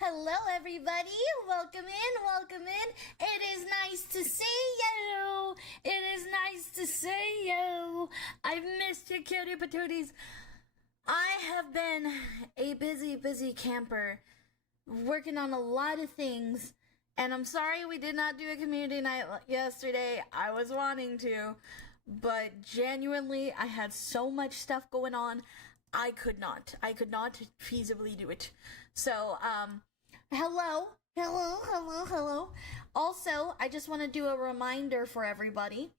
Hello, everybody. Welcome in. It is nice to see you. It is nice to see you. I've missed you, cutie patooties. I have been a busy camper, working on a lot of things, and I'm sorry we did not do a community night yesterday. I was wanting to, but genuinely, I had so much stuff going on. I could not feasibly do it. So, hello. Also, I just want to do a reminder for everybody.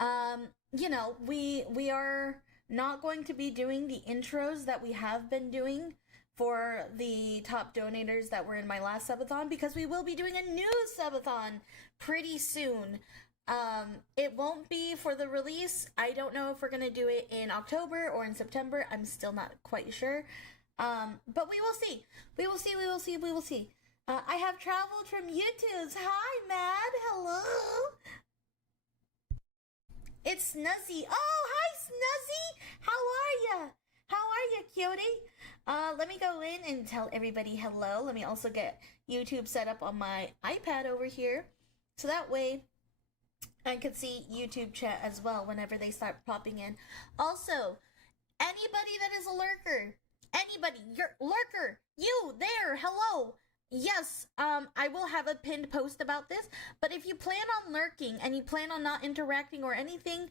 We are not going to be doing the intros that we have been doing for the top donators that were in my last subathon, because we will be doing a new subathon pretty soon. It won't be for the release. I don't know if we're gonna do it in October or in September. I'm still not quite sure. But we will see. We will see. I have traveled from YouTube's. Hi, Mad. Hello. It's Snuzzy. Oh, hi, Snuzzy. How are ya, cutie? Let me go in and tell everybody hello. Let me also get YouTube set up on my iPad over here, so that way I could see YouTube chat as well whenever they start popping in. Also, anybody that is a lurker, you're lurker, you there, hello. Yes, I will have a pinned post about this, but if you plan on lurking and you plan on not interacting or anything,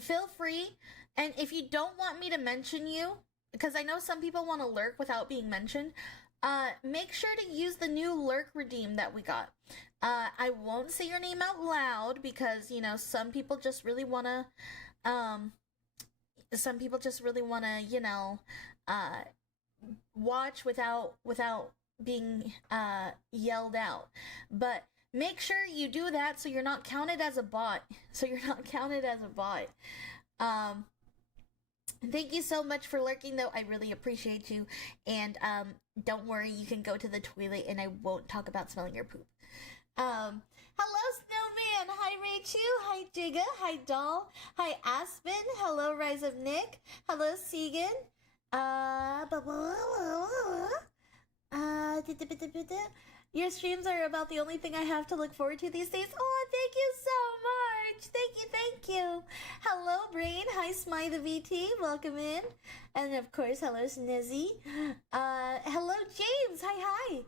feel free. And if you don't want me to mention you, because I know some people want to lurk without being mentioned, make sure to use the new lurk redeem that we got. I won't say your name out loud because, some people just really want to, watch without being, yelled out. But make sure you do that so you're not counted as a bot. Thank you so much for lurking, though. I really appreciate you. And, don't worry, you can go to the toilet and I won't talk about smelling your poop. Hello, Snowman. Hi, Raichu. Hi, Jigga. Hi, Doll. Hi, Aspen. Hello, Rise of Nick. Hello, Segan. Your streams are about the only thing I have to look forward to these days. Oh, thank you so much. Thank you. Hello, Brain. Hi, Smy the VT. Welcome in. And of course, hello, Snizzy. Hello, James. Hi.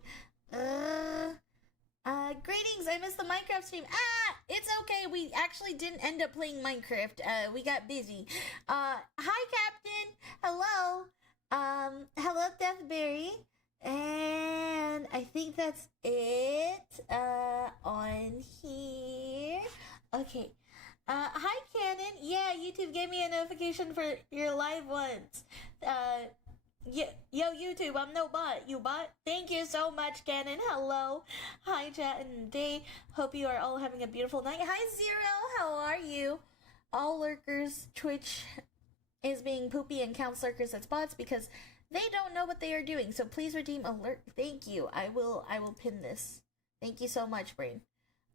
Greetings. I missed the Minecraft stream. It's okay. We actually didn't end up playing Minecraft. We got busy. Hi, Captain. Hello. Hello, Deathberry. And I think that's it, on here. Okay. Hi, Cannon. Yeah, YouTube gave me a notification for your live ones. Yo, YouTube, I'm no bot. You bot? Thank you so much, Cannon. Hello. Hi, chat and day. Hope you are all having a beautiful night. Hi, Zero. How are you? All lurkers, Twitch is being poopy and counts lurkers as bots because they don't know what they are doing. So please redeem alert. Thank you. I will pin this. Thank you so much, Brain.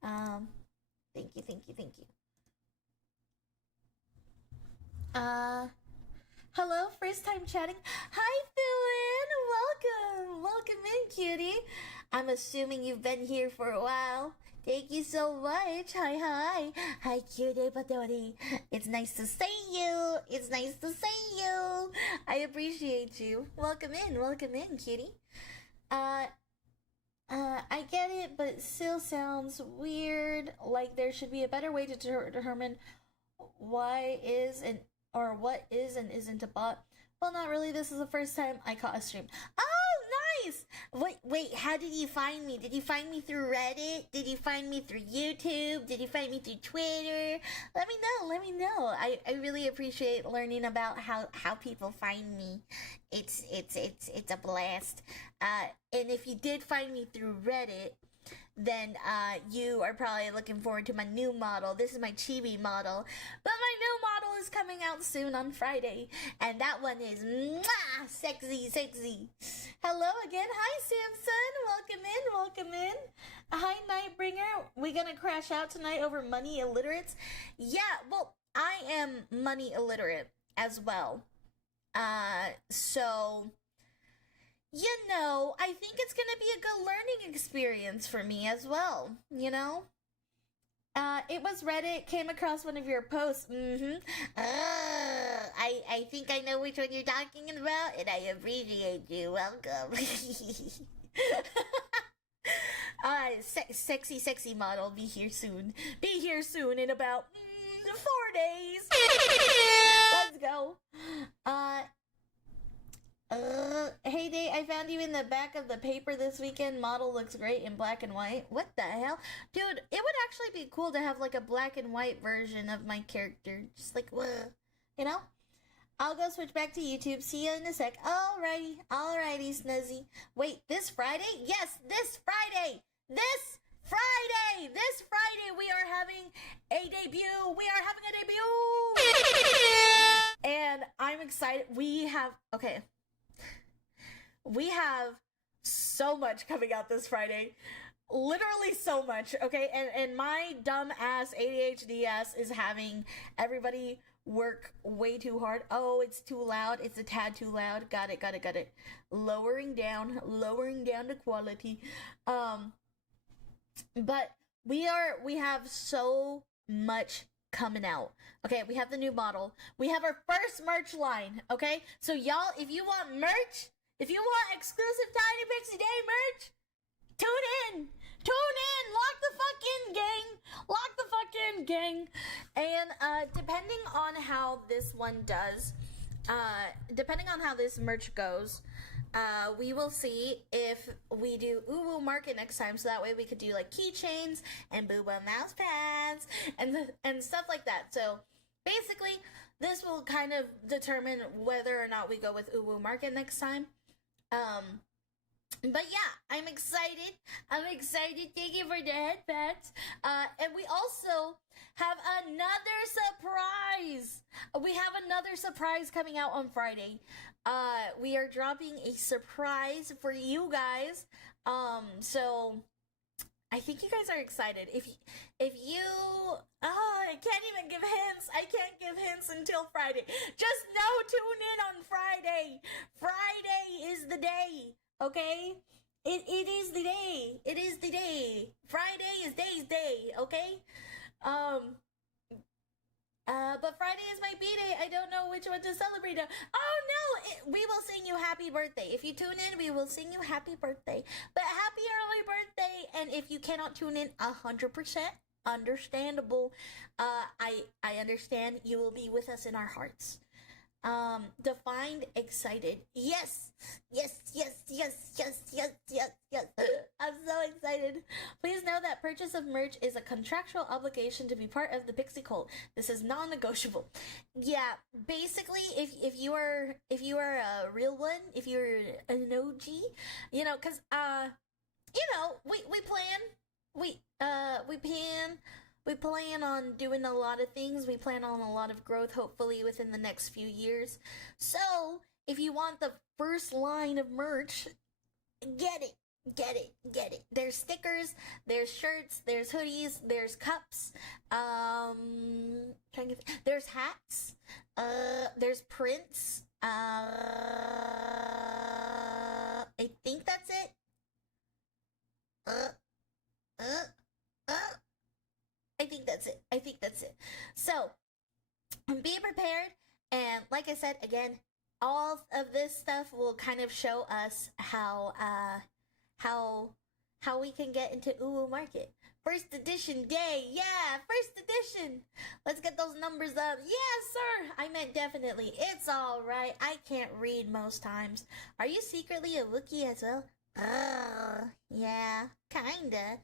Thank you. Hello, first time chatting. Hi, Philin. Welcome in, cutie. I'm assuming you've been here for a while. Thank you so much. Hi, cutie patootie. It's nice to see you. I appreciate you. Welcome in, cutie. I get it, but it still sounds weird. Like there should be a better way to determine what is and isn't a bot. Well, not really. This is the first time I caught a stream. Oh, nice! Wait, how did you find me? Did you find me through Reddit? Did you find me through YouTube? Did you find me through Twitter? Let me know. I really appreciate learning about how people find me. It's a blast. And if you did find me through Reddit, then you are probably looking forward to my new model. This is my chibi model, but my new model is coming out soon on Friday, and that one is sexy. Hello again. Hi, Samson. Welcome in. Hi, Nightbringer. We gonna crash out tonight over money illiterates? Yeah, well, I am money illiterate as well. So I think it's gonna be a good learning experience for me as well, It was Reddit, came across one of your posts. I think I know which one you're talking about, and I appreciate you. Welcome. Sexy model, be here soon. Be here soon in about 4 days. Let's go. Hey Day, I found you in the back of the paper this weekend. Model looks great in black and white. What the hell? Dude, it would actually be cool to have like a black and white version of my character. Just like, I'll go switch back to YouTube. See you in a sec. Alrighty, Snuzzy. Wait, this Friday? Yes, this Friday! This Friday we are having a debut! And I'm excited. We have so much coming out this Friday. Literally so much, okay? And my dumb ass ADHD ass is having everybody work way too hard. Oh, it's too loud. It's a tad too loud. Got it. Lowering down the quality. But we have so much coming out. Okay, we have the new model. We have our first merch line, okay? So y'all, if you want merch, if you want exclusive Tiny Pixie Day merch, tune in. Lock the fuck in, gang. And depending on how this one does, depending on how this merch goes, we will see if we do Uwu Market next time, so that way we could do like keychains and Booba mouse pads and stuff like that. So basically, this will kind of determine whether or not we go with Uwu Market next time. But yeah, I'm excited. Thank you for the headbands. And we also have another surprise. We have another surprise coming out on Friday. We are dropping a surprise for you guys. So I think you guys are excited. If you, I can't even give hints. I can't give hints until Friday. Just know, tune in on Friday. Friday is the day. Okay? It is the day. It is the day. Friday is Day's day, okay? But Friday is my B-Day. I don't know which one to celebrate. Oh no! We will sing you happy birthday. If you tune in, we will sing you happy birthday. But happy early birthday! And if you cannot tune in 100%, understandable. I understand. You will be with us in our hearts. Defined excited. Yes. I'm so excited. Please know that purchase of merch is a contractual obligation to be part of the Pixie Cult. This is non-negotiable. Yeah, basically, if you are a real one, if you're an OG, because we plan on doing a lot of things. We plan on a lot of growth, hopefully, within the next few years. So, if you want the first line of merch, get it. There's stickers, there's shirts, there's hoodies, there's cups, there's hats, there's prints, I think that's it. I think that's it. So, be prepared, and like I said, again, all of this stuff will kind of show us how we can get into Uwu Market. First edition day, yeah, first edition. Let's get those numbers up. Yes, sir. I meant definitely. It's all right. I can't read most times. Are you secretly a Wookiee as well? Yeah, kinda.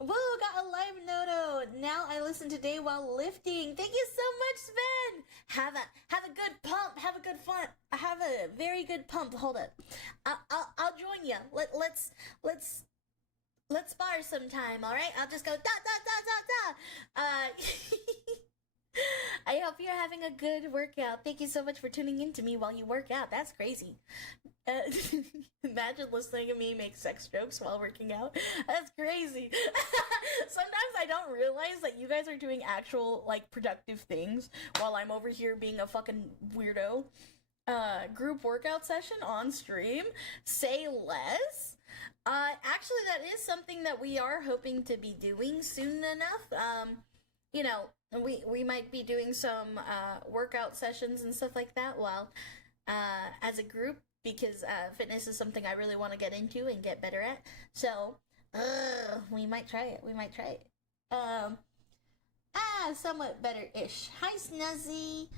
Woo, got a live noto. Now I listen today while lifting. Thank you so much, Sven. Have a good pump. Have a good fun. I have a very good pump. Hold up. I'll join you. Let's spar sometime. All right. I'll just go da. I hope you're having a good workout. Thank you so much for tuning in to me while you work out. That's crazy. Imagine listening to me make sex jokes while working out. That's crazy. Sometimes I don't realize that you guys are doing actual, productive things while I'm over here being a fucking weirdo. group workout session on stream, say less. Actually, that is something that we are hoping to be doing soon enough. You know, we might be doing some workout sessions and stuff like that while as a group, because fitness is something I really want to get into and get better at. So, we might try it. We might try it. Somewhat better-ish. Hi, Snuzzy.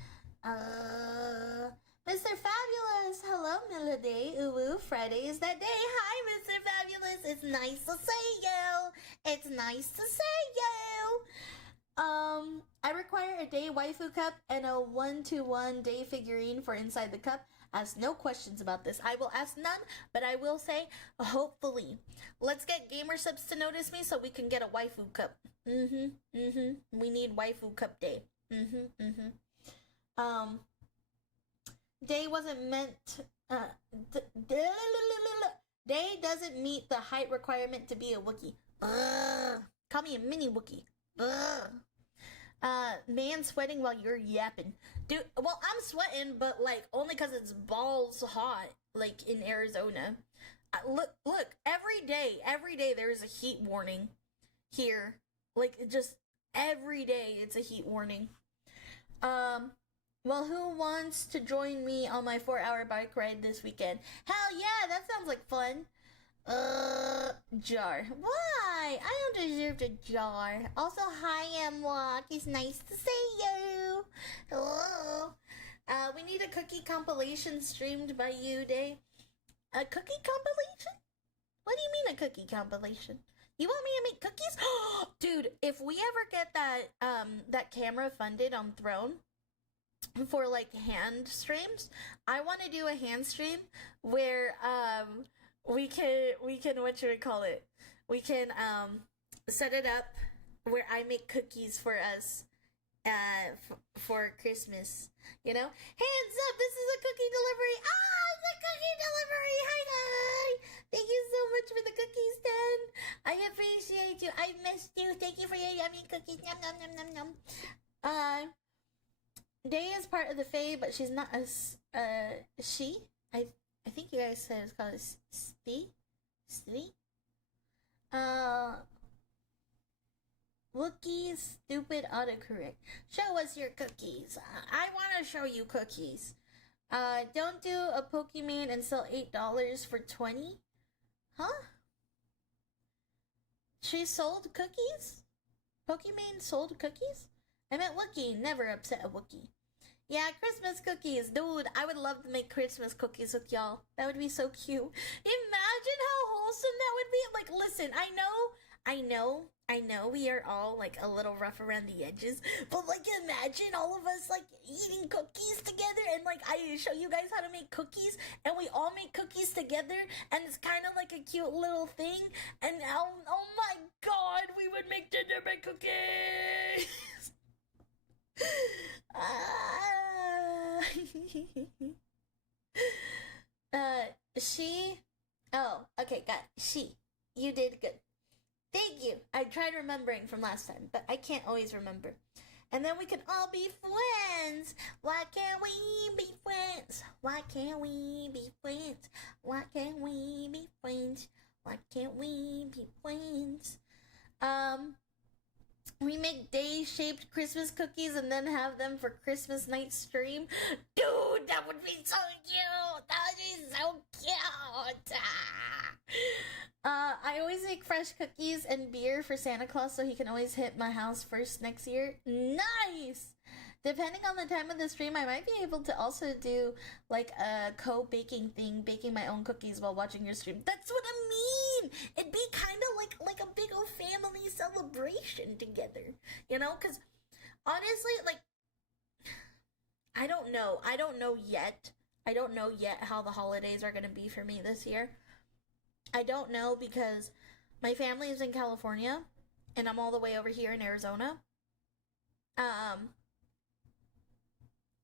Mr. Fabulous. Hello, Melody. Ooh, Friday is that day. Hi, Mr. Fabulous. It's nice to see you. It's nice to see you. I require a day waifu cup and a 1-to-1 day figurine for inside the cup. Ask no questions about this. I will ask none, but I will say, hopefully. Let's get gamer subs to notice me so we can get a waifu cup. We need waifu cup day. Day wasn't meant, day doesn't meet the height requirement to be a Wookiee. Call me a mini Wookiee. Man sweating while you're yapping. Dude, well, I'm sweating, but, like, only because it's balls hot, like, in Arizona. Look, every day there's a heat warning here. Like, just every day it's a heat warning. Well, who wants to join me on my 4-hour bike ride this weekend? Hell yeah, that sounds like fun. Jar. Why? I don't deserve a jar. Also, hi, Walk. It's nice to see you. Hello. We need a cookie compilation streamed by you, Day. A cookie compilation? What do you mean a cookie compilation? You want me to make cookies? Dude, if we ever get that camera funded on Throne for, like, hand streams, I want to do a hand stream where, we can whatchamacallit, we can set it up where I make cookies for us for Christmas, you know. Hands up, this is a cookie delivery. It's a cookie delivery. Hi. Thank you so much for the cookies, Dan. I appreciate you. I missed you. Thank you for your yummy cookies. Nom nom nom nom nom. Day is part of the Fae, but she's not a she. I think you guys said it's called Sti? Wookiee stupid autocorrect. Show us your cookies. I want to show you cookies. Don't do a Pokemon and sell $8 for 20? Huh? She sold cookies? Pokemon sold cookies? I meant Wookiee, never upset a Wookiee. Yeah, Christmas cookies. Dude, I would love to make Christmas cookies with y'all. That would be so cute. Imagine how wholesome that would be. Like, listen, I know we are all, like, a little rough around the edges, but, like, imagine all of us, like, eating cookies together, and, like, I show you guys how to make cookies, and we all make cookies together, and it's kind of like a cute little thing, and oh my god, we would make gingerbread cookies! Okay, got it. She. You did good. Thank you. I tried remembering from last time, but I can't always remember. And then we can all be friends. Why can't we be friends? Why can't we be friends? Why can't we be friends? Why can't we be friends? We make day-shaped Christmas cookies and then have them for Christmas night stream. Dude, that would be so cute! That would be so cute! I always make fresh cookies and beer for Santa Claus so he can always hit my house first next year. Nice! Depending on the time of the stream, I might be able to also do, like, a co-baking thing, baking my own cookies while watching your stream. That's what I mean! It'd be kind of like a big old family celebration together, you know? Because, honestly, like, I don't know yet. I don't know yet how the holidays are going to be for me this year. I don't know because my family is in California, and I'm all the way over here in Arizona.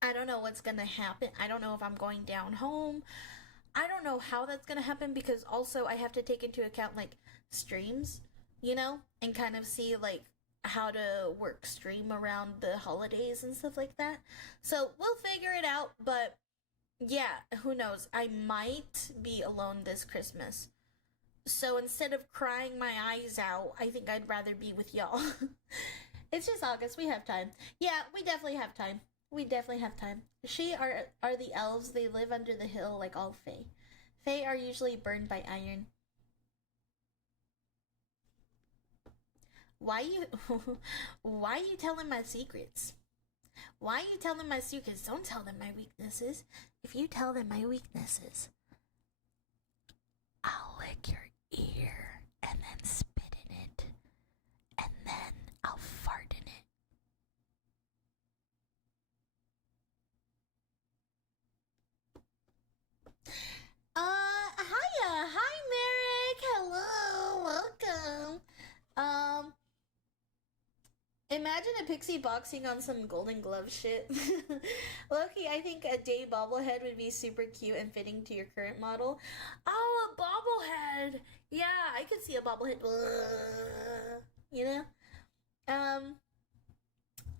I don't know what's gonna happen. I don't know if I'm going down home. I don't know how that's gonna happen because also I have to take into account, like, streams, you know? And kind of see, like, how to work stream around the holidays and stuff like that. So we'll figure it out, but Yeah, who knows? I might be alone this Christmas. So instead of crying my eyes out, I think I'd rather be with y'all. It's just August. We have time. Yeah, we definitely have time. We definitely have time. She are the elves. They live under the hill like all fae. Fae are usually burned by iron. Why you why you telling my secrets? Why you telling my secrets? Don't tell them my weaknesses. If you tell them my weaknesses, I'll lick your ear and then spit in it, and then I'll fart in it. Hiya, hi Merrick, hello, welcome. Imagine a pixie boxing on some Golden Glove shit. Loki, I think a day bobblehead would be super cute and fitting to your current model. Oh, a bobblehead! Yeah, I could see a bobblehead. You know?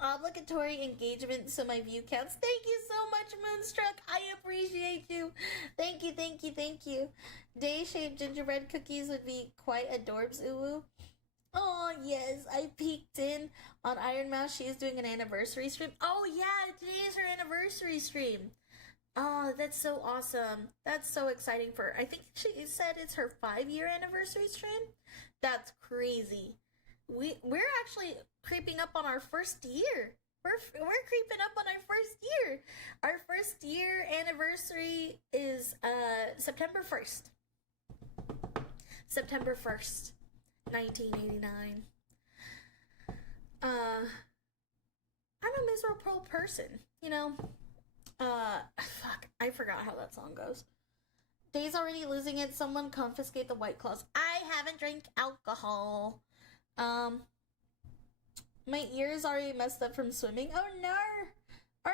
Obligatory engagement so my view counts. Thank you so much, Moonstruck. I appreciate you. Thank you, thank you, thank you. Day-shaped gingerbread cookies would be quite adorbs, uwu. Oh, yes, I peeked in on Iron Mouse. She is doing an anniversary stream. Oh, yeah, today is her anniversary stream. Oh, that's so awesome. That's so exciting for her. I think she said it's her 5-year anniversary stream. That's crazy. We're actually creeping up on our first year. We're creeping up on our first year. Our first year anniversary is September 1st. September 1st. 1989. I'm a miserable person, you know. Fuck, I forgot how that song goes. Day's already losing it. Someone confiscate the White Claws. I haven't drank alcohol. My ears already messed up from swimming. Oh no, oh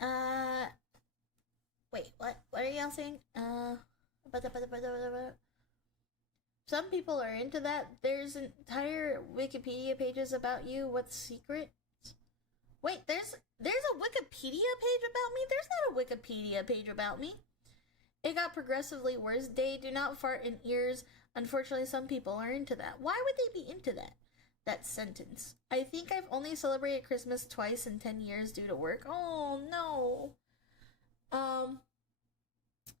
no. Wait, what? What are y'all saying? Some people are into that. There's entire Wikipedia pages about you. What's secret? Wait, there's a Wikipedia page about me? There's not a Wikipedia page about me. It got progressively worse. Day, do not fart in ears. Unfortunately, some people are into that. Why would they be into that? That sentence. I think I've only celebrated Christmas twice in 10 years due to work. Oh, no.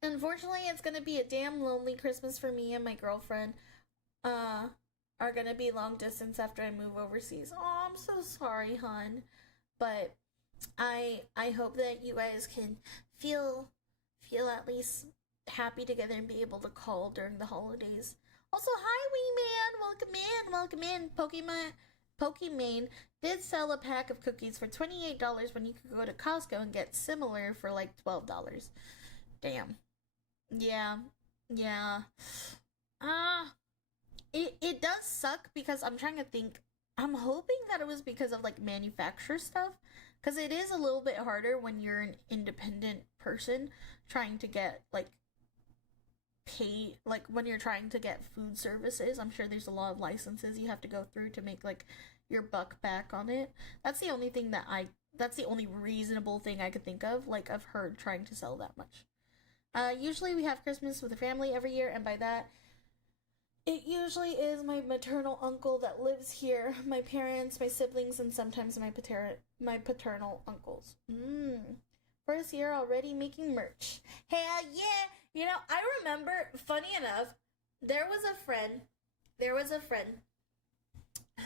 Unfortunately, it's gonna be a damn lonely Christmas for me and my girlfriend. Are gonna be long distance after I move overseas. Oh, I'm so sorry, hon. But I hope that you guys can feel at least happy together and be able to call during the holidays. Also, hi, wee man, welcome in. Pokemon did sell a pack of cookies for $28 when you could go to Costco and get similar for like $12. Damn. Yeah. It does suck because I'm trying to think. I'm hoping that it was because of like manufacturer stuff, because it is a little bit harder when you're an independent person trying to get like pay, like when you're trying to get food services. I'm sure there's a lot of licenses you have to go through to make like your buck back on it. That's the only thing that's the only reasonable thing I could think of, like, of her trying to sell that much. Usually we have Christmas with the family every year, and by that, it usually is my maternal uncle that lives here, my parents, my siblings, and sometimes my paternal uncles. First year already making merch. Hell yeah! You know, I remember, funny enough, there was a friend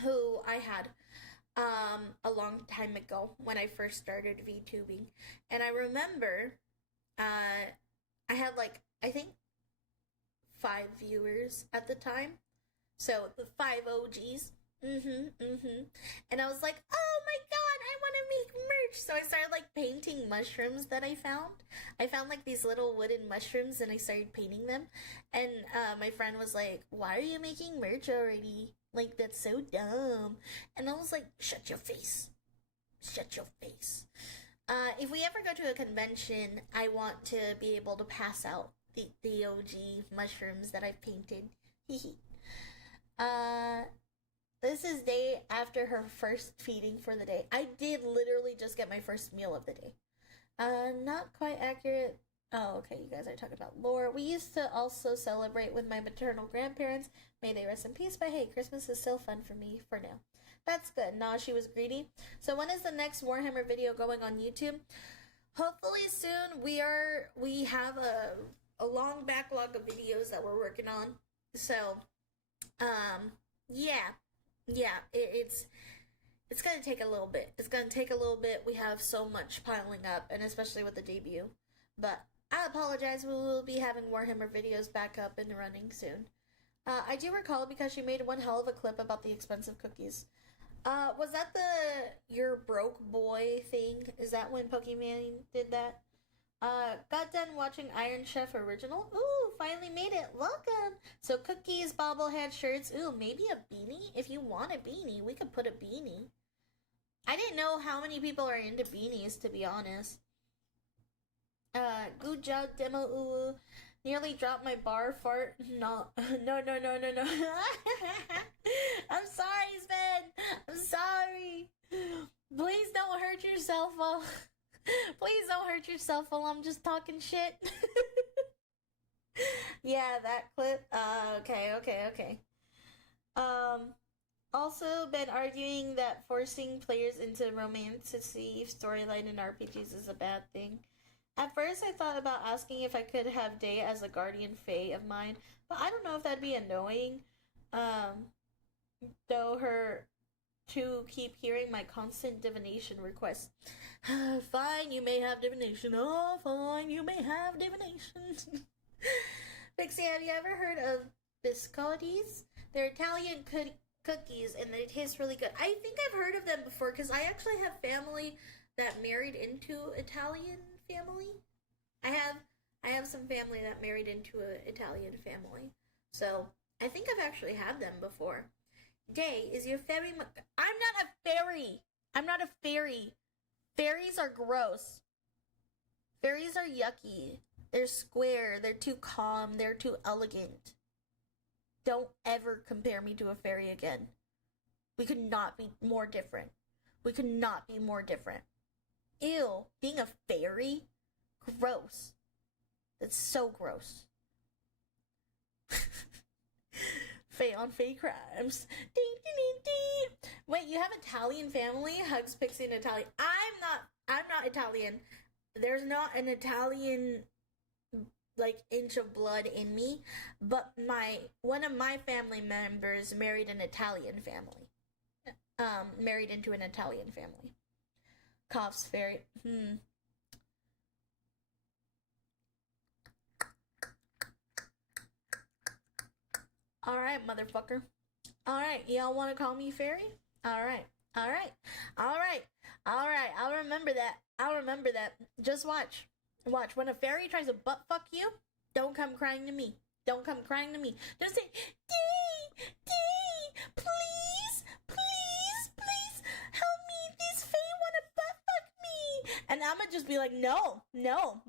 who I had a long time ago when I first started VTubing. And I remember I had like, I think 5 viewers at the time. So the 5 OGs. And I was like, oh my god, I want to make merch. So I started like painting mushrooms that I found. I found like these little wooden mushrooms and I started painting them. And my friend was like, why are you making merch already? Like, that's so dumb. And I was like, shut your face. Shut your face. If we ever go to a convention, I want to be able to pass out the OG mushrooms that I've painted. This is day after her first feeding for the day. I did literally just get my first meal of the day. Not quite accurate. Oh, okay, you guys are talking about lore. We used to also celebrate with my maternal grandparents. May they rest in peace, but hey, Christmas is still fun for me for now. That's good. Nah, she was greedy. So when is the next Warhammer video going on YouTube? Hopefully soon. We have a long backlog of videos that we're working on. So, yeah, it's gonna take a little bit. It's gonna take a little bit. We have so much piling up, and especially with the debut. But I apologize. We will be having Warhammer videos back up and running soon. I do recall because she made one hell of a clip about the expensive cookies. Was that the your broke boy thing? Is that when Pokemon did that? Got done watching Iron Chef Original. Ooh, finally made it. Welcome. So cookies, bobblehead shirts. Ooh, maybe a beanie? If you want a beanie, we could put a beanie. I didn't know how many people are into beanies, to be honest. Good job, demo. Ooh, nearly dropped my bar fart. No. I'm sorry, Sven. I'm sorry. Please don't hurt yourself while... Please don't hurt yourself while I'm just talking shit. Yeah, that clip. Okay. Also been arguing that forcing players into romantic storyline in RPGs is a bad thing. At first, I thought about asking if I could have Day as a guardian fae of mine, but I don't know if that'd be annoying. Though her to keep hearing my constant divination requests. Fine, you may have divination. Oh, fine, you may have divination. Pixie, have you ever heard of biscottis? They're Italian cookies, and they taste really good. I think I've heard of them before, because I actually have family that married into Italian family. I have some family that married into an Italian family. So, I think I've actually had them before. Day, is your fairy... I'm not a fairy! I'm not a fairy. Fairies are gross. Fairies are yucky. They're square. They're too calm. They're too elegant. Don't ever compare me to a fairy again. We could not be more different. We could not be more different. Ew. Being a fairy? Gross. That's so gross. Fae on Fae crimes. Ding, ding, ding, ding. Wait, you have Italian family? Hugs Pixie in Italian. I'm not Italian. There's not an Italian like inch of blood in me, but one of my family members married an Italian family. Married into an Italian family. Coughs fairy. Alright, motherfucker. Alright, y'all wanna call me fairy? Alright. I'll remember that. Just watch. Watch. When a fairy tries to butt fuck you, don't come crying to me. Don't say, Dee, please, help me. These fae wanna butt fuck me. And I'ma just be like, no,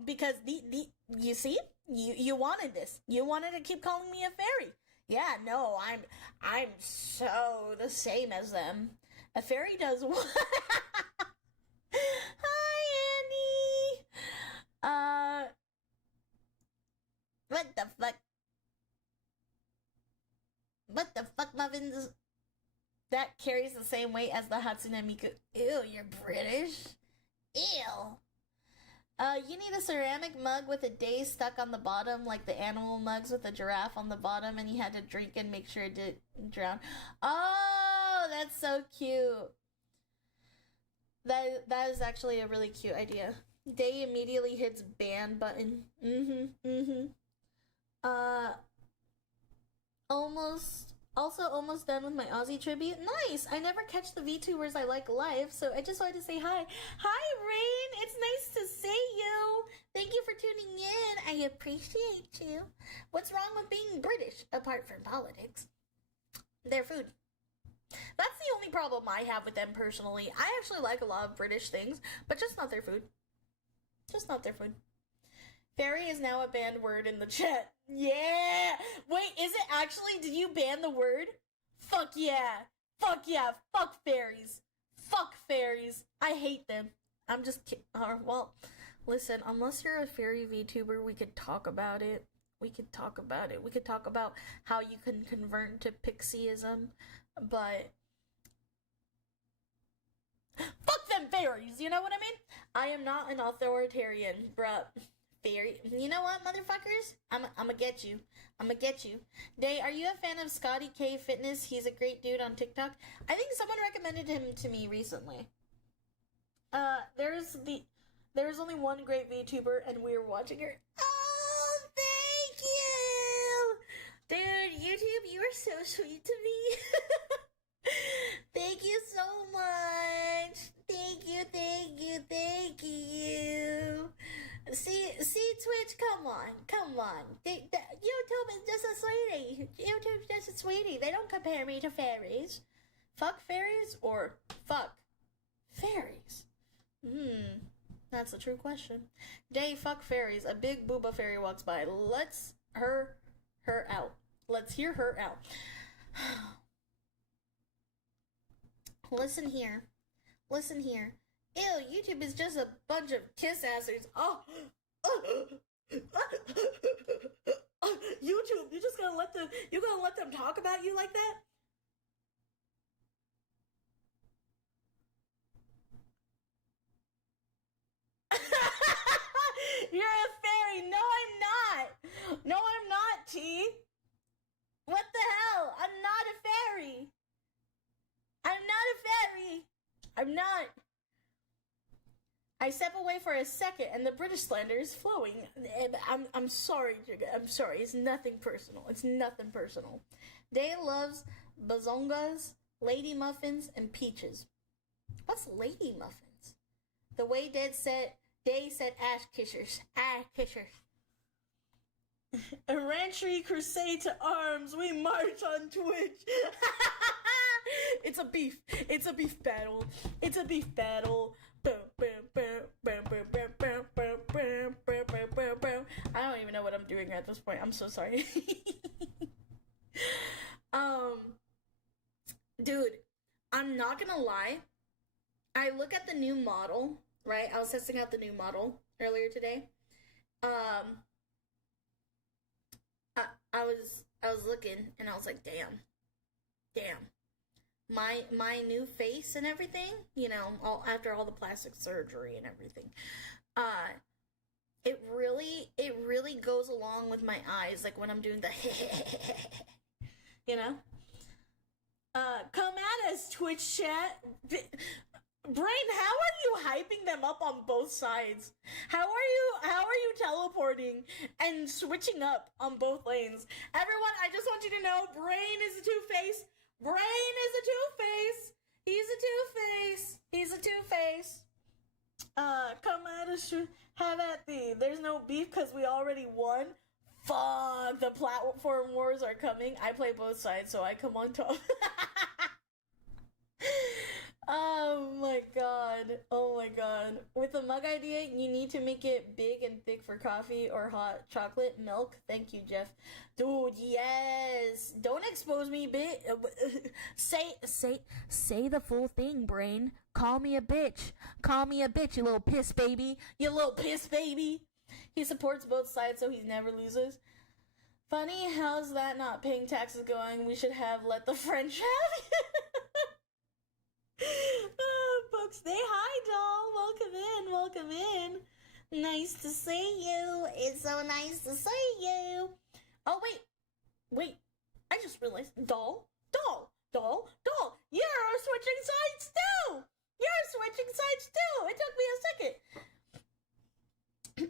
because you see? You wanted this. You wanted to keep calling me a fairy. Yeah, no, I'm so the same as them. A fairy does what? Hi, Annie. What the fuck? What the fuck, muffins? That carries the same weight as the Hatsune Miku. Ew, you're British? Ew. You need a ceramic mug with a day stuck on the bottom, like the animal mugs with a giraffe on the bottom, and you had to drink and make sure it didn't drown. Oh, that's so cute. That is actually a really cute idea. Day immediately hits ban button. Almost done with my Aussie tribute. Nice! I never catch the VTubers I like live, so I just wanted to say hi. Hi, Rain! It's nice to see you! Thank you for tuning in. I appreciate you. What's wrong with being British, apart from politics? Their food. That's the only problem I have with them personally. I actually like a lot of British things, but just not their food. Just not their food. Fairy is now a banned word in the chat. Yeah! Wait, is it actually? Did you ban the word? Fuck yeah! Fuck yeah! Fuck fairies! Fuck fairies! I hate them. I'm just kidding. Well, Listen, unless you're a fairy VTuber, we could talk about it. We could talk about it. We could talk about how you can convert to pixieism, but fuck them fairies, you know what I mean? I am not an authoritarian, bruh. Fairy. You know what, motherfuckers? I'ma get you. I'ma get you. Day, are you a fan of Scotty K Fitness? He's a great dude on TikTok. I think someone recommended him to me recently. There's only one great VTuber, and we were watching her. Oh, thank you! Dude, YouTube, you are so sweet to me. Thank you so much. Thank you, thank you, thank you. See, Twitch, come on. YouTube is just a sweetie. YouTube's just a sweetie. They don't compare me to fairies. Fuck fairies or fuck fairies? That's a true question. Day, fuck fairies. A big booba fairy walks by. Let's her out. Let's hear her out. Listen here. Ew, YouTube is just a bunch of kiss-assers. Oh. YouTube, you're gonna let them talk about you like that? You're a fairy. No, I'm not, T. What the hell? I'm not a fairy. I'm not. I step away for a second, and the British slander is flowing. I'm sorry, Jigga. I'm sorry. It's nothing personal. Day loves bazongas, lady muffins, and peaches. What's lady muffins? The way Day said ash kissers. A ranchery crusade to arms. We march on Twitch. It's a beef battle. I don't even know what I'm doing at this point. I'm so sorry. Dude, I'm not gonna lie. I look at the new model, right? I was testing out the new model earlier today. I was looking and I was like, damn. My new face and everything, you know, after all the plastic surgery and everything, it really goes along with my eyes, like when I'm doing the you know? Come at us, Twitch chat. Brain, how are you hyping them up on both sides? How are you teleporting and switching up on both lanes? Everyone, I just want you to know, Brain is a two-face. He's a two-face. Come at us, have at thee. There's no beef because we already won. Fuck, the platform wars are coming. I play both sides, so I come on top. Oh my god. With the mug idea, you need to make it big and thick for coffee or hot chocolate milk. Thank you, Jeff. Dude, yes. Don't expose me, bitch. Say the full thing, Brain. Call me a bitch, you little piss baby. He supports both sides so he never loses. Funny, how's that not paying taxes going? We should have let the French have it. Books, say hi, doll. Welcome in. Nice to see you. It's so nice to see you. Oh, wait. I just realized, doll. You're switching sides too. It took me a second.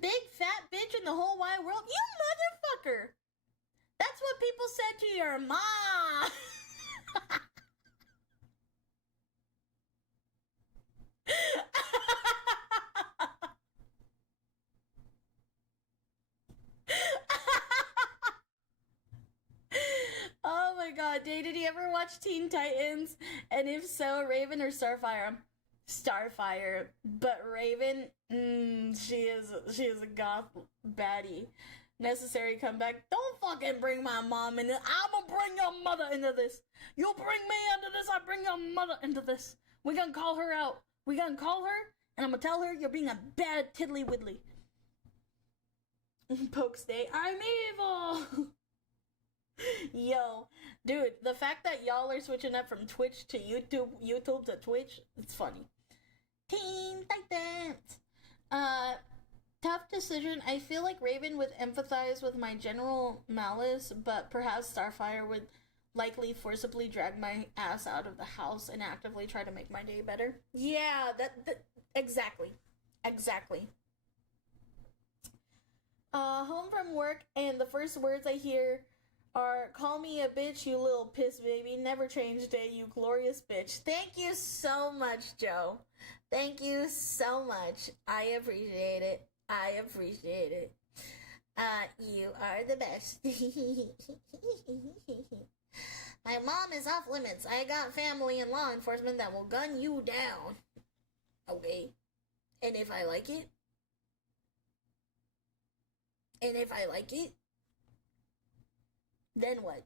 Big fat bitch in the whole wide world. You motherfucker. That's what people said to your mom. Oh my god, did you ever watch Teen Titans? And if so, Raven or Starfire? Starfire, but Raven, she is a goth baddie. Necessary comeback. Don't fucking bring my mom into this. I'ma bring your mother into this. You bring me into this, I bring your mother into this. We gonna call her out. We gonna call her, and I'm gonna tell her you're being a bad tiddly widdly. Pokes Day, I'm evil! Yo, dude, the fact that y'all are switching up from Twitch to YouTube to Twitch, it's funny. Teen Titans! Tough decision. I feel like Raven would empathize with my general malice, but perhaps Starfire would likely forcibly drag my ass out of the house and actively try to make my day better. Yeah, that exactly. Home from work, and the first words I hear are, call me a bitch, you little piss baby. Never change day, you glorious bitch. Thank you so much, Joe. Thank you so much. I appreciate it. You are the best. My mom is off limits. I got family and law enforcement that will gun you down. Okay. And if I like it? Then what?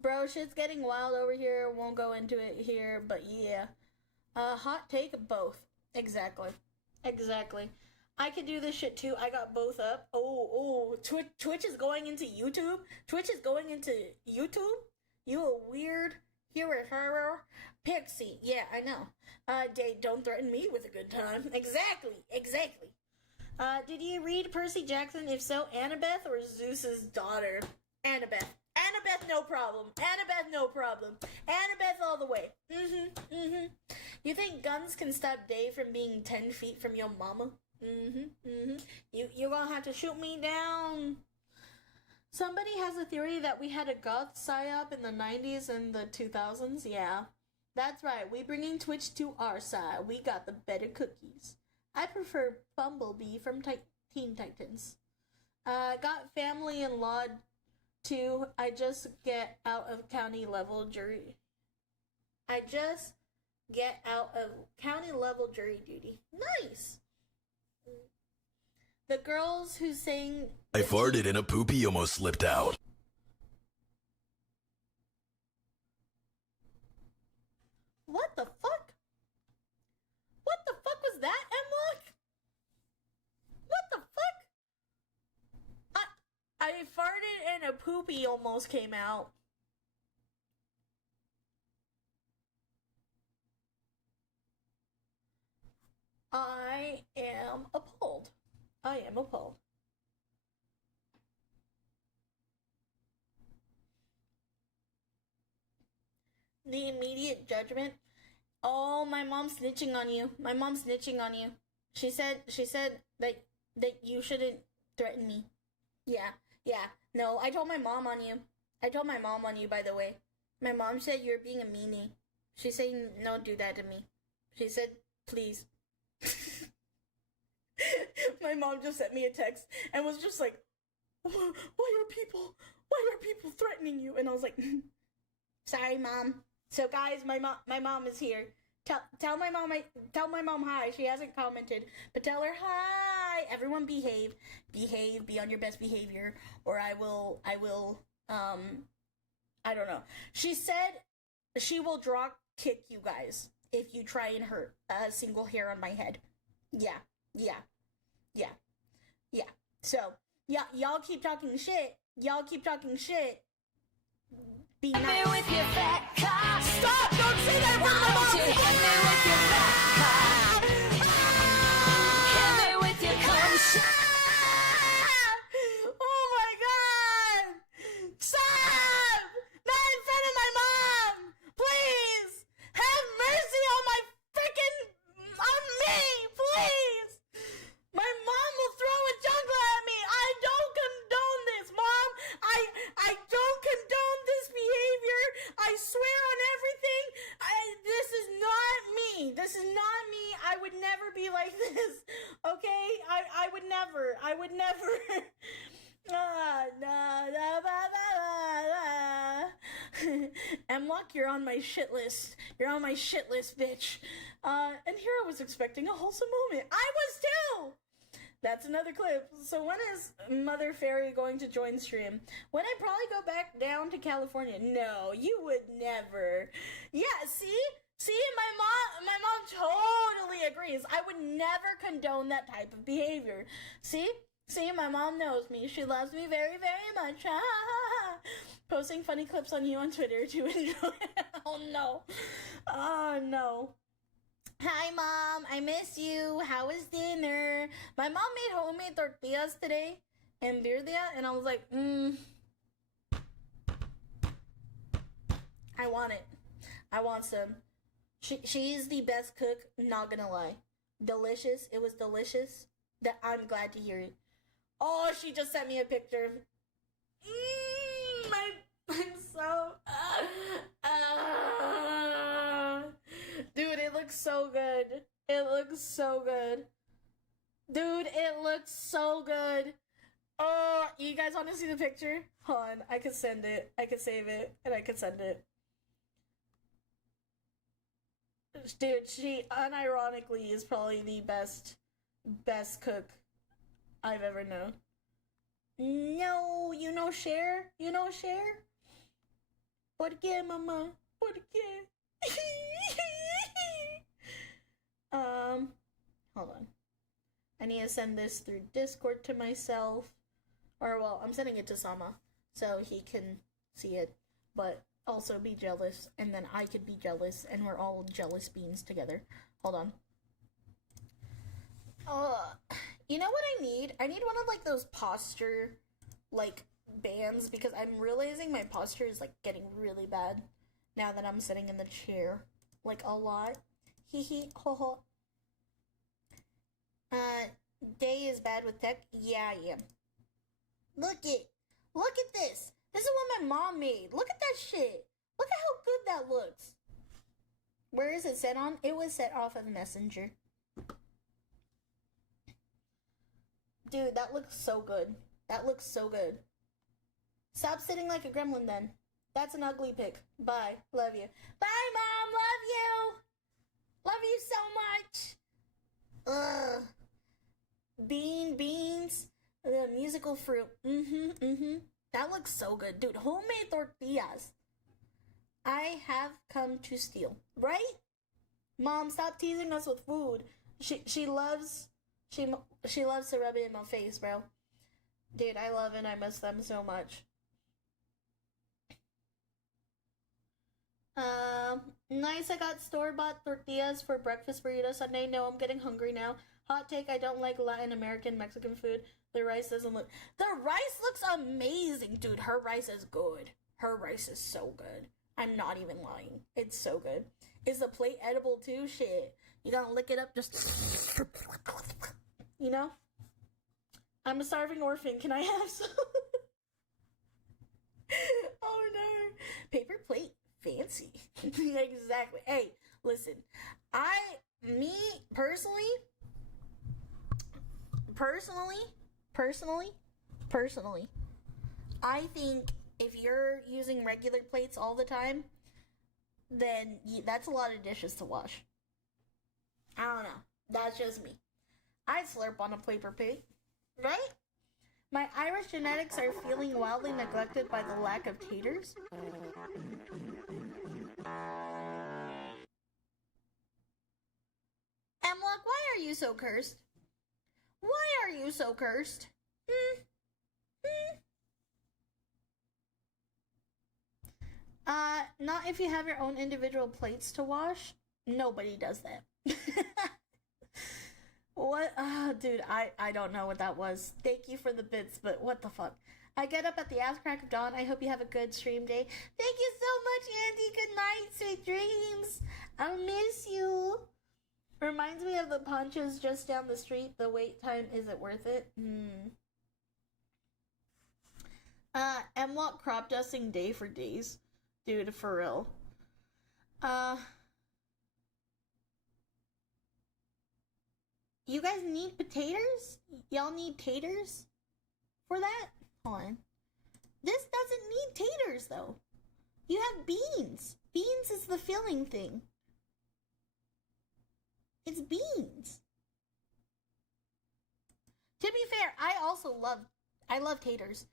Bro, shit's getting wild over here. Won't go into it here, but yeah. Hot take, both. Exactly. I could do this shit too. I got both up. Twitch is going into YouTube? You a weird hero. Pixie. Yeah, I know. Don't threaten me with a good time. Exactly. Did you read Percy Jackson? If so, Annabeth or Zeus's daughter? Annabeth, no problem. Annabeth all the way. You think guns can stop Dave from being 10 feet from your mama? You're gonna have to shoot me down. Somebody has a theory that we had a goth psyop in the 90s and the 2000s. Yeah, that's right. We bringing Twitch to our side. We got the better cookies. I prefer Bumblebee from Teen Titans. Got family in law too. I just get out of county level jury duty. Nice. The girls who sang... I farted and a poopy almost slipped out. What the fuck? What the fuck was that, Emlock? What the fuck? I farted and a poopy almost came out. I am appalled. The immediate judgment. Oh, my mom's snitching on you. She said that you shouldn't threaten me. Yeah. No, I told my mom on you, by the way. My mom said you're being a meanie. She said, no, do that to me. She said, please. My mom just sent me a text and was just like, why are people threatening you? And I was like, sorry, Mom. So guys, my mom is here. Tell my mom hi. She hasn't commented, but tell her hi. Everyone behave, be on your best behavior, or I will, I don't know. She said she will drop kick you guys if you try and hurt a single hair on my head. Yeah. So, y'all keep talking shit. Be nice. Hit me with your fat cock. Stop! Don't say that word, my mom! Hit me with your fat cock. Hit me with your cum shot. Oh my god! Stop! Not in front of my mom! Please! Have mercy on me, please! My mom will throw a jungle at me! I don't condone this, Mom! I don't condone this behavior! I swear on everything! This is not me! I would never be like this, okay? I would never. Mlock, you're on my shit list. Bitch. And here I was expecting a wholesome moment. I was too! That's another clip. So when is Mother Fairy going to join stream? When I probably go back down to California. No, you would never. Yeah, see? See, my mom totally agrees. I would never condone that type of behavior. See, my mom knows me. She loves me very, very much. Posting funny clips on you on Twitter to enjoy. Oh no. Oh no. Hi mom, I miss you. How was dinner? My mom made homemade tortillas today and birria, and I was like, I want it. I want some. She's the best cook, not gonna lie. Delicious. It was delicious. I'm glad to hear it. Oh, she just sent me a picture. I'm so... Dude, it looks so good. It looks so good. Dude, it looks so good. Oh, you guys want to see the picture? Hold on, I could send it. I could save it, and I could send it. Dude, she unironically is probably the best cook I've ever known. No, you know Cher? You know Cher? ¿Por qué, mamá? ¿Por qué? Hold on. I need to send this through Discord to myself. Or, well, I'm sending it to Sama so he can see it, but also be jealous, and then I could be jealous, and we're all jealous beings together. Hold on. You know what I need? I need one of, like, those posture, like, bands, because I'm realizing my posture is, like, getting really bad now that I'm sitting in the chair, like, a lot. Hee hee, ho ho. Day is bad with tech? Yeah, I am. Look at this. This is what my mom made. Look at that shit. Look at how good that looks. Where is it set on? It was set off of Messenger. Dude, that looks so good. That looks so good. Stop sitting like a gremlin then. That's an ugly pic. Bye. Love you. Bye, Mom. Love you. Love you so much. Ugh. Beans. The musical fruit. That looks so good. Dude, homemade tortillas. I have come to steal. Right? Mom, stop teasing us with food. She loves to rub it in my face, bro. Dude, I love and I miss them so much. Nice, I got store-bought tortillas for breakfast burrito Sunday. No, I'm getting hungry now. Hot take, I don't like Latin American Mexican food. The rice doesn't look... The rice looks amazing, dude. Her rice is good. Her rice is so good. I'm not even lying. It's so good. Is the plate edible too? Shit. You gotta lick it up just... You know? I'm a starving orphan. Can I have some? Oh no. Paper plate. Fancy. Exactly. Hey, listen. Personally, I think if you're using regular plates all the time, then that's a lot of dishes to wash. I don't know. That's just me. I'd slurp on a paper plate, right? My Irish genetics are feeling wildly neglected by the lack of taters. Emlock, why are you so cursed? Why are you so cursed? Not if you have your own individual plates to wash. Nobody does that. What? Dude, I don't know what that was. Thank you for the bits, but what the fuck? I get up at the ass crack of dawn. I hope you have a good stream day. Thank you so much, Andy. Good night, sweet dreams. I'll miss you. Reminds me of the punches just down the street. The wait time, is it worth it? Emlock crop dusting day for days. Dude, for real. You guys need potatoes? Y'all need taters for that? Hold on. This doesn't need taters, though. You have beans. Beans is the filling thing. It's beans. To be fair, I love taters.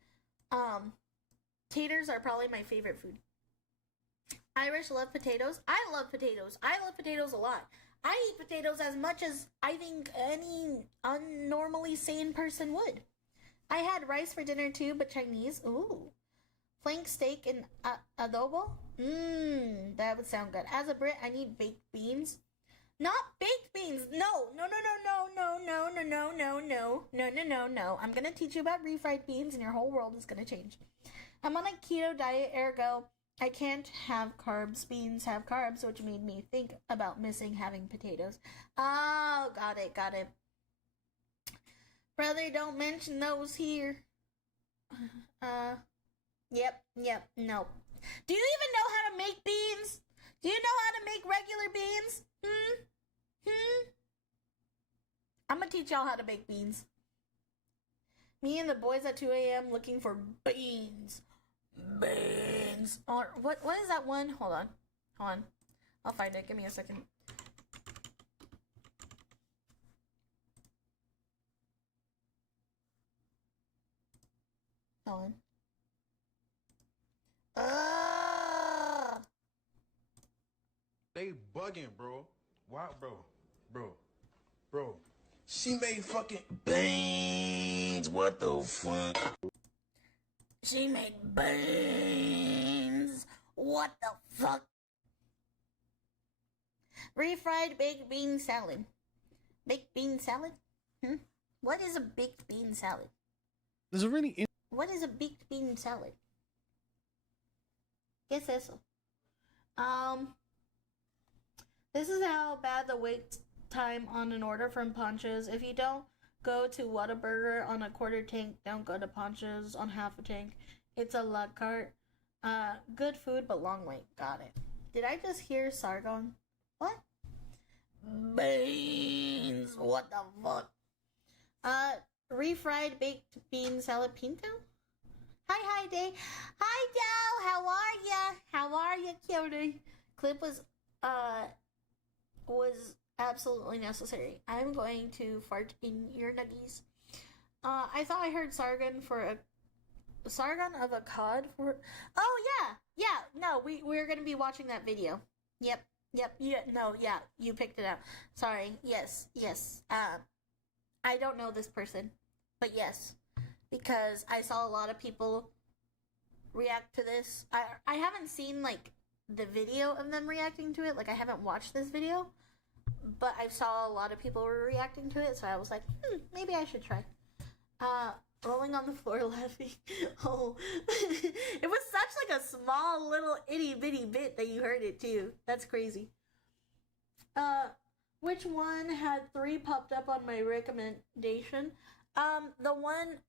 Taters are probably my favorite food. Irish love potatoes. I love potatoes. I love potatoes a lot. I eat potatoes as much as I think any unnormally sane person would. I had rice for dinner too, but Chinese. Ooh. Flank steak and adobo. That would sound good. As a Brit, I need baked beans. Not baked beans. No. I'm gonna teach you about refried beans and your whole world is gonna change. I'm on a keto diet, ergo I can't have carbs. Beans have carbs, which made me think about missing having potatoes. Oh, got it. Brother, don't mention those here. Yep, no. Do you even know how to make beans? Do you know how to make regular beans? I'm gonna teach y'all how to make beans. Me and the boys at 2 a.m. looking for beans. Beans. Or what is that one? Hold on. I'll find it. Give me a second. Hold on. They bugging, bro. Why, bro? She made fucking beans. What the fuck? She made beans. What the fuck? Refried baked bean salad. Baked bean salad? What is a baked bean salad? There's a really What is a baked bean salad? ¿Qué es eso? This is how bad the wait time on an order from Ponchos. If you don't go to Whataburger on a quarter tank, don't go to Ponchos on half a tank. It's a la carte. Good food, but long wait. Got it. Did I just hear Sargon? What? Beans. What the fuck? Refried baked bean salad pinto? Hi, Day. Hi, Dow. How are ya, cutie? Clip was absolutely necessary. I'm going to fart in your nuggies. I thought I heard Sargon of a cod for. Oh yeah. No, we're gonna be watching that video. Yep. You picked it out. Sorry. Yes. I don't know this person, but yes, because I saw a lot of people react to this. I haven't seen like the video of them reacting to it. Like I haven't watched this video, but I saw a lot of people were reacting to it, so I was like, maybe I should try. Rolling on the floor laughing. Oh, it was such like a small little itty bitty bit that you heard it too. That's crazy. Which one had 3 popped up on my recommendation? The one,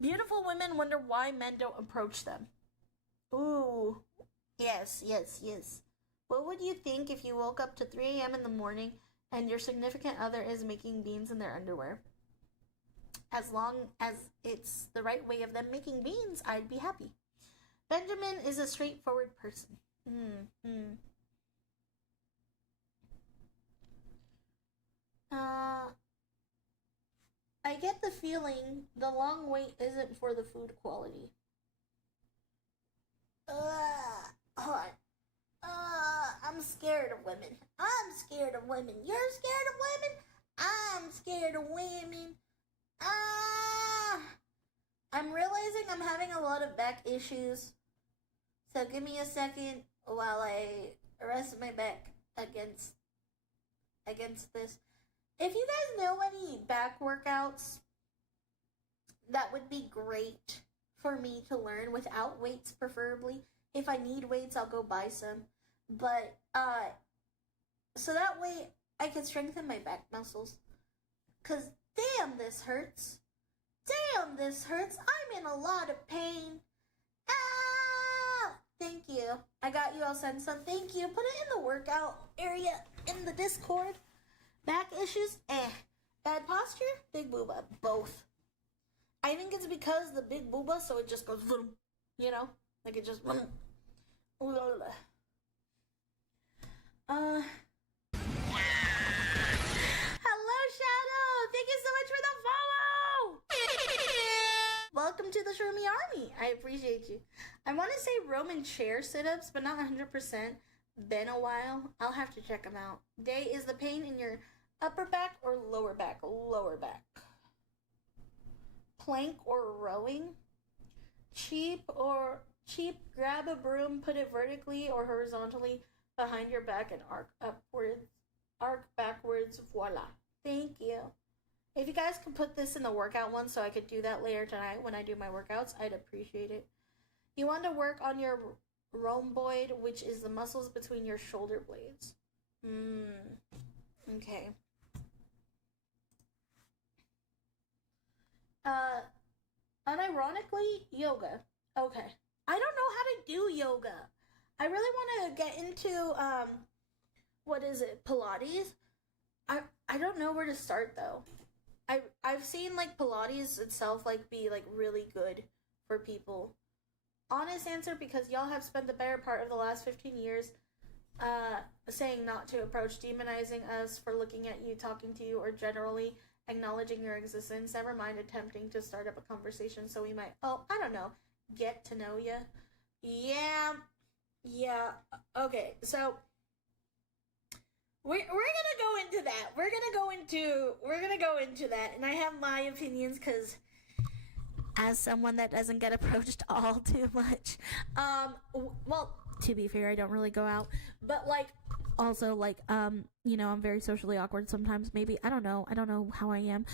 beautiful women wonder why men don't approach them. Ooh, yes. What would you think if you woke up to 3 a.m. in the morning and your significant other is making beans in their underwear? As long as it's the right way of them making beans, I'd be happy. Benjamin is a straightforward person. I get the feeling the long wait isn't for the food quality. I'm scared of women. You're scared of women? I'm scared of women. I'm realizing I'm having a lot of back issues. So give me a second while I rest my back against this. If you guys know any back workouts, that would be great for me to learn without weights, preferably. If I need weights, I'll go buy some. But, so that way I can strengthen my back muscles. 'Cause damn, this hurts. I'm in a lot of pain. Thank you. I got you. I'll send some. Thank you. Put it in the workout area in the Discord. Back issues? Bad posture? Big booba. Both. I think it's because the big booba, so it just goes, you know? Like it just, Hello, Shadow! Thank you so much for the follow! Welcome to the Shroomy Army. I appreciate you. I want to say Roman chair sit-ups, but not 100%. been a while. I'll have to check them out. Day, is the pain in your upper back or lower back? Lower back. Plank or rowing? Cheap, grab a broom, put it vertically or horizontally behind your back and arc backwards, voila. Thank you. If you guys can put this in the workout one so I could do that later tonight when I do my workouts, I'd appreciate it. You want to work on your rhomboid, which is the muscles between your shoulder blades. Okay. Unironically, yoga. Okay. I don't know how to do yoga. I really want to get into, Pilates? I don't know where to start, though. I've seen, like, Pilates itself, like, be, like, really good for people. Honest answer, because y'all have spent the better part of the last 15 years, saying not to approach, demonizing us for looking at you, talking to you, or generally acknowledging your existence, never mind attempting to start up a conversation so we might, get to know you. Yeah, okay, so we're gonna go into that. We're gonna go into that, and I have my opinions, because as someone that doesn't get approached all too much, well, to be fair, I don't really go out, but, like, also, like, I'm very socially awkward sometimes, maybe, I don't know how I am.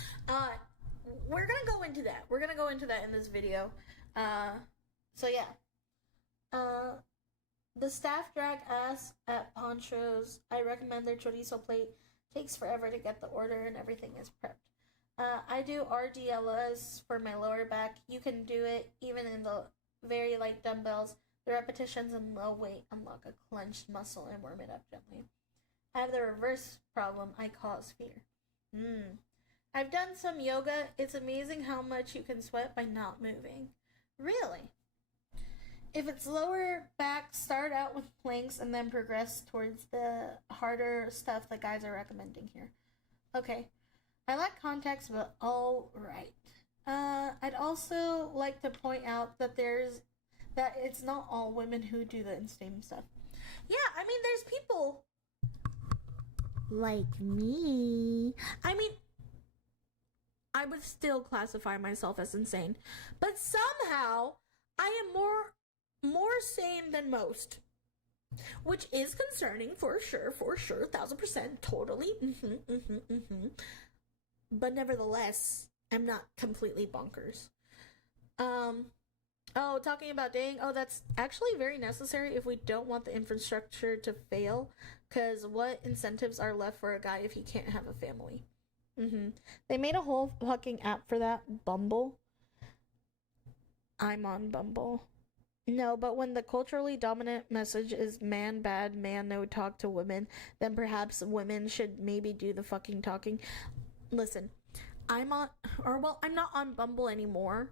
We're gonna go into that. We're gonna go into that in this video. So yeah. The staff drag ass at Ponchos. I recommend their chorizo plate. Takes forever to get the order and everything is prepped. I do RDLs for my lower back. You can do it even in the very light dumbbells. The repetitions and low weight unlock a clenched muscle and warm it up gently. I have the reverse problem. I cause fear. I've done some yoga. It's amazing how much you can sweat by not moving. Really? If it's lower back, start out with planks and then progress towards the harder stuff the guys are recommending here. Okay. I like context, but all right. I'd also like to point out that it's not all women who do the same stuff. Yeah, I mean, there's people like me. I mean, I would still classify myself as insane, but somehow I am more sane than most, which is concerning for sure, 1000%, totally. But nevertheless, I'm not completely bonkers. Talking about dating. That's actually very necessary if we don't want the infrastructure to fail, because what incentives are left for a guy if he can't have a family? They made a whole fucking app for that, Bumble. I'm on Bumble. No, but when the culturally dominant message is man bad, man no talk to women, then perhaps women should maybe do the fucking talking. Listen, I'm not on Bumble anymore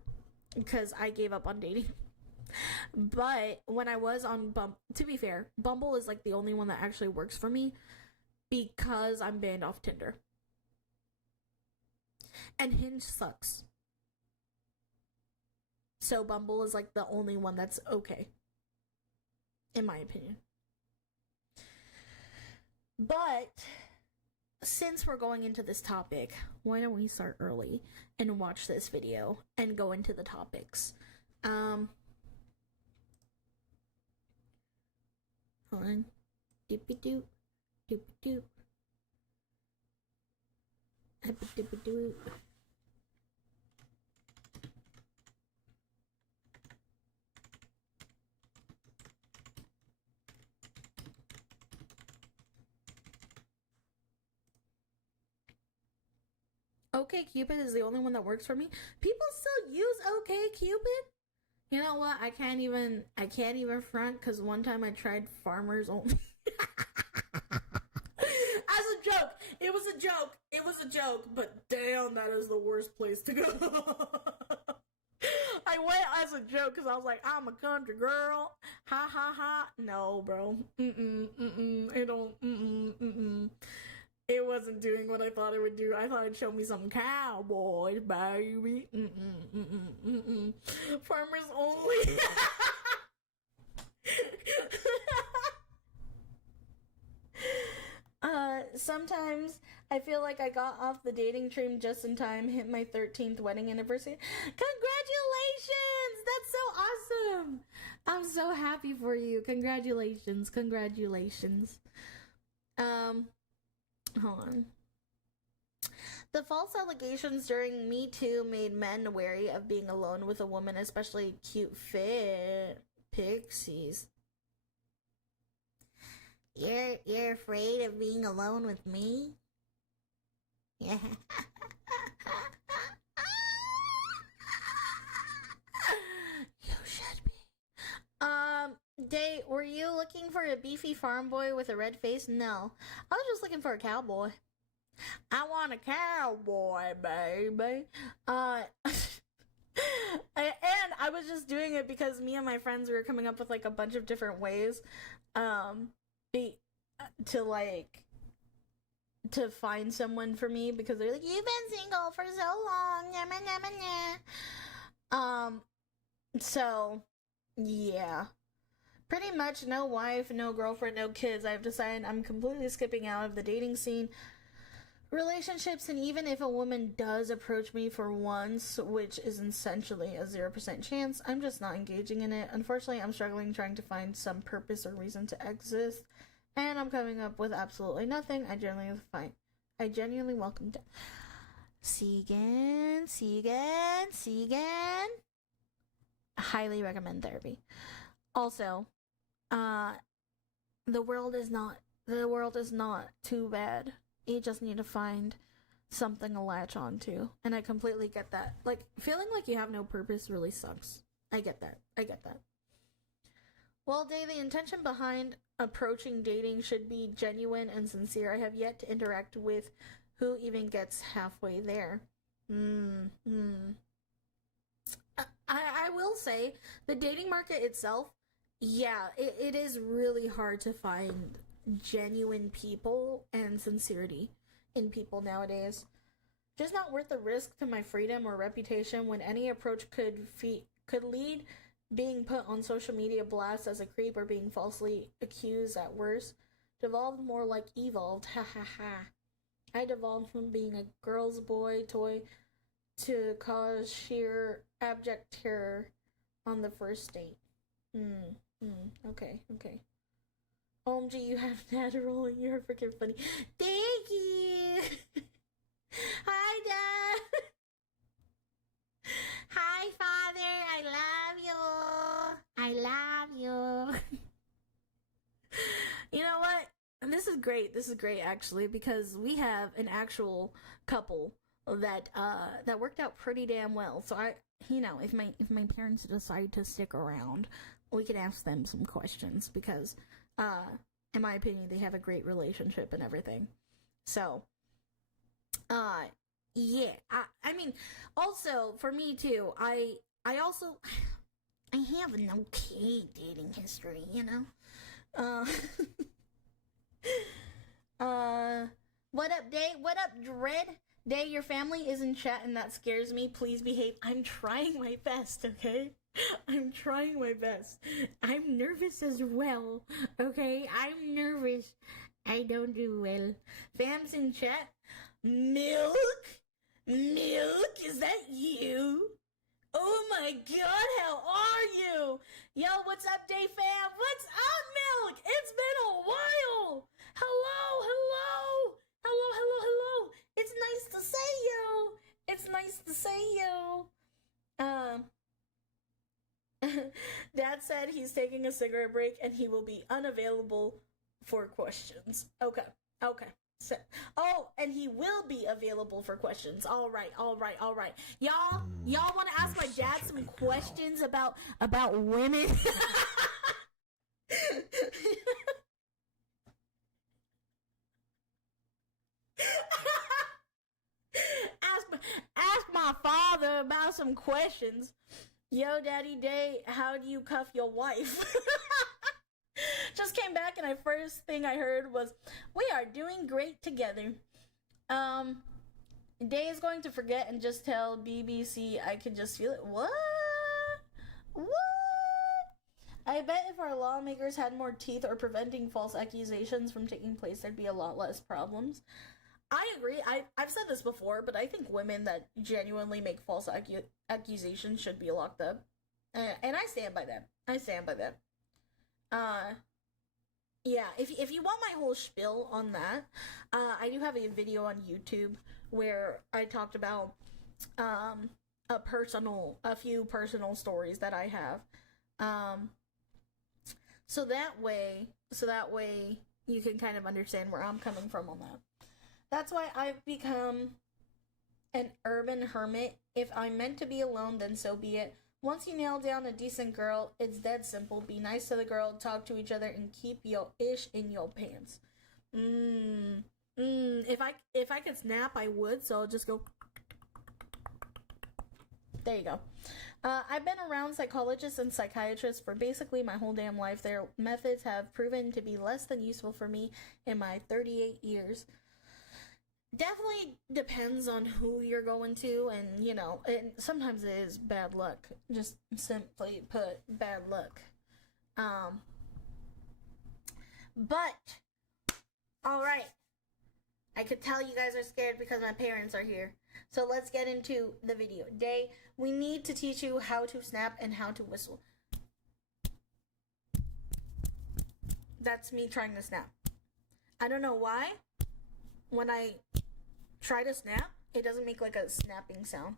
because I gave up on dating. But when I was on Bumble, to be fair, Bumble is like the only one that actually works for me because I'm banned off Tinder. And Hinge sucks. So Bumble is like the only one that's okay, in my opinion. But since we're going into this topic, why don't we start early and watch this video and go into the topics? Hold on. Doop-a-doop. Doop-a-doop. Doop-a-doop-a-doop. OkCupid is the only one that works for me. People still use OkCupid. You know what? I can't even front, because one time I tried Farmers Only. As a joke. It was a joke, but damn, that is the worst place to go. I went as a joke because I was like, I'm a country girl. Ha ha ha. No, bro. It wasn't doing what I thought it would do. I thought it'd show me some cowboys, baby. Farmers Only. I feel like I got off the dating train just in time, hit my 13th wedding anniversary. Congratulations! That's so awesome! I'm so happy for you. Congratulations. Hold on. The false allegations during Me Too made men wary of being alone with a woman, especially cute fit pixies. You're afraid of being alone with me? Yeah. You should be. Day, were you looking for a beefy farm boy with a red face? No. I was just looking for a cowboy. I want a cowboy, baby. And I was just doing it because me and my friends were coming up with like a bunch of different ways to find someone for me, because they're like, you've been single for so long. So yeah. Pretty much no wife, no girlfriend, no kids. I've decided I'm completely skipping out of the dating scene, relationships, and even if a woman does approach me for once, which is essentially a 0% chance, I'm just not engaging in it. Unfortunately, I'm struggling trying to find some purpose or reason to exist, and I'm coming up with absolutely nothing. I genuinely welcome to see you again. Highly recommend therapy. Also, the world is not too bad. You just need to find something to latch on to. And I completely get that. Like, feeling like you have no purpose really sucks. I get that. Well, Dave, the intention behind approaching dating should be genuine and sincere. I have yet to interact with who even gets halfway there. I will say, the dating market itself, yeah, it is really hard to find genuine people and sincerity in people nowadays. Just not worth the risk to my freedom or reputation when any approach could lead being put on social media blast as a creep or being falsely accused at worst. Devolved more like evolved, ha ha ha. I devolved from being a girl's boy toy to cause sheer abject terror on the first date. Okay. OMG, you have dad rolling. You're freaking funny. Thank you. Hi, Dad. Hi, Father. I love you. You know what? This is great, actually, because we have an actual couple that worked out pretty damn well. So if my parents decide to stick around, we can ask them some questions, because in my opinion, they have a great relationship and everything. So yeah, I mean, also for me too, I have an okay dating history, you know. What up, Day? What up, Dread? Day, your family is in chat and that scares me. Please behave. I'm trying my best, okay? I'm trying my best. I'm nervous as well, okay? I'm nervous. I don't do well. Fam's in chat. Milk? Is that you? Oh my god, how are you? Yo, what's up, Day Fam? What's up, Milk? It's been a while. Hello. It's nice to see you. Dad said he's taking a cigarette break and he will be unavailable for questions. Okay. So, and he will be available for questions. All right. Y'all want to ask my dad some questions about women? ask my father about some questions. Yo, Daddy Day, how do you cuff your wife? Just came back and the first thing I heard was, we are doing great together. Day is going to forget and just tell BBC I can just feel it. What? I bet if our lawmakers had more teeth or preventing false accusations from taking place, there'd be a lot less problems. I agree. I've said this before, but I think women that genuinely make false accusations should be locked up. And I stand by that. I stand by that. Yeah, if you want my whole spiel on that, I do have a video on YouTube where I talked about a few personal stories that I have. So that way you can kind of understand where I'm coming from on that. That's why I've become an urban hermit. If I'm meant to be alone, then so be it. Once you nail down a decent girl, it's dead simple. Be nice to the girl, talk to each other, and keep your ish in your pants. If I could snap, I would, so I'll just go. There you go. I've been around psychologists and psychiatrists for basically my whole damn life. Their methods have proven to be less than useful for me in my 38 years. Definitely depends on who you're going to, and, and sometimes it is bad luck. Just simply put, bad luck. But, alright. I could tell you guys are scared because my parents are here. So let's get into the video. Day, we need to teach you how to snap and how to whistle. That's me trying to snap. I don't know why. When I try to snap, it doesn't make like a snapping sound.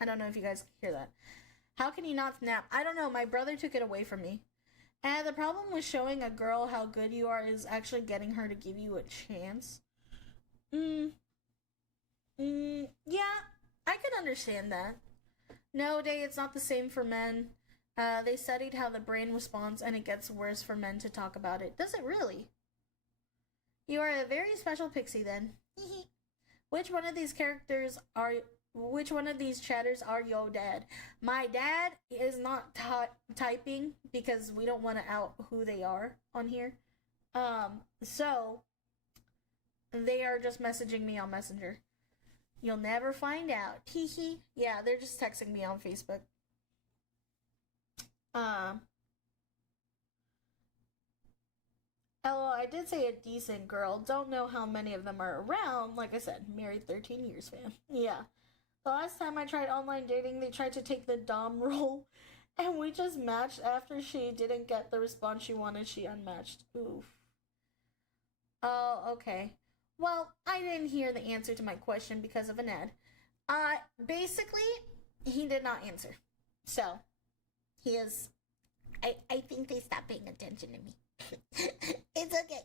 I don't know if you guys hear that. How can you not snap? I don't know. My brother took it away from me. And the problem with showing a girl how good you are is actually getting her to give you a chance. Yeah, I could understand that. No, Day, it's not the same for men. They studied how the brain responds, and it gets worse for men to talk about it. Does it really? You are a very special pixie, then. Which one of these chatters are your dad? My dad is not typing because we don't want to out who they are on here. So they are just messaging me on Messenger. You'll never find out. Yeah, they're just texting me on Facebook. I did say a decent girl. Don't know how many of them are around. Like I said, married 13 years, fam. Yeah. The last time I tried online dating, they tried to take the dom role, and we just matched after she didn't get the response she wanted. She unmatched. Oof. Oh, okay. Well, I didn't hear the answer to my question because of an ad. Basically, he did not answer. So, he is... I think they stopped paying attention to me. It's okay.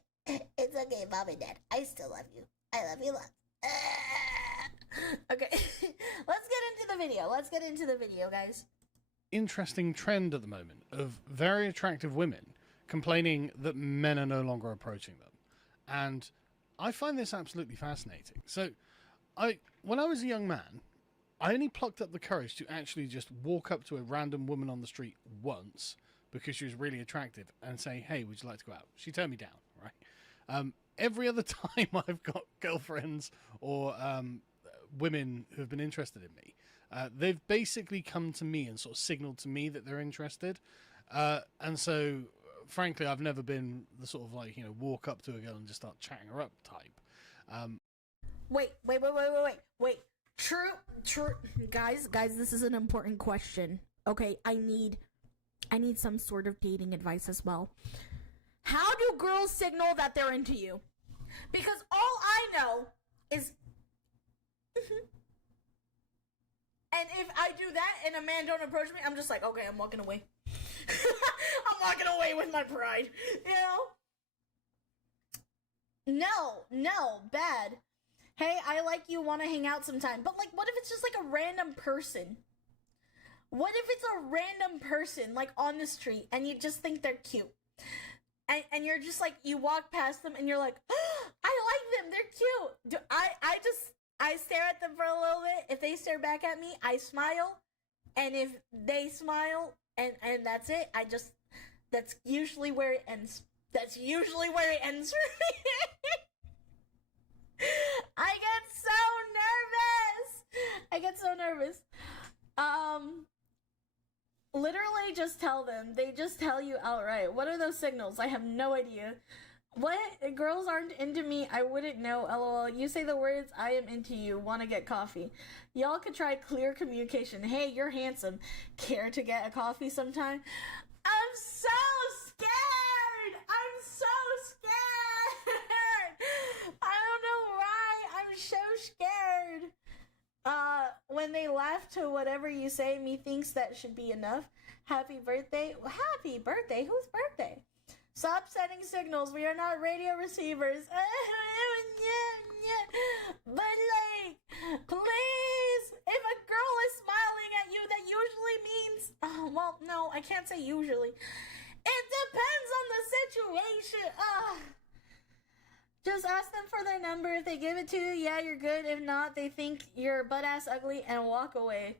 It's okay, Mom and Dad. I still love you. I love you lots. Okay. Let's get into the video, guys. Interesting trend at the moment of very attractive women complaining that men are no longer approaching them. And I find this absolutely fascinating. So, when I was a young man, I only plucked up the courage to actually just walk up to a random woman on the street once because she was really attractive and say, hey, would you like to go out? She turned me down, right? Every other time I've got girlfriends or women who have been interested in me, they've basically come to me and sort of signaled to me that they're interested. And so, frankly, I've never been the sort of walk up to a girl and just start chatting her up type. Wait. True. Guys, this is an important question. Okay, I need some sort of dating advice as well. How do girls signal that they're into you? Because all I know is... And if I do that and a man don't approach me, I'm just like, okay, I'm walking away. I'm walking away with my pride, No, bad. Hey, I like you, want to hang out sometime. But, what if it's just, a random person? What if it's a random person, on the street, and you just think they're cute? And you're just, you walk past them, and you're like, oh, I like them, they're cute. I stare at them for a little bit. If they stare back at me, I smile. And if they smile, and that's it, that's usually where it ends. That's usually where it ends for me. I get so nervous. Literally just tell them. They just tell you outright. What are those signals? I have no idea. What? Girls aren't into me. I wouldn't know. LOL. You say the words, I am into you. Want to get coffee. Y'all could try clear communication. Hey, you're handsome. Care to get a coffee sometime? I'm so scared. I'm so scared. I don't know why. I'm so scared. When they laugh to whatever you say, methinks that should be enough. Happy birthday. Happy birthday? Whose birthday? Stop sending signals. We are not radio receivers. But like, please, if a girl is smiling at you, that usually means, oh, well, no, I can't say usually. It depends on the situation. Just ask them for their number. If they give it to you, yeah, you're good. If not, they think you're butt ass ugly and walk away.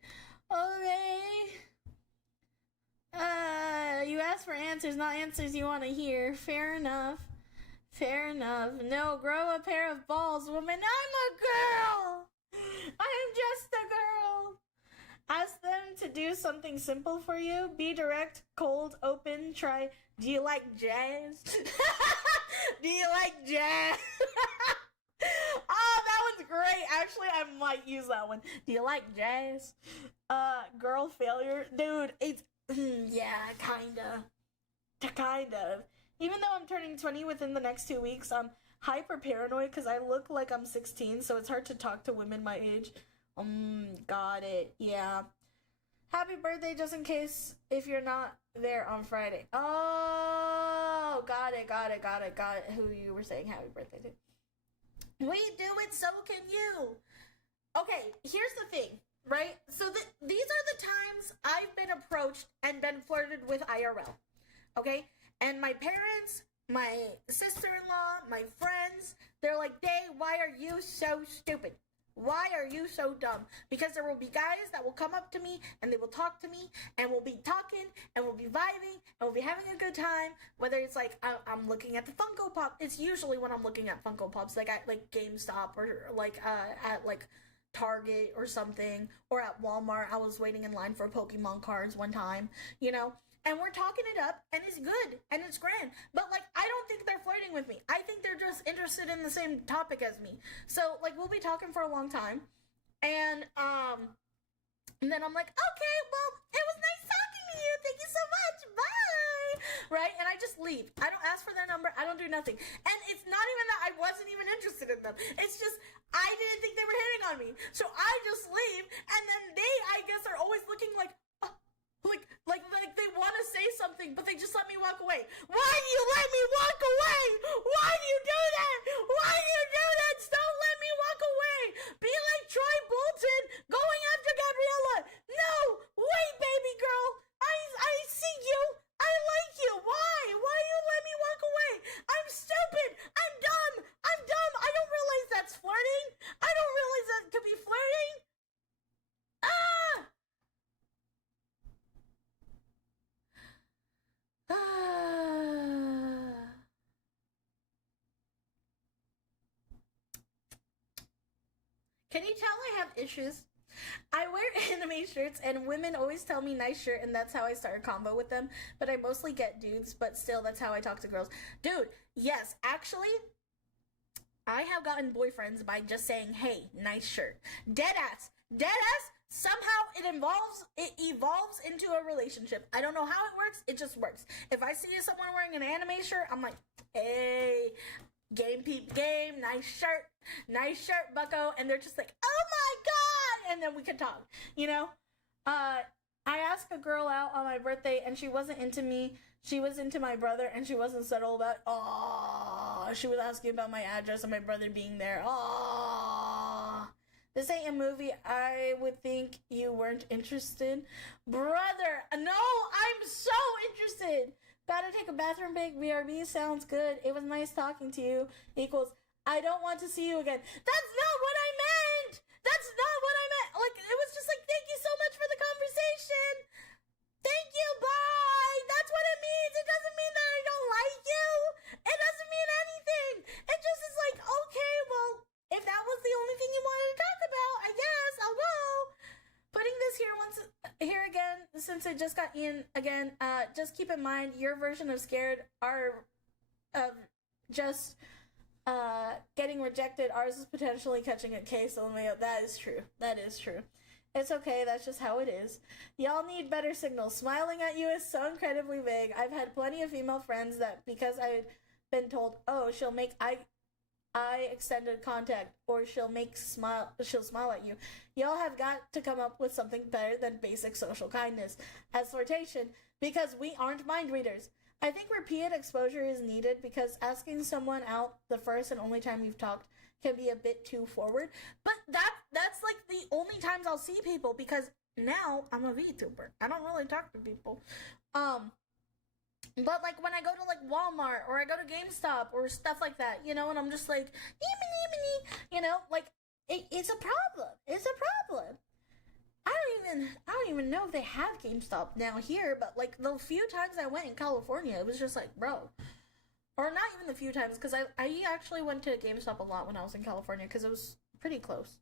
Okay. You ask for answers, not answers you want to hear. Fair enough. Fair enough. No, grow a pair of balls, woman. I'm a girl. I'm just a girl. Ask them to do something simple for you. Be direct, cold, open, try. Do you like jazz? Do you like jazz? Oh, that one's great. Actually, I might use that one. Do you like jazz? Girl failure. Dude, it's yeah, kinda. Even though I'm turning 20 within the next 2 weeks, I'm hyper paranoid because I look like I'm 16, so it's hard to talk to women my age. Got it. Yeah. Happy birthday, just in case if you're not there on Friday. Oh, got it. Who you were saying happy birthday to. We do it, so can you. Okay, here's the thing. Right? So these are the times I've been approached and been flirted with IRL. Okay? And my parents, my sister-in-law, my friends, they're like, Day, why are you so stupid? Why are you so dumb? Because there will be guys that will come up to me and they will talk to me and we'll be talking and we'll be vibing and we'll be having a good time. Whether it's like I'm looking at the Funko Pop. It's usually when I'm looking at Funko Pops, like at like GameStop or like at like Target or something, or at Walmart. I was waiting in line for Pokemon cards one time, you know, and we're talking it up and it's good and it's grand, but like I don't think they're flirting with me. I think they're just interested in the same topic as me. So like we'll be talking for a long time and then I'm like, okay, well, it was nice talking to you, thank you so much, bye, right? And I just leave. I don't ask for their number. I don't do nothing. And it's not even that I wasn't even interested in them. It's just I didn't think they were hitting on me. So I just leave, and then they, I guess, are always looking like they want to say something, but they just let me walk away. Why do you let me walk away? Why do you do that? Why do you do that? Don't let me walk away. Be like Troy Bolton going after Gabriella. No, wait, baby girl. I see you. I like you. Why? Why do you let me walk away? I'm stupid. I'm dumb. I don't realize that's flirting. I don't realize that could be flirting. Can you tell I have issues? I wear anime shirts and women always tell me nice shirt and that's how I start a combo with them, but I mostly get dudes, but still that's how I talk to girls. Dude, yes, actually, I have gotten boyfriends by just saying, hey, nice shirt. Deadass, somehow it evolves into a relationship. I don't know how it works, it just works. If I see someone wearing an anime shirt, I'm like, hey, game peep game, nice shirt, bucko, and they're just like, oh my god, and then we could talk, you know? I asked a girl out on my birthday, and she wasn't into me, she was into my brother, and she wasn't subtle about, she was asking about my address and my brother being there, this ain't a movie, I would think you weren't interested. Brother, no, I'm so interested. Gotta take a bathroom break, BRB, sounds good. It was nice talking to you, equals, I don't want to see you again. That's not what I meant! Like, it was just like, thank you so much for the conversation. Thank you, bye! That's what it means. It doesn't mean that I don't like you. It doesn't mean anything. It just is like, okay, well, if that was the only thing you wanted to talk about, I guess I'll go. Putting this here again, since it just got in again, just keep in mind, your version of scared just getting rejected. Ours is potentially catching a case. That is true. That is true. It's okay. That's just how it is. Y'all need better signals. Smiling at you is so incredibly vague. I've had plenty of female friends that because I've been told, oh, she'll make eye extended contact, or she'll smile at you. Y'all have got to come up with something better than basic social kindness as flirtation, because we aren't mind readers. I think repeated exposure is needed, because asking someone out the first and only time you've talked can be a bit too forward. But that's like the only times I'll see people, because now I'm a VTuber. I don't really talk to people. But like when I go to like Walmart or I go to GameStop or stuff like that, you know, and I'm just like, you know, like it's a problem. It's a problem. I don't even know if they have GameStop now here, but like the few times I went in California, it was just like, bro. Or not even the few times, because I actually went to GameStop a lot when I was in California, because it was pretty close.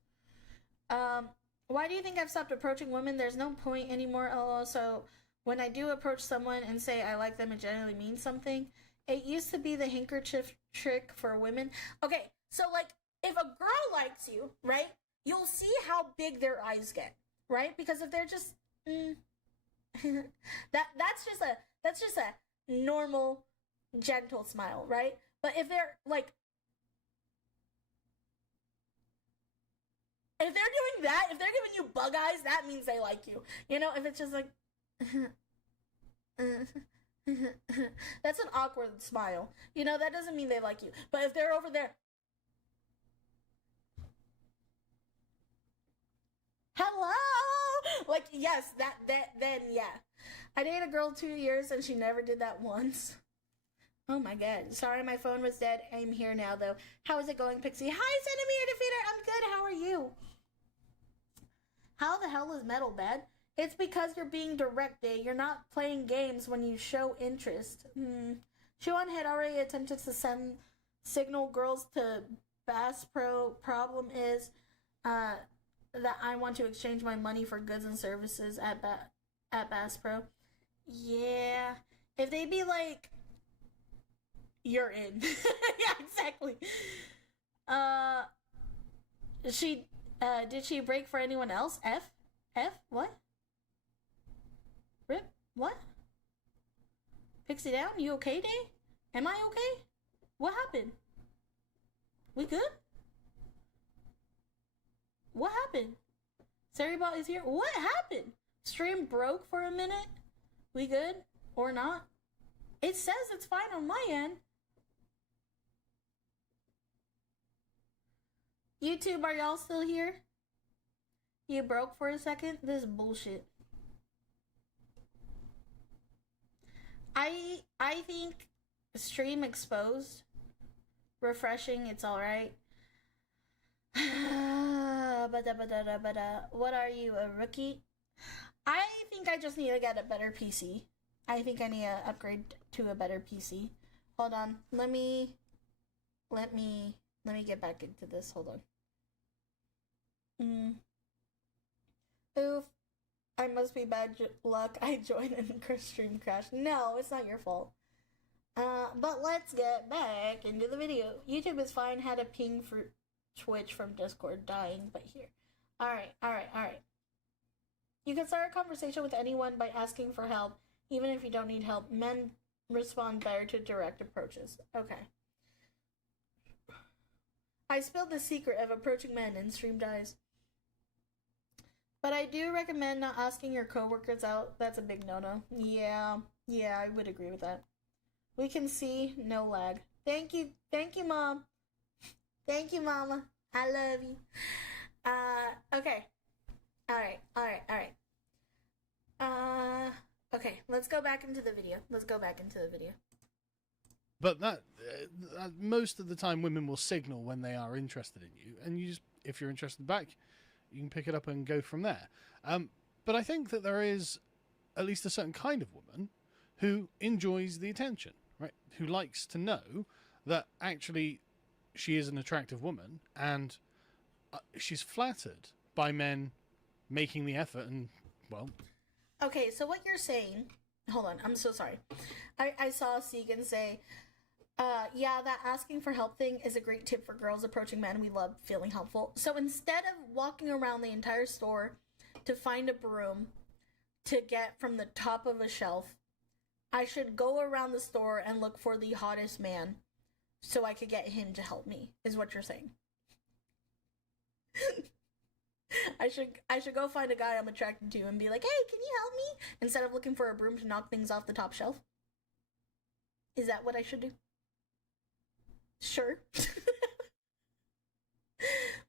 Why do you think I've stopped approaching women? There's no point anymore, LOL. So when I do approach someone and say I like them, it generally means something. It used to be the handkerchief trick for women. Okay, so like if a girl likes you, right, you'll see how big their eyes get, right? Because if they're just that's just a normal gentle smile, right? But if they're like, if they're doing that, if they're giving you bug eyes, that means they like you. You know, if it's just like that's an awkward smile. You know, that doesn't mean they like you. But if they're over there, hello, like, yes, then yeah. I dated a girl 2 years and she never did that once. Oh my god. Sorry, my phone was dead. I'm here now, though. How is it going, Pixie? Hi, Centimeter Defeater. I'm good. How are you? How the hell is metal bad? It's because you're being direct, Day. You're not playing games when you show interest. Shuan had already attempted to signal girls to Bass Pro. Problem is that I want to exchange my money for goods and services at Bass Pro. Yeah. If they be like, you're in. Yeah, exactly. Did she break for anyone else? F? What? Rip? What? Pixie down? You okay, Day? Am I okay? What happened? We good? What happened? Sarybot is here. What happened? Stream broke for a minute? We good? Or not? It says it's fine on my end. YouTube, are y'all still here? You broke for a second? This is bullshit. I think stream exposed. Refreshing, it's alright. What are you, a rookie? I think I just need to get a better PC. I think I need to upgrade to a better PC. Hold on. Let me get back into this. Hold on. Oof. I must be bad luck. I joined and Chris stream crashed. No, it's not your fault. But let's get back into the video. YouTube is fine. Had a ping for Twitch from Discord dying, but here. Alright. You can start a conversation with anyone by asking for help, even if you don't need help. Men respond better to direct approaches. Okay. I spilled the secret of approaching men and stream dies. But I do recommend not asking your coworkers out. That's a big no-no. Yeah, I would agree with that. We can see no lag. Thank you, Mom. Thank you, Mama. I love you. Okay. Alright. Okay, let's go back into the video. But that most of the time, women will signal when they are interested in you, and you just, if you're interested back, you can pick it up and go from there. But I think that there is at least a certain kind of woman who enjoys the attention, right? Who likes to know that actually she is an attractive woman, and she's flattered by men making the effort and, well... Okay, so what you're saying... Hold on, I'm so sorry. I saw Segan say, Yeah, that asking for help thing is a great tip for girls approaching men. We love feeling helpful. So instead of walking around the entire store to find a broom to get from the top of a shelf, I should go around the store and look for the hottest man so I could get him to help me, is what you're saying. I should go find a guy I'm attracted to and be like, hey, can you help me? Instead of looking for a broom to knock things off the top shelf. Is that what I should do? Sure.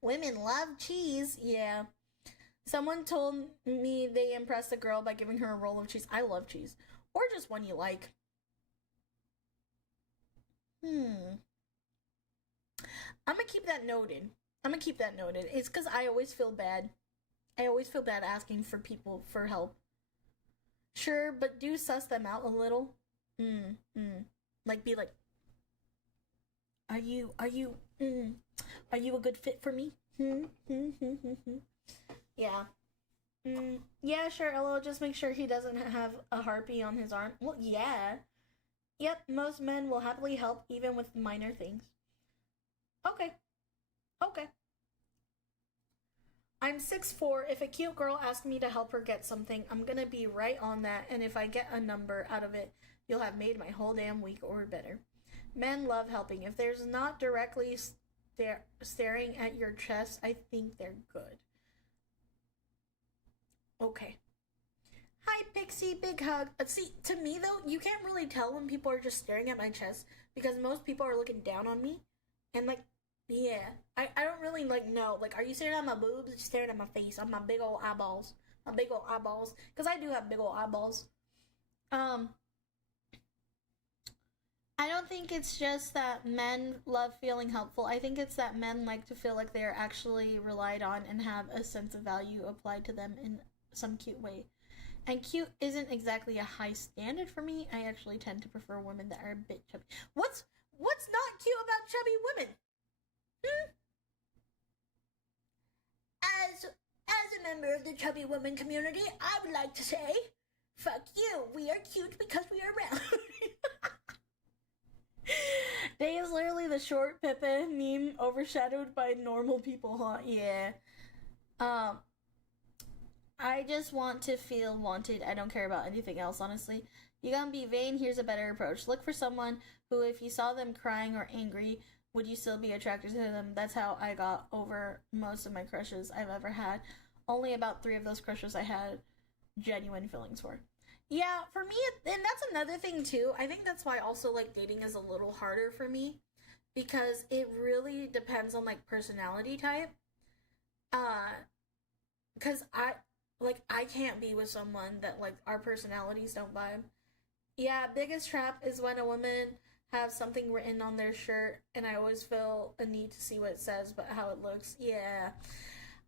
Women love cheese. Yeah. Someone told me they impressed a girl by giving her a roll of cheese. I love cheese. Or just one you like. I'm gonna keep that noted. It's because I always feel bad. I always feel bad asking for people for help. Sure, but do suss them out a little. Like, be like, are you a good fit for me? Yeah. Yeah, sure, LOL, just make sure he doesn't have a harpy on his arm. Well, yeah. Yep, most men will happily help even with minor things. Okay. I'm 6'4". If a cute girl asks me to help her get something, I'm gonna be right on that, and if I get a number out of it, you'll have made my whole damn week or better. Men love helping. If there's not directly staring at your chest, I think they're good. Okay. Hi, Pixie. Big hug. See, to me, though, you can't really tell when people are just staring at my chest because most people are looking down on me. And, like, yeah. I don't really, like, know. Like, are you staring at my boobs or you staring at my face? On my big old eyeballs. My big old eyeballs. Because I do have big old eyeballs. I don't think it's just that men love feeling helpful. I think it's that men like to feel like they're actually relied on and have a sense of value applied to them in some cute way. And cute isn't exactly a high standard for me. I actually tend to prefer women that are a bit chubby. What's not cute about chubby women? As a member of the chubby woman community, I would like to say, fuck you. We are cute because we are round. Day is literally the short Pepe meme overshadowed by normal people, huh? Yeah. I just want to feel wanted. I don't care about anything else, honestly. You gonna be vain? Here's a better approach. Look for someone who, if you saw them crying or angry, would you still be attracted to them? That's how I got over most of my crushes I've ever had. Only about 3 of those crushes I had genuine feelings for. Yeah, for me, and that's another thing too. I think that's why also, like, dating is a little harder for me. Because it really depends on, like, personality type. Because I can't be with someone that, like, our personalities don't vibe. Yeah, biggest trap is when a woman has something written on their shirt, and I always feel a need to see what it says, but how it looks. Yeah.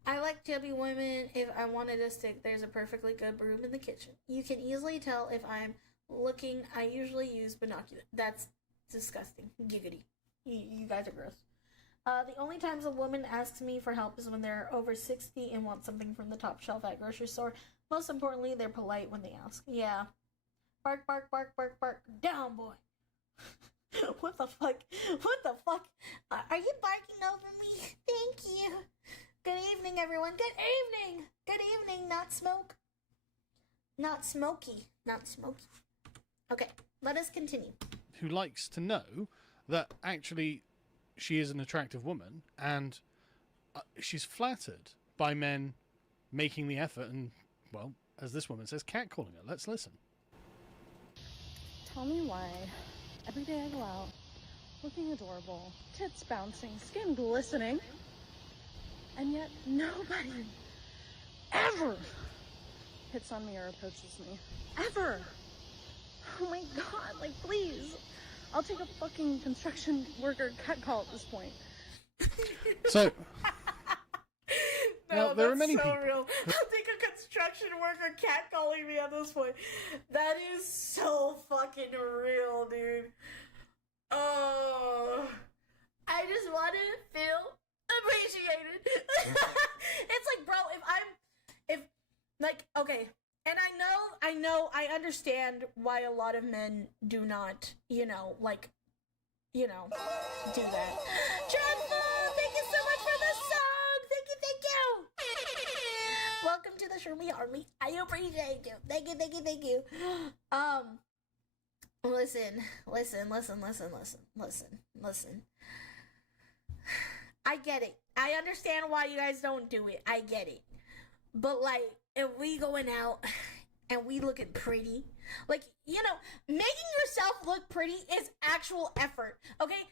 I like chubby women. If I wanted a stick, there's a perfectly good broom in the kitchen. You can easily tell if I'm looking. I usually use binoculars. That's disgusting. Giggity. You guys are gross. The only times a woman asks me for help is when they're over 60 and want something from the top shelf at grocery store. Most importantly, they're polite when they ask. Yeah. Bark, bark, bark, bark, bark. Down, boy. What the fuck? What the fuck? Are you barking over me? Thank you. Good evening, everyone. Good evening. Good evening. Not smoke. Not smoky. Not smoky. Okay, let us continue. Who likes to know that actually she is an attractive woman and she's flattered by men making the effort and, well, as this woman says, catcalling her. Let's listen. Tell me why every day I go out looking adorable, tits bouncing, skin glistening, and yet nobody ever hits on me or approaches me. Ever! Oh my god, like, please. I'll take a fucking construction worker catcall at this point. So, No, now, there are that's many so people. real. I'll take a construction worker catcalling me at this point. That is so fucking real, dude. Oh, I just want to feel appreciated. It's like, bro, okay, and I understand why a lot of men do not, like, you know, do that. Dreadful, thank you so much for the song. Thank you, thank you. Welcome to the Shermie Army. I appreciate you. Thank you, thank you, thank you. Listen. I get it. I understand why you guys don't do it. I get it. But like, if we going out and we looking pretty, like, you know, making yourself look pretty is actual effort. Okay?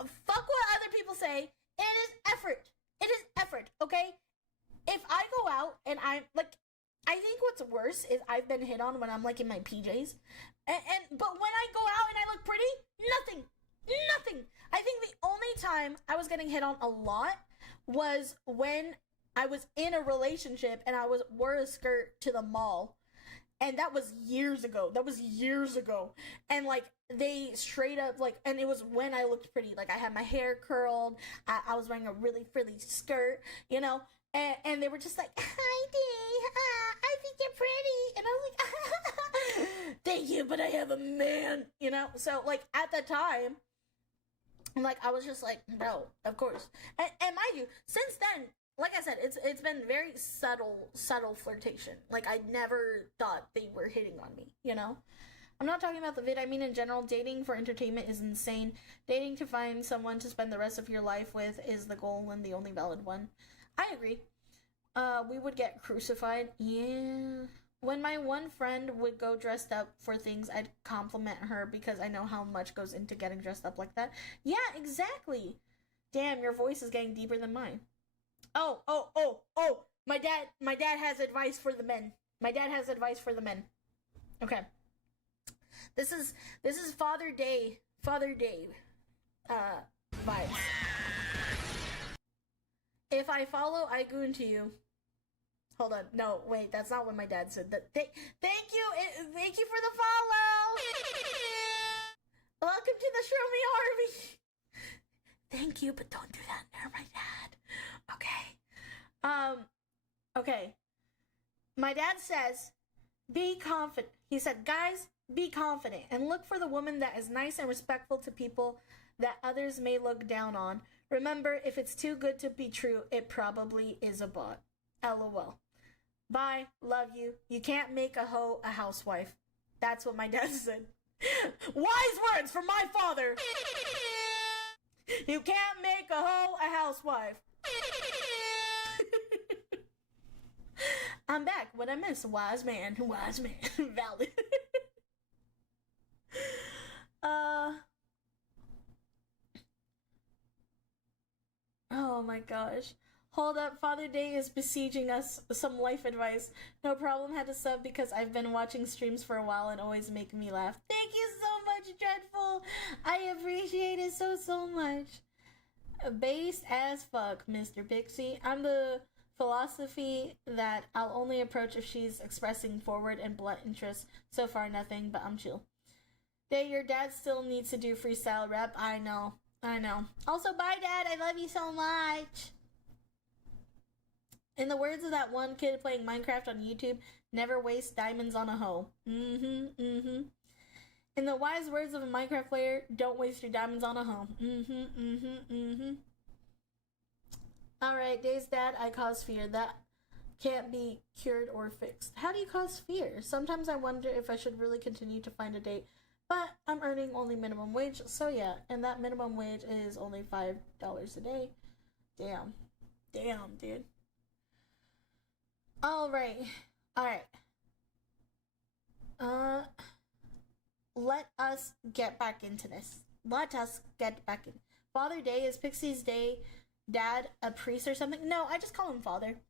Fuck what other people say. It is effort. It is effort, okay? If I go out and I'm like, I think what's worse is I've been hit on when I'm like in my PJs. But when I go out and I look pretty, nothing. I think the only time I was getting hit on a lot was when I was in a relationship and I wore a skirt to the mall. And that was years ago. And like, they straight up, like, and it was when I looked pretty. Like, I had my hair curled. I was wearing a really frilly skirt, you know? And they were just like, hi, Dee. I think you're pretty. And I was like, thank you, but I have a man, you know? So, like, at the time, like, I was just like, no, of course. And mind you, since then, like I said, it's been very subtle flirtation. Like, I never thought they were hitting on me, you know? I'm not talking about the vid, I mean in general, dating for entertainment is insane. Dating to find someone to spend the rest of your life with is the goal and the only valid one. I agree. We would get crucified. Yeah. When my one friend would go dressed up for things, I'd compliment her because I know how much goes into getting dressed up like that. Yeah, exactly. Damn, your voice is getting deeper than mine. Oh. My dad has advice for the men. Okay. This is Father Day vibes. If I follow, I goon to you. Hold on. No, wait, that's not what my dad said. Thank you for the follow. Welcome to the Show Me Army. Thank you, but don't do that near my dad. Okay. Okay. My dad says, be confident. He said, guys, be confident and look for the woman that is nice and respectful to people that others may look down on. Remember, if it's too good to be true, it probably is a bot. LOL. Bye. Love you. You can't make a hoe a housewife. That's what my dad said. Wise words from my father. You can't make a hoe a housewife. I'm back. What I miss? Wise man. Valid. Oh my gosh. Hold up, Father Day is besieging us. Some life advice. No problem, had to sub because I've been watching streams for a while and always make me laugh. Thank you so much, Dreadful. I appreciate it so much. Based as fuck, Mr. Pixie. I'm the philosophy that I'll only approach if she's expressing forward and blunt interest. So far, nothing, but I'm chill. Day, your dad still needs to do freestyle rap. I know. Also, bye, Dad. I love you so much. In the words of that one kid playing Minecraft on YouTube, never waste diamonds on a hoe. In the wise words of a Minecraft player, don't waste your diamonds on a hoe. Alright, Day's dad, I cause fear. That can't be cured or fixed. How do you cause fear? Sometimes I wonder if I should really continue to find a date, but I'm earning only minimum wage, so yeah, and that minimum wage is only $5 a day. Damn, dude. Alright. Let us get back into this. Father Day, is Pixie's dad a priest or something? No, I just call him Father.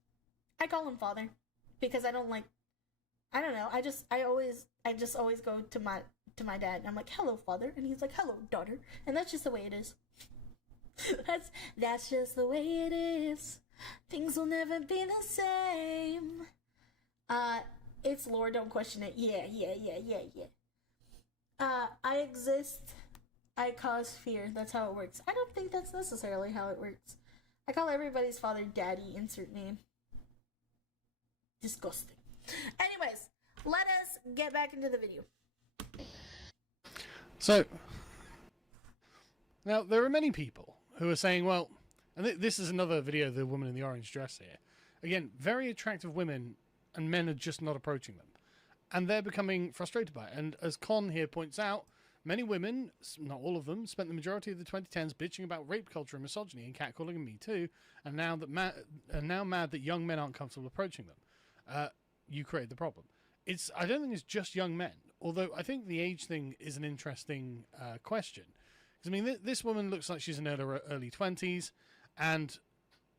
Because I don't know, I just always go to my dad and I'm like, hello, Father, and he's like, hello, daughter, and that's just the way it is. that's just the way it is. Things will never be the same. It's lore, don't question it. Yeah. I exist, I cause fear. That's how it works. I don't think that's necessarily how it works. I call everybody's father daddy, insert name. Disgusting. Anyways, let us get back into the video. So, Now, there are many people who are saying, well, and this is another video of the woman in the orange dress here. Again, very attractive women, and men are just not approaching them. And they're becoming frustrated by it. And as Con here points out, many women, not all of them, spent the majority of the 2010s bitching about rape culture and misogyny and catcalling and Me Too, and now mad that young men aren't comfortable approaching them. You create the problem. I don't think it's just young men, although I think the age thing is an interesting question. Because, I mean, this woman looks like she's in her early 20s, and,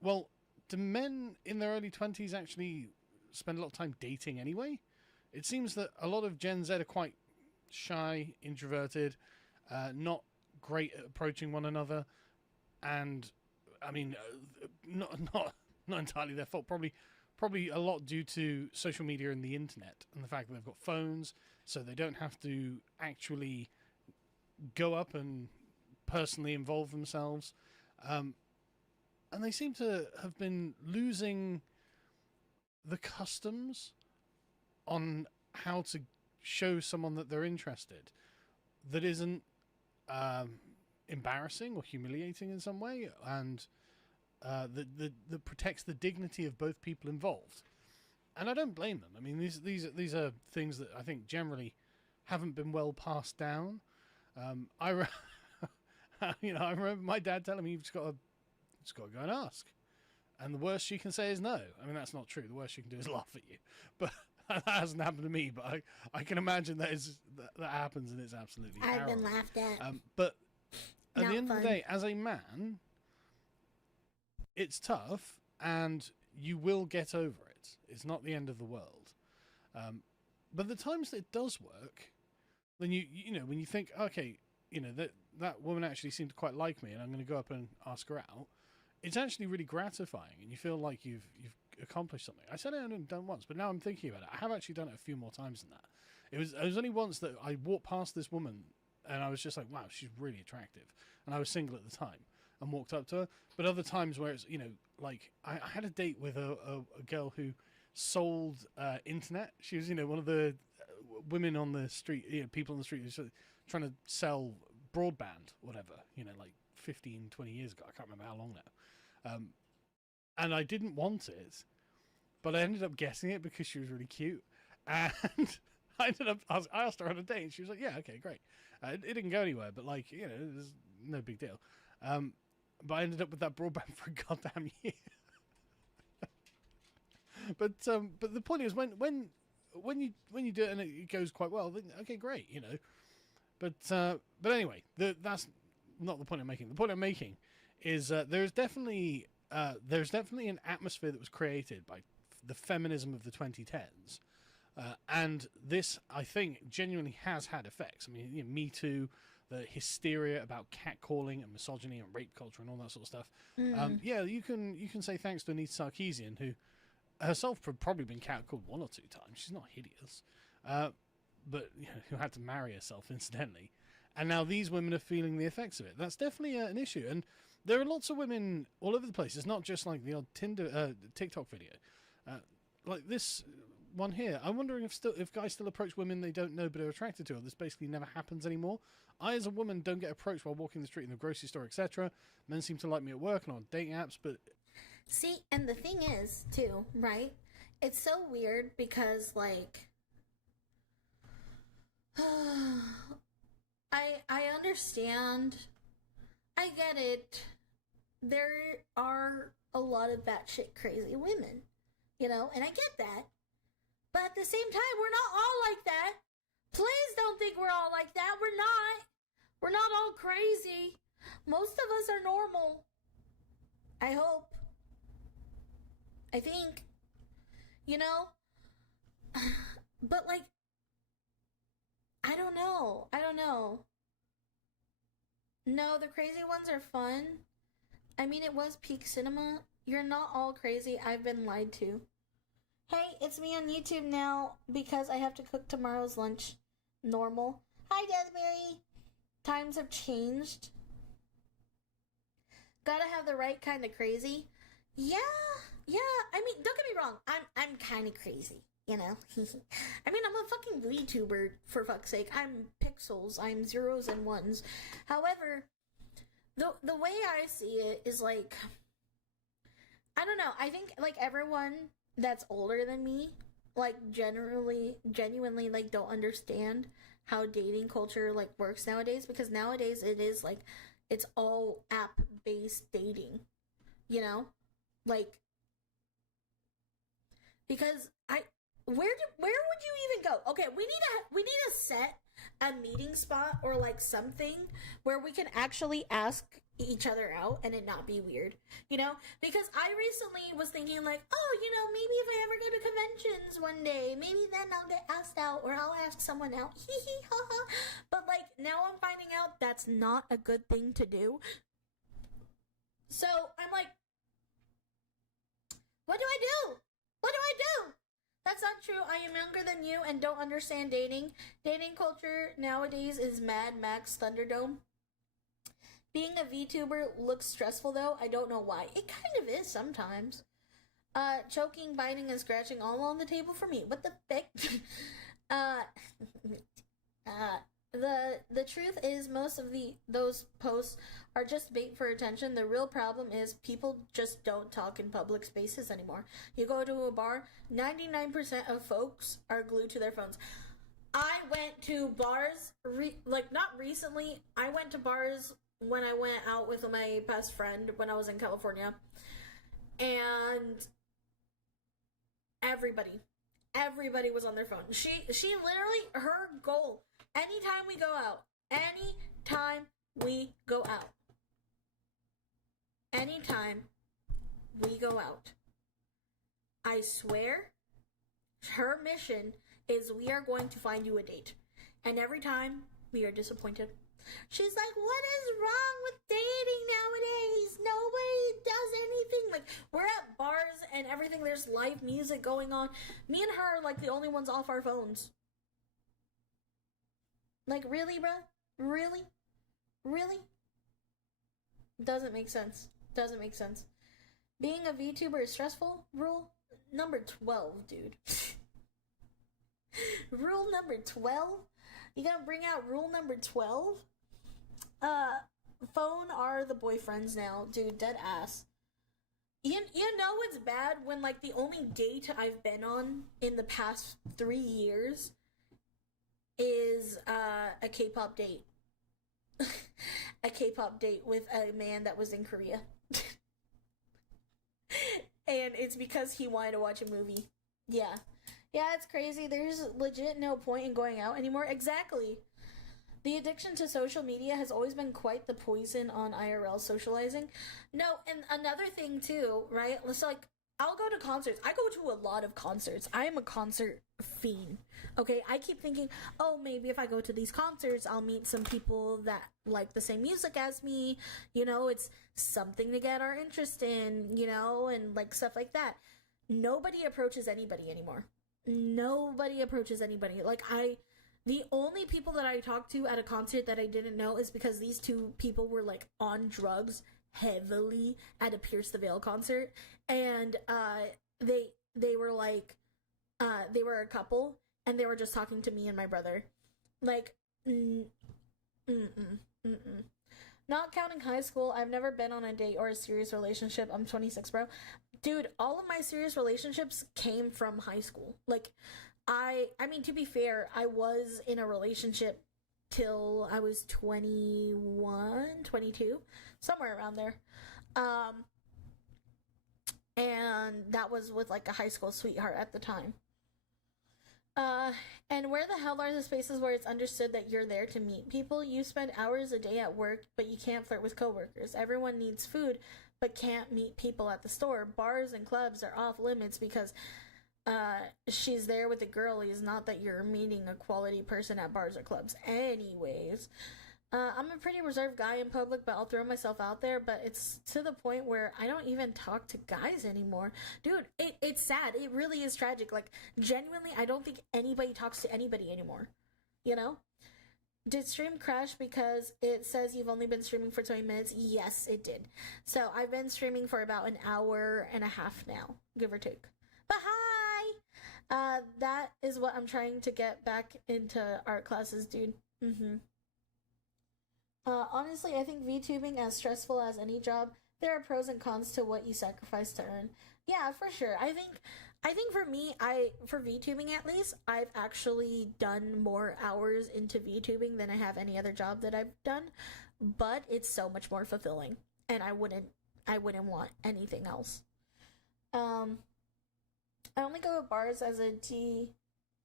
well, do men in their early 20s actually spend a lot of time dating anyway? It seems that a lot of Gen Z are quite shy, introverted, not great at approaching one another, and, I mean, not entirely their fault, probably a lot due to social media and the internet, and the fact that they've got phones, so they don't have to actually go up and personally involve themselves. And they seem to have been losing the customs on how to show someone that they're interested that isn't embarrassing or humiliating in some way, and that protects the dignity of both people involved. And I don't blame them. I mean, these are things that I think generally haven't been well passed down. I remember my dad telling me, you've just got to go and ask. And the worst she can say is no. I mean, that's not true. The worst she can do is laugh at you. But that hasn't happened to me. But I can imagine that happens, and it's absolutely I've harrowing. been laughed at. But at Not the end fun. of the day, as a man, it's tough, and you will get over it. It's not the end of the world. But the times that it does work, then when you think, okay, that woman actually seemed to quite like me, and I'm going to go up and ask her out, it's actually really gratifying, and you feel like you've accomplished something. I said I hadn't done once, but now I'm thinking about it. I have actually done it a few more times than that. It was only once that I walked past this woman, and I was just like, wow, she's really attractive. And I was single at the time, and walked up to her. But other times where it's, like, I had a date with a girl who sold internet. She was, one of the women on the street, people on the street who trying to sell broadband, whatever, like 15, 20 years ago. I can't remember how long now. And I didn't want it, but I ended up getting it because she was really cute. And I asked her on a date, and she was like, yeah, okay, great. It didn't go anywhere, but it was no big deal. But I ended up with that broadband for a goddamn year. But the point is, when you do it and it goes quite well, then okay, great, But anyway, that's not the point I'm making. The point I'm making is there's definitely an atmosphere that was created by the feminism of the 2010s, and this, I think, genuinely has had effects. I mean, Me Too, the hysteria about catcalling and misogyny and rape culture and all that sort of stuff. Yeah, you can say thanks to Anita Sarkeesian, who herself probably been catcalled 1 or 2 times. She's not hideous, but who had to marry herself incidentally. And now these women are feeling the effects of it. That's definitely an issue. And there are lots of women all over the place. It's not just like the odd TikTok video. Like this one here. I'm wondering if guys still approach women they don't know but are attracted to, or this basically never happens anymore. I, as a woman, don't get approached while walking the street in the grocery store, etc. Men seem to like me at work and on dating apps, but... See, and the thing is, too, right? It's so weird because, I understand. I get it. There are a lot of batshit crazy women, and I get that. But at the same time, we're not all like that. Please don't think we're all like that. We're not. We're not all crazy. Most of us are normal. I hope. I think. But, I don't know. No, the crazy ones are fun. I mean, it was peak cinema. You're not all crazy. I've been lied to. Hey, it's me on YouTube now because I have to cook tomorrow's lunch. Normal. Hi, Desperation. Times have changed. Gotta have the right kind of crazy. Yeah. I mean, don't get me wrong. I'm kind of crazy. I mean, I'm a fucking VTuber, for fuck's sake. I'm pixels. I'm zeros and ones. However, the way I see it is like, I don't know. I think like everyone that's older than me, like genuinely like don't understand how dating culture like works nowadays, because nowadays it is like it's all app based dating, you know, like because where would you even go? Okay, we need to set a meeting spot or like something where we can actually ask each other out and it not be weird, you know? Because I recently was thinking like, oh, you know, maybe if I ever go to conventions one day, maybe then I'll get asked out or I'll ask someone out. Hee hee ha ha. But like now I'm finding out that's not a good thing to do. So I'm like, what do I do? What do I do? That's not true. I am younger than you and don't understand dating. Dating culture nowadays is Mad Max Thunderdome. Being a VTuber looks stressful though. I don't know why. It kind of is sometimes. Choking, biting, and scratching all on the table for me. What the heck? The truth is most of those posts are just bait for attention. The real problem is people just don't talk in public spaces anymore. You go to a bar, 99% of folks are glued to their phones. I went to bars, not recently. I went to bars when I went out with my best friend when I was in California. And everybody was on their phone. She literally, her goal, anytime we go out, I swear, her mission is we are going to find you a date. And every time, we are disappointed. She's like, what is wrong with dating nowadays? Nobody does anything. Like, we're at bars and everything. There's live music going on. Me and her are like the only ones off our phones. Like, really, bruh? Really? Really? Doesn't make sense. Doesn't make sense. Being a VTuber is stressful? Rule number 12, dude. Rule number 12? You gonna bring out rule number 12? Phone are the boyfriends now, dude, dead ass. You know it's bad when, like, the only date I've been on in the past 3 years is, a K-pop date. A K-pop date with a man that was in Korea. And it's because he wanted to watch a movie. Yeah. Yeah, it's crazy. There's legit no point in going out anymore. Exactly. The addiction to social media has always been quite the poison on IRL socializing. No, and another thing too, right? It's like, I'll go to concerts. I go to a lot of concerts. I am a concert fiend. Okay, I keep thinking, oh, maybe if I go to these concerts, I'll meet some people that like the same music as me. You know, it's something to get our interest in, you know, and like stuff like that. Nobody approaches anybody anymore. Nobody approaches anybody. Like, the only people that I talked to at a concert that I didn't know is because these two people were like on drugs heavily at a Pierce the Veil concert, and they were like they were a couple and they were just talking to me and my brother. Like, not counting high school, I've never been on a date or a serious relationship. I'm 26, bro. Dude, all of my serious relationships came from high school. Like, I mean, to be fair, I was in a relationship till I was 21, 22, somewhere around there. And that was with like a high school sweetheart at the time. And where the hell are the spaces where it's understood that you're there to meet people? You spend hours a day at work, but you can't flirt with coworkers. Everyone needs food, but can't meet people at the store. Bars and clubs are off limits because she's there with the girlies, not that you're meeting a quality person at bars or clubs. Anyways, I'm a pretty reserved guy in public, but I'll throw myself out there. But it's to the point where I don't even talk to guys anymore. Dude, it's sad. It really is tragic. Like, genuinely, I don't think anybody talks to anybody anymore. You know? Did stream crash because it says you've only been streaming for 20 minutes? Yes, it did. So I've been streaming for about an hour and a half now, give or take. But hi! That is what I'm trying to get back into art classes, dude. Honestly, I think VTubing, as stressful as any job, there are pros and cons to what you sacrifice to earn. Yeah, for sure. I think for me, for VTubing at least, I've actually done more hours into VTubing than I have any other job that I've done, but it's so much more fulfilling, and I wouldn't want anything else. Um, I only go to bars as a D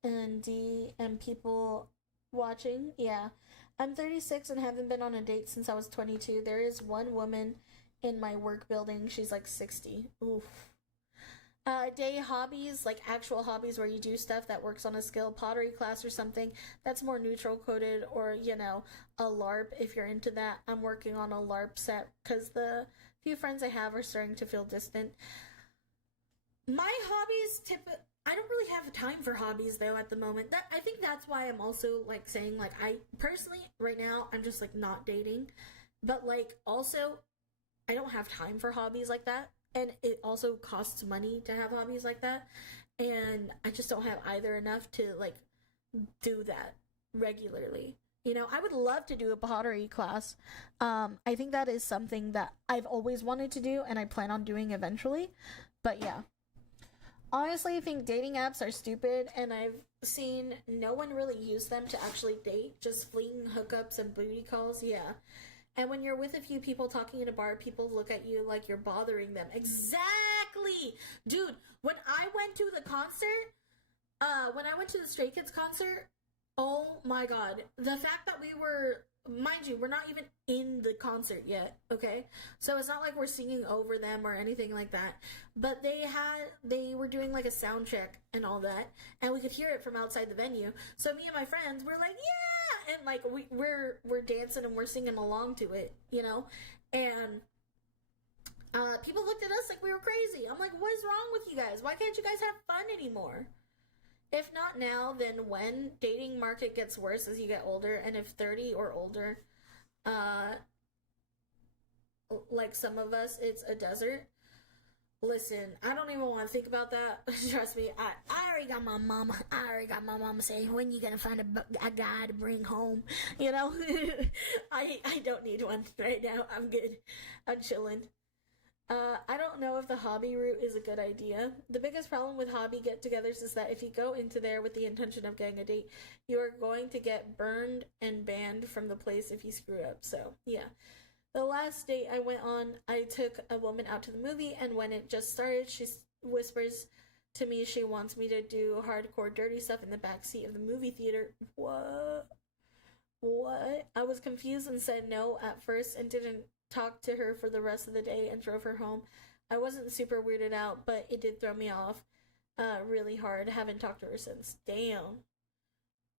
and people watching. Yeah. I'm 36 and haven't been on a date since I was 22. There is one woman in my work building. She's like 60. Oof. Day hobbies, like actual hobbies where you do stuff that works on a skill, pottery class or something that's more neutral coded, or, a LARP if you're into that. I'm working on a LARP set because the few friends I have are starting to feel distant. My hobbies I don't really have time for hobbies though at the moment. I think that's why I'm also like saying, like, I personally right now I'm just like not dating, but like also I don't have time for hobbies like that, and it also costs money to have hobbies like that, and I just don't have either enough to like do that regularly. I would love to do a pottery class. I think that is something that I've always wanted to do and I plan on doing eventually. But yeah. Honestly, I think dating apps are stupid, and I've seen no one really use them to actually date, just fleeting hookups and booty calls, yeah. And when you're with a few people talking in a bar, people look at you like you're bothering them. Exactly! Dude, when I went to the concert, when I went to the Stray Kids concert, oh my god. The fact that we were, mind you, we're not even in the concert yet, okay? So it's not like we're singing over them or anything like that. But they were doing like a sound check and all that, and we could hear it from outside the venue. So me and my friends were like, yeah! And like we're dancing and we're singing along to it, And people looked at us like we were crazy. I'm like, what is wrong with you guys? Why can't you guys have fun anymore? If not now, then when? Dating market gets worse as you get older, and if 30 or older, like some of us, it's a desert. Listen, I don't even want to think about that. Trust me, I already got my mama. I already got my mama saying, when you gonna find a guy to bring home? I don't need one right now. I'm good. I'm chilling. I don't know if the hobby route is a good idea. The biggest problem with hobby get-togethers is that if you go into there with the intention of getting a date, you are going to get burned and banned from the place if you screw up. So, yeah. The last date I went on, I took a woman out to the movie, and when it just started, she whispers to me she wants me to do hardcore dirty stuff in the backseat of the movie theater. What? I was confused and said no at first and didn't talk to her for the rest of the day and drove her home. I wasn't super weirded out, but it did throw me off really hard. Haven't talked to her since. Damn.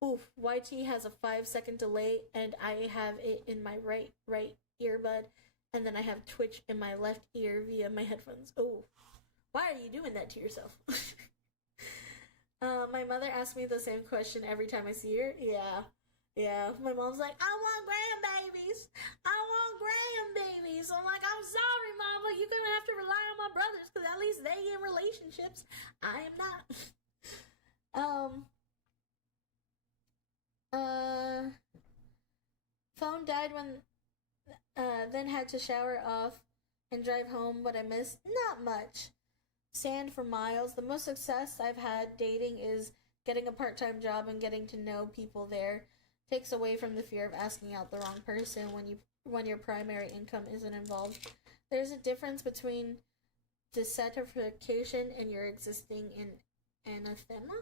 Oof. YT has a 5-second delay, and I have it in my right earbud, and then I have Twitch in my left ear via my headphones. Oh, why are you doing that to yourself? My mother asks me the same question every time I see her. Yeah, my mom's like, I want grandbabies. I'm like, I'm sorry, mama. You're gonna have to rely on my brothers, because at least they in relationships. I am not. Phone died when, then had to shower off and drive home. What I missed? Not much. Sand for miles. The most success I've had dating is getting a part-time job and getting to know people there. Takes away from the fear of asking out the wrong person when your primary income isn't involved. There's a difference between desertification and your existing in anathema.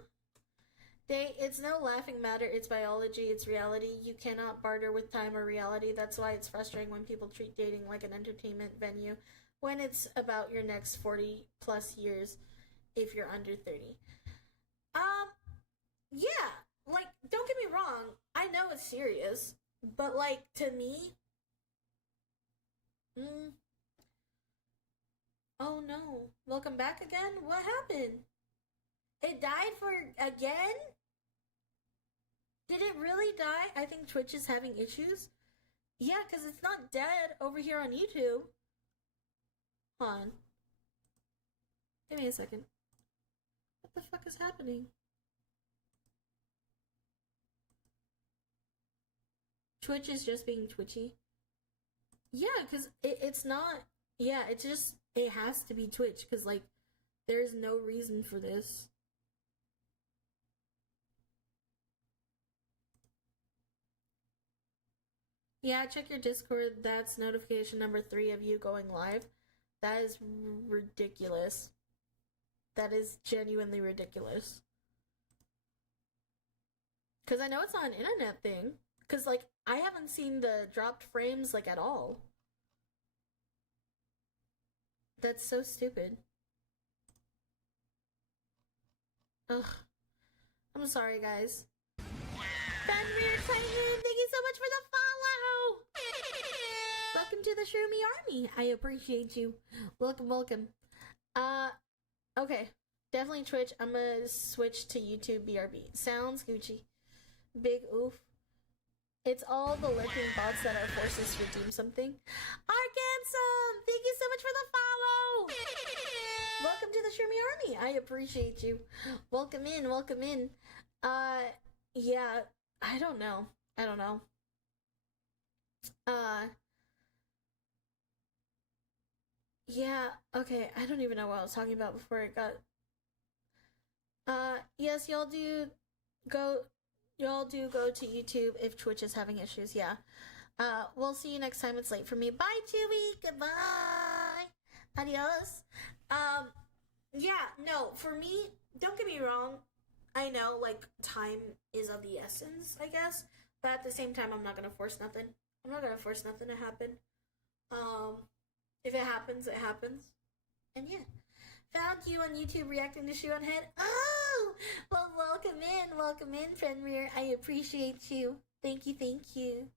It's no laughing matter. It's biology. It's reality. You cannot barter with time or reality. That's why it's frustrating when people treat dating like an entertainment venue when it's about your next 40 plus years if you're under 30. Yeah, like, don't get me wrong. I know it's serious, but like, to me, oh no. Welcome back again? What happened? It died for again? Did it really die? I think Twitch is having issues. Yeah, because it's not dead over here on YouTube. Hold on. Give me a second. What the fuck is happening? Twitch is just being twitchy. Yeah, because it's not. Yeah, it has to be Twitch, because, like, there's no reason for this. Yeah, check your Discord. That's notification number 3 of you going live. That is ridiculous. That is genuinely ridiculous. Because I know it's not an internet thing. Because, like, I haven't seen the dropped frames, like, at all. That's so stupid. Ugh. I'm sorry, guys. Fenrir Titan, thank you so much for the follow! Welcome to the Shroomy Army. I appreciate you. Welcome, welcome. Okay. Definitely Twitch. I'm gonna switch to YouTube BRB. Sounds Gucci. Big oof. It's all the lurking bots that are forced to redeem something. Arkansas! Thank you so much for the follow! Welcome to the Shroomy Army. I appreciate you. Welcome in, welcome in. Yeah, I don't know. Yeah, okay, I don't even know what I was talking about before it got... yes, y'all do go to YouTube if Twitch is having issues, yeah. We'll see you next time. It's late for me. Bye, Chewy! Goodbye! Adios! Yeah, no, for me, don't get me wrong, I know, like, time is of the essence, I guess, but at the same time, I'm not gonna force nothing. I'm not gonna force nothing to happen. If it happens, it happens. And yeah. Found you on YouTube reacting to Shoe on Head. Oh! Well, welcome in, Fenrir. I appreciate you. Thank you.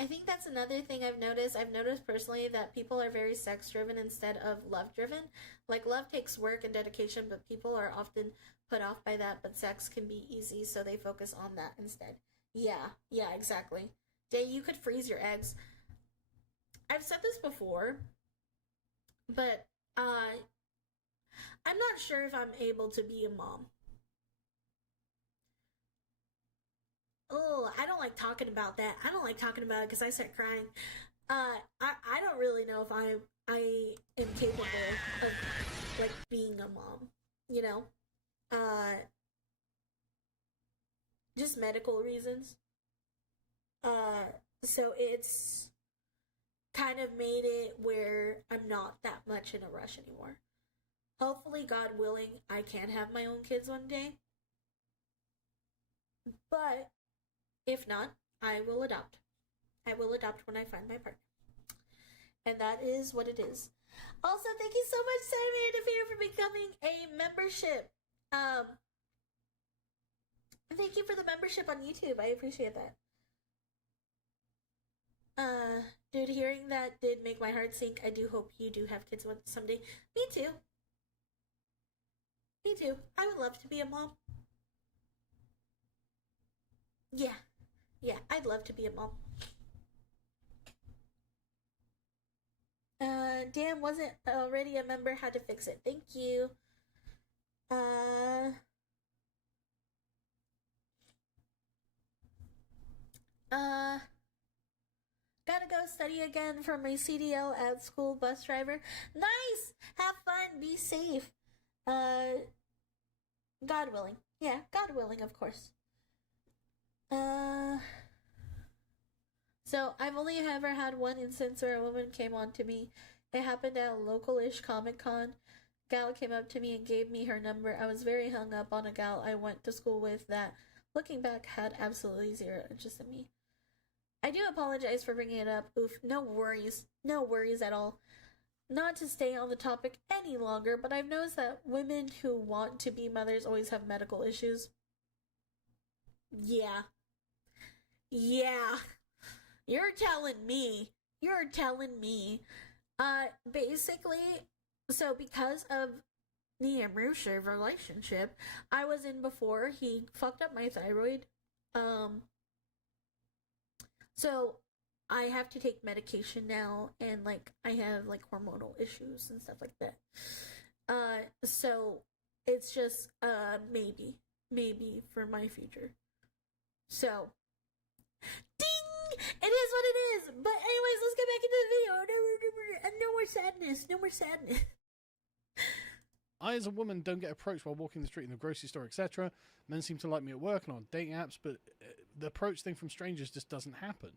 I think that's another thing I've noticed. I've noticed personally that people are very sex-driven instead of love-driven. Like, love takes work and dedication, but people are often put off by that, but sex can be easy, so they focus on that instead. Yeah, exactly. Jay, you could freeze your eggs. I've said this before, but, I'm not sure if I'm able to be a mom. Oh, I don't like talking about that. I don't like talking about it because I start crying. I don't really know if I am capable of, like, being a mom, you know? Just medical reasons. So it's kind of made it where I'm not that much in a rush anymore. Hopefully, God willing, I can have my own kids one day. But if not, I will adopt. I will adopt when I find my partner. And that is what it is. Also, thank you so much, Saturday Interfere, for becoming a membership. Thank you for the membership on YouTube. I appreciate that. Dude, hearing that did make my heart sink. I do hope you do have kids someday. Me too. I would love to be a mom. Yeah, I'd love to be a mom. Damn, wasn't already a member, had to fix it. Thank you. Gotta go study again for my CDL at school bus driver. Nice! Have fun, be safe. God willing. Yeah, God willing, of course. So I've only ever had one instance where a woman came on to me. It happened at a local-ish Comic-Con. Gal came up to me and gave me her number. I was very hung up on a gal I went to school with that, looking back, had absolutely zero interest in me. I do apologize for bringing it up. Oof, no worries at all. Not to stay on the topic any longer, but I've noticed that women who want to be mothers always have medical issues. Yeah. You're telling me. Basically, so because of the abusive relationship I was in before, he fucked up my thyroid. So I have to take medication now, and, like, I have, like, hormonal issues and stuff like that. So it's just, maybe for my future. So, ding! It is what it is. But anyways, let's get back into the video. No more sadness. No more sadness. I, as a woman, don't get approached while walking the street in the grocery store, etc. Men seem to like me at work and on dating apps, but the approach thing from strangers just doesn't happen.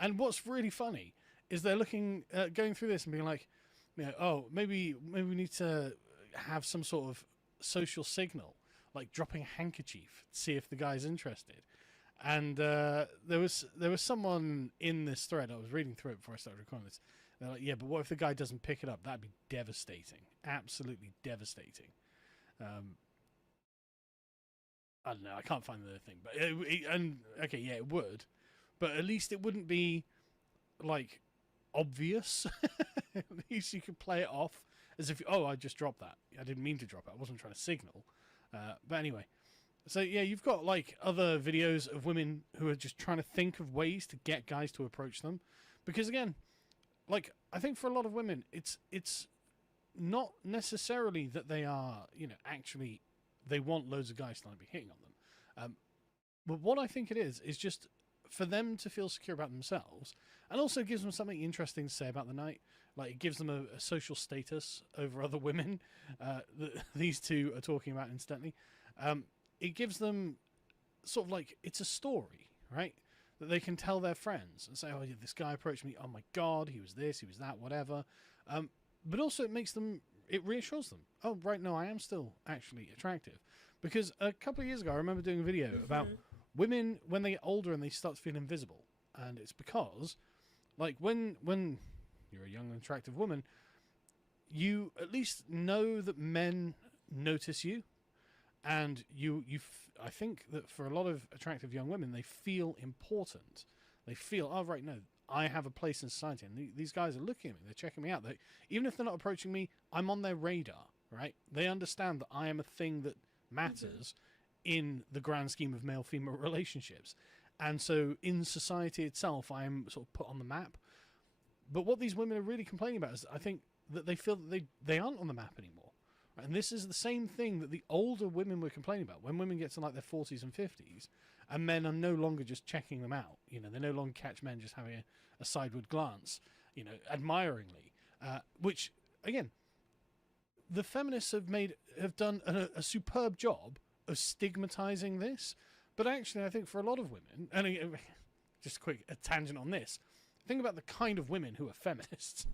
And what's really funny is they're looking, going through this and being like, you know, oh, maybe we need to have some sort of social signal, like dropping a handkerchief to see if the guy's interested. And there was someone in this thread, I was reading through it before I started recording this. They're like, yeah, but what if the guy doesn't pick it up? That'd be devastating. Absolutely devastating. I don't know. I can't find the thing. But okay, yeah, it would. But at least it wouldn't be, like, obvious. At least you could play it off as if, oh, I just dropped that. I didn't mean to drop it. I wasn't trying to signal. But anyway. So, yeah, you've got, like, other videos of women who are just trying to think of ways to get guys to approach them. Because, again, like, I think for a lot of women, it's not necessarily that they are, you know, actually, they want loads of guys to be hitting on them. But what I think it is just for them to feel secure about themselves, and also gives them something interesting to say about the night. Like, it gives them a social status over other women that these two are talking about incidentally. It gives them sort of like, it's a story, right? That they can tell their friends and say, oh, yeah, this guy approached me. Oh, my God, he was this, he was that, whatever. But also it reassures them. Oh, right, no, I am still actually attractive. Because a couple of years ago, I remember doing a video about women when they get older and they start to feel invisible. And it's because, like, when you're a young and attractive woman, you at least know that men notice you. And I think that for a lot of attractive young women, they feel important. They feel, oh, right, no, I have a place in society. And these guys are looking at me. They're checking me out. Even if they're not approaching me, I'm on their radar, right? They understand that I am a thing that matters in the grand scheme of male-female relationships. And so in society itself, I am sort of put on the map. But what these women are really complaining about is, I think, that they feel that they aren't on the map anymore. And this is the same thing that the older women were complaining about. When women get to like their 40s and 50s, and men are no longer just checking them out. You know, they no longer catch men just having a sideward glance, you know, admiringly. Which, again, the feminists have done a superb job of stigmatizing this. But actually, I think for a lot of women, and just a quick tangent on this, think about the kind of women who are feminists.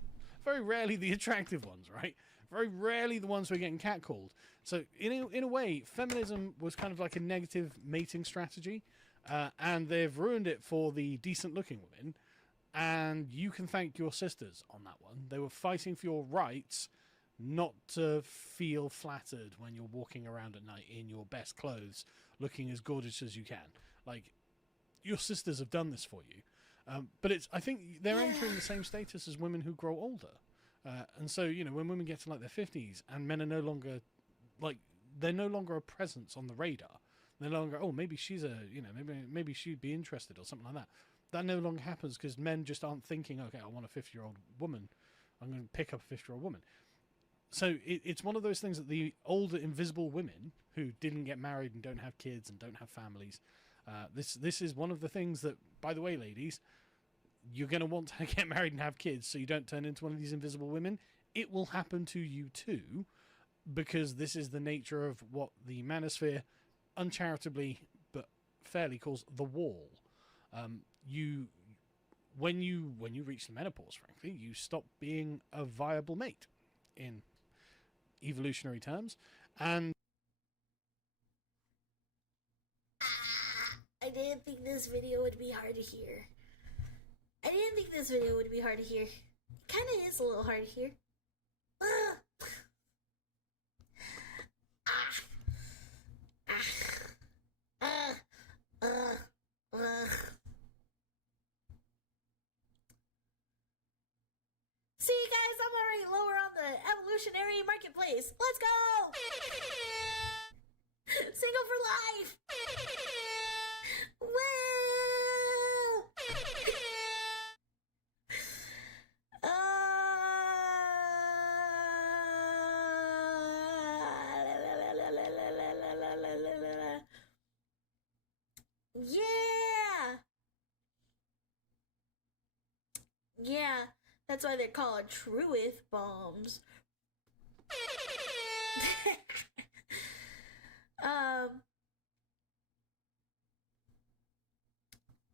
Very rarely the attractive ones, right? Very rarely the ones who are getting catcalled. So in a way, feminism was kind of like a negative mating strategy, and they've ruined it for the decent-looking women. And you can thank your sisters on that one. They were fighting for your rights, not to feel flattered when you're walking around at night in your best clothes, looking as gorgeous as you can. Like, your sisters have done this for you. But I think they're entering the same status as women who grow older. And so, you know, when women get to like their 50s and men are no longer, like, they're no longer a presence on the radar. They're no longer, oh, maybe she's maybe she'd be interested or something like that. That no longer happens because men just aren't thinking, okay, I want a 50-year-old woman. I'm going to pick up a 50-year-old woman. So it's one of those things that the older invisible women who didn't get married and don't have kids and don't have families, this is one of the things that, by the way, ladies, you're going to want to get married and have kids so you don't turn into one of these invisible women. It will happen to you too, because this is the nature of what the manosphere uncharitably but fairly calls the wall. When you reach the menopause, frankly, you stop being a viable mate in evolutionary terms. And I didn't think this video would be hard to hear. It kind of is a little hard to hear. See, guys, I'm already lower on the evolutionary marketplace. Let's go! Single for life! Woo! Yeah! That's why they're called truth bombs.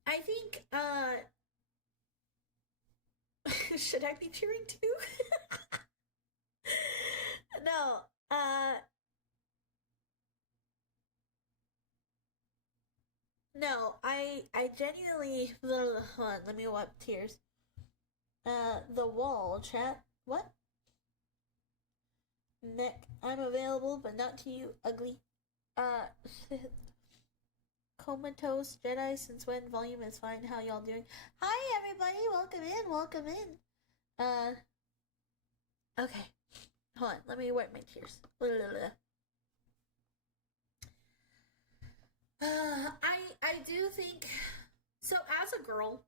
I think, should I be cheering too? No, no, I genuinely, hold on, let me wipe tears. The wall, chat. What? Nick, I'm available, but not to you, ugly. Comatose Jedi, since when? Volume is fine. How y'all doing? Hi, everybody. Welcome in. Welcome in. Okay. Hold on. Let me wipe my tears. I do think, so as a girl,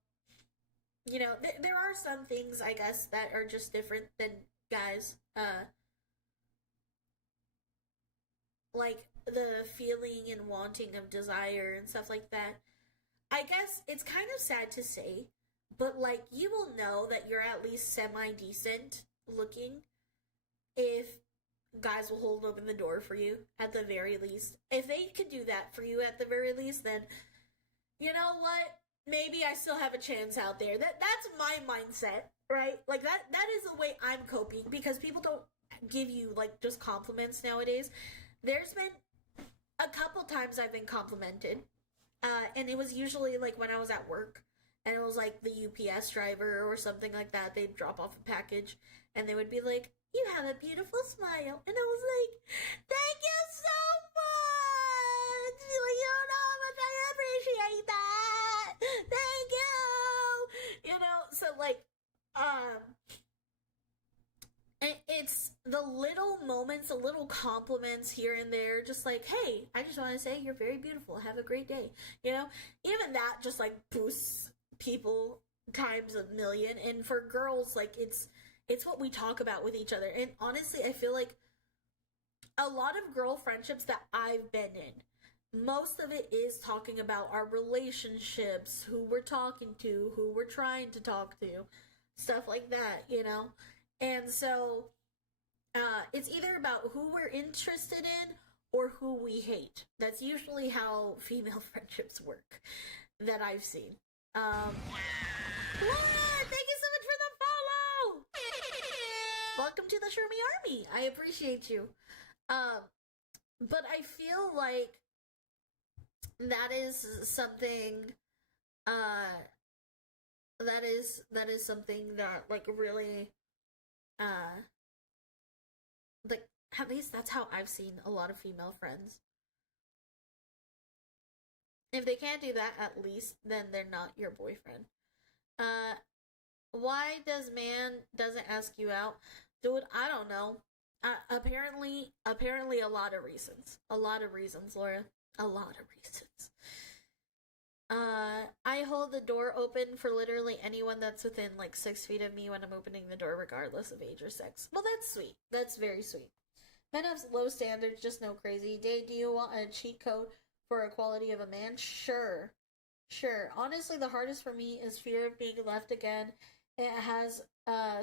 you know, there are some things, I guess, that are just different than guys. Like the feeling and wanting of desire and stuff like that. I guess it's kind of sad to say, but like you will know that you're at least semi-decent looking if guys will hold open the door for you at the very least. If they could do that for you at the very least, then you know what? Maybe I still have a chance out there. That's my mindset, right? Like that is the way I'm coping, because people don't give you like just compliments nowadays. There's been a couple times I've been complimented, and it was usually like when I was at work, and it was like the UPS driver or something like that. They'd drop off a package, and they would be like, "You have a beautiful smile," and I was like, "Thank you so much! Like, you don't know how much I appreciate that. Thank you." You know, so like, it's the little moments, the little compliments here and there, just like, hey, I just want to say you're very beautiful. Have a great day. You know, even that just like boosts people times a million. And for girls, like it's what we talk about with each other. And honestly, I feel like a lot of girl friendships that I've been in, most of it is talking about our relationships, who we're talking to, who we're trying to talk to, stuff like that, you know? And so, it's either about who we're interested in or who we hate. That's usually how female friendships work that I've seen. What? Thank you so much for the follow! Welcome to the Shermie Army. I appreciate you. But I feel like that is something, that is something that, like, really, like, at least that's how I've seen a lot of female friends. If they can't do that, at least, then they're not your boyfriend. Why does man doesn't ask you out? Dude, I don't know. Apparently a lot of reasons. A lot of reasons, Laura. A lot of reasons. I hold the door open for literally anyone that's within like 6 feet of me when I'm opening the door, regardless of age or sex. Well, that's sweet. That's very sweet. Men have low standards, just no crazy. Dave, do you want a cheat code for equality of a man? Sure. Honestly, the hardest for me is fear of being left again. It has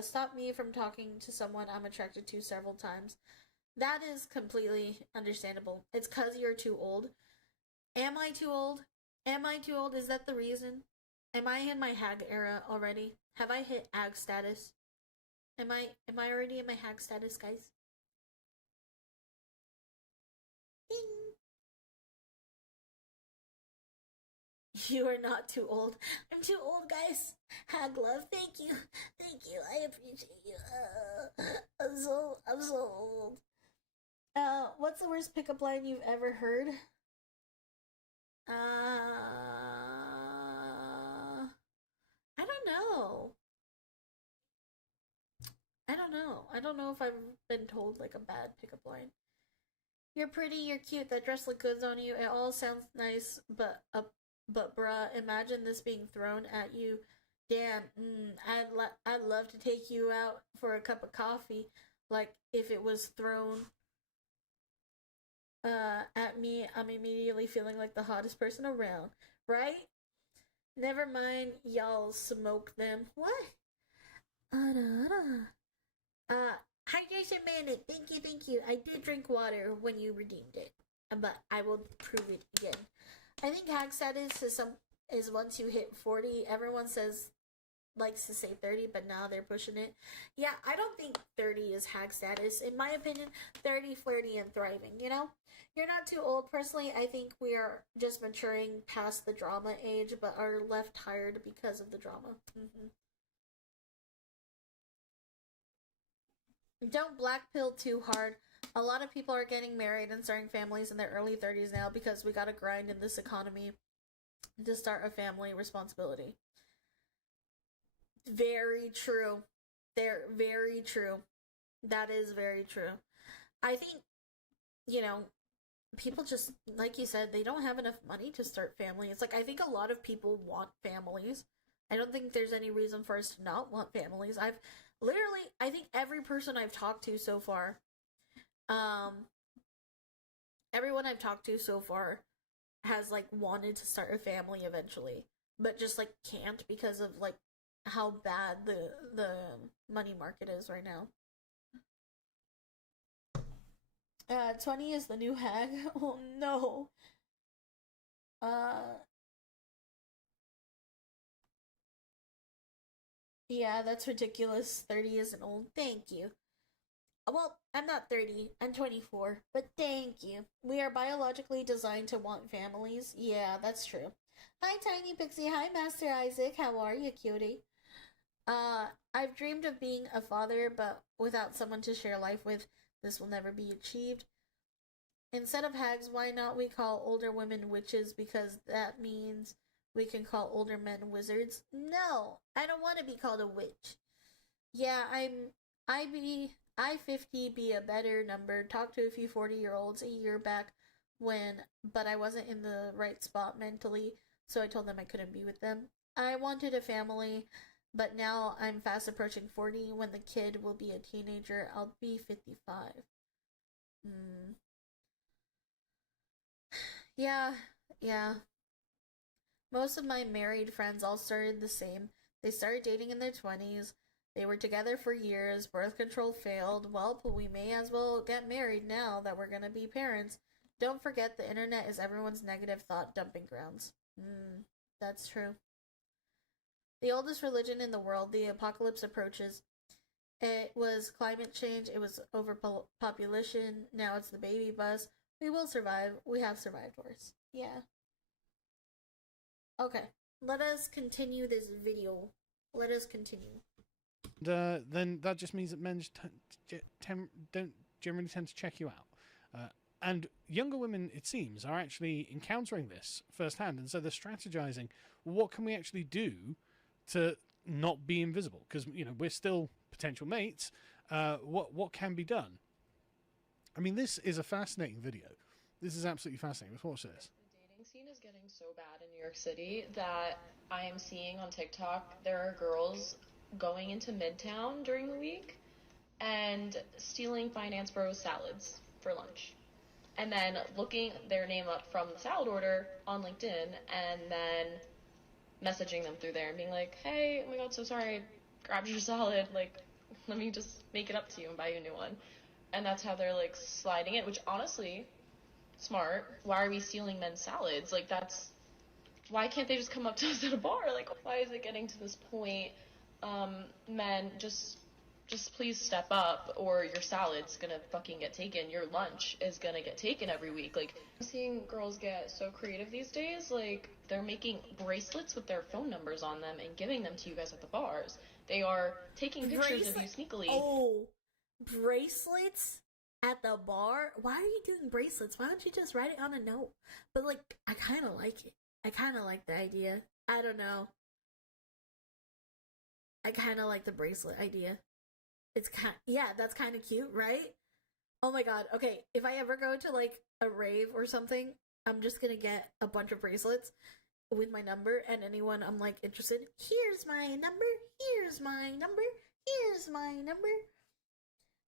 stopped me from talking to someone I'm attracted to several times. That is completely understandable. It's 'cause you're too old. Am I too old? Is that the reason? Am I in my hag era already? Have I hit hag status? Am I already in my hag status, guys? Ding. You are not too old. I'm too old, guys. Hag love, thank you. I appreciate you. I'm so old. What's the worst pickup line you've ever heard? I don't know. I don't know if I've been told like a bad pickup line. You're pretty, you're cute, that dress looks good on you, it all sounds nice, but bruh, imagine this being thrown at you. Damn, I'd love to take you out for a cup of coffee, like if it was thrown at me, I'm immediately feeling like the hottest person around, right? Never mind, y'all smoke them. What? Hydration Bandit, thank you. I did drink water when you redeemed it, but I will prove it again. I think hag status is once you hit 40. Everyone likes to say 30, but now they're pushing it. Yeah, I don't think 30 is hag status. In my opinion, 30, flirty, and thriving, you know? You're not too old. Personally, I think we are just maturing past the drama age, but are left tired because of the drama. Don't black pill too hard. A lot of people are getting married and starting families in their early 30s now because we gotta grind in this economy to start a family responsibility. Very true. They're very true. That is very true. I think, you know, people just, like you said, they don't have enough money to start families. Like, I think a lot of people want families. I don't think there's any reason for us to not want families. I think every person I've talked to so far, everyone I've talked to so far has, like, wanted to start a family eventually, but just, like, can't because of, like, how bad the money market is right now. 20 is the new hag. Oh, no. Yeah, that's ridiculous. 30 isn't old. Thank you. Well, I'm not 30. I'm 24. But thank you. We are biologically designed to want families. Yeah, that's true. Hi, Tiny Pixie. Hi, Master Isaac. How are you, cutie? I've dreamed of being a father, but without someone to share life with, this will never be achieved. Instead of hags, why not we call older women witches, because that means we can call older men wizards? No, I don't want to be called a witch. Yeah, I-50 be a better number. Talked to a few 40-year-olds a year back but I wasn't in the right spot mentally, so I told them I couldn't be with them. I wanted a family, but now I'm fast approaching 40. When the kid will be a teenager, I'll be 55. Yeah. Most of my married friends all started the same. They started dating in their 20s. They were together for years. Birth control failed. Well, we may as well get married now that we're gonna be parents. Don't forget, the internet is everyone's negative thought dumping grounds. That's true. The oldest religion in the world, the apocalypse approaches. It was climate change, it was overpopulation, now it's the baby bust. We will survive. We have survived worse. Yeah. Okay, let us continue this video. Let us continue. Then that just means that men don't generally tend to check you out. And younger women, it seems, are actually encountering this firsthand, and so they're strategizing, what can we actually do to not be invisible? Because, you know, we're still potential mates. What can be done? I mean, this is a fascinating video. This is absolutely fascinating. Let's watch this. The dating scene is getting so bad in New York City that I am seeing on TikTok there are girls going into Midtown during the week and stealing Finance Bros salads for lunch. And then looking their name up from the salad order on LinkedIn and then messaging them through there and being like, hey, oh my god, so sorry, I grabbed your salad, like, let me just make it up to you and buy you a new one. And that's how they're, like, sliding it, which honestly, smart. Why are we stealing men's salads? Like, why can't they just come up to us at a bar? Like, why is it getting to this point? Men, just please step up, or your salad's gonna fucking get taken. Your lunch is gonna get taken every week. Like, I'm seeing girls get so creative these days. Like, they're making bracelets with their phone numbers on them and giving them to you guys at the bars. They are taking pictures of you sneakily. Oh, bracelets at the bar? Why are you doing bracelets? Why don't you just write it on a note? But, like, I kind of like it. I kind of like the idea. I don't know. I kind of like the bracelet idea. That's kind of cute, right? Oh my god. Okay, if I ever go to, like, a rave or something, I'm just gonna get a bunch of bracelets with my number, and anyone I'm, like, interested, here's my number, here's my number, here's my number.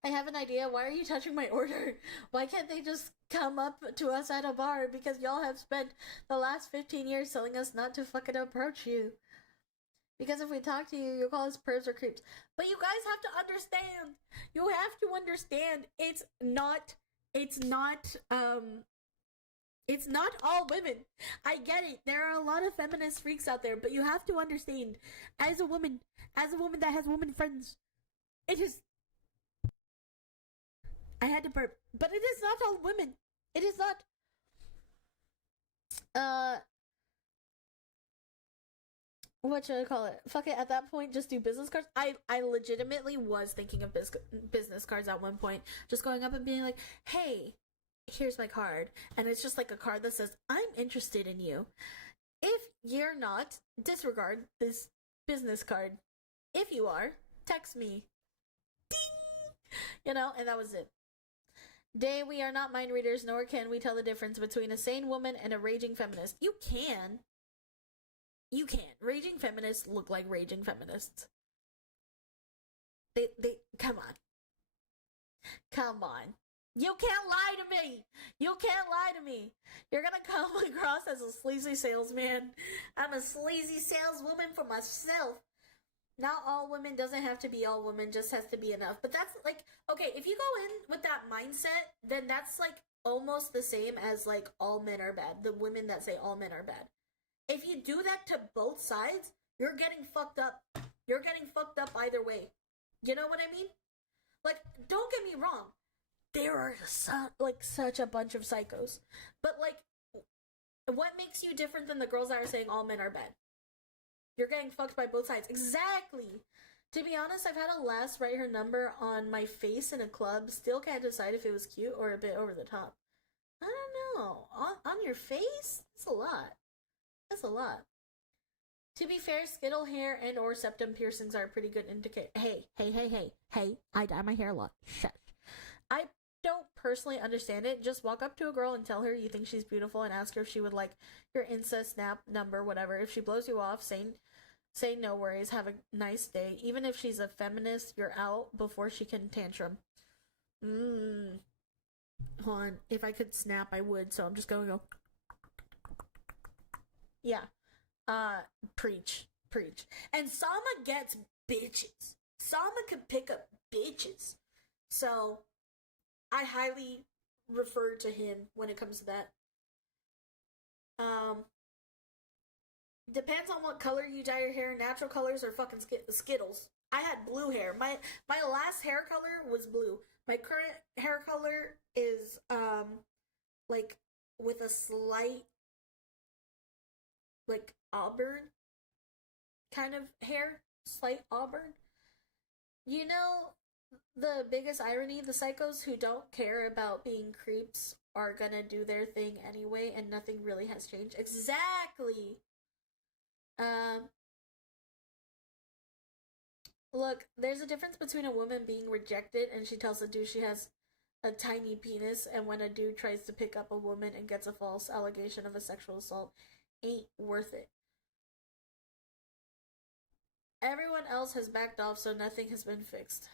I have an idea. Why are you touching my order? Why can't they just come up to us at a bar? Because y'all have spent the last 15 years telling us not to fucking approach you. Because if we talk to you, you'll call us pervs or creeps. But you guys have to understand. You have to understand. It's not all women. I get it. There are a lot of feminist freaks out there, but you have to understand, as a woman that has woman friends, it is. I had to burp, but it is not all women. It is not. What should I call it? Fuck it. At that point, just do business cards. I legitimately was thinking of business cards at one point, just going up and being like, "Hey, here's my card," and it's just like a card that says, "I'm interested in you. If you're not, disregard this business card. If you are, text me." Ding! You know, and that was it. Day, we are not mind readers, nor can we tell the difference between a sane woman and a raging feminist. You can. You can. Raging feminists look like raging feminists. They come on. Come on. You can't lie to me. You can't lie to me. You're gonna come across as a sleazy salesman. I'm a sleazy saleswoman for myself. Not all women doesn't have to be all women, just has to be enough. But that's like, okay, if you go in with that mindset, then that's like almost the same as like all men are bad. The women that say all men are bad. If you do that to both sides, you're getting fucked up. You're getting fucked up either way. You know what I mean? Like, don't get me wrong. There are such a bunch of psychos. But like, what makes you different than the girls that are saying all men are bad? You're getting fucked by both sides. Exactly. To be honest, I've had a lass write her number on my face in a club. Still can't decide if it was cute or a bit over the top. I don't know. On your face? That's a lot. That's a lot. To be fair, skittle hair and or septum piercings are a pretty good indicator. Hey, I dye my hair a lot. Shush. I don't personally understand it. Just walk up to a girl and tell her you think she's beautiful and ask her if she would like your Insta, Snap, number, whatever. If she blows you off, say no worries, have a nice day. Even if she's a feminist, you're out before she can tantrum. Hold on. If I could snap, I would, so I'm just gonna go. Yeah. Preach. And Sama gets bitches. Sama can pick up bitches. So, I highly refer to him when it comes to that. Depends on what color you dye your hair. Natural colors or fucking Skittles. I had blue hair. My last hair color was blue. My current hair color is like with a slight like auburn kind of hair, slight auburn. You know, the biggest irony, the psychos who don't care about being creeps are gonna do their thing anyway, and nothing really has changed. Exactly. Look, there's a difference between a woman being rejected and she tells a dude she has a tiny penis, and when a dude tries to pick up a woman and gets a false allegation of a sexual assault. Ain't worth it. Everyone else has backed off, so nothing has been fixed.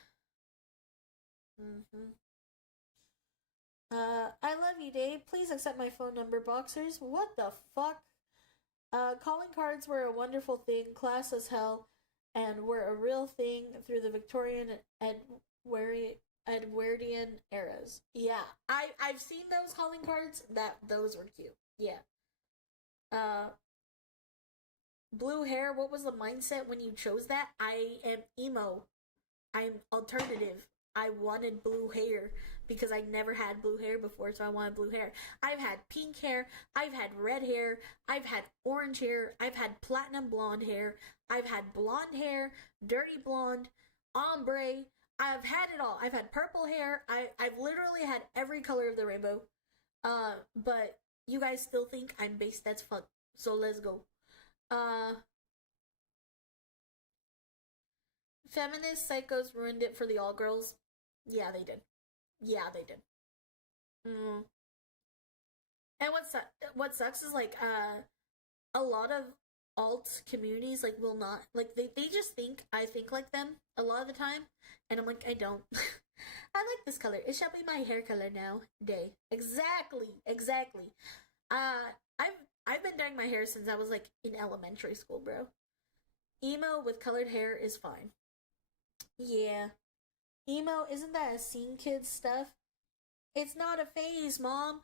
I love you, Dave. Please accept my phone number, boxers. What the fuck? Calling cards were a wonderful thing, class as hell, and were a real thing through the Victorian and Edwardian eras. Yeah, I've seen those calling cards. Those were cute. Yeah. Blue hair, what was the mindset when you chose that? I am emo. I'm alternative. I wanted blue hair because I never had blue hair before, so I wanted blue hair. I've had pink hair, I've had red hair, I've had orange hair, I've had platinum blonde hair, I've had blonde hair, dirty blonde, ombre. I've had it all. I've had purple hair. I've literally had every color of the rainbow. But you guys still think I'm based as fuck. So let's go. Feminist psychos ruined it for the all girls. Yeah, they did. And what sucks is like a lot of alt communities like will not like they just think I think like them a lot of the time, and I'm like, I don't. I like this color. It shall be my hair color now. Day. Exactly. I've been dyeing my hair since I was like in elementary school, bro. emo with colored hair is fine. Yeah. Emo, isn't that a scene kids stuff? It's not a phase, Mom.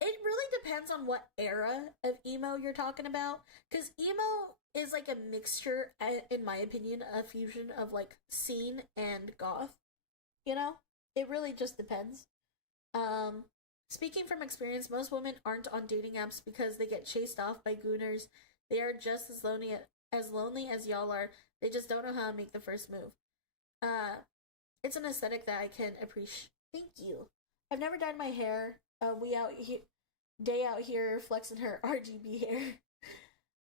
It really depends on what era of emo you're talking about. Because emo is like a mixture, in my opinion, a fusion of like scene and goth. You know? It really just depends. Speaking from experience, most women aren't on dating apps because they get chased off by gooners. They are just as lonely as y'all are. They just don't know how to make the first move. It's an aesthetic that I can appreciate. Thank you. I've never dyed my hair. Day out here flexing her RGB hair.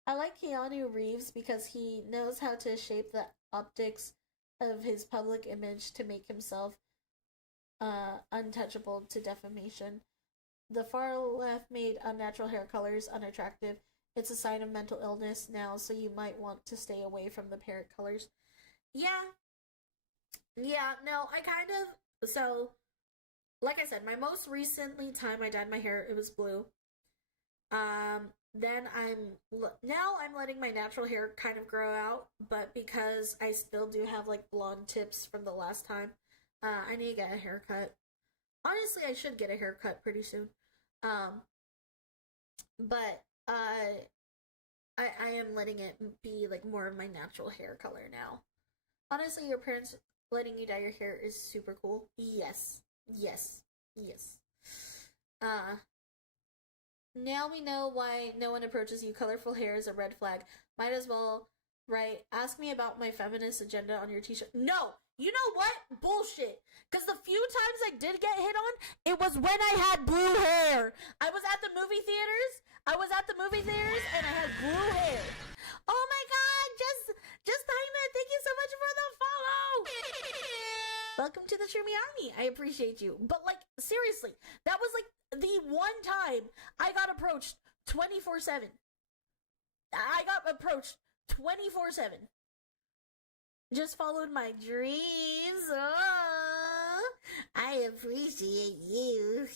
I like Keanu Reeves because he knows how to shape the optics of his public image to make himself untouchable to defamation. The far left made unnatural hair colors unattractive. It's a sign of mental illness now, so you might want to stay away from the parrot colors. Yeah, no, I kind of, so, like I said, my most recently time I dyed my hair, it was blue. Then I'm letting my natural hair kind of grow out, but because I still do have, like, blonde tips from the last time, I need to get a haircut. Honestly, I should get a haircut pretty soon. But I am letting it be, like, more of my natural hair color now. Honestly, your parents letting you dye your hair is super cool. Yes. Now we know why no one approaches you. Colorful hair is a red flag. Might as well write, ask me about my feminist agenda on your t-shirt. No! You know what? Bullshit. Because the few times I did get hit on, it was when I had blue hair. I was at the movie theaters and I had blue hair. Oh my god, just Diamond, thank you so much for the follow. Welcome to the Shroomy Army. I appreciate you. But like, seriously, that was like the one time I got approached 24/7. I got approached 24/7. Just followed my dreams. Oh, I appreciate you.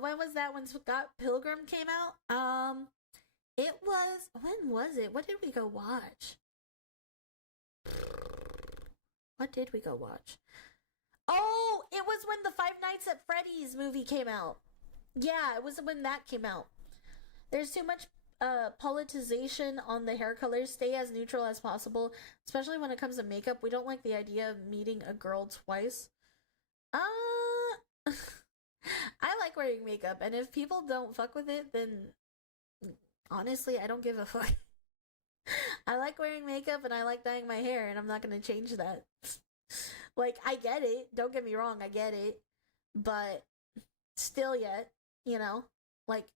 When was that when Scott Pilgrim came out? It was, when was it? What did we go watch? Oh, it was when the Five Nights at Freddy's movie came out. Yeah, it was when that came out. There's too much politicization on the hair colors. Stay as neutral as possible, especially when it comes to makeup. We don't like the idea of meeting a girl twice. I like wearing makeup, and if people don't fuck with it, then honestly, I don't give a fuck. I like wearing makeup and I like dyeing my hair, and I'm not gonna change that. Like, I get it. Don't get me wrong, I get it. But still yet, you know, like,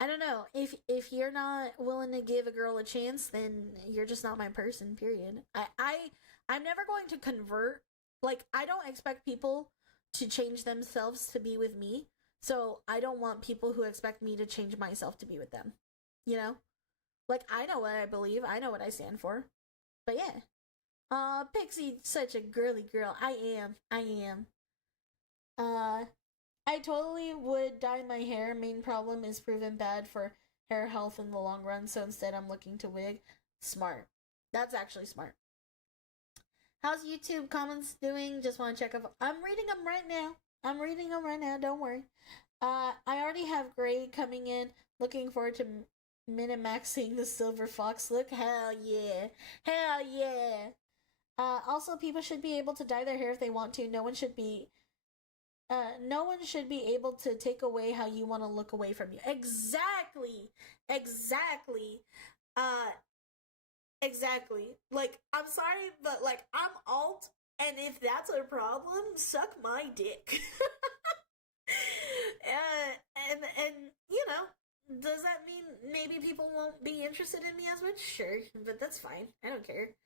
I don't know. If you're not willing to give a girl a chance, then you're just not my person, period. I'm never going to convert. Like, I don't expect people to change themselves to be with me. So I don't want people who expect me to change myself to be with them. You know? Like, I know what I believe. I know what I stand for. But yeah. Pixie, such a girly girl. I am. I totally would dye my hair. Main problem is proven bad for hair health in the long run, so instead I'm looking to wig. Smart. That's actually smart. How's YouTube comments doing? Just want to check if I'm reading them right now. Don't worry. I already have gray coming in. Looking forward to minimaxing the silver fox look. Hell yeah. Also, people should be able to dye their hair if they want to. No one should be able to take away how you want to look away from you. Exactly. Like, I'm sorry, but like, I'm alt, and if that's a problem, suck my dick. and you know, does that mean maybe people won't be interested in me as much? Sure, but that's fine. I don't care.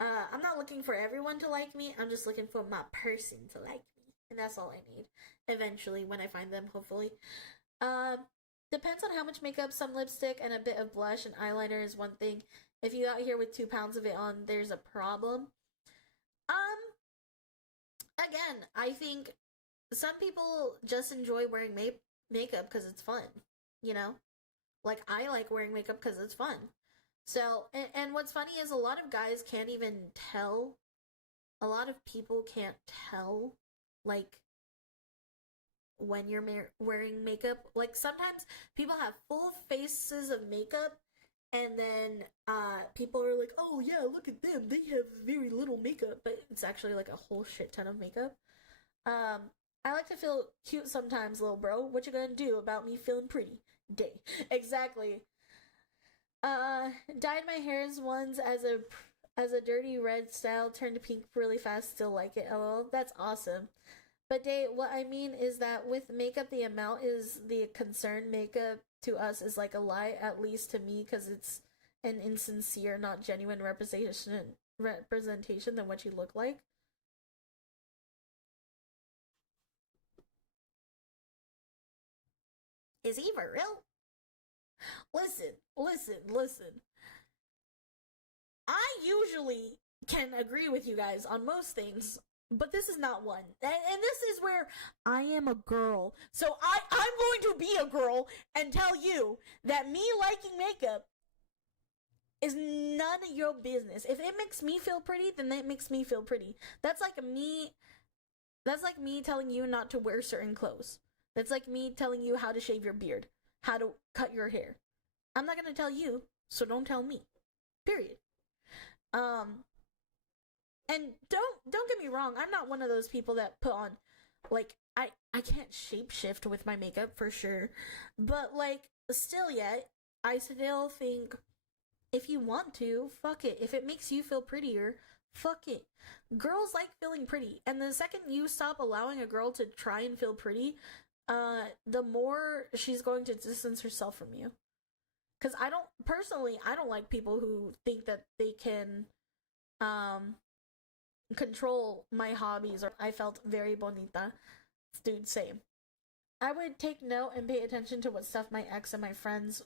I'm not looking for everyone to like me. I'm just looking for my person to like me. And that's all I need. Eventually, when I find them, hopefully. Depends on how much makeup, some lipstick, and a bit of blush and eyeliner is one thing. If you out here with 2 pounds of it on, there's a problem. Again, I think some people just enjoy wearing makeup because it's fun, you know? Like, I like wearing makeup because it's fun. So, and what's funny is a lot of guys can't even tell. A lot of people can't tell, like, when you're wearing makeup. Like, sometimes people have full faces of makeup, and then people are like, oh yeah, look at them, they have very little makeup, but it's actually like a whole shit ton of makeup. I like to feel cute sometimes, little bro. What you gonna do about me feeling pretty? Day. Exactly. Dyed my hairs once as a dirty red style, turned pink really fast, still like it. LOL. That's awesome. But Day, what I mean is that with makeup, the amount is the concern. Makeup to us is like a lie, at least to me, because it's an insincere, not genuine representation than what you look like. Is he for real? Listen. I usually can agree with you guys on most things, but this is not one. And this is where I am a girl. So I'm going to be a girl and tell you that me liking makeup is none of your business. If it makes me feel pretty, then it makes me feel pretty. That's like me telling you not to wear certain clothes. That's like me telling you how to shave your beard, how to cut your hair. I'm not gonna tell you, so don't tell me. Period. And don't get me wrong, I'm not one of those people that put on, like, I can't shapeshift with my makeup for sure. But like, still yet, I still think if you want to, fuck it. If it makes you feel prettier, fuck it. Girls like feeling pretty. And the second you stop allowing a girl to try and feel pretty, the more she's going to distance herself from you. Because I don't like people who think that they can control my hobbies, or I felt very bonita. Dude, same. I would take note and pay attention to what stuff my ex and my friends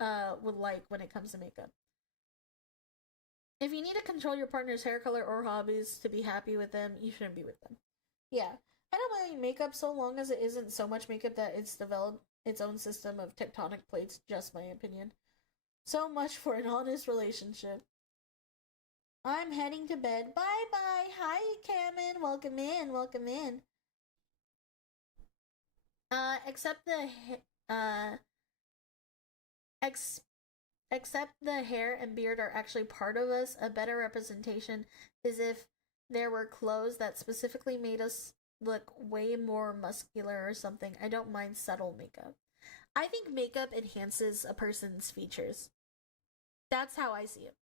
would like when it comes to makeup. If you need to control your partner's hair color or hobbies to be happy with them, you shouldn't be with them. Yeah. I don't mind makeup so long as it isn't so much makeup that it's developed its own system of tectonic plates, just my opinion. So much for an honest relationship. I'm heading to bed. Bye-bye. Hi, Cameron. Welcome in. Except the hair and beard are actually part of us. A better representation is if there were clothes that specifically made us look way more muscular or something. I don't mind subtle makeup. I think makeup enhances a person's features. That's how I see it.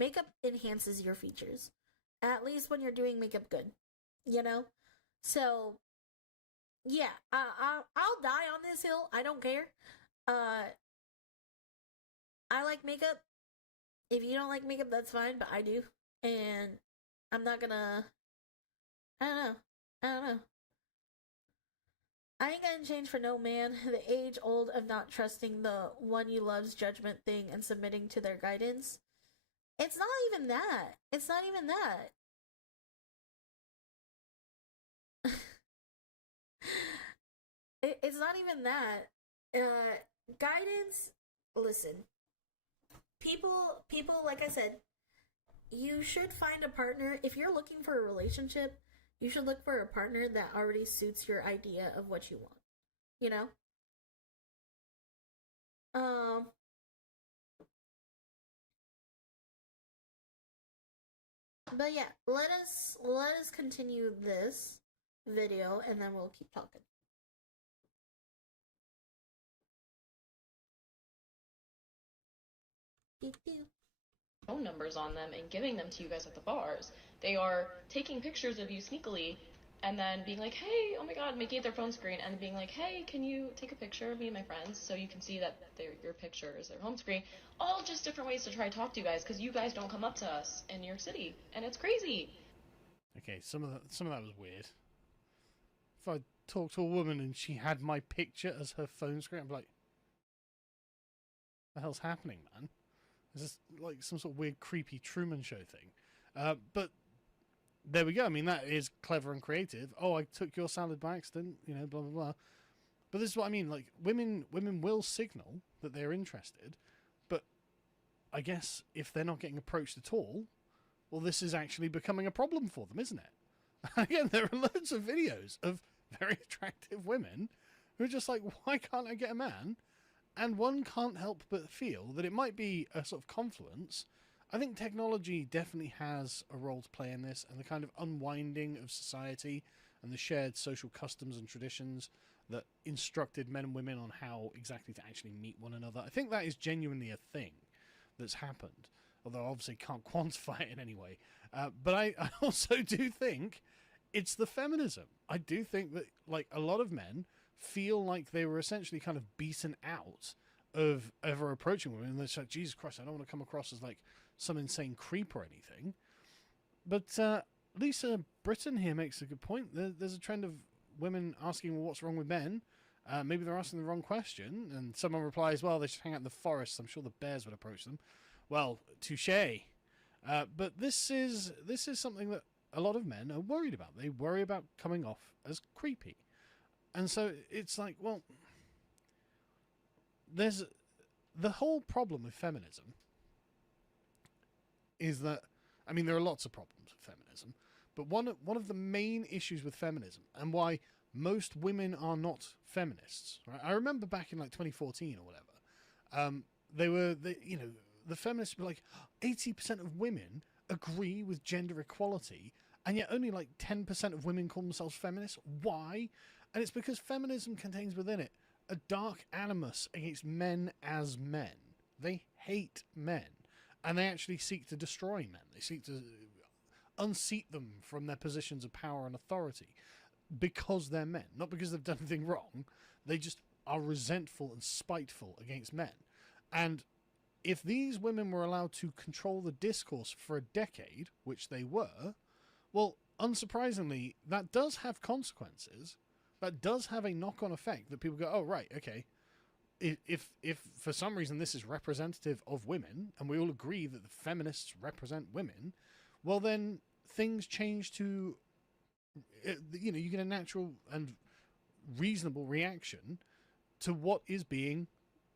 Makeup enhances your features. At least when you're doing makeup good. You know? So, yeah. I'll die on this hill. I don't care. I like makeup. If you don't like makeup, that's fine, but I do. And I'm not gonna... I don't know. I ain't gonna change for no man. The age old of not trusting the one you love's judgment thing and submitting to their guidance. It's not even that. It's not even that. Guidance, listen. People, like I said, you should find a partner. If you're looking for a relationship, you should look for a partner that already suits your idea of what you want. You know? But yeah, let us continue this video and then we'll keep talking. Phone numbers on them and giving them to you guys at the bars. They are taking pictures of you sneakily and then being like, hey, oh my god, making it their phone screen, and being like, hey, can you take a picture of me and my friends so you can see that your picture is their home screen. All just different ways to try to talk to you guys, because you guys don't come up to us in New York City, and it's crazy. Okay, some of that was weird. If I talked to a woman and she had my picture as her phone screen, I'm like, what the hell's happening, man? Is this like some sort of weird, creepy Truman Show thing? But there we go. I mean, that is clever and creative. Oh, I took your salad by accident, you know, blah, blah, blah. But this is what I mean. Like, women will signal that they're interested, but I guess if they're not getting approached at all, well, this is actually becoming a problem for them, isn't it? Again, there are loads of videos of very attractive women who are just like, why can't I get a man? And one can't help but feel that it might be a sort of confluence. I think technology definitely has a role to play in this, and the kind of unwinding of society and the shared social customs and traditions that instructed men and women on how exactly to actually meet one another. I think that is genuinely a thing that's happened, although I obviously can't quantify it in any way. But I also do think it's the feminism. I do think that, like, a lot of men feel like they were essentially kind of beaten out of ever approaching women. And they're like, Jesus Christ, I don't want to come across as like some insane creep or anything. But Lisa Britton here makes a good point. There's a trend of women asking, well, what's wrong with men? Maybe they're asking the wrong question. And someone replies, well, they should hang out in the forest. I'm sure the bears would approach them. Well, touche. But this is something that a lot of men are worried about. They worry about coming off as creepy. And so it's like, well, there's the whole problem with feminism is that, I mean, there are lots of problems with feminism, but one of the main issues with feminism and why most women are not feminists, right? I remember back in like 2014 or whatever, the feminists were like, 80% of women agree with gender equality, and yet only like 10% of women call themselves feminists. Why? And it's because feminism contains within it a dark animus against men as men. They hate men, and they actually seek to destroy men. They seek to unseat them from their positions of power and authority because they're men, not because they've done anything wrong. They just are resentful and spiteful against men. And if these women were allowed to control the discourse for a decade, which they were, well, unsurprisingly, that does have consequences. That does have a knock-on effect that people go, oh, right, okay. If for some reason this is representative of women, and we all agree that the feminists represent women, well, then things change to, you get a natural and reasonable reaction to what is being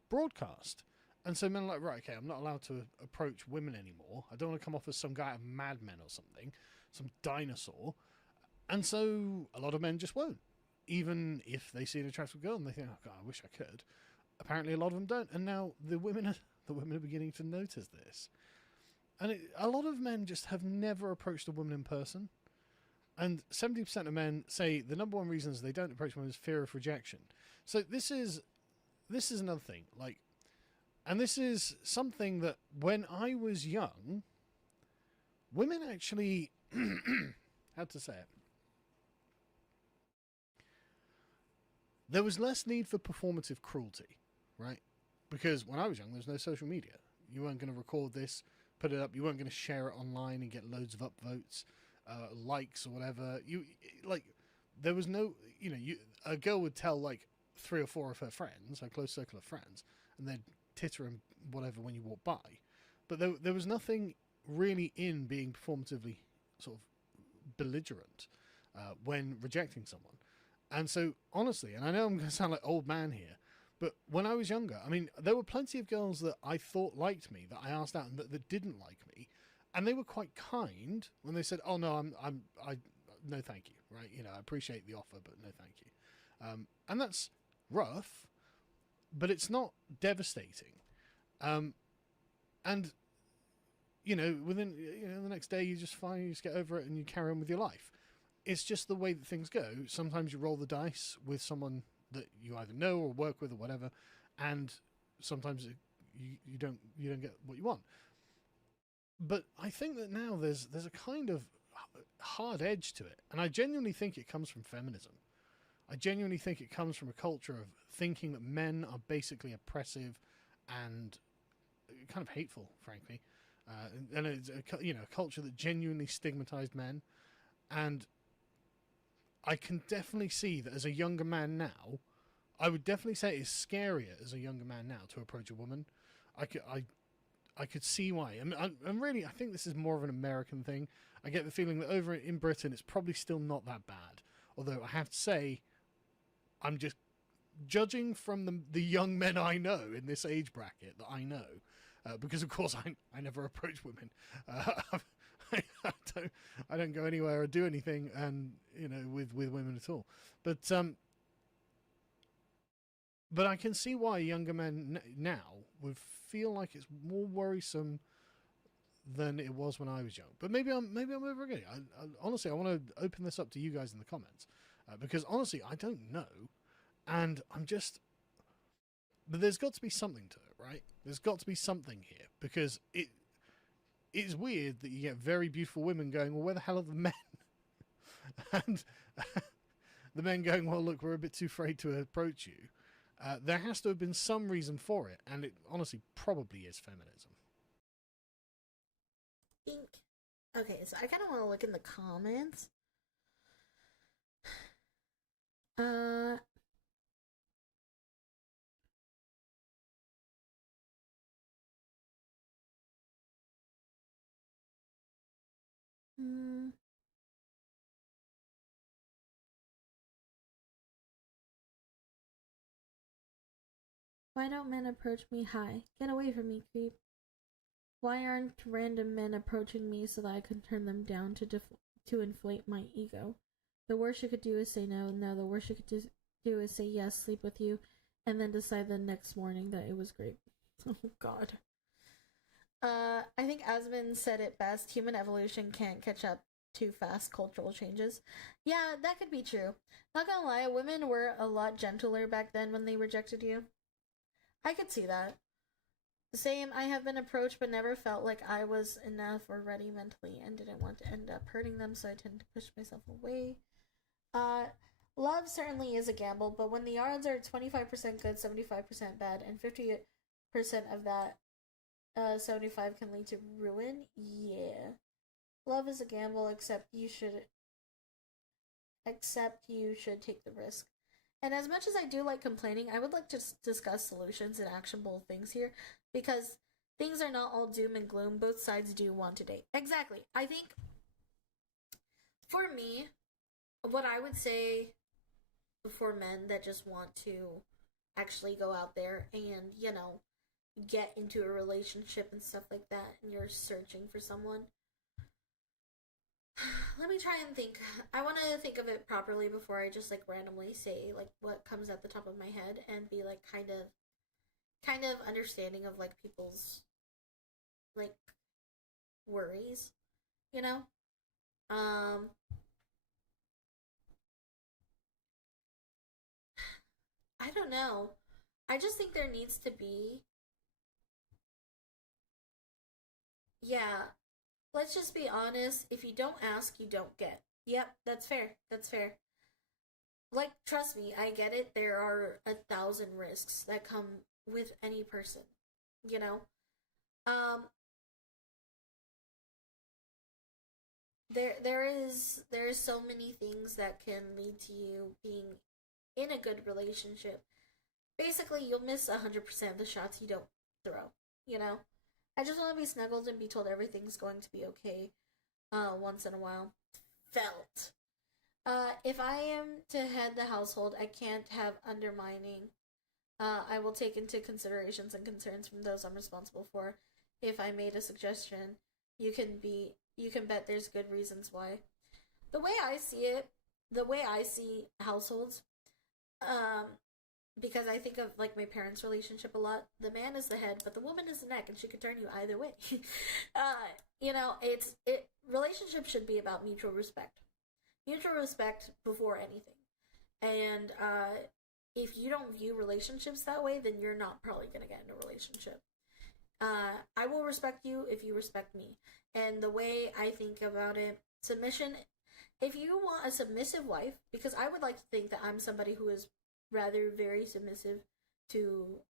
broadcast. And so men are like, right, okay, I'm not allowed to approach women anymore. I don't want to come off as some guy out of Mad Men or something, some dinosaur. And so a lot of men just won't. Even if they see an attractive girl and they think, oh God, I wish I could. Apparently a lot of them don't. And now the women are beginning to notice this. And a lot of men just have never approached a woman in person. And 70% of men say the number one reasons they don't approach women is fear of rejection. So this is another thing. Like, and this is something that when I was young, women actually, how to say it? There was less need for performative cruelty, right? Because when I was young, there was no social media. You weren't going to record this, put it up. You weren't going to share it online and get loads of upvotes, likes or whatever. There was no, a girl would tell like 3 or 4 of her friends, her close circle of friends, and they'd titter and whatever when you walk by. But there was nothing really in being performatively sort of belligerent when rejecting someone. And so, honestly, and I know I'm going to sound like old man here, but when I was younger, I mean, there were plenty of girls that I thought liked me, that I asked out, and that didn't like me, and they were quite kind when they said, "Oh no, I no, thank you." Right? I appreciate the offer, but no, thank you. And that's rough, but it's not devastating. And within the next day, you just get over it and you carry on with your life. It's just the way that things go. Sometimes you roll the dice with someone that you either know or work with or whatever, and sometimes you don't get what you want. But I think that now there's a kind of hard edge to it, and I genuinely think it comes from feminism. I genuinely think it comes from a culture of thinking that men are basically oppressive and kind of hateful, frankly, and it's a culture that genuinely stigmatized men. And I can definitely see that as a younger man now, I would definitely say it is scarier as a younger man now to approach a woman. I could see why. And really, I think this is more of an American thing. I get the feeling that over in Britain, it's probably still not that bad. Although I have to say, I'm just judging from the young men I know in this age bracket that I know, because of course I never approach women. I don't go anywhere or do anything, and with women at all. But I can see why younger men now would feel like it's more worrisome than it was when I was young. But maybe I'm overreacting. Honestly, I want to open this up to you guys in the comments, because honestly, I don't know, and but there's got to be something to it, right? There's got to be something here, because it's weird that you get very beautiful women going, well, where the hell are the men? And the men going, well, look, we're a bit too afraid to approach you. There has to have been some reason for it, and it honestly probably is feminism. Okay, so I kind of want to look in the comments. Why don't men approach me? Hi. Get away from me, creep. Why aren't random men approaching me so that I can turn them down to inflate my ego? The worst you could do is say no. No, the worst you could do is say yes, sleep with you, and then decide the next morning that it was great. Oh, God. I think Asmund said it best. Human evolution can't catch up to fast cultural changes. Yeah, that could be true. Not gonna lie, women were a lot gentler back then when they rejected you. I could see that. Same, I have been approached but never felt like I was enough or ready mentally and didn't want to end up hurting them, so I tend to push myself away. Love certainly is a gamble, but when the odds are 25% good, 75% bad, and 50% of that 75 can lead to ruin, yeah. Love is a gamble, except you should take the risk. And as much as I do like complaining, I would like to discuss solutions and actionable things here, because things are not all doom and gloom. Both sides do want to date. Exactly. I think, for me, what I would say for men that just want to actually go out there and, get into a relationship and stuff like that, and you're searching for someone, let me try and think. I want to think of it properly before I just randomly say what comes at the top of my head, and be kind of understanding of people's worries, I don't know. I just think there needs to be, let's just be honest. If you don't ask, you don't get. Yep, that's fair. That's fair. Trust me, I get it. There are 1,000 risks that come with any person, There is so many things that can lead to you being in a good relationship. Basically, you'll miss 100% of the shots you don't throw, I just want to be snuggled and be told everything's going to be okay once in a while. Felt. If I am to head the household, I can't have undermining. I will take into considerations and concerns from those I'm responsible for. If I made a suggestion, you can bet there's good reasons why. The way I see households, because I think of my parents' relationship a lot. The man is the head, but the woman is the neck, and she could turn you either way. Relationships should be about mutual respect before anything. And if you don't view relationships that way, then you're not probably gonna get in a relationship. I will respect you if you respect me. And the way I think about it, submission. If you want a submissive wife, because I would like to think that I'm somebody who is rather very submissive to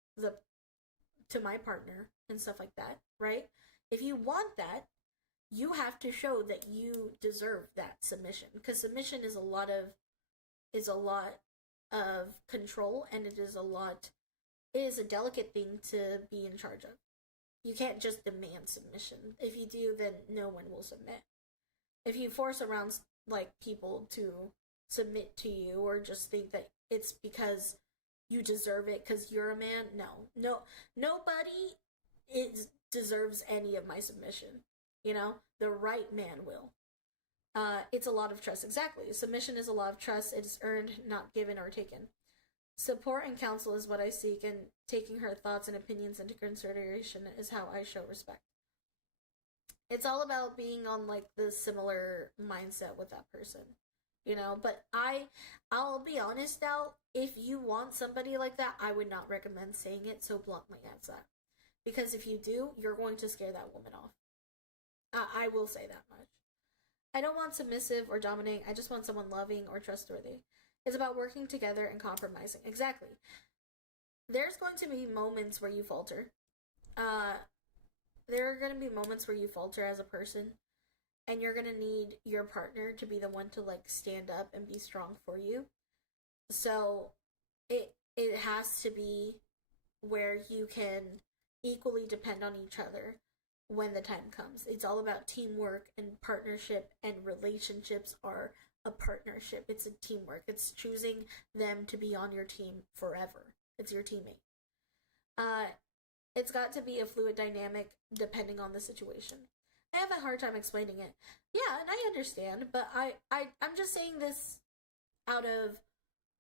my partner and stuff like that, right? If you want that, you have to show that you deserve that submission, because submission is a lot of control, and it is a delicate thing to be in charge of. You can't just demand submission. If you do, then no one will submit. If you force around people to submit to you, or just think that it's because you deserve it because you're a man. No, nobody deserves any of my submission. You know, the right man will. It's a lot of trust. Exactly. Submission is a lot of trust. It is earned, not given or taken. Support and counsel is what I seek, and taking her thoughts and opinions into consideration is how I show respect. It's all about being on, like, the similar mindset with that person, you know? But I'll be honest now, if you want somebody like that, I would not recommend saying it so bluntly as that. Because if you do, you're going to scare that woman off. I will say that much. I don't want submissive or dominating. I just want someone loving or trustworthy. It's about working together and compromising. Exactly. There's going to be moments where you falter. There are going to be moments where you falter as a person, and you're going to need your partner to be the one to, like, stand up and be strong for you. So it has to be where you can equally depend on each other when the time comes. It's all about teamwork and partnership, and relationships are a partnership. It's a teamwork. It's choosing them to be on your team forever. It's your teammate. It's got to be a fluid dynamic depending on the situation. I have a hard time explaining it. Yeah, and I understand, but I'm just saying this out of,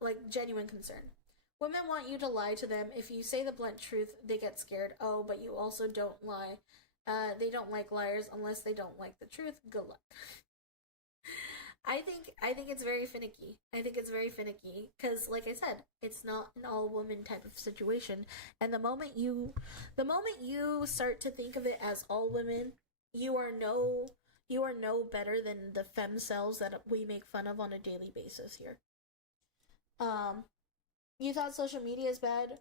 like, genuine concern. Women want you to lie to them. If you say the blunt truth, they get scared. Oh, but you also don't lie. They don't like liars unless they don't like the truth. Good luck. I think it's very finicky. I think it's very finicky because, like I said, it's not an all-woman type of situation. And the moment you start to think of it as all women, you are no better than the femcells that we make fun of on a daily basis here. You thought social media is bad?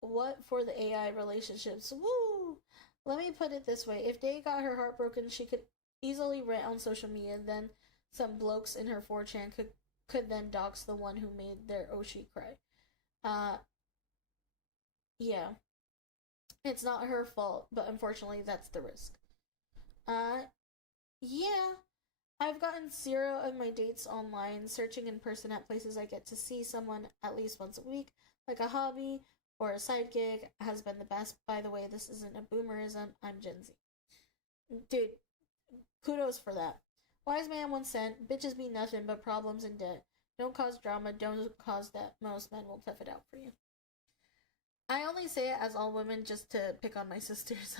What for the AI relationships? Woo! Let me put it this way: if Day got her heart broken, she could easily rant on social media. Then some blokes in her 4chan could then dox the one who made their Oshi cry. Yeah. It's not her fault, but unfortunately that's the risk. Yeah. I've gotten 0 of my dates online. Searching in person at places I get to see someone at least once a week, like a hobby or a side gig, has been the best. By the way, this isn't a boomerism. I'm Gen Z. Dude, kudos for that. Wise man once said, bitches be nothing but problems and debt. Don't cause drama, don't cause debt. Most men will tough it out for you. I only say it as all women just to pick on my sisters.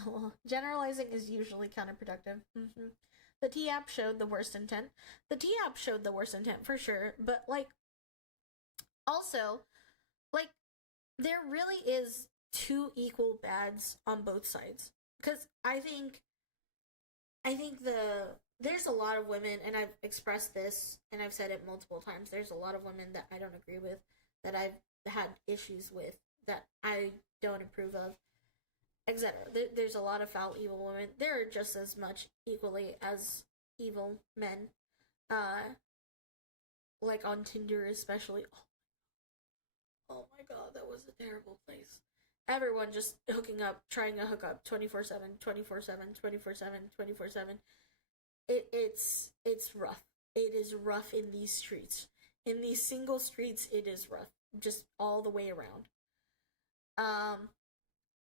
Generalizing is usually counterproductive. The T-app showed the worst intent. The T-app showed the worst intent for sure, but, like, also, like, there really is 2 equal bads on both sides. Because I think there's a lot of women, and I've expressed this, and I've said it multiple times, there's a lot of women that I don't agree with, that I've had issues with, that I don't approve of, etc. There's a lot of foul, evil women. There are just as much equally as evil men. Like on Tinder especially. Oh my god, that was a terrible place. Everyone just hooking up, trying to hook up 24/7, 24/7, 24/7, 24/7. It's rough. It is rough in these streets. In these single streets, it is rough. Just all the way around.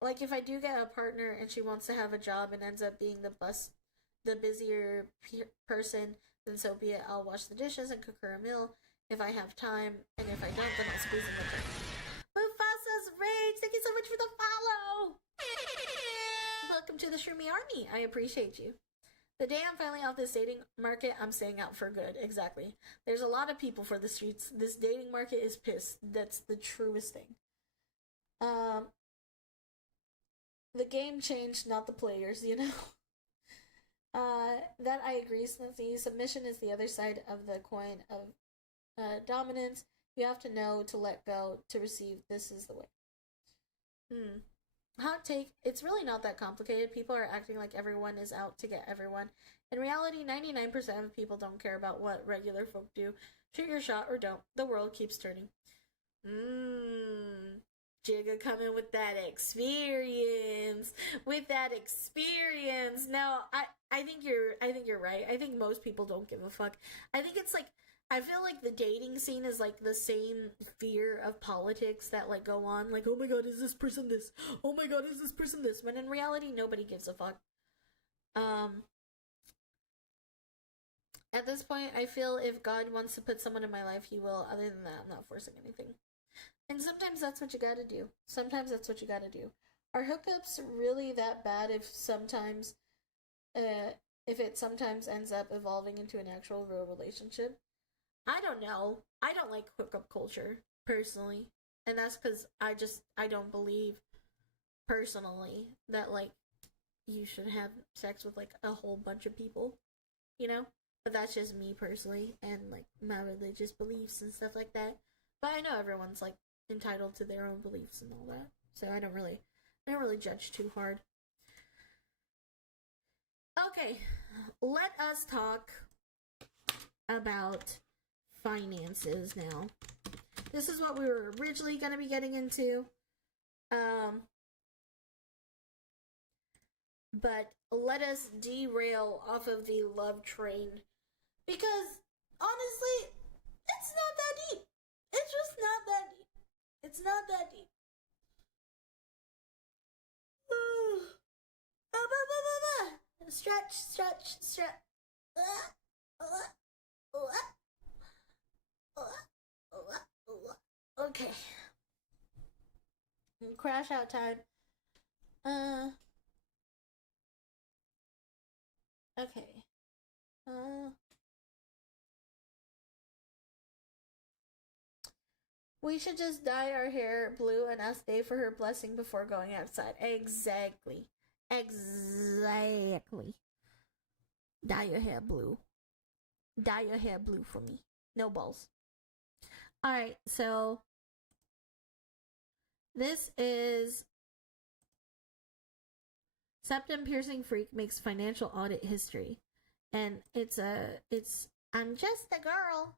Like, if I do get a partner and she wants to have a job and ends up being the busier person, then so be it. I'll wash the dishes and cook her a meal if I have time, and if I don't, then I'll squeeze in the drink. Mufasa's Rage, thank you so much for the follow! Welcome to the Shroomy Army. I appreciate you. The day I'm finally off this dating market, I'm staying out for good. Exactly. There's a lot of people for the streets. This dating market is pissed. That's the truest thing. The game changed, not the players, you know? That I agree, Smithy. Submission is the other side of the coin of dominance. You have to know to let go, to receive. This is the way. Hot take, it's really not that complicated. People are acting like everyone is out to get everyone. In reality, 99% of people don't care about what regular folk do. Shoot your shot or don't. The world keeps turning. Jigga coming with that experience. No, I think you're right. I think most people don't give a fuck. I think it's like I feel like the dating scene is like the same fear of politics that like go on, like, oh my god, is this person this? Oh my god, is this person this? When in reality, nobody gives a fuck. At this point, I feel if God wants to put someone in my life, he will. Other than that, I'm not forcing anything. And sometimes that's what you gotta do. Sometimes that's what you gotta do. Are hookups really that bad if it sometimes ends up evolving into an actual real relationship? I don't know. I don't like hookup culture, personally. And that's because I don't believe, personally, that, like, you should have sex with, like, a whole bunch of people, you know? But that's just me, personally, and, like, my religious beliefs and stuff like that. But I know everyone's, like, entitled to their own beliefs and all that. So I don't really judge too hard. Okay, let us talk about finances now. This is what we were originally going to be getting into. But let us derail off of the love train. Because, honestly, it's not that deep. It's just not that deep. It's not that deep. Stretch. Okay. Crash out time. Okay. We should just dye our hair blue and ask Dave for her blessing before going outside. Exactly. Dye your hair blue. Dye your hair blue for me. No balls. Alright, so this is septum piercing freak makes financial audit history. And it's I'm just a girl.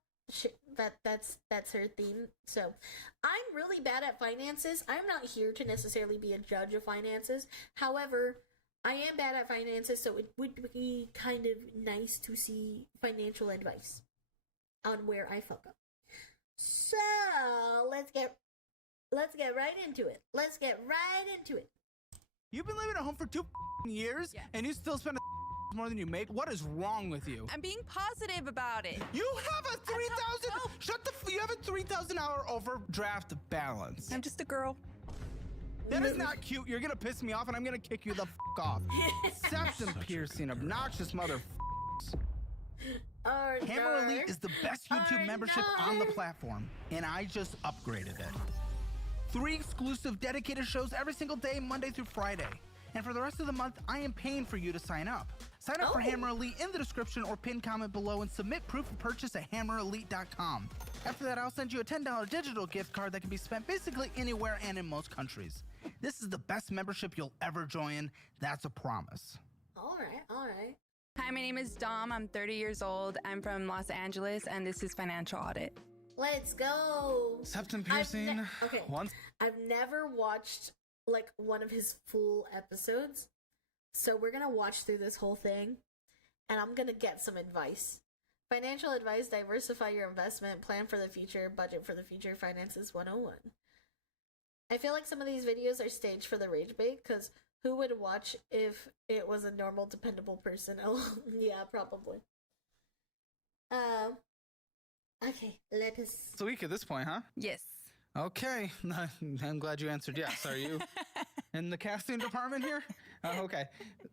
That's her theme. So I'm really bad at finances. I'm not here to necessarily be a judge of finances. However, I am bad at finances, so it would be kind of nice to see financial advice on where I fuck up. So let's get right into it. You've been living at home for 2 years, and you still spend more than you make? What is wrong with you? I'm being positive about it. You have a 3,000. You have a 3,000 hour overdraft balance. I'm just a girl. That is not cute. You're gonna piss me off, and I'm gonna kick you the off. Septum piercing, obnoxious mother. Hammer Elite is the best YouTube membership on the platform, and I just upgraded it. 3 exclusive dedicated shows every single day, Monday through Friday. And for the rest of the month, I am paying for you to sign up. Sign up for Hammer Elite in the description or pinned comment below and submit proof of purchase at hammerelite.com. After that, I'll send you a $10 digital gift card that can be spent basically anywhere and in most countries. This is the best membership you'll ever join. That's a promise. All right. Hi, my name is Dom. I'm 30 years old. I'm from Los Angeles, and this is Financial Audit. Let's go. Septum piercing. I've never watched like one of his full episodes, so we're gonna watch through this whole thing, and I'm gonna get some advice. Financial advice: diversify your investment, plan for the future, budget for the future, finances 101. I feel like some of these videos are staged for the rage bait, because who would watch if it was a normal, dependable person? Oh, yeah, probably. Okay, let us... It's a week at this point, huh? Yes. Okay, I'm glad you answered yes. Are you in the casting department here? Okay,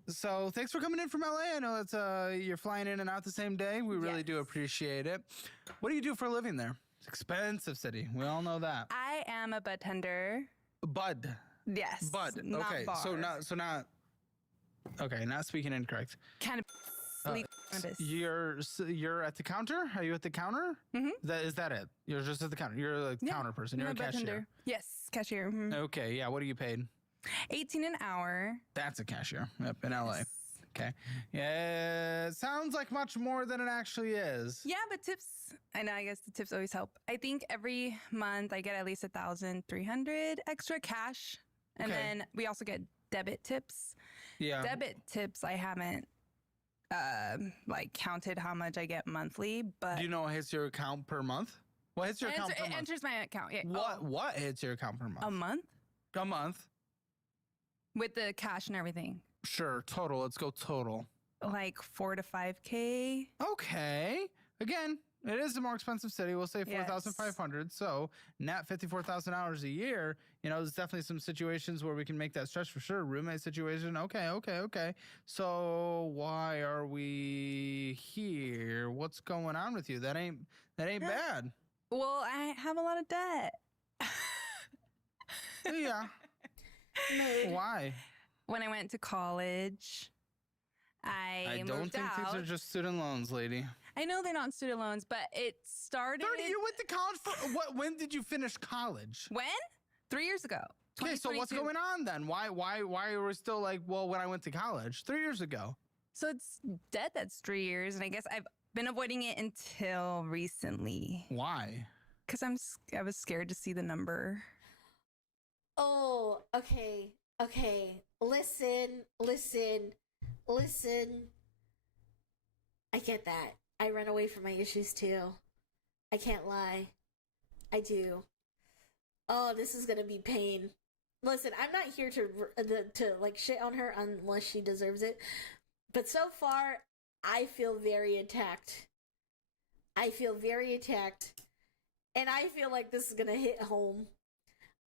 so thanks for coming in from LA. I know that's you're flying in and out the same day. We really do appreciate it. What do you do for a living there? It's expensive city. We all know that. I am a bud tender. Bud. Yes. Bud. Not Okay. bar. Not. Okay. Not speaking incorrect. Cannabis. You're at the counter. Are you at the counter? Mm-hmm. Is that it? You're just at the counter. You're a counter person. You're a cashier. Tender. Yes, cashier. Mm-hmm. Okay. Yeah. What are you paid? $18 an hour. That's a cashier. Yep. In LA. Yes. Okay. Yeah. It sounds like much more than it actually is. Yeah, but tips. I know. I guess the tips always help. I think every month I get at least 1,300 extra cash, and then we also get debit tips. Yeah. Debit tips I haven't like counted how much I get monthly, but Do you know what hits your account per month? What hits your account per it month? enters my account. Yeah. What hits your account per month? A month A month. with the cash and everything, Sure. Total. Let's go total. like 4 to 5K. Okay. Again, it is a more expensive city. We'll say Yes. 4,500. So net 54,000 hours a year. You know, there's definitely some situations where we can make that stretch for sure. Roommate situation. Okay. So why are we here? What's going on with you? That ain't bad. Well, I have a lot of debt. Yeah. Why? When I went to college, I don't moved think out. these are just student loans, lady. I know they're not student loans, but it started. 30, you went to college for what? When did you finish college? When? 3 years ago. Okay, so what's 2022. going on then? Why are we still like, well, when I went to college 3 years ago? So it's debt that's 3 years, and I guess I've been avoiding it until recently. Why? Because I was scared to see the number. Oh, okay. Listen. I get that. I run away from my issues too. I can't lie. I do. Oh, this is gonna be pain. Listen, I'm not here to like shit on her unless she deserves it. But so far, I feel very attacked. And I feel like this is gonna hit home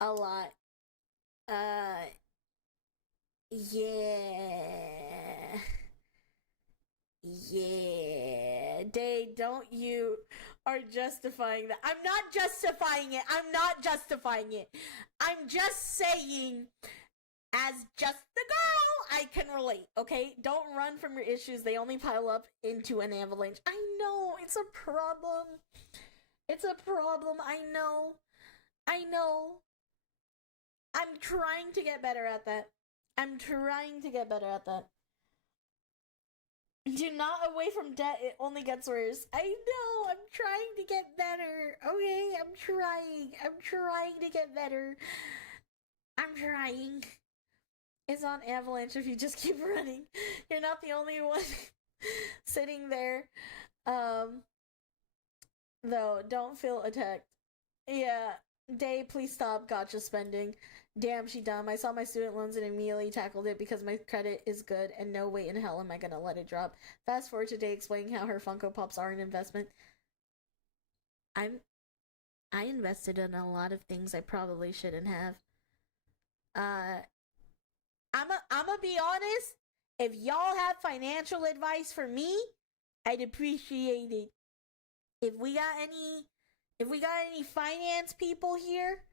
a lot. Yeah. Day, don't you are justifying that. I'm not justifying it. I'm just saying, as just the girl, I can relate, okay? Don't run from your issues. They only pile up into an avalanche. I know, it's a problem. I know. I'm trying to get better at that. Do not away from debt. It only gets worse. I know. I'm trying to get better. Okay, I'm trying to get better. It's on avalanche if you just keep running. You're not the only one sitting there. Though, don't feel attacked. Yeah, Day, please stop gotcha spending. Damn, she dumb. I saw my student loans and immediately tackled it because my credit is good and no way in hell am I gonna let it drop. Fast forward to Day explaining how her Funko Pops are an investment. I invested in a lot of things I probably shouldn't have. I'ma be honest. If y'all have financial advice for me, I'd appreciate it. If we got any finance people here,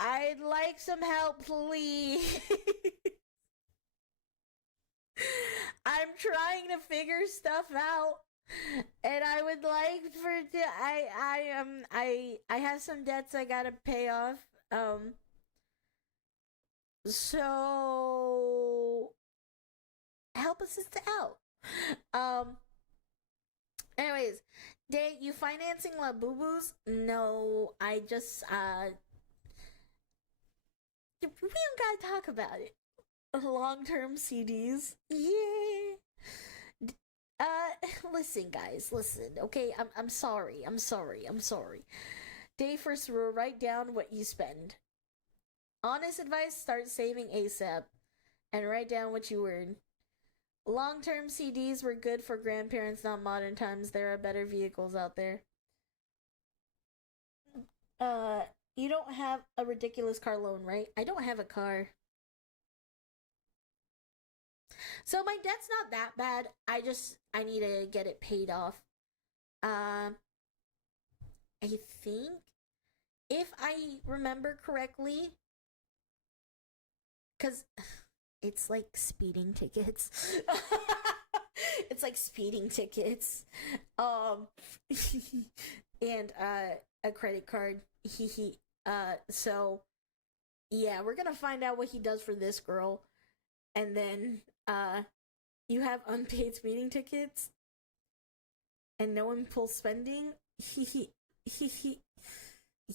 I'd like some help, please. I'm trying to figure stuff out, and I would like I have some debts I gotta pay off. So help a sister out. Anyways, Day, you financing La Boo Boos? No, I just we don't gotta talk about it. Long-term CDs, yeah. Listen, guys, listen. Okay, I'm sorry. Day first rule: write down what you spend. Honest advice: start saving ASAP, and write down what you earn. Long-term CDs were good for grandparents, not modern times. There are better vehicles out there. You don't have a ridiculous car loan, right? I don't have a car. So my debt's not that bad. I need to get it paid off. I think, if I remember correctly, because it's like speeding tickets. It's like speeding tickets. And a credit card. So yeah, we're gonna find out what he does for this girl. And then you have unpaid speeding tickets and no impulse spending.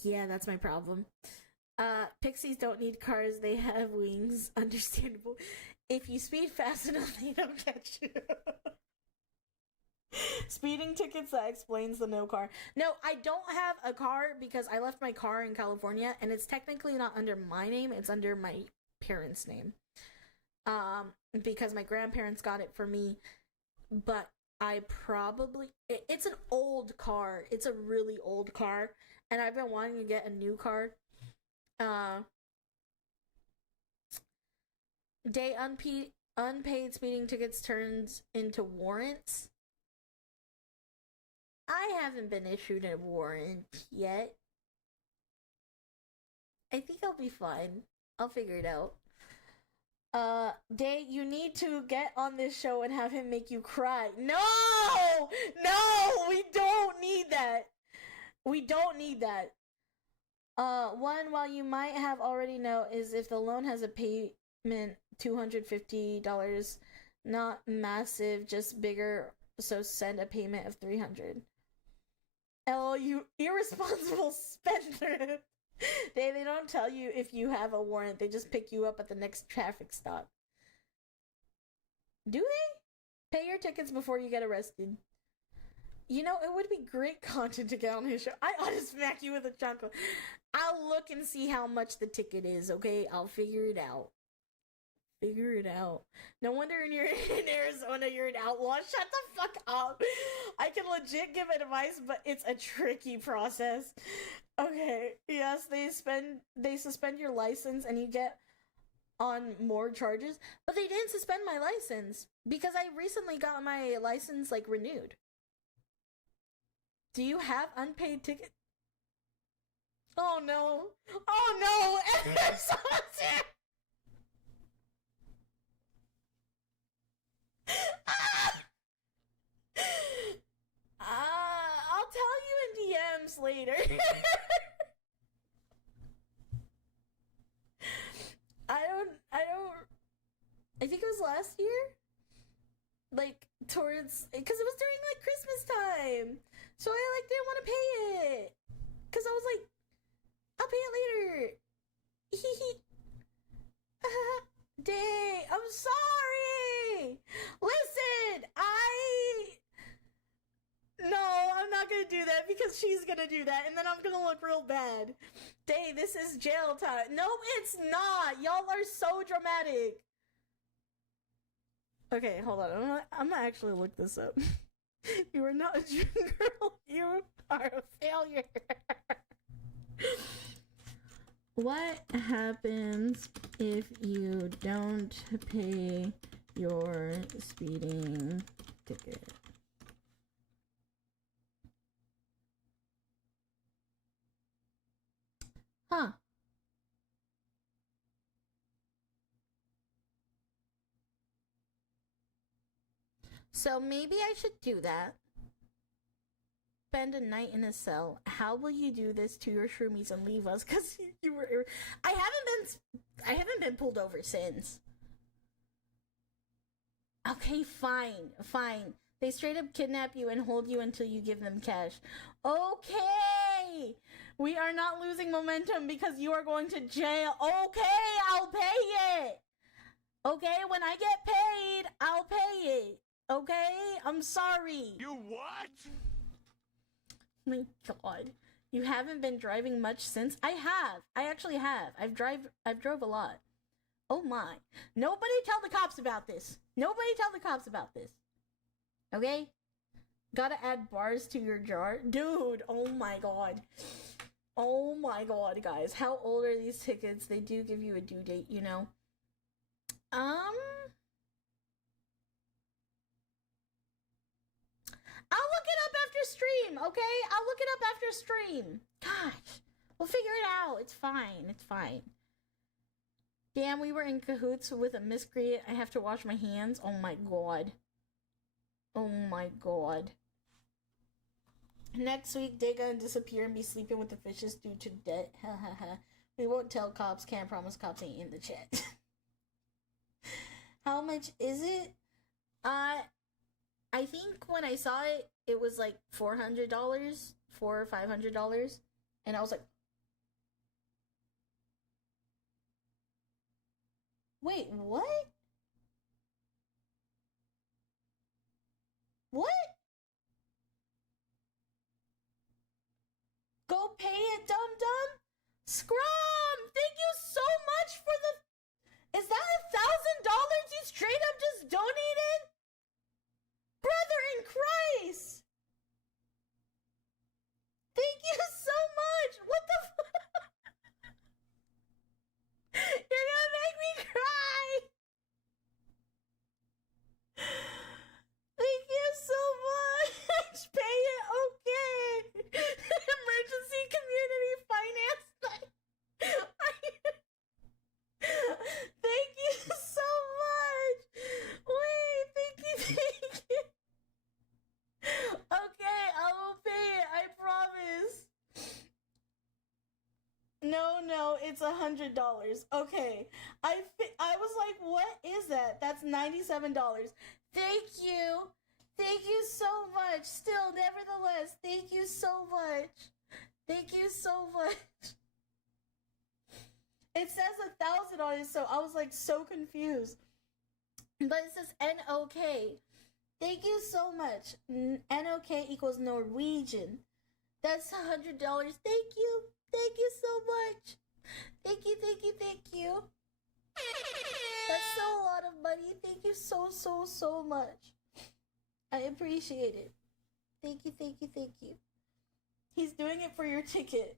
Yeah, that's my problem. Pixies don't need cars, they have wings. Understandable. If you speed fast enough, they don't catch you. Speeding tickets, that explains the no car. No, I don't have a car because I left my car in California, and it's technically not under my name, it's under my parents' name. Because my grandparents got it for me, but I probably... It's an old car. It's a really old car, and I've been wanting to get a new car. Day unpaid speeding tickets turns into warrants. I haven't been issued a warrant yet. I think I'll be fine. I'll figure it out. Day, you need to get on this show and have him make you cry. No! No! We don't need that. We don't need that. One, while you might have already know, is if the loan has a payment $250, not massive, just bigger, so send a payment of $300. Oh, you irresponsible spendthrift. They don't tell you if you have a warrant. They just pick you up at the next traffic stop. Do they? Pay your tickets before you get arrested. You know, it would be great content to get on his show. I ought to smack you with a chocolate. I'll look and see how much the ticket is, okay? I'll figure it out. Figure it out. No wonder you're in Arizona, you're an outlaw. Shut the fuck up. I can legit give advice, but it's a tricky process. Okay, yes, they suspend your license and you get on more charges, but they didn't suspend my license because I recently got my license like renewed. Do you have unpaid tickets? Oh no. Oh no. I'll tell you in DMs later. I think it was last year? Like, towards, because it was during, like, Christmas time. So I, like, didn't want to pay it. Because I was like, I'll pay it later. Dang, I'm sorry. Listen, No, I'm not gonna do that because she's gonna do that and then I'm gonna look real bad. Day, this is jail time. No, it's not. Y'all are so dramatic. Okay, hold on. I'm gonna actually look this up. You are not a June girl. You are a failure. What happens if you don't pay your speeding ticket? Huh. So maybe I should do that. Spend a night in a cell. How will you do this to your shroomies and leave us? Cause you were. I haven't been pulled over since. Okay, fine. They straight up kidnap you and hold you until you give them cash. Okay. We are not losing momentum because you are going to jail. Okay, I'll pay it. Okay, when I get paid, I'll pay it. Okay? I'm sorry. You what? My God. You haven't been driving much since? I have. I actually have. I've drove a lot. Oh my. Nobody tell the cops about this. Nobody tell the cops about this. Okay? Gotta add bars to your jar. Dude, oh my God. Oh my God, guys. How old are these tickets? They do give you a due date, you know. I'll look it up after stream, okay? I'll look it up after stream. Gosh. We'll figure it out. It's fine. It's fine. Damn, we were in cahoots with a miscreant. I have to wash my hands. Oh my God. Oh my God. Next week, they gonna disappear and be sleeping with the fishes due to debt. Ha ha ha. We won't tell cops. Can't promise cops ain't in the chat. How much is it? I think when I saw it, it was like $400, $400 or $500, and I was like, wait, what? Scrum, thank you so much for the... Is that $1,000 you straight up just donated? Brother in Christ! Thank you so much! What the You're gonna make me cry! Thank you so much! Pay it, okay! Emergency community finance night! Thank you so much! Wait, thank you. Okay, I will pay it, I promise. No, it's $100. Okay, I was like, what is that? That's $97. Thank you so much. Still, nevertheless, thank you so much. Thank you so much. It says 1,000 on it, so I was like so confused. But it says NOK. Thank you so much. NOK equals Norwegian. That's $100. Thank you. Thank you so much. Thank you. That's still a lot of money. Thank you so much. I appreciate it. Thank you. He's doing it for your ticket.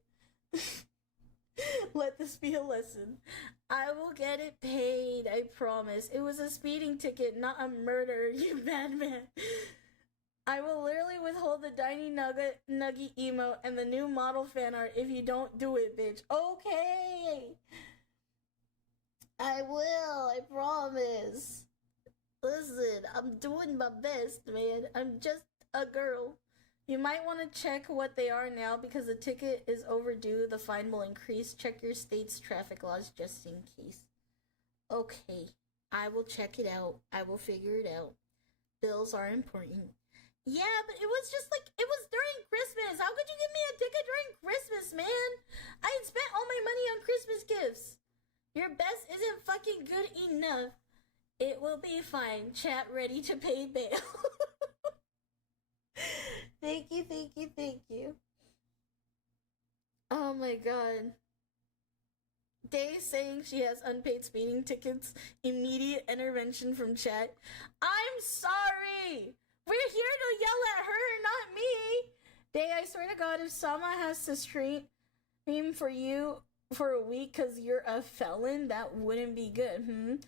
Let this be a lesson. I will get it paid, I promise. It was a speeding ticket, not a murder, you madman. I will literally withhold the Diny Nuggy emote and the new model fan art if you don't do it, bitch. Okay! I will, I promise. Listen, I'm doing my best, man. I'm just a girl. You might want to check what they are now because the ticket is overdue. The fine will increase. Check your state's traffic laws just in case. Okay, I will check it out. I will figure it out. Bills are important. Yeah, but it was just like, it was during Christmas. How could you give me a ticket during Christmas, man? I had spent all my money on Christmas gifts. Your best isn't fucking good enough. It will be fine. Chat ready to pay bail. Thank you. Oh my god. Day saying she has unpaid speeding tickets. Immediate intervention from chat. I'm sorry! We're here to yell at her, not me! Day, I swear to god, if Sama has to stream for you for a week because you're a felon, that wouldn't be good,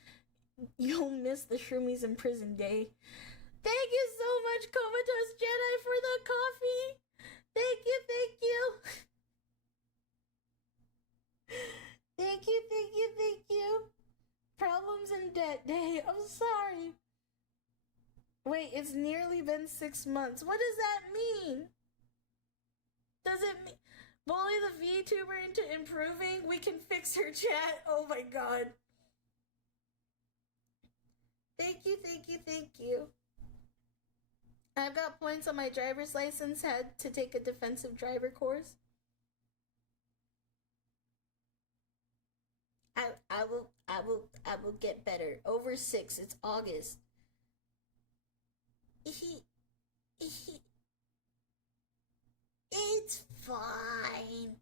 You'll miss the shroomies in prison, Day. Thank you so much, Comatose Jedi, for the coffee. Thank you. Thank you. Problems and debt, Day. I'm sorry. Wait, it's nearly been 6 months. What does that mean? Does it mean bully the VTuber into improving? We can fix her chat. Oh my god. Thank you. I've got points on my driver's license. Had to take a defensive driver course. I will get better. Over 6. It's August. It's fine.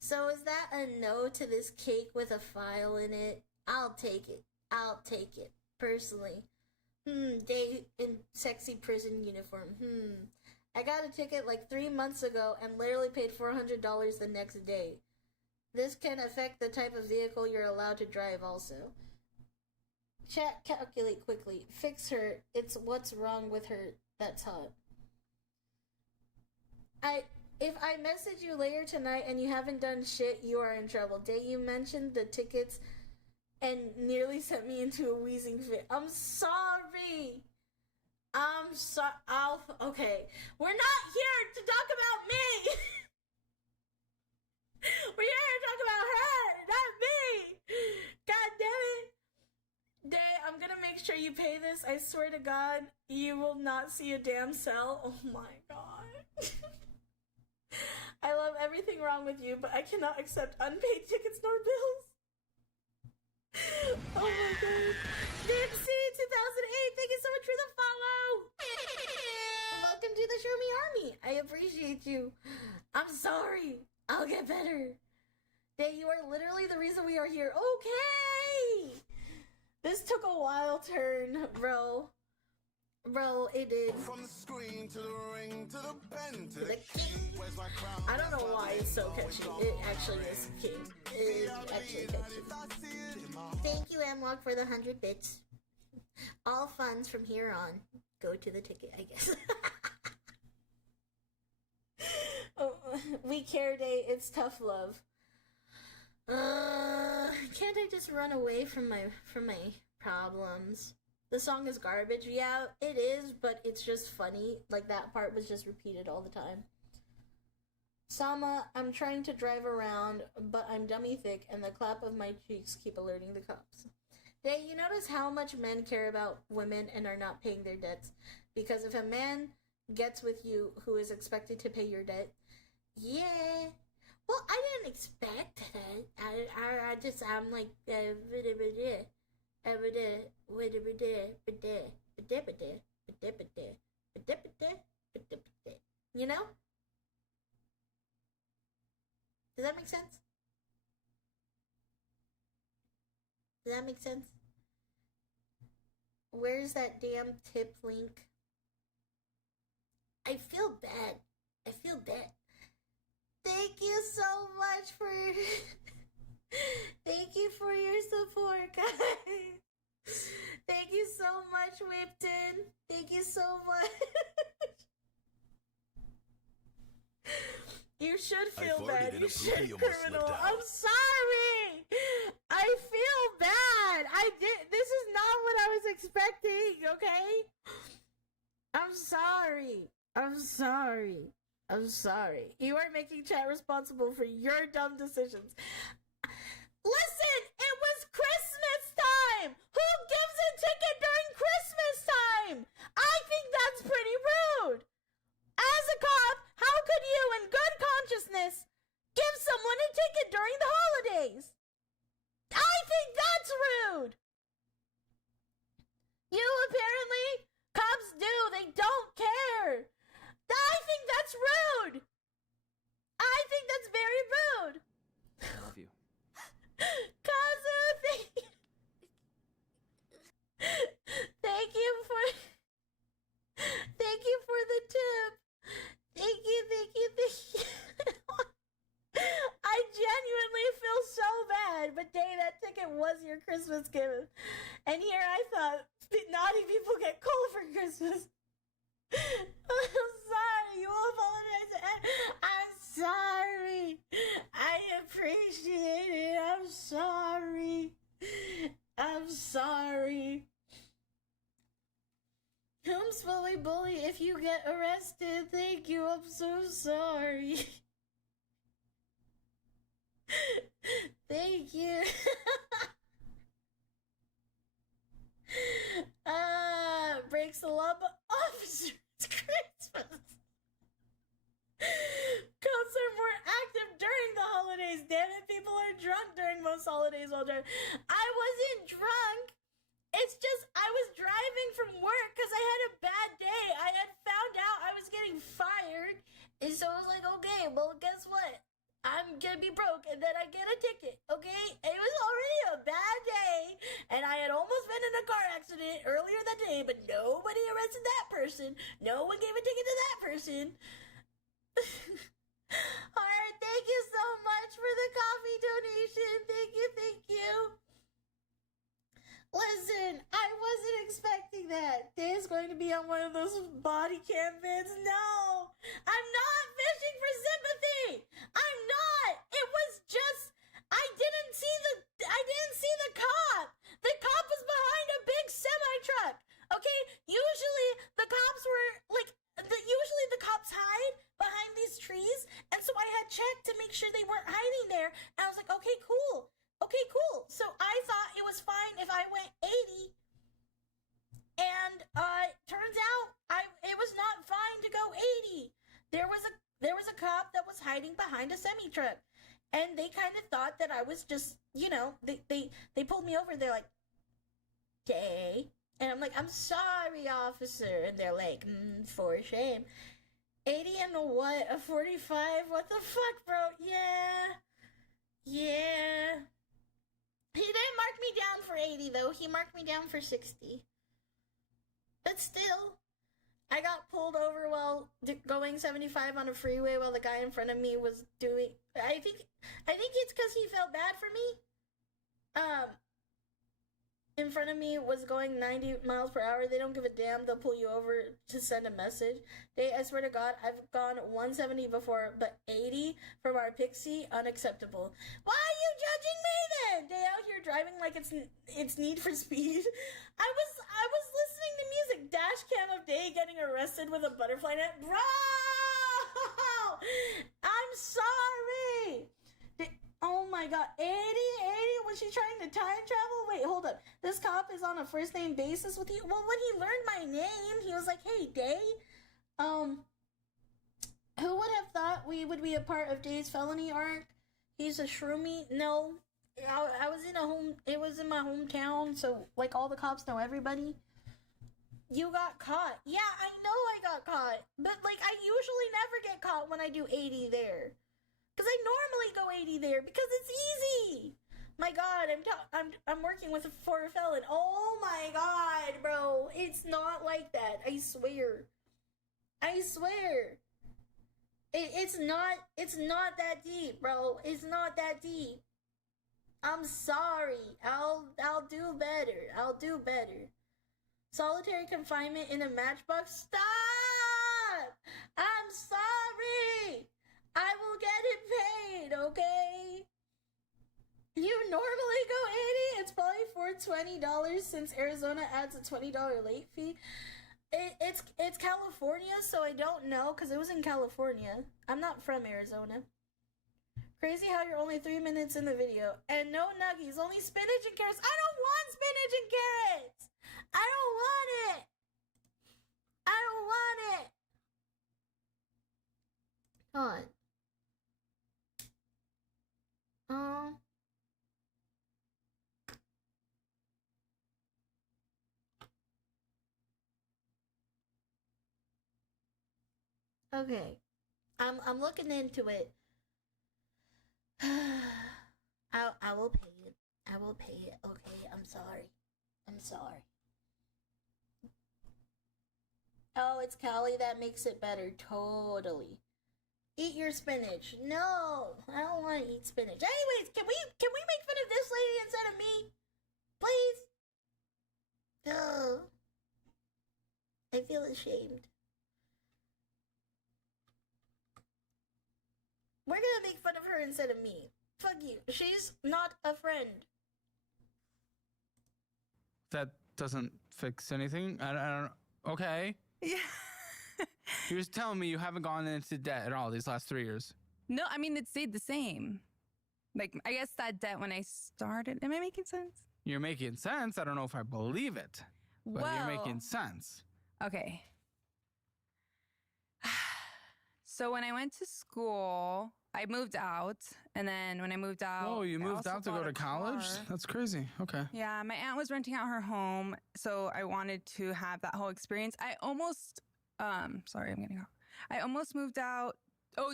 So is that a no to this cake with a file in it? I'll take it. Personally. Day in sexy prison uniform. I got a ticket like 3 months ago and literally paid $400 the next day. This can affect the type of vehicle you're allowed to drive also. Chat, calculate quickly. Fix her. It's what's wrong with her that's hot. If I message you later tonight and you haven't done shit, you are in trouble. Day, you mentioned the tickets and nearly sent me into a wheezing fit. I'm sorry. Okay. We're not here to talk about me. We're here to talk about her, not me. God damn it. Day, I'm gonna make sure you pay this. I swear to God, you will not see a damn cell. Oh my god. I love everything wrong with you, but I cannot accept unpaid tickets nor bills. Oh my god. Dixie 2008, thank you so much for the follow. Welcome to the Show Me Army. I appreciate you. I'm sorry. I'll get better. Day, you are literally the reason we are here. Okay! This took a wild turn, bro. Bro, it did. From the screen to the ring to the pen to the king. I don't know why it's so catchy. It actually is king. It is actually catchy. Thank you, Amlock, for the 100 bits. All funds from here on go to the ticket, I guess. Oh, we care, Day. It's tough love. Can't I just run away from my problems? The song is garbage. Yeah, it is, but it's just funny. Like, that part was just repeated all the time. Sama, I'm trying to drive around, but I'm dummy thick, and the clap of my cheeks keep alerting the cops. Day, you notice how much men care about women and are not paying their debts? Because if a man gets with you who is expected to pay your debt, yeah. Well, I didn't expect that. I'm like, you know? Does that make sense? Does that make sense? Where's that damn tip link? I feel bad. Thank you so much for... Thank you for your support, guys. Thank you so much, Whipton. Thank you so much. You should feel bad. You should, criminal. I'm sorry. I feel bad. This is not what I was expecting, okay? I'm sorry. You are making chat responsible for your dumb decisions. Listen, it was Christmas time! Who gives a ticket during Christmas time? I think that's pretty rude. As a cop, how could you, in good consciousness, give someone a ticket during the holidays? I think that's rude. You apparently, cops do, they don't care. I think that's rude. I think that's very rude. I love you. Kazu, thank you for the tip. Thank you. I genuinely feel so bad, but Day, that ticket was your Christmas gift. And here I thought naughty people get coal for Christmas. I'm sorry. You will apologize. I'm sorry. I appreciate it. I'm sorry. Come slowly bully if you get arrested. Thank you. I'm so sorry. Thank you. Breaks the law, but officer, it's Christmas. Cops are more active during the holidays, damn it. People are drunk during most holidays while driving. I wasn't drunk. It's just I was driving from work because I had a bad day. I had found out I was getting fired. And so I was like, okay, well, guess what? I'm gonna be broke and then I get a ticket, okay? It was already a bad day and I had almost been in a car accident earlier that day, but nobody arrested that person. No one gave a ticket to that person. Alright, thank you so much for the coffee donation. Thank you. Listen, I wasn't expecting that. Day's going to be on one of those body cam vids. No, I'm not fishing for sympathy. I'm not. It was just, I didn't see the cop. The cop was behind a big semi truck. Okay, usually the cops were like, usually the cops hide behind these trees, and so I had checked to make sure they weren't hiding there. And I was like, okay, cool. So I thought it was fine if I went 80, and turns out it was not fine to go 80. There was a cop that was hiding behind a semi truck, and they kind of thought that I was just, they pulled me over. They're like, okay, and I'm like, I'm sorry, officer, and they're like, for shame. 80 and a what? A 45? What the fuck, bro? Yeah. He didn't mark me down for 80, though. He marked me down for 60. But still, I got pulled over while going 75 on a freeway while the guy in front of me was doing... I think it's because he felt bad for me. In front of me was going 90 miles per hour. They don't give a damn. They'll pull you over to send a message. I swear to God, I've gone 170 before, but 80 from our Pixie, unacceptable. Why are you judging me then? They out here driving like it's Need for Speed. I was listening to music. Dash cam of Day getting arrested with a butterfly net. Bro! I'm sorry! Oh my God, 80, was she trying to time travel? Wait, hold up. This cop is on a first name basis with you? Well, when he learned my name, he was like, hey, Day. Who would have thought we would be a part of Day's felony arc? He's a shroomy? No. I was it was in my hometown, so, like, all the cops know everybody. You got caught. Yeah, I know I got caught. But, like, I usually never get caught when I do 80 there. Because I normally go 80 there because it's easy. My God, I'm working for a felon. Oh my God, bro. It's not like that. I swear. It's not that deep, bro. It's not that deep. I'm sorry. I'll do better. Solitary confinement in a matchbox. Stop! I'm sorry. I will get it paid, okay? You normally go 80. It's probably for $20 since Arizona adds a $20 late fee. It's California, so I don't know because it was in California. I'm not from Arizona. Crazy how you're only 3 minutes in the video and no nuggies, only spinach and carrots. I don't want spinach and carrots. I don't want it. Hold on. Okay. I'm looking into it. I will pay it. Okay, I'm sorry. Oh, it's Cali that makes it better. Totally. Eat your spinach. No, I don't want to eat spinach. Anyways, can we make fun of this lady instead of me? Please? Oh. I feel ashamed. We're gonna make fun of her instead of me. Fuck you. She's not a friend. That doesn't fix anything. I don't. Okay. Yeah. You're just telling me you haven't gone into debt at all these last 3 years. No, I mean, it stayed the same. Like, I guess that debt when I started. Am I making sense? You're making sense. I don't know if I believe it, but you're making sense. Okay. So when I went to school, I moved out, and then when I moved out... Oh, you moved out to go to college? That's crazy. Okay. Yeah, my aunt was renting out her home, so I wanted to have that whole experience. I almost... sorry, I'm getting off. I almost moved out,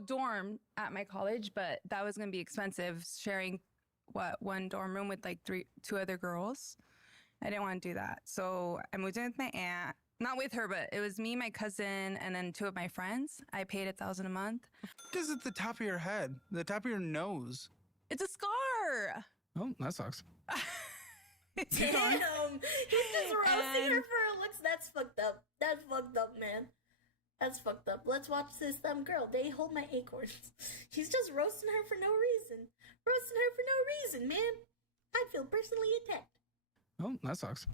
dorm at my college, but that was going to be expensive, sharing, one dorm room with, like, two other girls. I didn't want to do that. So I moved in with my aunt. Not with her, but it was me, my cousin, and then two of my friends. I paid $1,000 a month. What is at the top of your head? The top of your nose? It's a scar. Oh, that sucks. Damn! He's just roasting her for her looks. That's fucked up. That's fucked up, man. That's fucked up. Let's watch this girl. They hold my acorns. He's just roasting her for no reason. Man. I feel personally attacked. Oh, that sucks.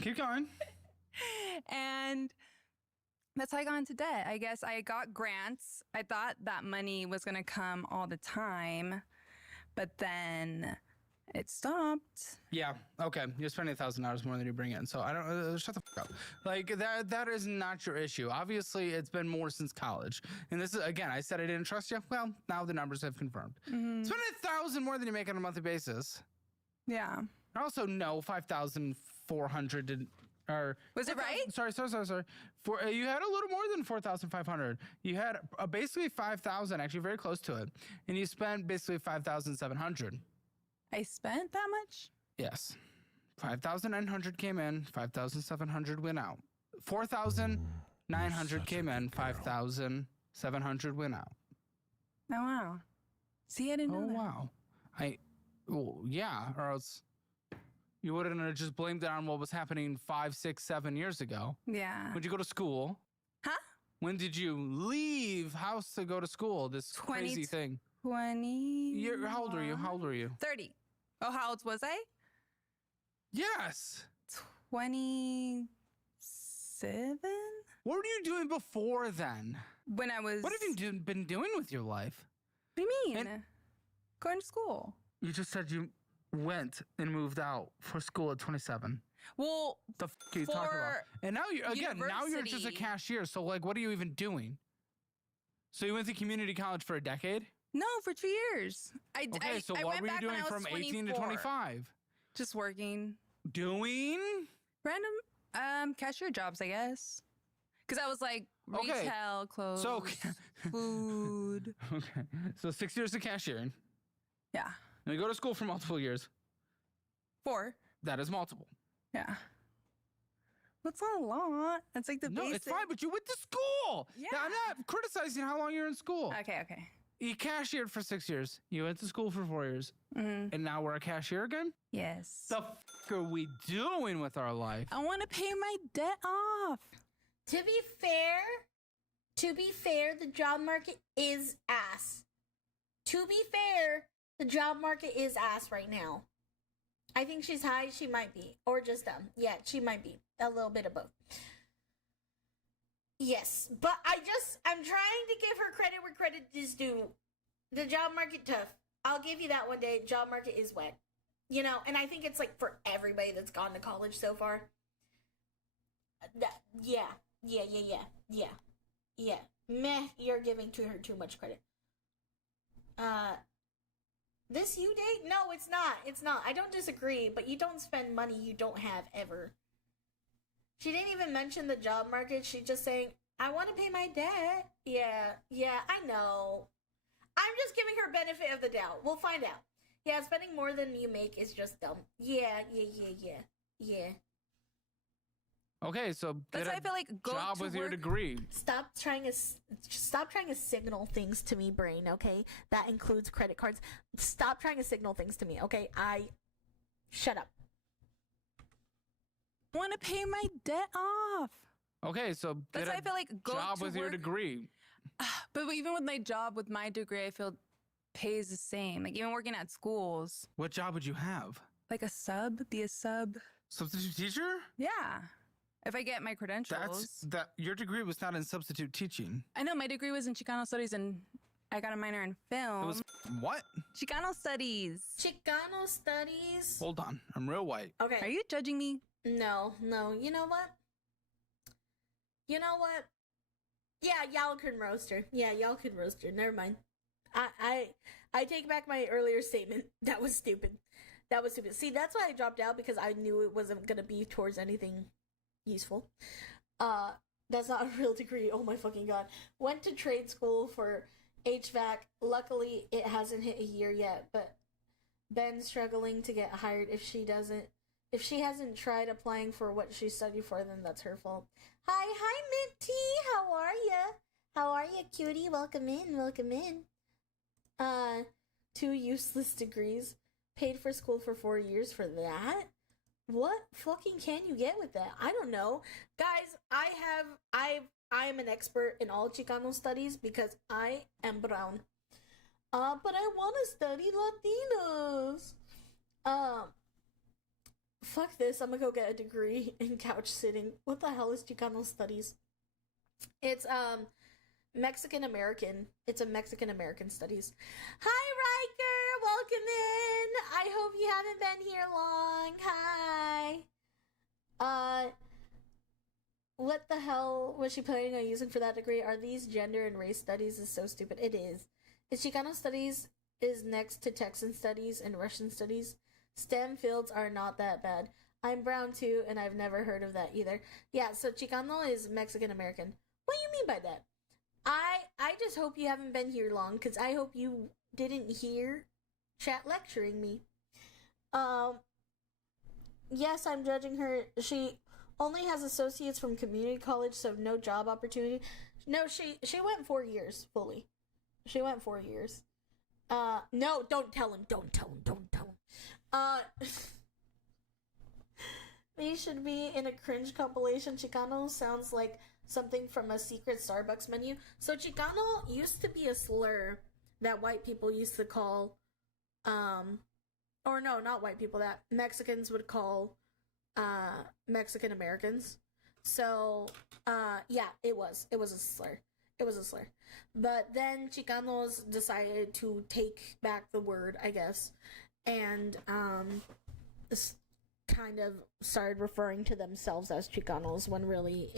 Keep going. And that's how I got into debt. I guess I got grants. I thought that money was going to come all the time, but then it stopped. Yeah. Okay. You're spending $1,000 more than you bring in. So I don't, shut the fuck up. Like that is not your issue. Obviously it's been more since college. And this is, again, I said I didn't trust you. Well, now the numbers have confirmed. Mm-hmm. Spending $1,000 more than you make on a monthly basis. Yeah. I also know 5,400 Or Was it right? Sorry. For you had a little more than 4,500. You had basically 5,000, actually very close to it, and you spent basically 5,700. I spent that much? Yes, 5,900 came in, 5,700 went out. 4,900 came in, 5,700 went out. Oh wow! See, I didn't know that. Wow! Yeah, or else you wouldn't have just blamed it on what was happening 5, 6, 7 years ago. Yeah. When did you go to school? Huh? When did you leave house to go to school? This crazy thing. 20. How old are you? 30. Oh, how old was I? Yes. 27. What were you doing before then? When I was. What have you been doing with your life? What do you mean? Going to school. You just said you went and moved out for school at 27. Well, the f are you talking about? And now you're just a cashier. So like, what are you even doing? So you went to community college for a decade? No, for 2 years. So what were you doing from 18 to 25? Just working. Doing? Random cashier jobs, I guess. Because I was like retail, clothes, food. Okay. So 6 years of cashiering. Yeah. And you go to school for multiple years. 4. That is multiple. Yeah. That's not a lot. That's like the basic. No, it's fine, but you went to school. Yeah. I'm not criticizing how long you're in school. Okay. You cashiered for 6 years. You went to school for 4 years. Mm-hmm. And now we're a cashier again? Yes. The f are we doing with our life? I want to pay my debt off. To be fair, the job market is ass. To be fair, the job market is ass right now. I think she's high, she might be. Or just dumb. Yeah, she might be. A little bit of both. Yes, but I'm trying to give her credit where credit is due. The job market tough. I'll give you that one day. Job market is wet. You know, and I think it's like for everybody that's gone to college so far. Yeah. Meh, you're giving to her too much credit. This you date? No, it's not. I don't disagree, but you don't spend money you don't have ever. She didn't even mention the job market. She's just saying, I want to pay my debt. Yeah, I know. I'm just giving her benefit of the doubt. We'll find out. Yeah, spending more than you make is just dumb. Yeah. Okay, so that's why I feel like go job to with work. your degree. Stop trying to signal things to me, brain, okay? That includes credit cards. Stop trying to signal things to me, okay? Shut up. I want to pay my debt off. Okay, so that's why I feel like go job to with work. your degree. But even with my job, with my degree, I feel pays the same. Like even working at schools. What job would you have? Like be a sub. Substitute teacher? Yeah. If I get my credentials. Your degree was not in substitute teaching. I know, my degree was in Chicano studies and I got a minor in film. It was what? Chicano studies. Chicano studies? Hold on, I'm real white. Okay. Are you judging me? No. You know what? Yeah, y'all can roast her. Never mind. I take back my earlier statement. That was stupid. See, that's why I dropped out, because I knew it wasn't going to be towards anything useful. That's not a real degree. Oh my fucking god. Went to trade school for HVAC. Luckily, it hasn't hit a year yet, but Ben's struggling to get hired. If she hasn't tried applying for what she studied for, then that's her fault. Hi, Minty. How are ya, cutie? Welcome in. 2 useless degrees. Paid for school for 4 years for that? What fucking can you get with that? I don't know. Guys, I am an expert in all Chicano studies because I am brown. But I want to study Latinos. Fuck this. I'm gonna go get a degree in couch sitting. What the hell is Chicano studies? It's Mexican American. It's a Mexican American studies. Hi Riker, welcome in. I hope you haven't been here long. Hi. What the hell was she planning on using for that degree? Are these gender and race studies? Is so stupid. It is. It's Chicano studies is next to Texan studies and Russian studies. STEM fields are not that bad. I'm brown too, and I've never heard of that either. Yeah, so Chicano is Mexican American. What do you mean by that? I just hope you haven't been here long, because I hope you didn't hear chat lecturing me. Yes, I'm judging her. She only has associates from community college, so no job opportunity. No, she went 4 years fully. She went 4 years. No, don't tell him. Don't tell him. These should be in a cringe compilation. Chicano sounds like something from a secret Starbucks menu. So Chicano used to be a slur that white people used to call, or no, not white people, that Mexicans would call, Mexican Americans. So, yeah, it was a slur. It was a slur. But then Chicanos decided to take back the word, I guess, and, kind of started referring to themselves as Chicanos when really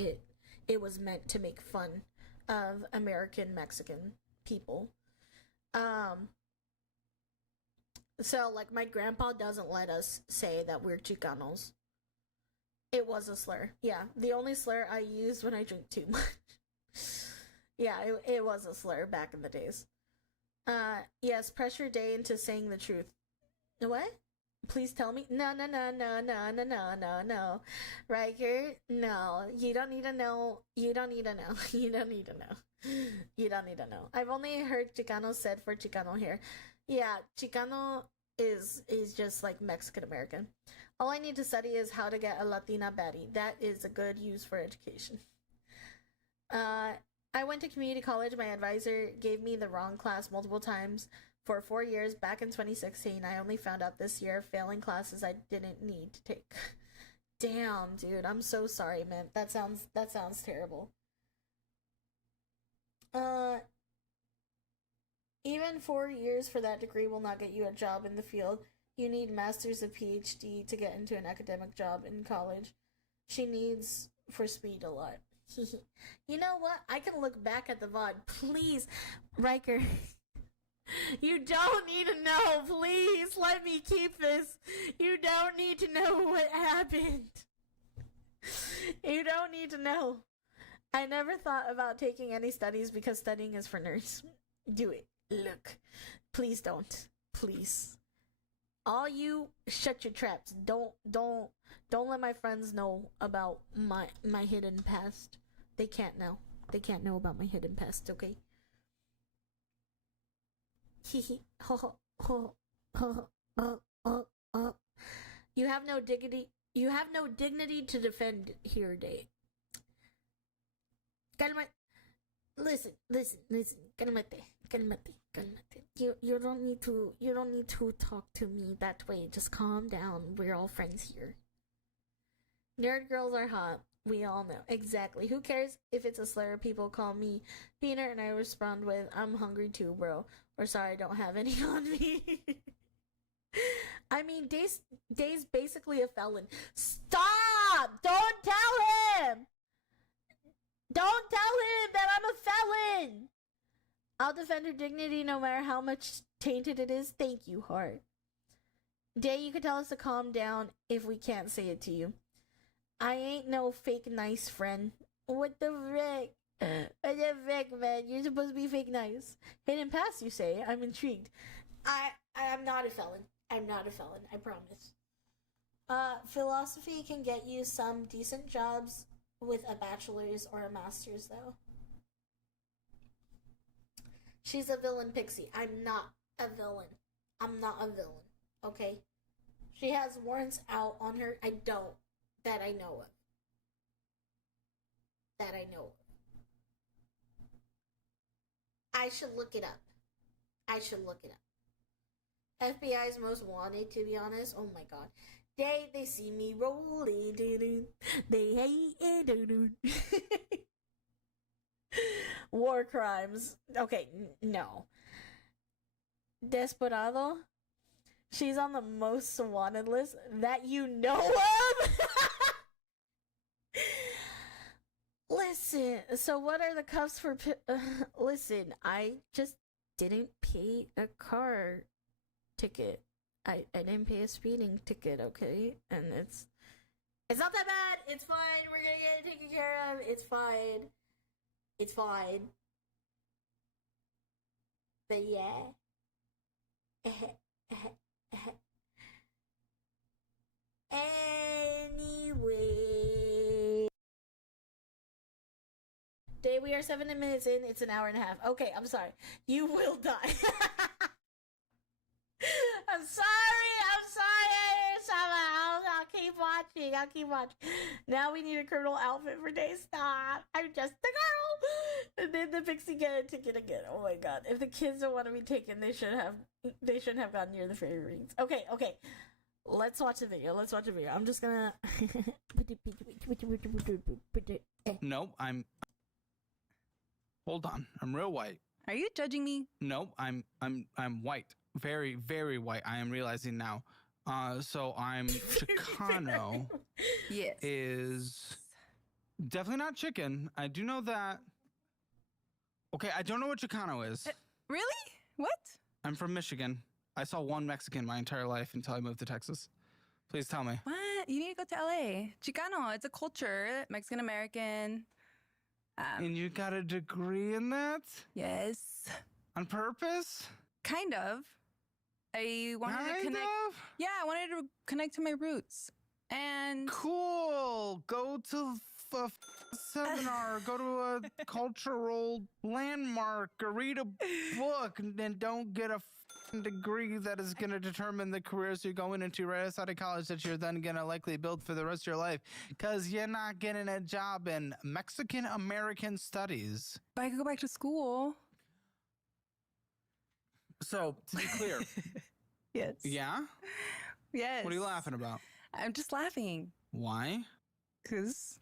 it was meant to make fun of American Mexican people. So, like, my grandpa doesn't let us say that we're Chicanos. It was a slur. Yeah, the only slur I used when I drink too much. Yeah, it was a slur back in the days. Yes, pressure Day into saying the truth. What? Please tell me. No. Riker, no. You don't need to know. You don't need to know. I've only heard Chicano said for Chicano here. Yeah, Chicano is just like Mexican American. All I need to study is how to get a Latina baddie. That is a good use for education. I went to community college. My advisor gave me the wrong class multiple times for 4 years. Back in 2016, I only found out this year failing classes I didn't need to take. Damn, dude. I'm so sorry, man. That sounds terrible. Even 4 years for that degree will not get you a job in the field. You need masters of PhD to get into an academic job in college. She needs for speed a lot. You know what? I can look back at the VOD. Please, Riker. You don't need to know. Please, let me keep this. You don't need to know what happened. You don't need to know. I never thought about taking any studies because studying is for nerds. Do it. Look. Please don't. Please. All you, shut your traps. Don't let my friends know about my hidden past. They can't know. They can't know about my hidden past, okay? You have no dignity. You have no dignity to defend here, Day. Calma. Listen. Calmate. You don't need to talk to me that way. Just calm down. We're all friends here. Nerd girls are hot. We all know. Exactly. Who cares if it's a slur? People call me Peanut and I respond with, I'm hungry too, bro. Or sorry, I don't have any on me. I mean, Day's basically a felon. Stop! Don't tell him! Don't tell him that I'm a felon! I'll defend her dignity no matter how much tainted it is. Thank you, Heart. Day, you can tell us to calm down if we can't say it to you. I ain't no fake nice friend. What the frick? What the frick, man? You're supposed to be fake nice. Hidden past, you say? I'm intrigued. I'm not a felon. I'm not a felon, I promise. Philosophy can get you some decent jobs with a bachelor's or a master's, though. She's a villain, Pixie. I'm not a villain. I'm not a villain, okay? She has warrants out on her. I don't. That I know of. I should look it up. FBI's most wanted, to be honest. Oh my god. They see me rolling, doo-doo. They hate it, doo-doo. War crimes. Okay, no. Desperado. She's on the most wanted list that you know of? Listen, so what are the cuffs for... listen, I just didn't pay a car ticket. I didn't pay a speeding ticket, okay? And It's not that bad. It's fine. We're gonna get it taken care of. It's fine. It's fine. But yeah. Anyway. Day, we are 7 minutes in. It's an hour and a half. Okay, I'm sorry. You will die. I'm sorry. I'll keep watching. Now we need a criminal outfit for day. Stop. I'm just a girl. And then the pixie get a ticket again. Oh my god. If the kids don't want to be taken, they shouldn't have gone near the fairy rings. Okay. Let's watch the video. I'm just gonna Nope, Hold on. I'm real white. Are you judging me? Nope, I'm white. Very, very white. I am realizing now. So I'm Chicano. Yes. Is definitely not chicken. I do know that. Okay, I don't know what Chicano is. Really? What? I'm from Michigan. I saw one Mexican my entire life until I moved to Texas. Please tell me. What? You need to go to LA. Chicano, it's a culture. Mexican American. And you got a degree in that? Yes. On purpose? Kind of. I wanted to connect. Yeah, I wanted to connect to my roots. And cool. Go to a seminar, go to a cultural landmark, or read a book, and then don't get a degree that is going to determine the careers you're going into right outside of college that you're then going to likely build for the rest of your life, because you're not getting a job in Mexican American studies. But I could go back to school. So, to be clear. Yes. Yeah? Yes. What are you laughing about? I'm just laughing. Why? Because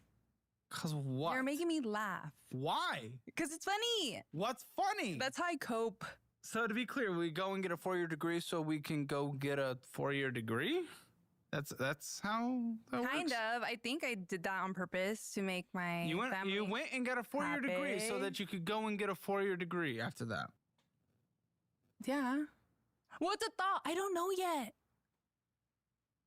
what? You're making me laugh. Why? Because it's funny. What's funny? That's how I cope. So to be clear, we go and get a 4-year degree so we can go get a 4-year degree? That's how that works? Kind of. I think I did that on purpose to make my family You went and got a 4-year degree so that you could go and get a 4-year degree after that. Yeah. What's the thought? I don't know yet.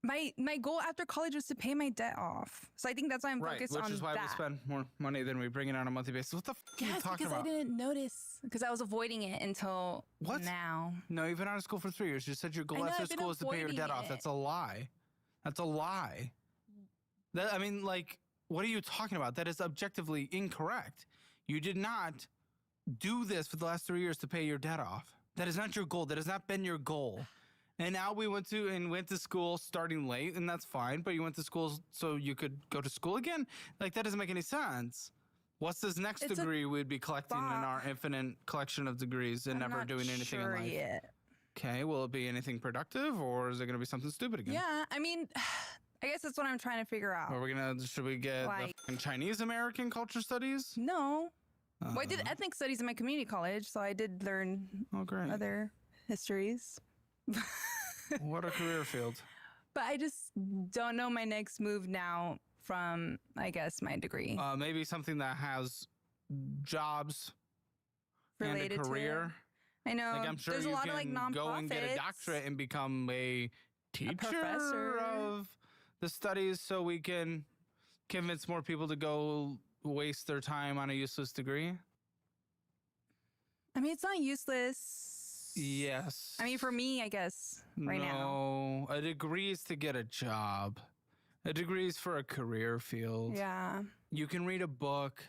My goal after college was to pay my debt off. So I think that's why I'm focused on that. Which is why we spend more money than we bring in on a monthly basis. What the f*** are you talking about? Because I didn't notice. Because I was avoiding it until now. No, you've been out of school for 3 years. You said your goal after school is to pay your debt off. That's a lie. That's a lie. What are you talking about? That is objectively incorrect. You did not do this for the last 3 years to pay your debt off. That is not your goal. That has not been your goal. And now we went to school starting late, and that's fine. But you went to school so you could go to school again? Like, that doesn't make any sense. What's this next degree we'd be collecting in our infinite collection of degrees and never doing anything in life? Yet. Okay, will it be anything productive, or is it going to be something stupid again? Yeah, I mean, I guess that's what I'm trying to figure out. Should we get the Chinese American culture studies? No. Well, I did ethnic studies in my community college, so I did learn other histories. What a career field. But I just don't know my next move now from, I guess, my degree. Maybe something that has jobs related and a career. I know. Like, I'm sure there's a lot of nonprofits. Go and get a doctorate and become a teacher of the studies so we can convince more people to go waste their time on a useless degree. I mean, it's not useless. Yes. I mean, for me, I guess, right now. No, a degree is to get a job. A degree is for a career field. Yeah. You can read a book.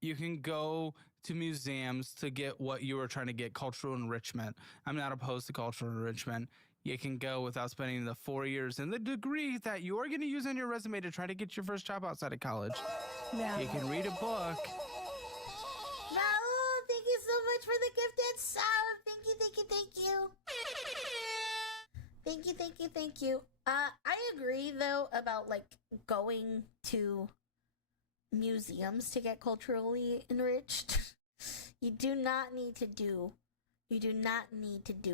You can go to museums to get what you were trying to get, cultural enrichment. I'm not opposed to cultural enrichment. You can go without spending the 4 years and the degree that you are going to use on your resume to try to get your first job outside of college. Yeah. You can read a book. Thank you so much for the gifted sub. Thank you. I agree though about going to museums to get culturally enriched. You do not need to do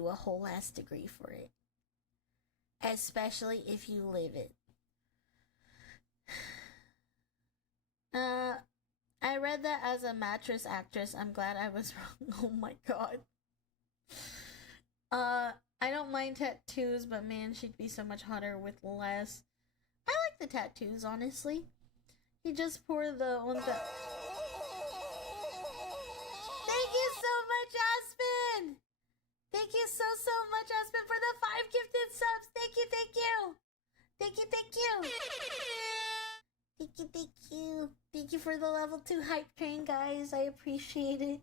a whole ass degree for it. Especially if you live it. I read that as a mattress actress. I'm glad I was wrong. Oh my god. I don't mind tattoos, but man, she'd be so much hotter with less. I like the tattoos, honestly. He just poured the one that. Thank you so much, Aspen! Thank you so much, Aspen, for the 5 gifted subs. Thank you. Thank you. Thank you for the level 2 hype train, guys. I appreciate it.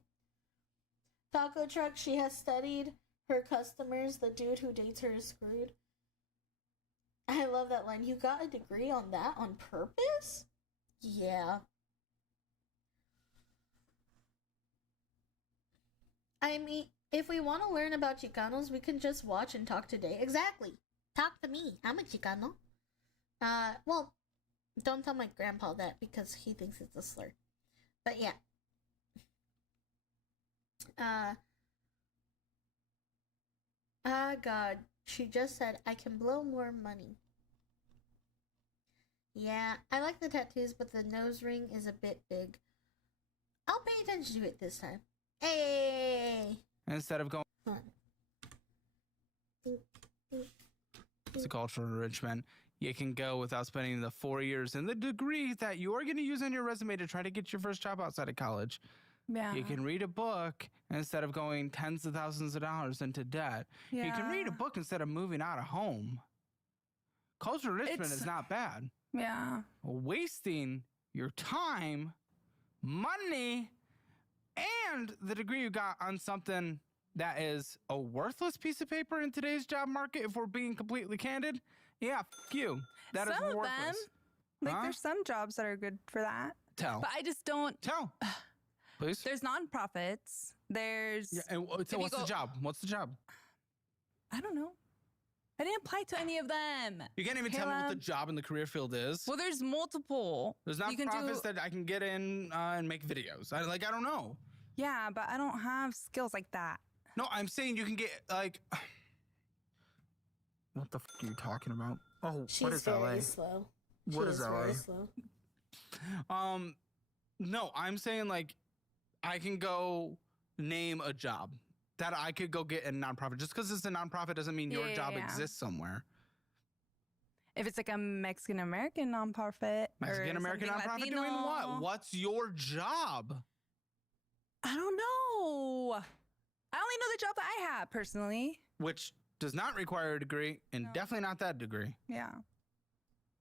Taco Truck, she has studied her customers. The dude who dates her is screwed. I love that line. You got a degree on that on purpose? Yeah. I mean, if we want to learn about Chicanos, we can just watch and talk today. Exactly. Talk to me. I'm a Chicano. Well, don't tell my grandpa that because he thinks it's a slur. But yeah. God. She just said, I can blow more money. Yeah, I like the tattoos, but the nose ring is a bit big. I'll pay attention to it this time. Hey! Instead of going to cultural enrichment, you can go without spending the 4 years and the degree that you are going to use on your resume to try to get your first job outside of college. Yeah. You can read a book instead of going tens of thousands of dollars into debt. Yeah. You can read a book instead of moving out of home. Cultural enrichment is not bad. Yeah. Wasting your time, money, and the degree you got on something that is a worthless piece of paper in today's job market, if we're being completely candid, yeah, f you. That is some of worthless. them, like there's some jobs that are good for that. Tell. But I just don't. Tell. Please. There's nonprofits. There's. Yeah, and what's the job? What's the job? I don't know. I didn't apply to any of them. You can't even tell me what the job in the career field is. Well, there's multiple. There's nonprofits that I can get in and make videos. I don't know. Yeah, but I don't have skills like that. No, I'm saying you can get like. What the f are you talking about? Oh, what is LA? Slow. What is LA? Very slow. No, I'm saying like I can go name a job that I could go get in a nonprofit. Just because it's a nonprofit doesn't mean your job exists somewhere. If it's like a Mexican American nonprofit. Mexican American nonprofit Latino. doing what? What's your job? I don't know. I only know the job that I have personally. Which does not require a degree, and definitely not that degree. Yeah,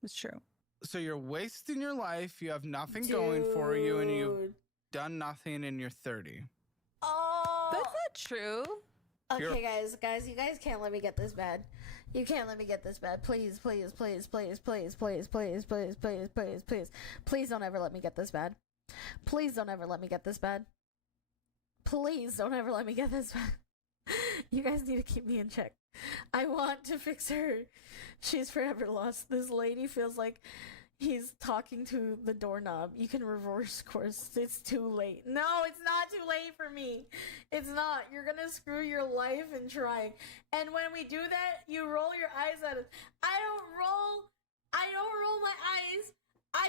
it's true. So you're wasting your life. You have nothing going for you, and you've done nothing, and you're 30. Oh, that's not true. Okay, guys, you guys can't let me get this bad. You can't let me get this bad. Please, please, please, please, please, please, please, please, please, please, please, please don't ever let me get this bad. Please don't ever let me get this bad. Please don't ever let me get this bad. You guys need to keep me in check. I want to fix her. She's forever lost. This lady feels like he's talking to the doorknob. You can reverse course. It's too late. No, it's not too late for me. It's not. You're gonna screw your life in trying. And when we do that, you roll your eyes at us. I don't roll my eyes. I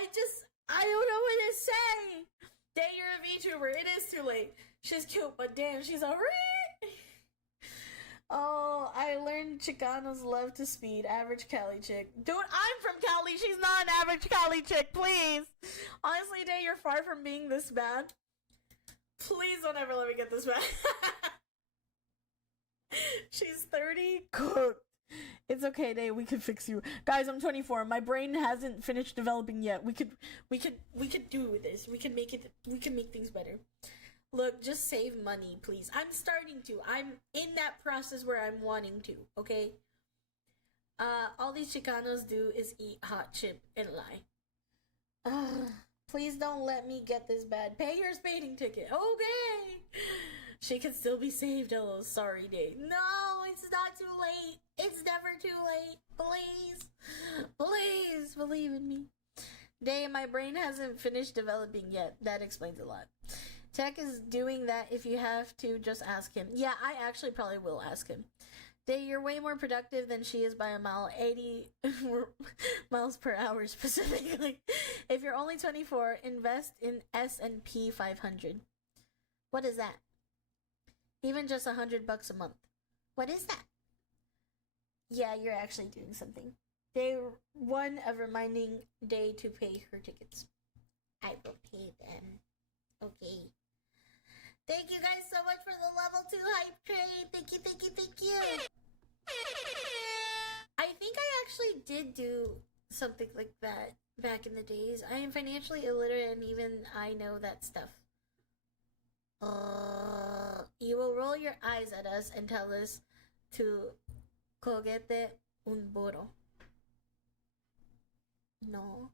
don't know what to say. Dang, you're a VTuber. It is too late. She's cute, but damn, she's a Oh, I learned Chicanos love to speed. Average Cali chick. Dude, I'm from Cali. She's not an average Cali chick, please. Honestly, Day, you're far from being this bad. Please don't ever let me get this bad. She's 30. Cooked. It's okay, Day. We could fix you. Guys, I'm 24. My brain hasn't finished developing yet. We could do this. We can make things better. Look, just save money, please. I'm starting to. I'm in that process where I'm wanting to, okay? All these Chicanos do is eat hot chip and lie. Please don't let me get this bad. Pay your speeding ticket, okay? She can still be saved, hello, sorry, Day. No, it's not too late. It's never too late. Please. Please, believe in me. Day, my brain hasn't finished developing yet. That explains a lot. Tech is doing that. If you have to, just ask him. Yeah, I actually probably will ask him. Day, you're way more productive than she is by a mile. 80 miles per hour specifically. If you're only 24, invest in S&P 500. What is that? Even just $100 a month. What is that? Yeah, you're actually doing something. Day 1 of reminding Day to pay her tickets. I will pay them. Okay. Thank you guys so much for the level 2 hype train. Thank you, thank you, thank you. I think I actually did do something like that back in the days. I am financially illiterate and even I know that stuff. You will roll your eyes at us and tell us to coguete un burro. No.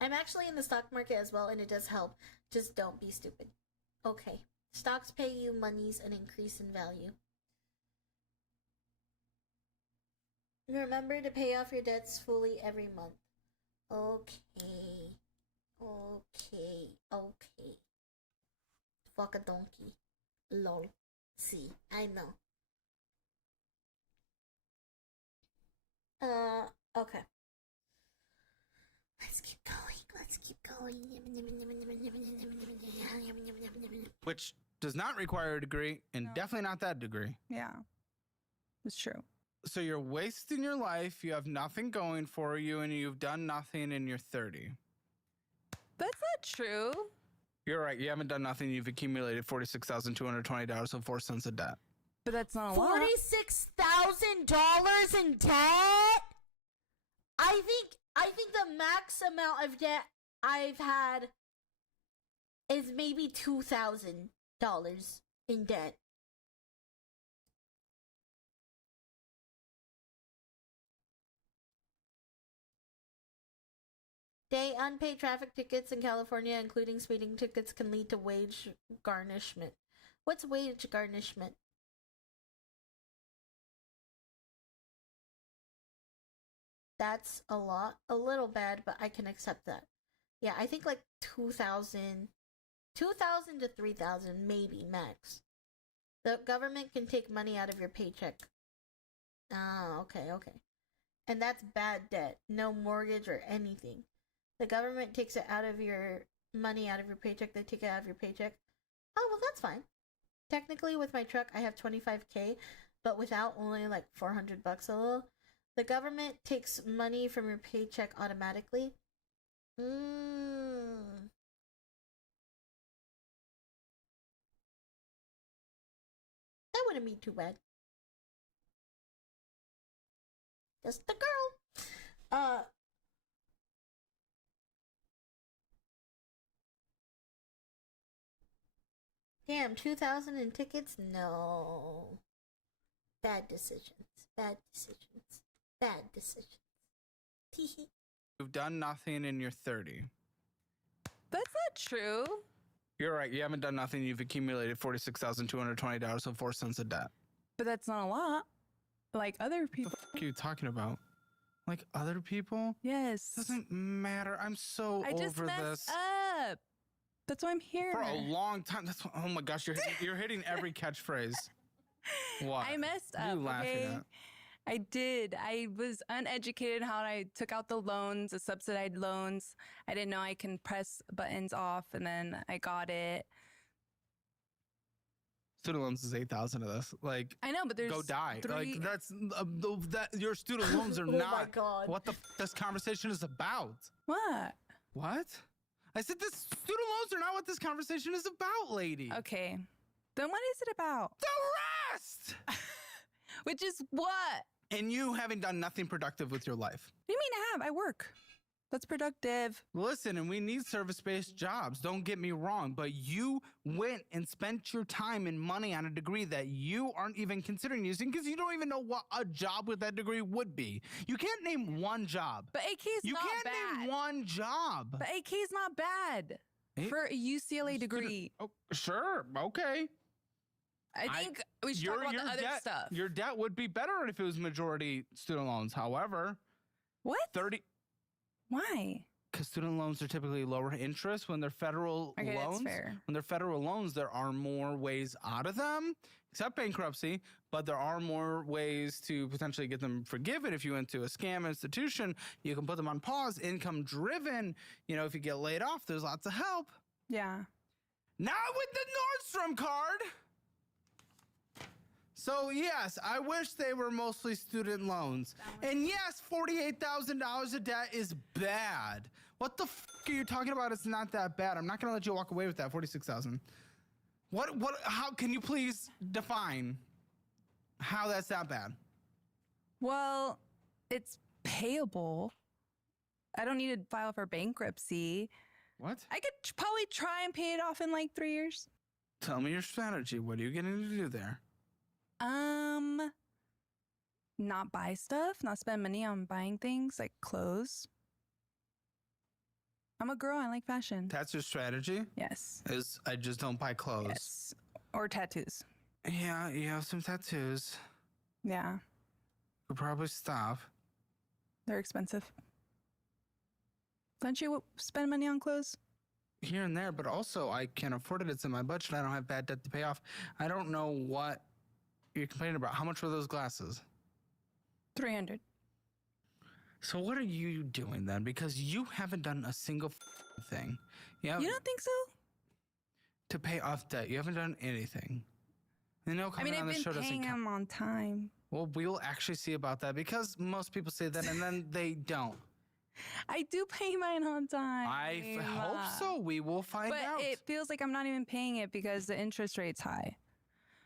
I'm actually in the stock market as well, and it does help. Just don't be stupid. Okay. Stocks pay you monies and increase in value. Remember to pay off your debts fully every month. Okay. Okay. Fuck a donkey. Lol. See, I know. Okay. Let's keep going. Which does not require a degree, and definitely not that degree. Yeah, it's true. So you're wasting your life, you have nothing going for you, and you've done nothing, and you're 30. That's not true. You're right, you haven't done nothing, you've accumulated $46,220.04 of debt. But that's not a lot. $46,000 in debt? I think the max amount of debt I've had is maybe $2,000 in debt. Day unpaid traffic tickets in California, including speeding tickets, can lead to wage garnishment. What's wage garnishment? That's a lot. A little bad, but I can accept that. Yeah, I think like 2,000 to 3,000 maybe max. The government can take money out of your paycheck. Okay. And that's bad debt. No mortgage or anything. The government takes it out of your money out of your paycheck. They take it out of your paycheck. Oh, well, that's fine. Technically, with my truck, I have $25K, but without only like $400 a little. The government takes money from your paycheck automatically. That wouldn't be too bad. Just the girl. Damn, 2,000 in tickets? No. Bad decisions. You've done nothing and you're 30. That's not true. You're right, you haven't done nothing, you've accumulated $46,220.04 of debt. But that's not a lot. Like other people. What are you talking about? Like other people? Yes. Doesn't matter. I'm so I just over messed this. up. That's why I'm here. For a long time. That's what, oh my gosh, you're hitting every catchphrase. What? I messed up. You laughing okay? at? I did. I was uneducated how I took out the loans, the subsidized loans. I didn't know I can press buttons off, and then I got it. Student loans is 8,000 of this. Like, I know, but there's go die. three- Like that's that your student loans are Oh not. my God. What this conversation is about? What? What? I said this student loans are not what this conversation is about, lady. Okay. Then what is it about? The rest. Which is what? And you having done nothing productive with your life. What do you mean I have? I work. That's productive. Listen, and we need service-based jobs. Don't get me wrong, but you went and spent your time and money on a degree that you aren't even considering using because you don't even know what a job with that degree would be. You can't name one job. But AK is You not can't bad. name one job. But AK is not bad for a UCLA degree. Oh, sure. Okay. I think we should talk about the other debt, stuff. Your debt would be better if it was majority student loans. However, What? 30. Why? Because student loans are typically lower interest when they're federal Okay, that's loans. fair. When they're federal loans, there are more ways out of them, except bankruptcy. But there are more ways to potentially get them forgiven. If you went to a scam institution, you can put them on pause. Income driven. You know, if you get laid off, there's lots of help. Yeah. Not with the Nordstrom card. So yes, I wish they were mostly student loans. And yes, $48,000 of debt is bad. What the are you talking about? It's not that bad. I'm not gonna let you walk away with that 46,000. How can you please define how that's that bad? Well, it's payable. I don't need to file for bankruptcy. What? I could probably try and pay it off in like 3 years. Tell me your strategy. What are you going to do there? Not buy stuff, not spend money on buying things like clothes. I'm a girl, I like fashion. That's your strategy? Yes. Is I just don't buy clothes. Yes. Or tattoos. Yeah, you have some tattoos. Yeah. Could probably stop. They're expensive. Don't you spend money on clothes? Here and there, but also I can afford it. It's in my budget. I don't have bad debt to pay off. I don't know what you're complaining about. How much were those glasses? $300. So what are you doing then? Because you haven't done a single thing. You don't think so? To pay off debt. You haven't done anything. You know, I mean, I've been paying them on time. Well, we will actually see about that because most people say that and then they don't. I do pay mine on time. I hope so. We will find out. But it feels like I'm not even paying it because the interest rate's high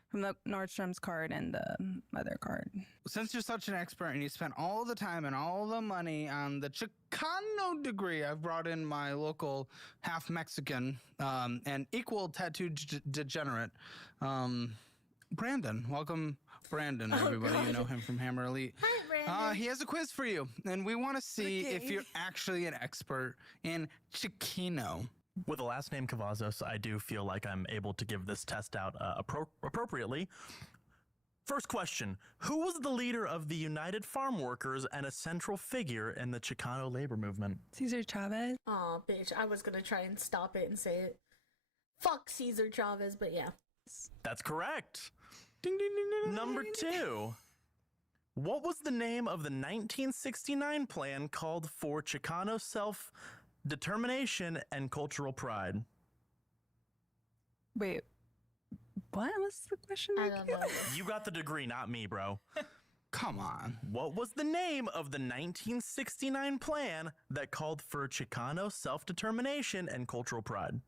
from the Nordstrom's card and the other card. Since you're such an expert and you spent all the time and all the money on the Chicano degree, I've brought in my local half Mexican and equal tattoo degenerate, Brandon. Welcome, Brandon, everybody. God. You know him from Hammer Elite. Hi, Brandon. He has a quiz for you, and we want to see if you're actually an expert in Chicano. With a last name Cavazos, I do feel like I'm able to give this test out appropriately. First question. Who was the leader of the United Farm Workers and a central figure in the Chicano labor movement? Cesar Chavez. Aw, bitch. I was gonna try and stop it and say it. Fuck Cesar Chavez, but yeah. That's correct. Ding, ding, ding, ding, Number ding. 2. What was the name of the 1969 plan called for Chicano self-determination and cultural pride? Wait, what was the question? I don't know. You got the degree, not me, bro. Come on. What was the name of the 1969 plan that called for Chicano self-determination and cultural pride?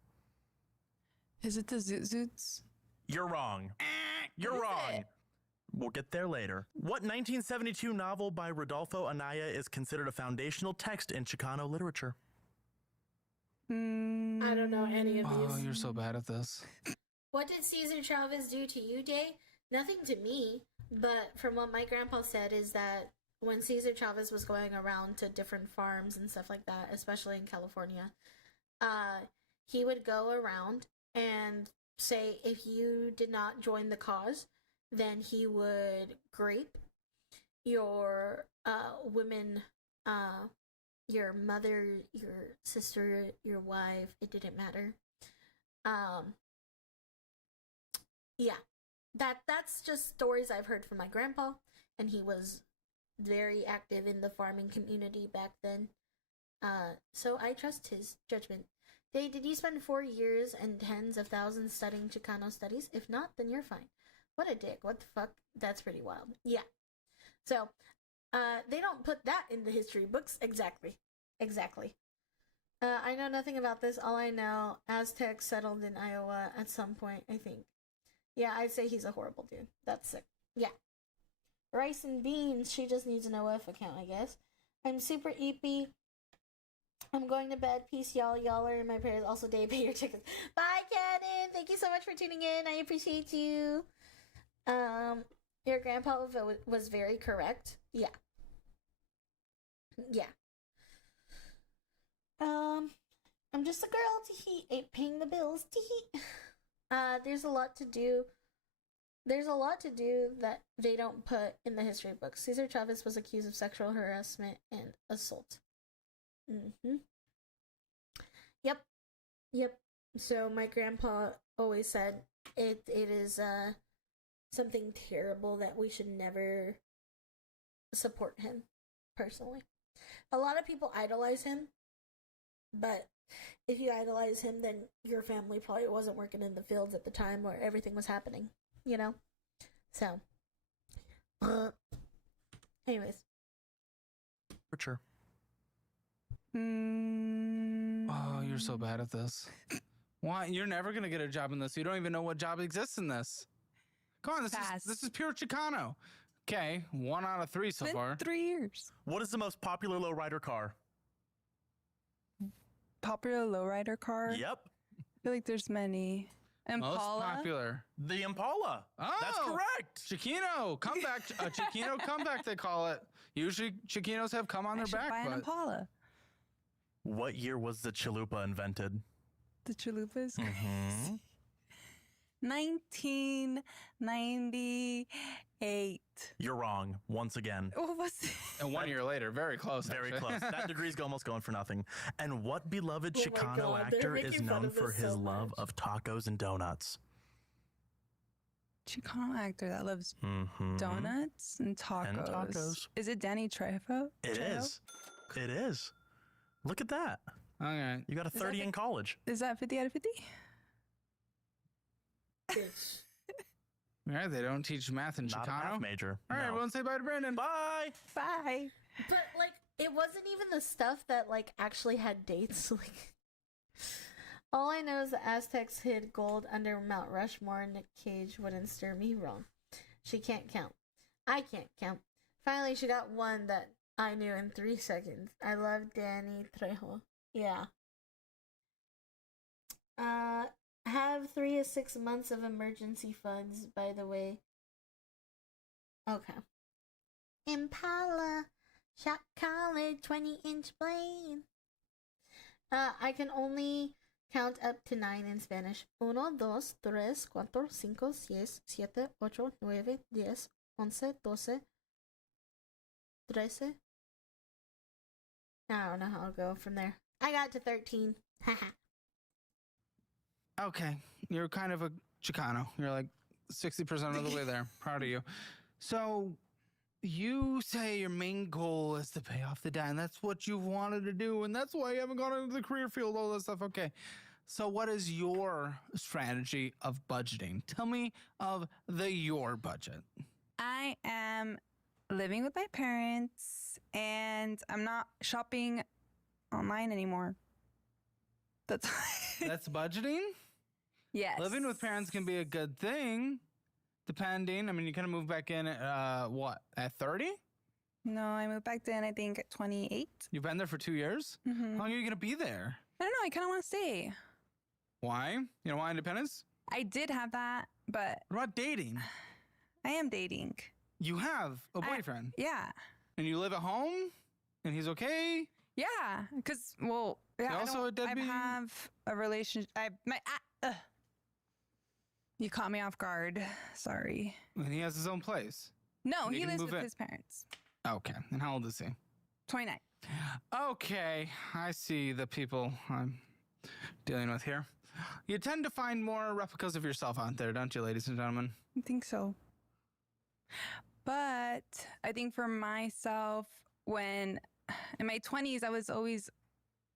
Is it the Zoot Zoots? You're wrong. You're wrong. We'll get there later. What 1972 novel by Rodolfo Anaya is considered a foundational text in Chicano literature? I don't know any of these. Oh, you're so bad at this. What did Cesar Chavez do to you, Day? Nothing to me, but from what my grandpa said is that when Cesar Chavez was going around to different farms and stuff like that, especially in California, he would go around and say if you did not join the cause, then he would grape your women, your mother, your sister, your wife, it didn't matter. Yeah, that's just stories I've heard from my grandpa, and he was very active in the farming community back then. So I trust his judgment. Did you spend 4 years and tens of thousands studying Chicano studies? If not, then you're fine. What a dick. What the fuck? That's pretty wild. Yeah. So, they don't put that in the history books. Exactly. I know nothing about this. All I know, Aztecs settled in Iowa at some point, I think. Yeah, I'd say he's a horrible dude. That's sick. Yeah. Rice and beans. She just needs an OF account, I guess. I'm super eepy. I'm going to bed. Peace, y'all. Y'all are in my prayers. Also, Dave, pay your tickets. Bye, Cannon. Thank you so much for tuning in. I appreciate you. Your grandpa was very correct. Yeah. I'm just a girl to heat. Ain't paying the bills to heat. There's a lot to do. There's a lot to do that they don't put in the history books. Cesar Chavez was accused of sexual harassment and assault. Yep. So my grandpa always said it is something terrible that we should never support him personally. A lot of people idolize him, but if you idolize him, then your family probably wasn't working in the fields at the time where everything was happening, you know? So, Anyways. Literature. Oh, you're so bad at this. Why? You're never gonna get a job in this. You don't even know what job exists in this. Come on, this is pure Chicano. Okay, 1 out of 3 so far. 3 years. What is the most popular lowrider car? Popular lowrider car? Yep. I feel like there's many. Impala. Most popular. The Impala. Oh, that's correct. Chiquino, comeback. A Chiquino comeback, they call it. Usually Chiquinos have come on their back. Buy an but Impala. What year was the chalupa invented? The chalupas? Mm-hmm. 1998. You're wrong once again. What was it? And 1 year later, very close. Very actually. close. That degree's almost going for nothing. And what beloved Oh my Chicano God, they're actor is making fun known of for this his so love much. of tacos and donuts? Chicano actor that loves Mm-hmm. donuts and tacos. And tacos. Is it Danny Trejo? It is. It is. Look at that. Okay. You got a 30 in college. Is that 50 out of 50? Right, they don't teach math in Not a Chicano. math major. All right, No. everyone say bye to Brandon. Bye. Bye. But like, it wasn't even the stuff that like actually had dates. Like, all I know is the Aztecs hid gold under Mount Rushmore, and Nick Cage wouldn't steer me wrong. She can't count. I can't count. Finally, she got one that I knew in 3 seconds. I love Danny Trejo. Yeah. Have 3 to 6 months of emergency funds, by the way. Okay. Impala, shot collar, 20-inch blade. I can only count up to 9 in Spanish. 1, 2, 3, 4, 5, 6, 7, 8, 9, 10, 11, 12, 13. I don't know how I'll go from there. I got to 13. Haha. Okay, you're kind of a Chicano. You're like 60% of the way there. Proud of you. So you say your main goal is to pay off the debt, and that's what you've wanted to do, and that's why you haven't gone into the career field, all that stuff. Okay. So what is your strategy of budgeting? Tell me of your budget. I am living with my parents, and I'm not shopping online anymore. That's budgeting? Yes. Living with parents can be a good thing, depending. I mean, you kind of move back in at what, at 30? No, I moved back then, I think, at 28. You've been there for 2 years? Mm-hmm. How long are you going to be there? I don't know. I kind of want to stay. Why? You don't want independence? I did have that, but What about dating? I am dating. You have a boyfriend. Yeah. And you live at home? And he's okay? Yeah. Because, well, yeah. You also a I deadbeat? have a relationship. You caught me off guard. Sorry. And he has his own place? No, And you he can lives move with in. his parents. Okay. And how old is he? 29. Okay. I see the people I'm dealing with here. You tend to find more replicas of yourself out there, don't you, ladies and gentlemen? I think so. But I think for myself, when in my 20s, I was always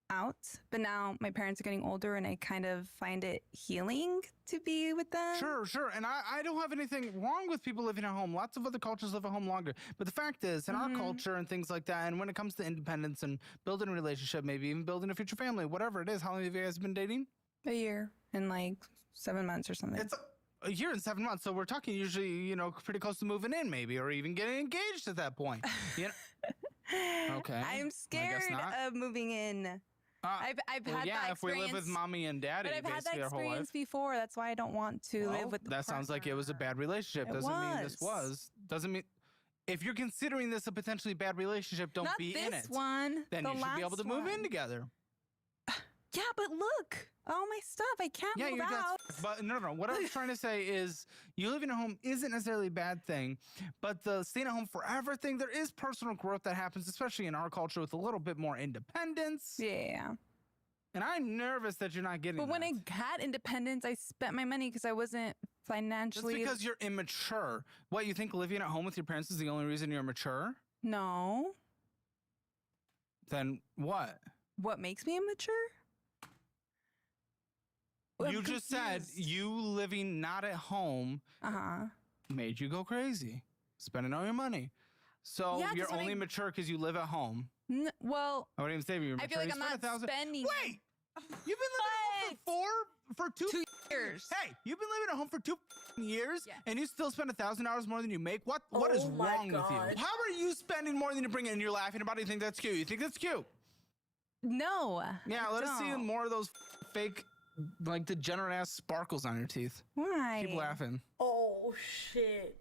out, but now my parents are getting older and I kind of find it healing to be with them. Sure. And I don't have anything wrong with people living at home. Lots of other cultures live at home longer. But the fact is, in our culture and things like that, and when it comes to independence and building a relationship, maybe even building a future family, whatever it is, how long have you guys been dating? A year and like 7 months or something. It's a year and 7 months. So we're talking usually, pretty close to moving in maybe, or even getting engaged at that point. Okay. I'm scared of moving in. I've had that experience. If we live with mommy and daddy, but I've had that basically our whole life. experience before. That's why I don't want to live with. That sounds like it was a bad relationship. It Doesn't mean this was. Doesn't mean. If you're considering this a potentially bad relationship, don't Not be this in it. one. Then the you should be able to last move in one. together. Yeah, but look, all my stuff. I can't move out. But no. What I was trying to say is, you living at home isn't necessarily a bad thing, but the staying at home forever thing, there is personal growth that happens, especially in our culture, with a little bit more independence. Yeah. And I'm nervous that you're not getting But when that. I had independence, I spent my money because I wasn't financially. That's because you're immature. What, you think living at home with your parents is the only reason you're mature? No. Then what? What makes me immature? You I'm just said confused. you living not at home Uh-huh. made you go crazy. spending all your money. So Yeah, 'cause you're when only I- mature because you live at home. Well, I wouldn't even say you're mature. I feel like You I'm spend not 1,000 spending. Wait! You've been living at home for 2 years. Hey, you've been living at home for 2 years, Yeah. and you still spend $1,000 more than you make? What is Oh my wrong with you? God. How are you spending more than you bring in? And you're laughing about it. You think that's cute? You think that's cute? No. Yeah, I let us see don't. more of those fake, like degenerate ass sparkles on your teeth. Why? Keep laughing. Oh shit.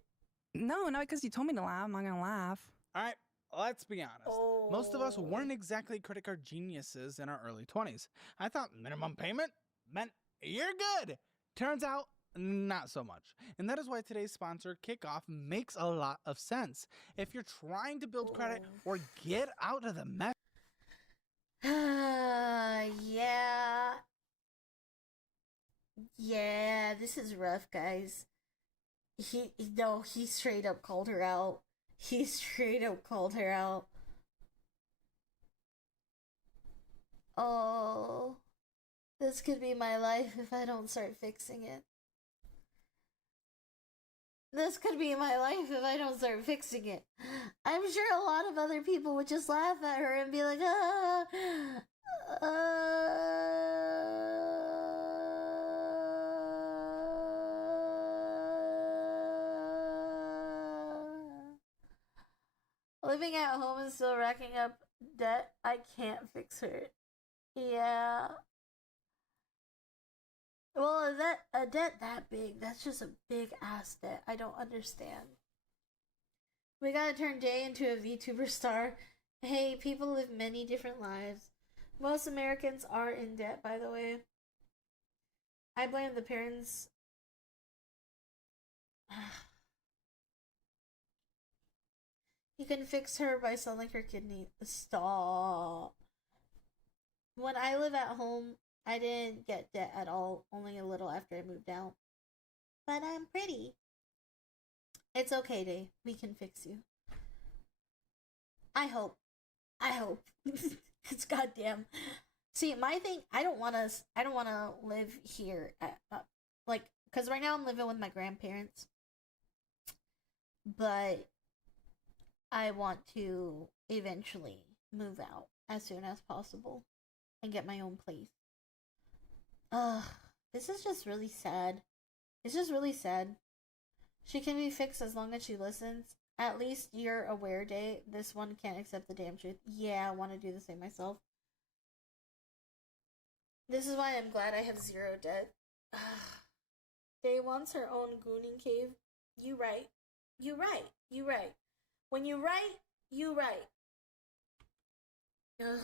No, not because you told me to laugh. I'm not gonna laugh. All right, let's be honest. Oh. Most of us weren't exactly credit card geniuses in our early 20s. I thought minimum payment meant you're good. Turns out, not so much. And that is why today's sponsor, Kickoff, makes a lot of sense. If you're trying to build credit or get out of the mess, Yeah. Yeah, this is rough, guys. He straight up called her out. He straight up called her out. Oh, this could be my life if I don't start fixing it. This could be my life if I don't start fixing it. I'm sure a lot of other people would just laugh at her and be like, Living at home and still racking up debt. I can't fix her. Yeah. Well, a debt that big, that's just a big ass debt. I don't understand. We gotta turn Jay into a VTuber star. Hey, people live many different lives. Most Americans are in debt, by the way. I blame the parents. You can fix her by selling her kidney. Stop. When I live at home, I didn't get debt at all, only a little after I moved out. But I'm pretty. It's okay, Day. We can fix you. I hope. It's goddamn. See, my thing, I don't want to live here at, cuz right now I'm living with my grandparents. But I want to eventually move out as soon as possible and get my own place. This is just really sad. It's just really sad. She can be fixed as long as she listens. At least you're aware, Day. This one can't accept the damn truth. Yeah, I want to do the same myself. This is why I'm glad I have zero debt. Day wants her own gooning cave. You right. When you right, you right. Ugh.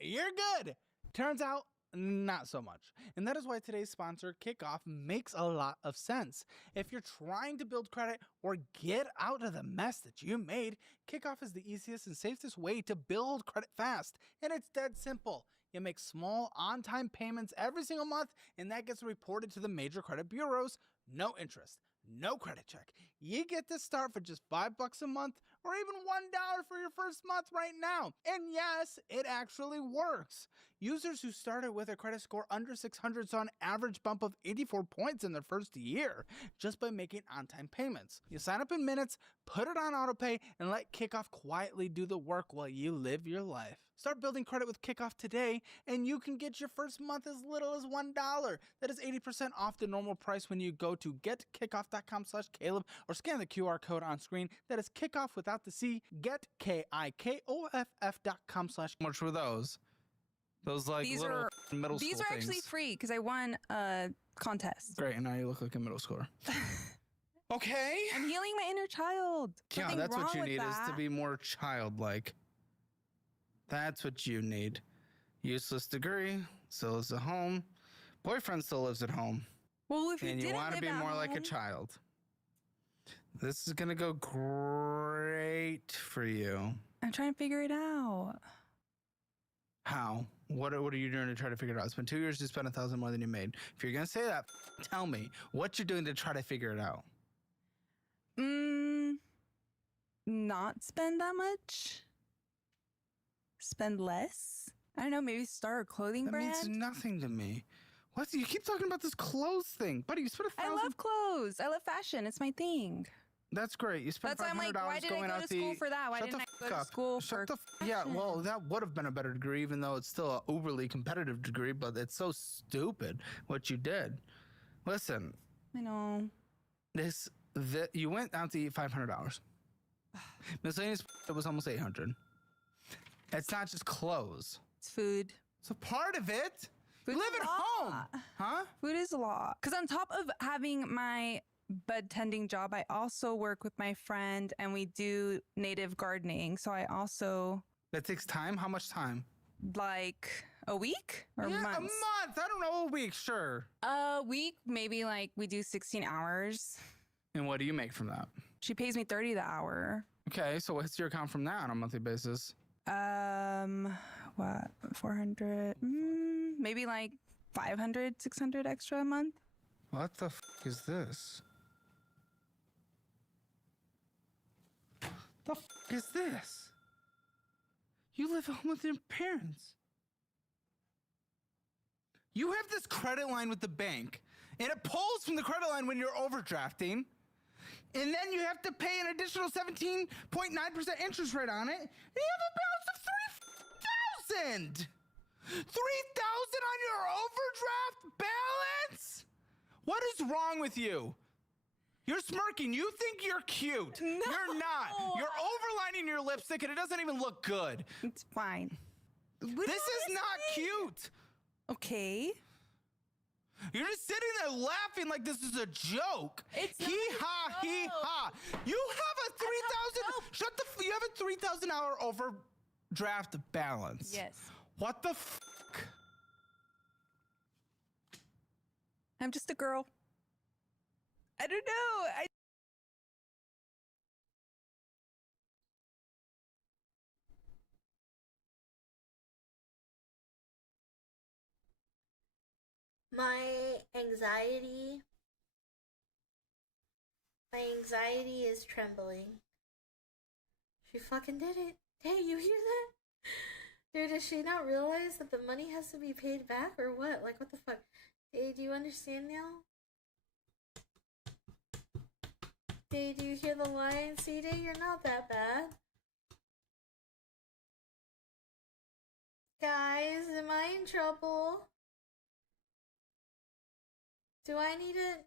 you're good. Turns out, not so much. And that is why today's sponsor, Kickoff, makes a lot of sense. If you're trying to build credit or get out of the mess that you made, Kickoff is the easiest and safest way to build credit fast. And it's dead simple. You make small, on-time payments every single month, and that gets reported to the major credit bureaus. No interest, no credit check. You get to start for just $5 a month or even $1 for your first month right now. And yes, it actually works. Users who started with a credit score under 600 saw an average bump of 84 points in their first year just by making on-time payments. You sign up in minutes, put it on autopay, and let Kickoff quietly do the work while you live your life. Start building credit with Kickoff today, and you can get your first month as little as $1. That is 80% off the normal price when you go to getkickoff.com/Caleb or scan the QR code on screen. That is kickoff without the C. Getkickoff.com/. How much were those? Those like These little are middle school these are actually things. free because I won a contest. Great, and now you look like a middle schooler. Okay. I'm healing my inner child. Yeah, Nothing that's what wrong you with need is to that. be more childlike. That's what you need. Useless degree, still lives at home. Boyfriend still lives at home. Well, if And you didn't want to live be at more like a home- child. This is gonna go great for you. I'm trying to figure it out. How? What are you doing to try to figure it out? It's been 2 years to spend $1,000 more than you made. If you're gonna say that, tell me what you're doing to try to figure it out. Not spend that much. Spend less. I don't know. Maybe start a clothing That brand. means nothing to me. What? You keep talking about this clothes thing. Buddy, you spent $1,000. I love clothes. I love fashion. It's my thing. That's great. You spent That's why I'm $500 like, why did I going go out to school for that? Why Shut didn't the I go fuck to up. school Shut for the Yeah, well, that would have been a better degree, even though it's still an uberly competitive degree, but it's so stupid what you did. Listen. I know. You went out to eat $500. Miscellaneous it was almost $800. It's not just clothes. It's food. It's a part of it. Food You live is at a home. lot. Huh? Food is a lot. Because on top of having my bud tending job, I also work with my friend and we do native gardening. So I also... That takes time? How much time? Like a week or yeah, months? a month. I don't know, a week, sure. A week, maybe like we do 16 hours. And what do you make from that? She pays me $30 the hour. Okay, so what's your account from that on a monthly basis? What? 400? Maybe like 500, 600 extra a month. What the f is this? The f is this? You live at home with your parents. You have this credit line with the bank, and it pulls from the credit line when you're overdrafting. And then you have to pay an additional 17.9% interest rate on it. And you have a balance of $3,000. $3,000 on your overdraft balance? What is wrong with you? You're smirking. You think you're cute. No. You're not. You're overlining your lipstick and it doesn't even look good. It's fine. This is not cute. Okay. You're just sitting there laughing like this is a joke. It's not Hee a ha, hee joke. ha. You have a 3,000. Shut the. You have a $3,000 overdraft balance. Yes. What the fuck? I'm just a girl. I don't know. My anxiety is trembling. She fucking did it. Hey, you hear that? Dude, does she not realize that the money has to be paid back or what? Like, what the fuck? Hey, do you understand now? Hey, do you hear the line? CD, you're not that bad. Guys, am I in trouble? Do I need it?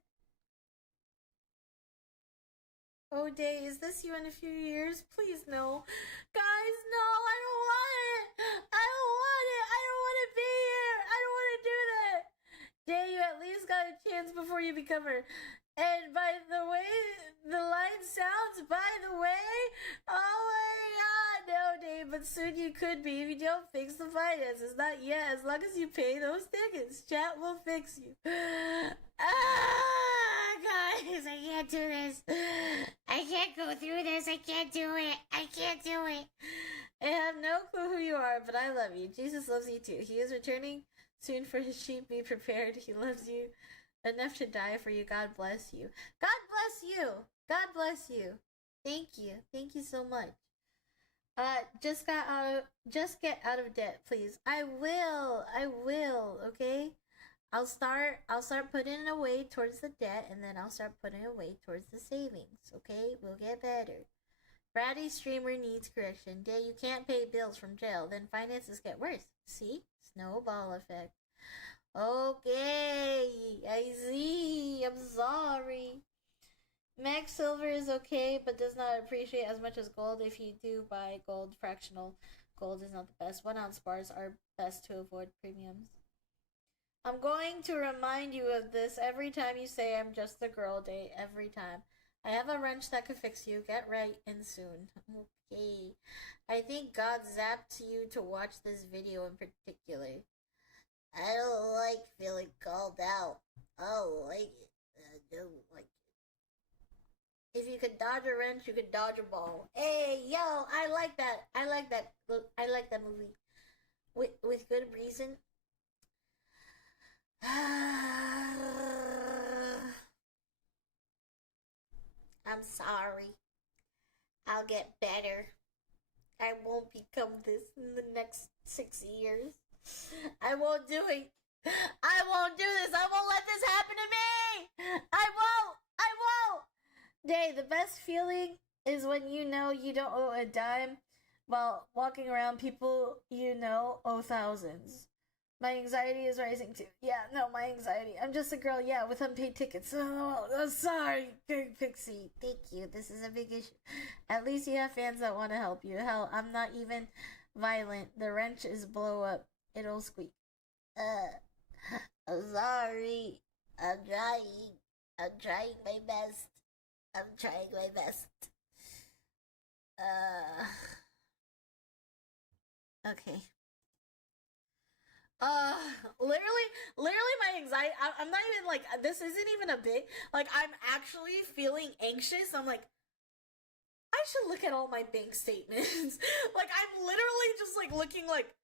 Oh, Day, is this you in a few years? Please, no. Guys, no, I don't want it. I don't want it. I don't want to be here. I don't want to do that. Day, you at least got a chance before you become her. And by the way the line sounds, by the way, oh my god, no, Dave, but soon you could be if you don't fix the finances. Not yet, as long as you pay those tickets, chat will fix you. Guys, I can't do this. I can't go through this. I can't do it. I can't do it. I have no clue who you are, but I love you. Jesus loves you too. He is returning soon for his sheep. Be prepared. He loves you enough to die for you. God bless you. God bless you. God bless you. Thank you. Thank you so much. Just get out of debt, please. I will, okay? I'll start putting away towards the debt, and then I'll start putting away towards the savings, okay? We'll get better. Bratty streamer needs correction. Day, you can't pay bills from jail, then finances get worse. See? Snowball effect. Okay, I see. I'm sorry. Max silver is okay, but does not appreciate as much as gold. If you do buy gold, fractional gold is not the best. 1 ounce bars are best to avoid premiums. I'm going to remind you of this every time you say I'm just a girl, Day. Every time. I have a wrench that could fix you. Get right and soon. Okay. I think God zapped you to watch this video in particular. I don't like feeling called out. I don't like it. I don't like it. If you could dodge a wrench, you could dodge a ball. Hey, yo, I like that. I like that. I like that movie. With good reason. I'm sorry. I'll get better. I won't become this in the next 6 years. I won't do it. I won't do this. I won't let this happen to me. I won't. Day, the best feeling is when you know you don't owe a dime while walking around people you know owe thousands. My anxiety is rising too. Yeah, no, my anxiety. I'm just a girl, yeah, with unpaid tickets. Oh, sorry, Big Pixie. Thank you. This is a big issue. At least you have fans that want to help you. Hell, I'm not even violent. The wrench is blow up. It'll squeak. I'm sorry. I'm trying my best. Okay. Literally my anxiety, I'm not even like, this isn't even a bit, like, I'm actually feeling anxious. I'm like, I should look at all my bank statements. Like, I'm literally just like looking like,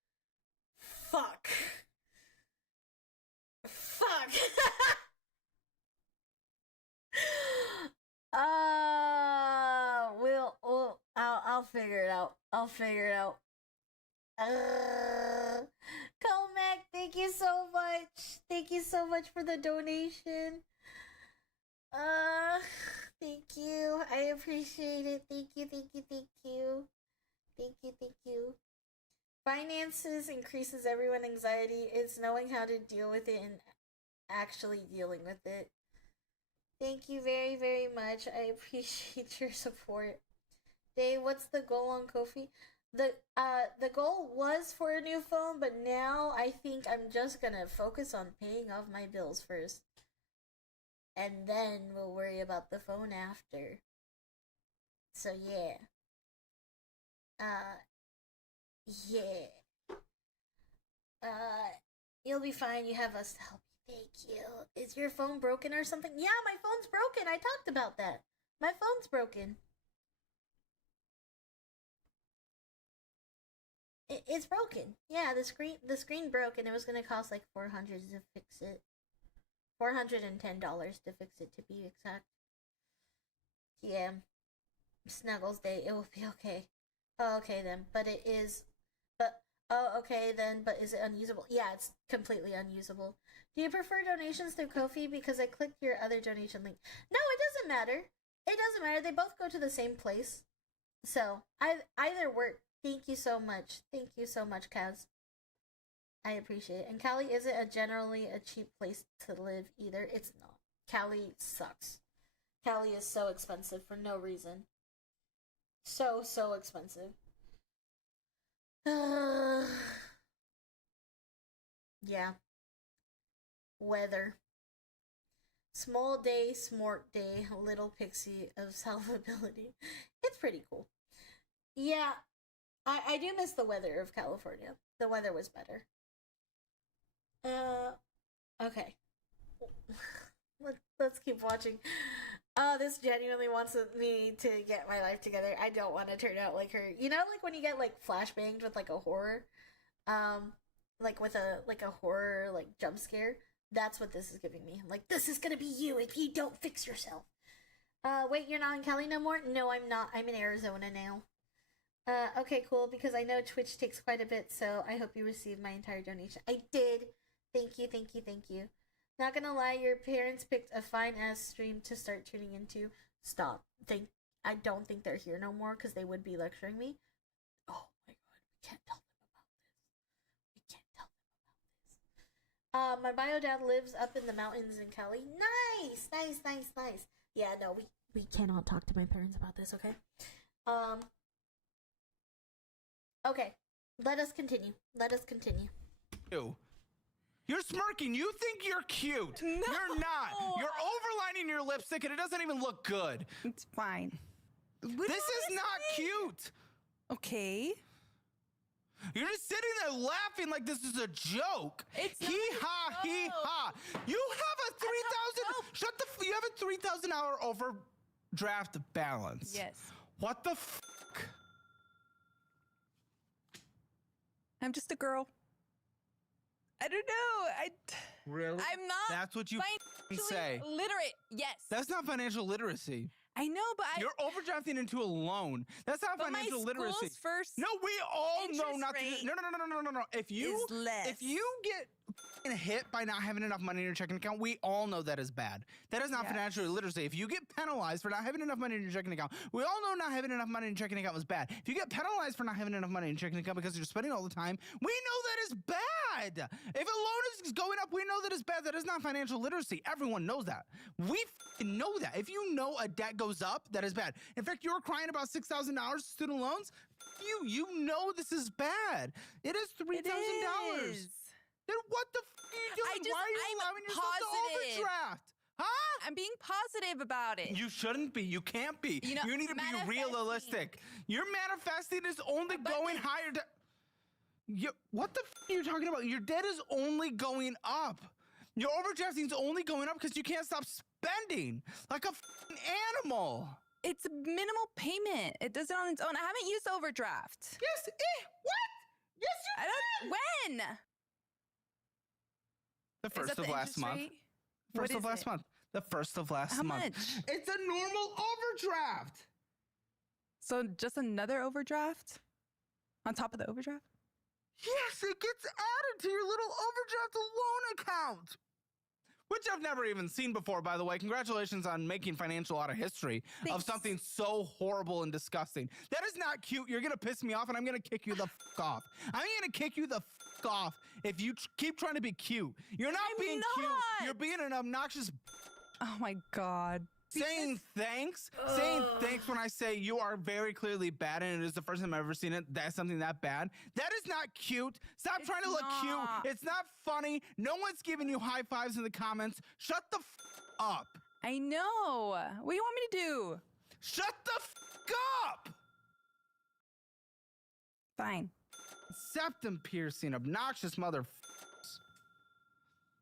fuck. I'll figure it out. Comac, thank you so much. Thank you so much for the donation. Thank you. I appreciate it. Thank you. Finances increases everyone's anxiety. It's knowing how to deal with it and actually dealing with it. Thank you very, very much. I appreciate your support. Dave, what's the goal on Ko-fi? The goal was for a new phone, but now I think I'm just gonna focus on paying off my bills first. And then we'll worry about the phone after. So yeah. You'll be fine. You have us to help you. Thank you. Is your phone broken or something? Yeah, my phone's broken. I talked about that. My phone's broken. It's broken. Yeah, the screen broke, and it was gonna cost like $400 to fix it. $410 to fix it, to be exact. Yeah. Snuggles Day, it will be okay. Oh, okay then. But is it unusable? Yeah, it's completely unusable. Do you prefer donations through Ko-fi? Because I clicked your other donation link. No, it doesn't matter. They both go to the same place. So, either work. Thank you so much. Kaz. I appreciate it. And Cali isn't generally a cheap place to live either. It's not. Cali sucks. Cali is so expensive for no reason. So expensive. Yeah. Weather. Small day, smart day, little pixie of self-ability. It's pretty cool. Yeah, I do miss the weather of California. The weather was better. Okay. Let's keep watching. This genuinely wants me to get my life together. I don't want to turn out like her. You know, like when you get like flashbanged with like a horror, like with a horror like jump scare. That's what this is giving me. Like, this is gonna be you if you don't fix yourself. Wait, you're not in Cali no more? No, I'm not. I'm in Arizona now. Okay, cool, because I know Twitch takes quite a bit, so I hope you received my entire donation. I did. Thank you. Not gonna lie, your parents picked a fine-ass stream to start tuning into. Stop. I don't think they're here no more, because they would be lecturing me. Oh my god, we can't tell them about this. My bio dad lives up in the mountains in Cali. Nice. Yeah, no, we cannot talk to my parents about this, okay? Okay, let us continue. You're smirking. You think you're cute. No. You're not. You're overlining your lipstick and it doesn't even look good. It's fine. This is not cute. Okay. You're just sitting there laughing like this is a joke. It's hee-ha, hee-ha. You have a 3,000... You have a 3,000 hour overdraft balance. Yes. What the fuck? I'm just a girl. I don't know. Really? I'm not. That's what you say. Literate. Yes. That's not financial literacy. I know, but you're overdrafting into a loan. That's not financial literacy. First no, we all know not rate to. No. If you is less. If you get f***ing hit by not having enough money in your checking account, we all know that is bad. That is not financial literacy. If you get penalized for not having enough money in your checking account, we all know not having enough money in your checking account was bad. If you get penalized for not having enough money in your checking account because you're spending all the time, we know that is bad. If a loan is going up, we know that is bad. That is not financial literacy. Everyone knows that. We f***ing know that. If you know a debt goes up, that is bad. In fact, you were crying about $6,000 student loans. You know this is bad. It is $3,000. Then what the f*** are you doing? Why are you allowing yourself to overdraft? Huh? I'm being positive about it. You shouldn't be. You can't be. You know, need to be realistic. Your manifesting is only going higher. What the f*** are you talking about? Your debt is only going up. Your overdrafting is only going up because you can't stop spending like a f***ing animal. It's a minimal payment. It does it on its own. I haven't used overdraft. Yes. What? Yes, you did. When? The first of last month. First of last month. The first of last month. How much? It's a normal overdraft. So just another overdraft? On top of the overdraft? Yes, it gets added to your little overdraft loan account. Which I've never even seen before, by the way. Congratulations on making financial out of history of something so horrible and disgusting. That is not cute. You're going to piss me off, and I'm going to kick you the f*** off. I'm going to kick you the f*** off if you keep trying to be cute. You're not being cute. You're being an obnoxious. Oh, my God. Saying thanks when I say you are very clearly bad and it is the first time I've ever seen it. That's something that bad. That is not cute. Stop trying to look cute. It's not funny. No one's giving you high fives in the comments. Shut the f up. I know. What do you want me to do? Shut the f up. Fine. Septum piercing, obnoxious mother.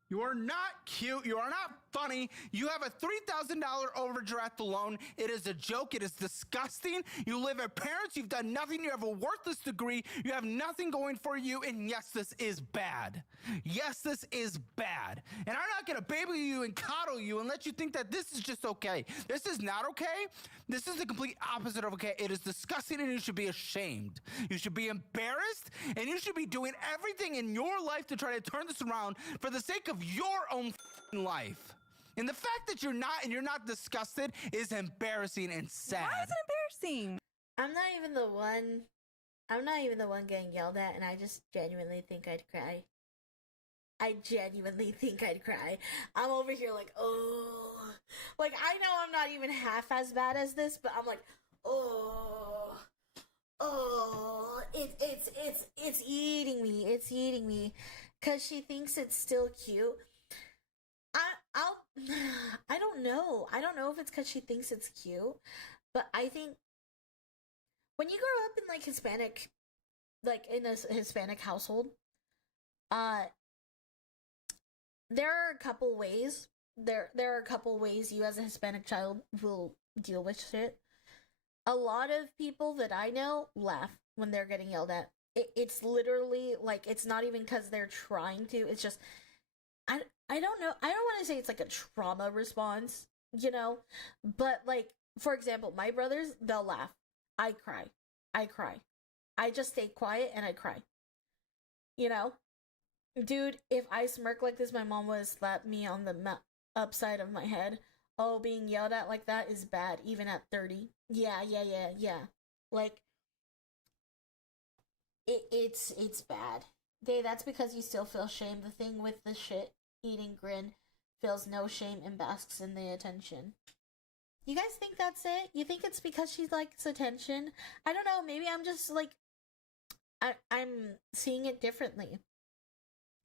You are not cute. You are not funny. You have a $3,000 overdraft loan. It is a joke. It is disgusting. You live at parents. You've done nothing. You have a worthless degree. You have nothing going for you. And yes, this is bad. Yes, this is bad. And I'm not going to baby you and coddle you and let you think that this is just okay. This is not okay. This is the complete opposite of okay. It is disgusting and you should be ashamed. You should be embarrassed and you should be doing everything in your life to try to turn this around for the sake of your own life. And the fact that you're not disgusted is embarrassing and sad. Why is it embarrassing? I'm not even the one getting yelled at, and I just genuinely think I'd cry. I'm over here like, oh. Like, I know I'm not even half as bad as this, but I'm like, oh. It's eating me. It's eating me. Because she thinks it's still cute. I don't know. I don't know if it's because she thinks it's cute, but I think when you grow up in like Hispanic, like in a Hispanic household, there are a couple ways. There are a couple ways you as a Hispanic child will deal with shit. A lot of people that I know laugh when they're getting yelled at. It's literally like, it's not even because they're trying to. It's just, I don't know. I don't want to say it's like a trauma response, you know? But like, for example, my brothers, they'll laugh. I cry. I just stay quiet and I cry. You know? Dude, if I smirk like this, my mom would slap me on the upside of my head. Oh, being yelled at like that is bad, even at 30. Yeah. Like, it's bad. That's because you still feel shame. The thing with the shit-eating grin feels no shame and basks in the attention. You guys think that's it? You think it's because she likes attention? I don't know. Maybe I'm just like, I'm seeing it differently.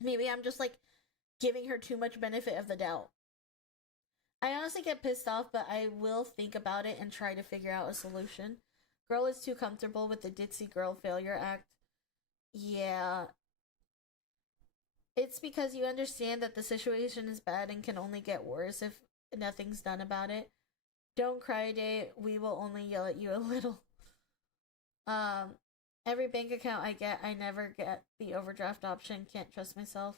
Maybe I'm just like giving her too much benefit of the doubt. I honestly get pissed off, but I will think about it and try to figure out a solution. Girl is too comfortable with the ditzy girl failure act. Yeah. It's because you understand that the situation is bad and can only get worse if nothing's done about it. Don't cry, Day. We will only yell at you a little. Every bank account I get, I never get the overdraft option. Can't trust myself.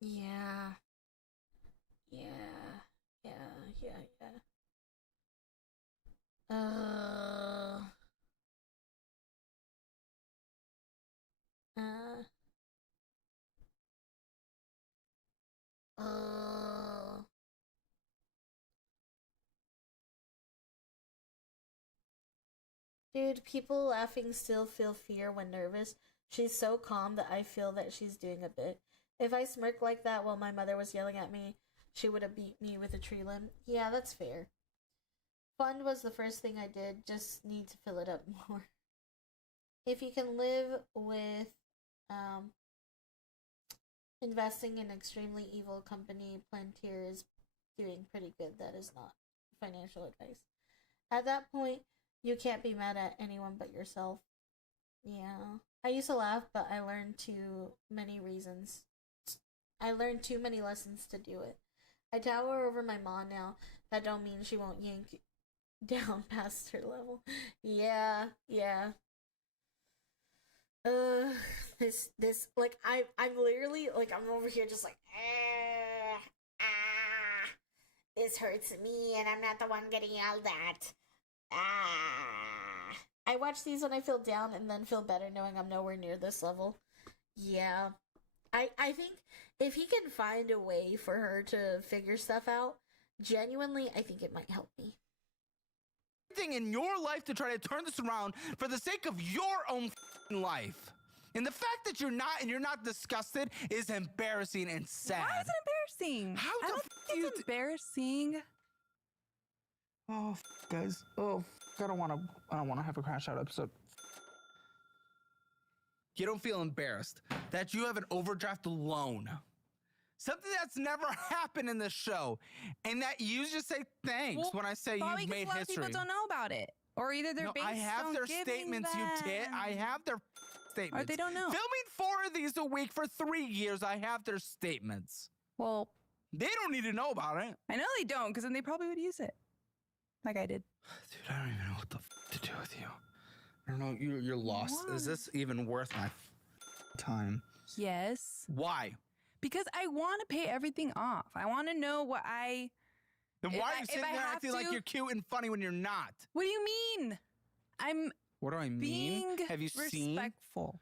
Yeah. Dude, people laughing still feel fear when nervous. She's so calm that I feel that she's doing a bit. If I smirked like that while my mother was yelling at me, she would have beat me with a tree limb. Yeah, that's fair. Fun was the first thing I did, just need to fill it up more. If you can live with investing in extremely evil company, Plantier is doing pretty good. That is not financial advice. At that point, you can't be mad at anyone but yourself. Yeah. I used to laugh, but I learned too many lessons to do it. I tower over my mom now. That don't mean she won't yank down past her level. Yeah. This, like, I'm literally, like, I'm over here just like, this hurts me, and I'm not the one getting yelled at. I watch these when I feel down and then feel better knowing I'm nowhere near this level. Yeah. I think if he can find a way for her to figure stuff out, genuinely, I think it might help me. Thing in your life to try to turn this around for the sake of your own life. And the fact that you're not disgusted is embarrassing and sad. Why is it embarrassing? How I don't think it's embarrassing. Oh, guys. Oh, I don't want to have a crash out episode. You don't feel embarrassed that you have an overdraft loan. Something that's never happened in this show. And that you just say thanks when I say you've made history. A lot of people don't know about it. Or either they're based I have on their giving statements, them. you tit. I have their statements. Or they don't know. Filming 4 of these a week for 3 years, I have their statements. Well, they don't need to know about it. I know they don't, because then they probably would use it. Like I did. Dude, I don't even know what the to do with you. I don't know. You're lost. What? Is this even worth my time? Yes. Why? Because I want to pay everything off. I want to know what I... Then why are you sitting there acting like you're cute and funny when you're not? What do you mean? What do I mean? Being Have you seen? Respectful.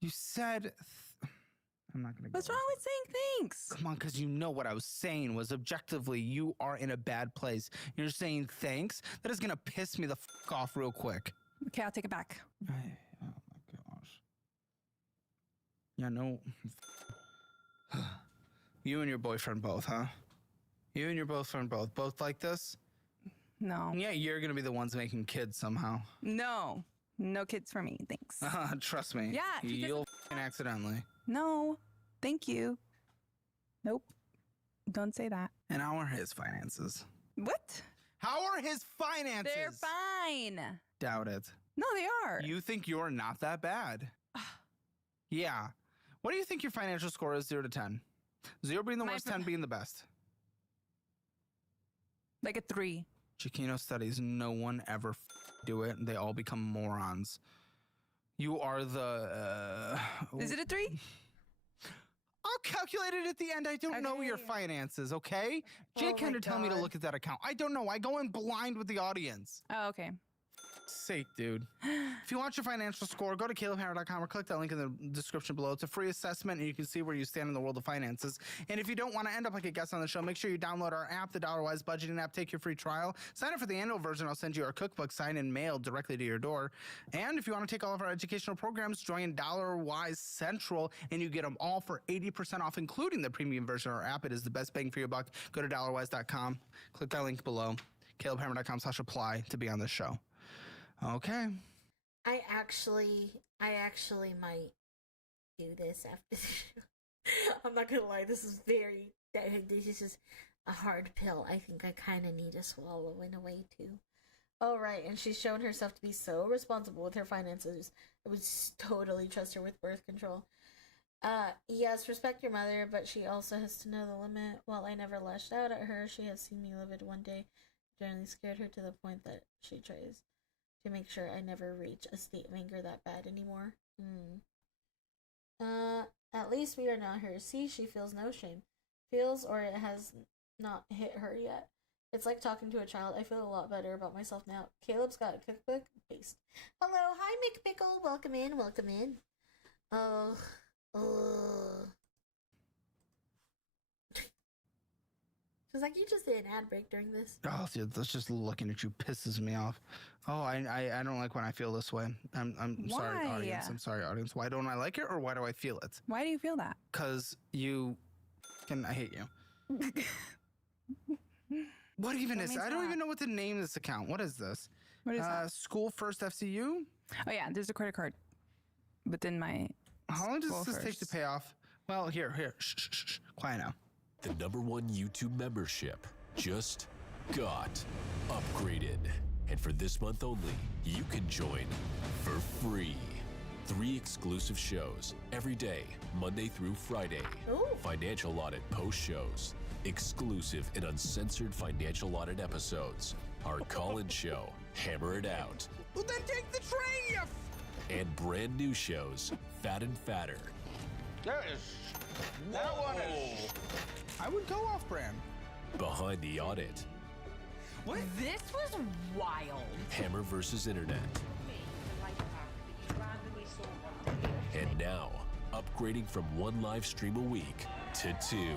You said... I'm not going to go. What's wrong with saying thanks? Come on, because you know what I was saying was objectively, you are in a bad place. You're saying thanks? That is going to piss me the fuck off real quick. Okay, I'll take it back. Oh my gosh. Yeah, no. You and your boyfriend both, huh? You and your boyfriend both. Both like this? No. Yeah, you're going to be the ones making kids somehow. No. No kids for me, thanks. Trust me. Yeah. You'll accidentally. No. Thank you. Nope. Don't say that. And how are his finances? What? How are his finances? They're fine. Doubt it. No, they are. You think you're not that bad. Yeah. What do you think your financial score is 0 to 10? 0 being the worst, 10 being the best. Like a 3. Chiquino studies, no one ever do it. They all become morons. You are the... Is it a 3? I'll calculate it at the end. I don't know your finances, okay? Jake kind of tell me to look at that account. I don't know. I go in blind with the audience. Oh, okay. Sake, dude. If you want your financial score, go to calebhammer.com or click that link in the description below. It's a free assessment and you can see where you stand in the world of finances. And if you don't want to end up like a guest on the show, make sure you download our app, the Dollarwise Budgeting app. Take your free trial. Sign up for the annual version. I'll send you our cookbook signed and mailed directly to your door. And if you want to take all of our educational programs, join Dollarwise Central and you get them all for 80% off, including the premium version of our app. It is the best bang for your buck. Go to dollarwise.com. Click that link below. calebhammer.com/apply to be on this show. Okay. I actually might do this after the show. I'm not gonna lie, this is just a hard pill. I think I kind of need to swallow in a way too. Oh right, and she's shown herself to be so responsible with her finances. I would totally trust her with birth control. Yes, respect your mother, but she also has to know the limit. While I never lashed out at her, she has seen me livid one day. Generally scared her to the point that she tries to make sure I never reach a state of anger that bad anymore. At least we are not her. See, she feels no shame. Feels, or it has not hit her yet. It's like talking to a child. I feel a lot better about myself now. Caleb's got a cookbook. Based. Hello, hi McPickle. Welcome in, welcome in. She's like, you just did an ad break during this. Oh, dude, that's just looking at you pisses me off. Oh, I don't like when I feel this way. I'm sorry, Why? audience. I'm sorry, audience. Why don't I like it, or why do I feel it? Why do you feel that? Because I hate you. What even is? I don't even know what to name this account. What is this? What is that? School First FCU? Oh yeah, there's a credit card within my. How long does School this take First. to pay off? Well, here. Shh. Quiet now. The #1 YouTube membership just got upgraded. And for this month only, you can join for free. 3 exclusive shows every day, Monday through Friday. Ooh. Financial audit post shows, exclusive and uncensored financial audit episodes, our call-in show, Hammer It Out, Well, then take the train, you and brand new shows, Fat and Fatter. That one is. I would go off brand. Behind the Audit, What? This was wild. Hammer versus Internet, and now upgrading from 1 live stream a week to 2.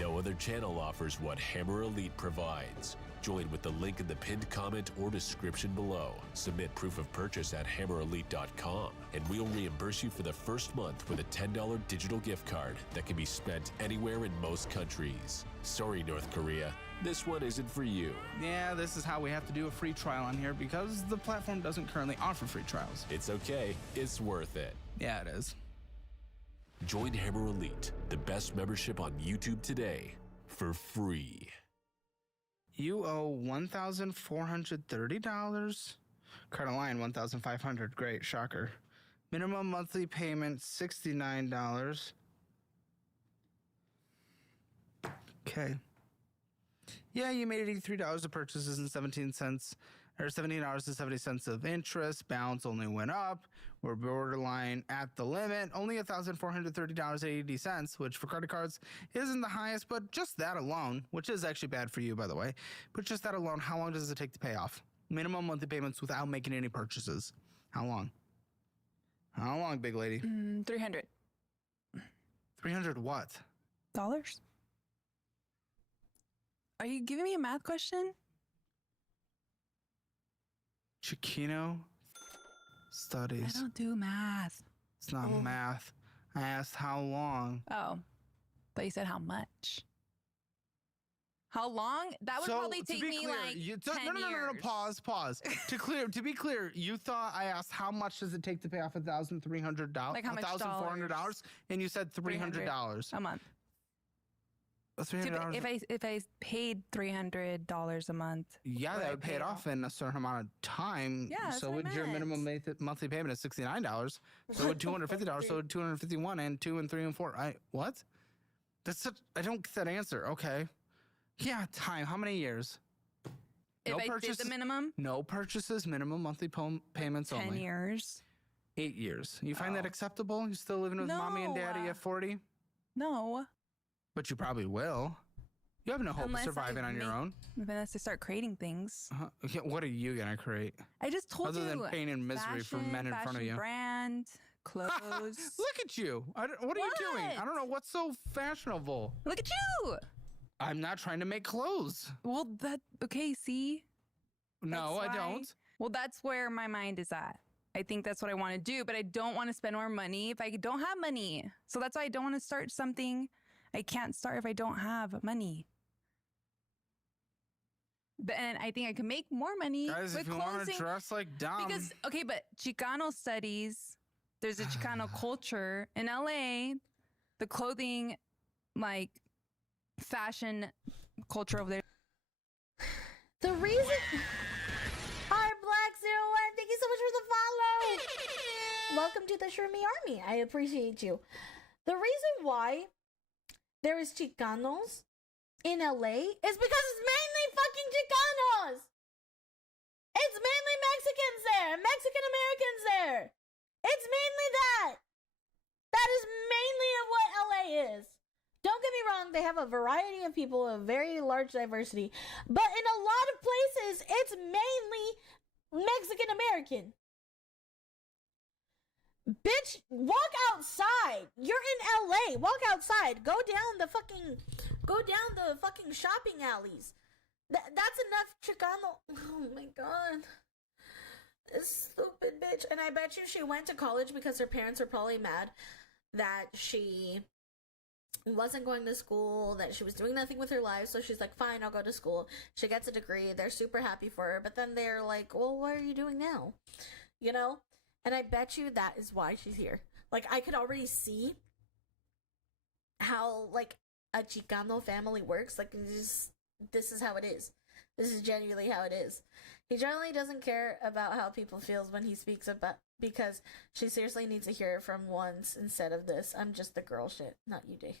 No other channel offers what Hammer Elite provides. Join with the link in the pinned comment or description below. Submit proof of purchase at hammerelite.com, and we'll reimburse you for the first month with a $10 digital gift card that can be spent anywhere in most countries. Sorry, North Korea, this one isn't for you. Yeah, this is how we have to do a free trial on here because the platform doesn't currently offer free trials. It's okay, it's worth it. Yeah, it is. Join Hammer Elite, the best membership on YouTube today, for free. You owe $1,430. Credit line $1,500. Great, shocker. Minimum monthly payment $69. Okay. Yeah, you made $83 of purchases and 17 cents or $17.70 of interest. Balance only went up. We're borderline at the limit. Only $1,430.80, which for credit cards isn't the highest, but just that alone, which is actually bad for you, by the way, but just that alone, how long does it take to pay off? Minimum monthly payments without making any purchases. How long? How long, big lady? 300 $300 what? dollars. Are you giving me a math question? Chiquino studies. I don't do math. It's not math. I asked how long. Oh, but you said how much? How long? That would probably to take be me clear, like you, 10 no, years. Pause. To be clear, you thought I asked how much does it take to pay off $1,300? Like how much $1,400, and you said $300 a month. That's So $300. if I paid $300 a month, Yeah, that would pay it off in a certain amount of time. Yeah, that's so what I would your meant. minimum monthly payment is $69. So would $250. So would $251 and 2 and 3 and 4. What? I don't get that answer. Okay. Yeah, time. How many years? if I did the minimum, No purchases. Minimum monthly payments 10 only. years. 8 years. You find that acceptable? You still living with mommy and daddy No. at 40? No, But you probably will. You have no hope Unless of surviving I on your make- own. unless I start creating things. Okay, what are you gonna create? I just told Other you. than pain and misery for men in front of fashion you. brand, clothes. Look at you. What are you doing? I don't know. What's so fashionable? Look at you. I'm not trying to make clothes. Well, okay, see? No, That's I why- don't. Well, that's where my mind is at. I think that's what I want to do, but I don't want to spend more money if I don't have money. So that's why I don't want to start something I can't start if I don't have money. But and I think I can make more money Guys, with if you want to closing. dress like dumb. Because, okay, but Chicano studies, there's a Chicano culture in LA, the clothing, like fashion culture over there. The reason. Our Black01, thank you so much for the follow. Welcome to the Shroomy Army. I appreciate you. The reason why there is Chicanos in LA is because it's mainly fucking Chicanos. It's mainly Mexicans there, Mexican Americans there. It's mainly that. That is mainly what LA is. Don't get me wrong, they have a variety of people, a very large diversity. But in a lot of places, it's mainly Mexican American. Bitch, walk outside. You're in LA. Walk outside. Go down the fucking Go down the fucking shopping alleys. That's enough Chicano. Oh my god. This stupid bitch. And I bet you she went to college because her parents are probably mad that she wasn't going to school, that she was doing nothing with her life. So she's like, fine, I'll go to school. She gets a degree. They're super happy for her. But then they're like, well, what are you doing now? You know? And I bet you that is why she's here. Like, I could already see how, like, a Chicano family works. Like, this is how it is. This is genuinely how it is. He generally doesn't care about how people feels when he speaks about, because she seriously needs to hear it from once instead of this. I'm just the girl shit, not you, Dave.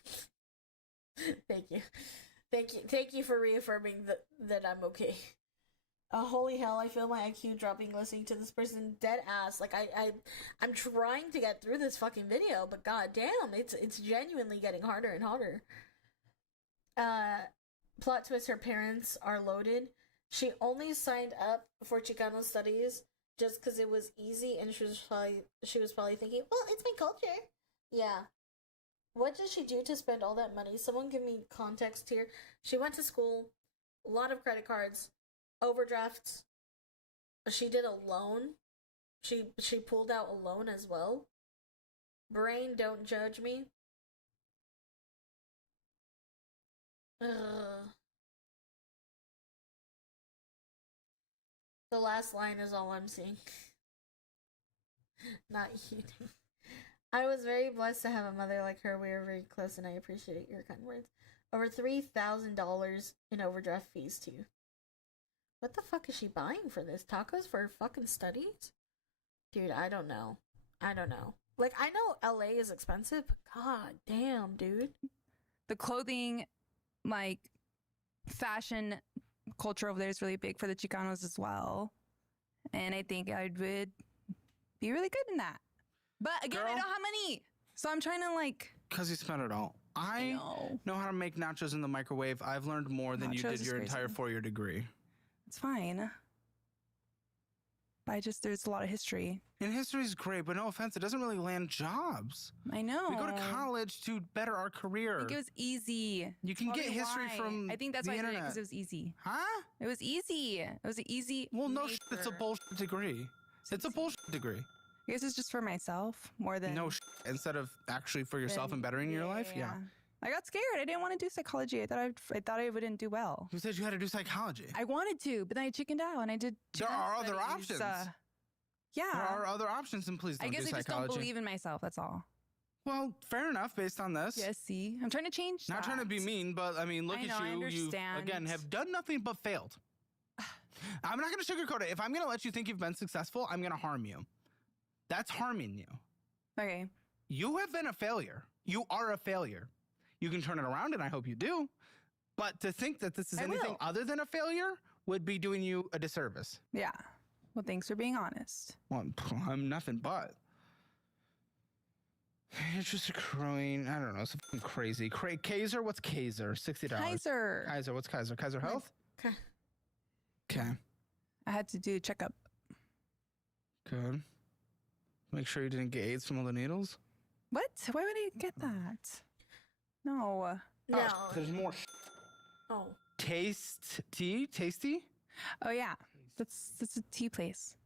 Thank you for reaffirming that I'm okay. Holy hell, I feel my IQ dropping listening to this person dead ass. Like, I'm trying to get through this fucking video, but god damn, it's genuinely getting harder and harder. Plot twist, her parents are loaded. She only signed up for Chicano studies just because it was easy, and she was probably thinking, well, it's my culture. Yeah. What did she do to spend all that money? Someone give me context here. She went to school, a lot of credit cards, overdrafts. She did a loan. She pulled out a loan as well. Brain, don't judge me. The last line is all I'm seeing. Not you. I was very blessed to have a mother like her. We were very close, and I appreciate your kind words. Over $3,000 in overdraft fees, too. What the fuck is she buying for this? Tacos for her fucking studies? Dude, I don't know. Like, I know LA is expensive, but god damn, dude. The clothing, like, fashion culture over there is really big for the Chicanos as well. And I think I would be really good in that. But again, I don't have money. So I'm trying to, like... Because you spent it all. I know how to make nachos in the microwave. I've learned more than you did your entire 4-year degree. It's fine. But there's a lot of history. And history's great, but no offense, it doesn't really land jobs. I know. We go to college to better our career. I think it was easy. You can get history from I think that's the why I did it, internet. because it was easy. Huh? It was easy. It was an easy Well, no, major. it's a bullshit degree. It's a bullshit degree. I guess it's just for myself more than... No, instead of actually for yourself and bettering your life, yeah. I got scared. I didn't want to do psychology. I thought I wouldn't do well. Who said you had to do psychology? I wanted to, but then I chickened out and I did... There are other options. Yeah. There are other options, and please don't do I guess psychology. I just don't believe in myself, that's all. Well, fair enough based on this. Yes, see? I'm trying to change Not trying to be mean, but I mean, look at you. I You, understand. again, have done nothing but failed. I'm not going to sugarcoat it. If I'm going to let you think you've been successful, I'm going to harm you. That's harming you. Okay. You have been a failure. You are a failure. You can turn it around, and I hope you do. But to think that this is anything other than a failure would be doing you a disservice. Yeah. Well, thanks for being honest. Well, I'm nothing but. Interest accruing. I don't know. Something crazy. Kaiser? What's Kaiser? $60. Kaiser. Kaiser. What's Kaiser? Kaiser Health? Okay. Okay. I had to do a checkup. Good. Make sure you didn't get AIDS from all the needles? What? Why would I get that? No. No. Oh, there's more. Oh. Tasty? Oh, yeah. That's a tea place.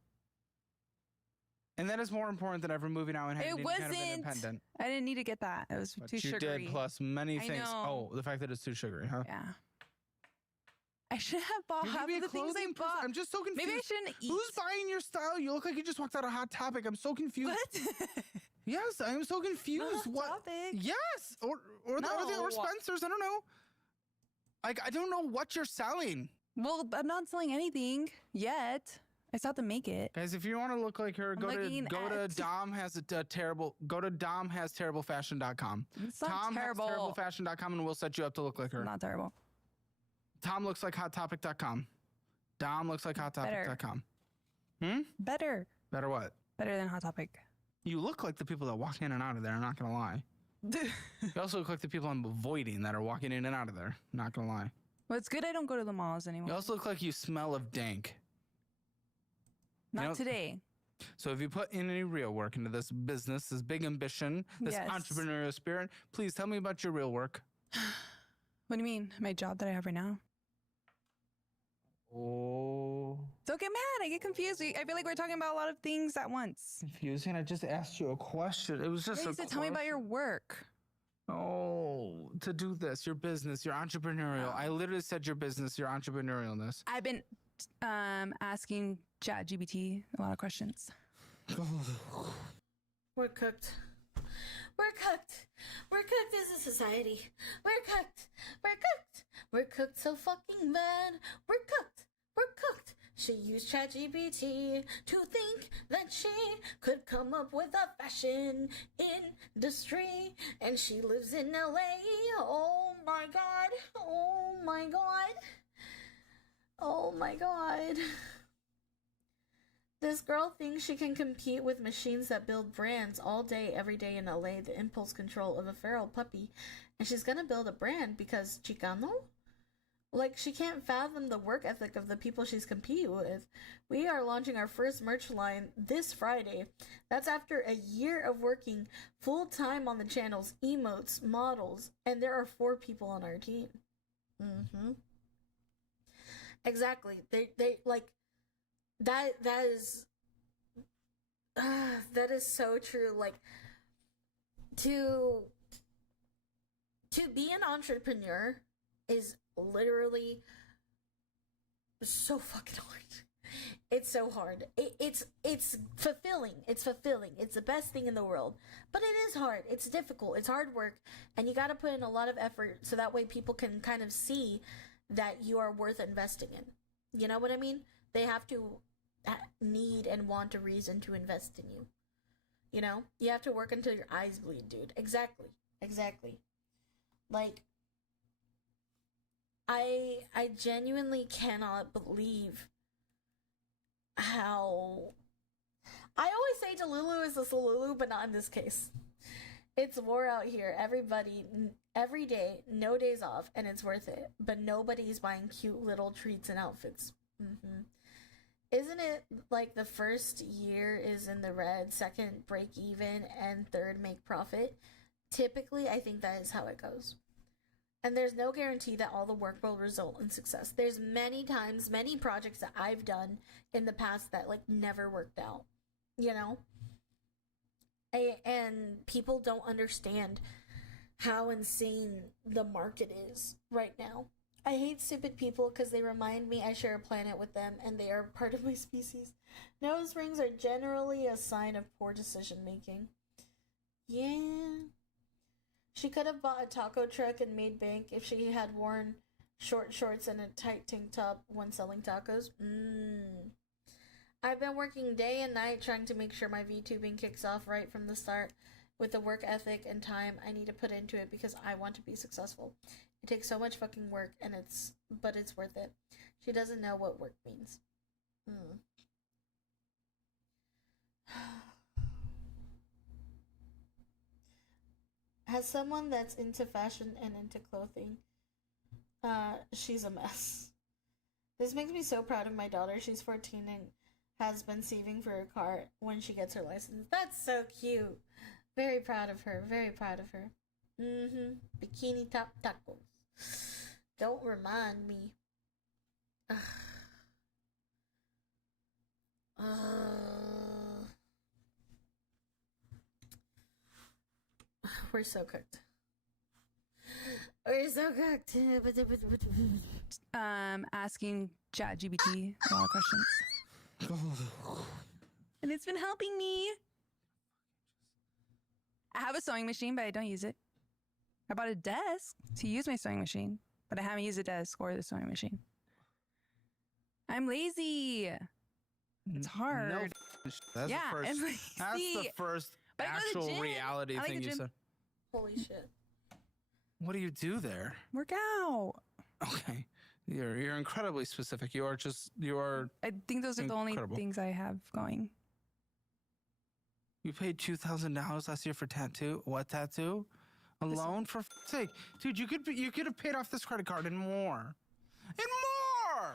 And that is more important than ever moving out and having It any kind of wasn't. independent. I didn't need to get that. It was But too you sugary. did, plus many I things. know. Oh, the fact that it's too sugary, huh? Yeah. I should have bought You half could be of a the things I clothing person. bought. I'm just so confused. Maybe I shouldn't eat. Who's buying your style? You look like you just walked out of Hot Topic. I'm so confused. What? Yes, I am so confused. Hot Topic? Yes, or Spencer's. I don't know. Like, I don't know what you're selling. Well, I'm not selling anything yet. I still have to make it. Guys, if you want to look like her, go to Dom has a terrible. Go to domhastterriblefashion.com. It's not terrible. Terriblefashion.com, and we'll set you up to look like her. Not terrible. Tom looks like hottopic.com. Dom looks like hottopic.com. Better. Better what? Better than Hot Topic. You look like the people that walk in and out of there. I'm not gonna lie. You also look like the people I'm avoiding that are walking in and out of there. Not gonna lie. Well, it's good I don't go to the malls anymore. You also look like you smell of dank. Not today. So if you put in any real work into this business, this big ambition, this Yes. entrepreneurial spirit, please tell me about your real work. What do you mean? My job that I have right now? Oh. Don't get mad. I get confused. I feel like we're talking about a lot of things at once. Confusing. I just asked you a question. It was just You said, tell me about your work. Oh, to do this, your business, your entrepreneurial. I literally said your business, your entrepreneurialness. I've been asking ChatGPT a lot of questions. We're cooked. We're cooked. We're cooked as a society. We're cooked. We're cooked. We're cooked so fucking bad. We're cooked. We're cooked. She used ChatGPT to think that she could come up with a fashion industry, and she lives in LA. Oh my god. Oh my god. Oh my god. This girl thinks she can compete with machines that build brands all day, every day in LA, the impulse control of a feral puppy. And she's gonna build a brand because Chicano? Like, she can't fathom the work ethic of the people she's competing with. We are launching our first merch line this Friday. That's after a year of working full-time on the channels, emotes, models, and there are 4 people on our team. Mm-hmm. Exactly. They like... That is so true. Like, to be an entrepreneur is literally so fucking hard. It's so hard. It's fulfilling. It's fulfilling. It's the best thing in the world. But it is hard. It's difficult. It's hard work, and you got to put in a lot of effort so that way people can kind of see that you are worth investing in. You know what I mean? They have to need and want a reason to invest in you. You know? You have to work until your eyes bleed, dude. Exactly. Like, I genuinely cannot believe how... I always say Delulu is a Salulu, but not in this case. It's war out here. Everybody, every day, no days off, and it's worth it. But nobody's buying cute little treats and outfits. Mm-hmm. Isn't it like the first year is in the red, second break even, and third make profit? Typically, I think that is how it goes. And there's no guarantee that all the work will result in success. There's many times, many projects that I've done in the past that like never worked out, you know? And people don't understand how insane the market is right now. I hate stupid people because they remind me I share a planet with them and they are part of my species. Nose rings are generally a sign of poor decision making. Yeah. She could have bought a taco truck and made bank if she had worn short shorts and a tight tank top when selling tacos. I've been working day and night trying to make sure my VTubing kicks off right from the start with the work ethic and time I need to put into it because I want to be successful. It takes so much fucking work, but it's worth it. She doesn't know what work means. As someone that's into fashion and into clothing, she's a mess. This makes me so proud of my daughter. She's 14 and has been saving for her car when she gets her license. That's so cute. Very proud of her. Very proud of her. Bikini top tacos. Don't remind me. We're so cooked. We're so cooked. Asking ChatGPT a lot of questions. And it's been helping me. I have a sewing machine, but I don't use it. I bought a desk to use my sewing machine, but I haven't used a desk or the sewing machine. I'm lazy. It's hard. No, that's yeah, that's the first actual reality thing you said. Holy shit. What do you do there? Work out. Okay. You're incredibly specific. You are. I think those are the only things I have going. You paid $2,000 last year for tattoo? What tattoo? Alone, for sake, dude. You could have paid off this credit card and more.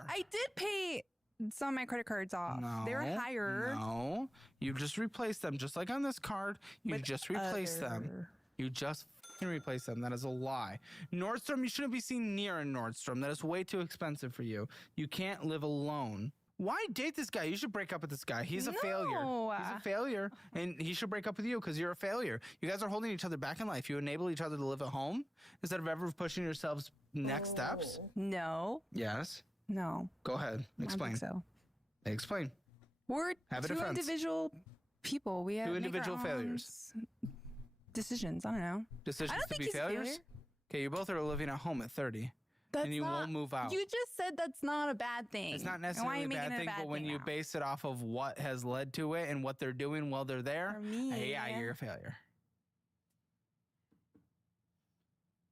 I did pay some of my credit cards off. No, they were higher. No, you just replaced them, just like on this card. You just replaced them. You just can replace them. That is a lie. Nordstrom, you shouldn't be seen near a Nordstrom. That is way too expensive for you. You can't live alone. Why date this guy? You should break up with this guy. He's a failure. He's a failure, and he should break up with you because you're a failure. You guys are holding each other back in life. You enable each other to live at home instead of ever pushing yourselves next steps. No. Yes. No. Go ahead. Explain. I don't think so. Explain. We're Have a two defense. individual people. We have Two make our individual own failures. Decisions. I don't know. Decisions I don't to think be he's a failures? failure. Okay, you both are living at home at 30. That's and you won't move out. You just said that's not a bad thing. It's not And why are necessarily you a making bad it thing, but when you now? base it off of what has led to it and what they're doing while they're there, For me, yeah, you're a failure.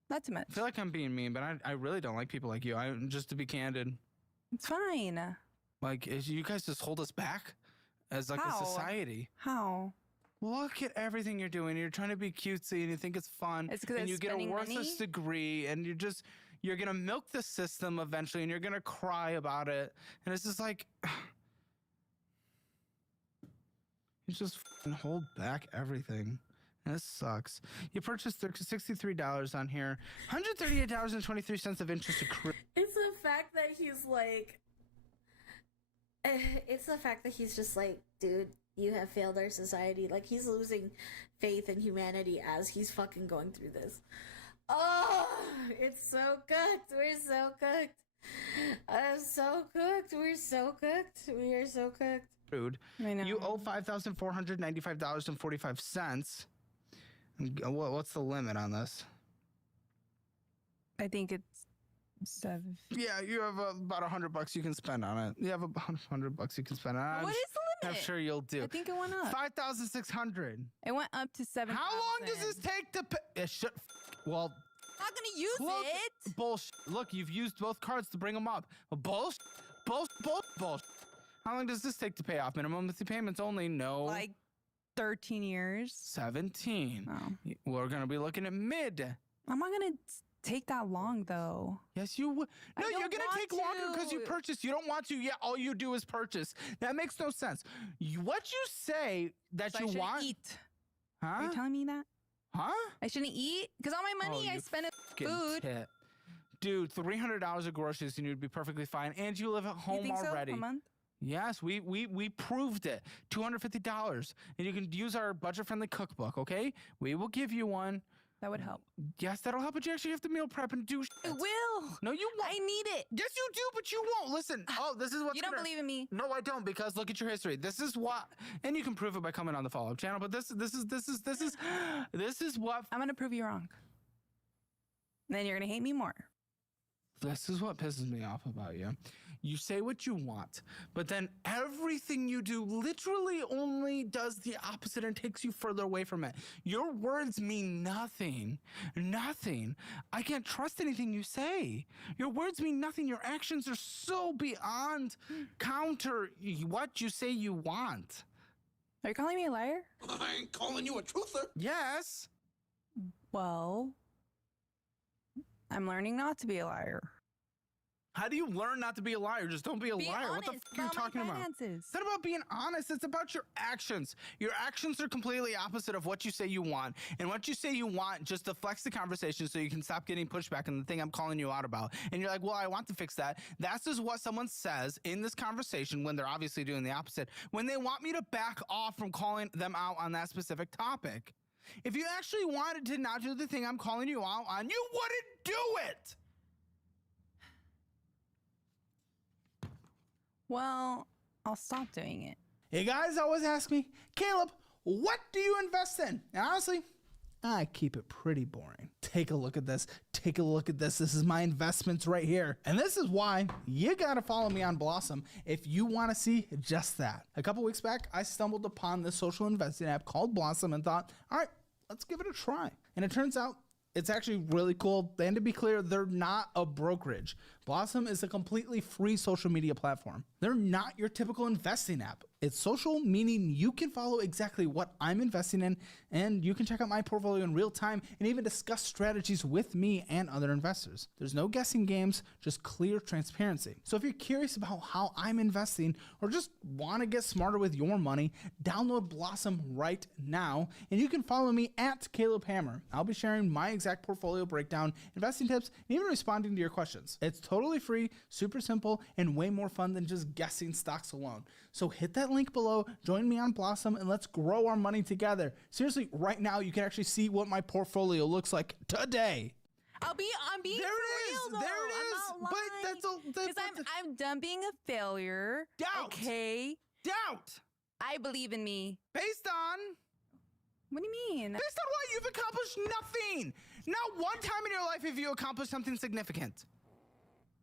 Not too much. I feel like I'm being mean, but I really don't like people like you. Just to be candid. It's fine. Like, you guys just hold us back as like How? a society. How? Look at everything you're doing. You're trying to be cutesy and you think it's fun. It's 'cause and I'm you get a spending worthless money? degree and you're going to milk the system eventually and you're going to cry about it. And it's just like, you just fucking hold back everything. And this sucks. You purchased $63 on here, $138.23 of interest accrued. It's the fact that he's like, it's the fact that he's just like, dude, you have failed our society. Like, he's losing faith in humanity as he's fucking going through this. Oh, it's so cooked. We're so cooked. I'm so cooked. We're so cooked. We are so cooked. Rude. I know. You owe $5,495.45. What's the limit on this? I think it's 7. Yeah, you have about $100 you can spend on it. You have about $100 you can spend on it. What is the limit? I'm sure you'll do. I think it went up. 5,600. It went up to 7. How long does this take to pay? Well, I'm not gonna use look, it. bullshit. Look, you've used both cards to bring them up. Bullshit. Bullshit. How long does this take to pay off? Minimum monthly payments only. No. Like 13 years. 17. Oh. We're gonna be looking at mid. I'm not gonna take that long though. Yes, you would. No, I you're don't gonna want take longer because you to. purchase. You don't want to. Yeah, all you do is purchase. That makes no sense. What you say that So I you shouldn't want? eat. Huh? Are you telling me that? Huh? I shouldn't eat? Because all my money I you spend on fucking food. tit. Dude, $300 of groceries and you'd be perfectly fine. And you live at You home think already. so? A month? Yes, we proved it. $250. And you can use our budget-friendly cookbook, okay? We will give you one. That would help. Yes, that'll help, but you actually have to meal prep and do shit. It will. No, you won't. I need it. Yes, you do, but you won't. Listen. Oh, this is what's You don't believe in me. No, I don't, because look at your history. This is what, and you can prove it by coming on the follow-up channel. But this is what. I'm gonna prove you wrong. Then you're gonna hate me more. This is what pisses me off about you. You say what you want, but then everything you do literally only does the opposite and takes you further away from it. Your words mean nothing. Nothing. I can't trust anything you say. Your words mean nothing. Your actions are so beyond counter what you say you want. Are you calling me a liar? I ain't calling you a truther. Yes. Well, I'm learning not to be a liar. How do you learn not to be a liar? Just don't be a liar. What the fuck are you talking about? It's not about being honest. It's about your actions. Your actions are completely opposite of what you say you want. And what you say you want just deflects the conversation so you can stop getting pushback on the thing I'm calling you out about. And you're like, well, I want to fix that. That's just what someone says in this conversation when they're obviously doing the opposite. When they want me to back off from calling them out on that specific topic. If you actually wanted to not do the thing I'm calling you out on, you wouldn't do it. Well, I'll stop doing it. Hey guys always ask me, Caleb, what do you invest in? And honestly, I keep it pretty boring. Take a look at this. Take a look at this. This is my investments right here. And this is why you gotta follow me on Blossom if you wanna see just that. A couple weeks back, I stumbled upon this social investing app called Blossom and thought, all right, let's give it a try. And it turns out it's actually really cool. And to be clear, they're not a brokerage. Blossom is a completely free social media platform. They're not your typical investing app. It's social, meaning you can follow exactly what I'm investing in, and you can check out my portfolio in real time and even discuss strategies with me and other investors. There's no guessing games, just clear transparency. So if you're curious about how I'm investing or just want to get smarter with your money, download Blossom right now, and you can follow me at Caleb Hammer. I'll be sharing my exact portfolio breakdown, investing tips, and even responding to your questions. It's totally free, super simple, and way more fun than just guessing stocks alone. So hit that link below, join me on Blossom, and let's grow our money together. Seriously, right now you can actually see what my portfolio looks like today. I'm being There for it is. real, though. There it is. I'm not But lying. that's all. Because I'm done being a failure. Doubt. Okay. Doubt. I believe in me. Based on. What do you mean? Based on what? You've accomplished nothing. Not one time in your life have you accomplished something significant.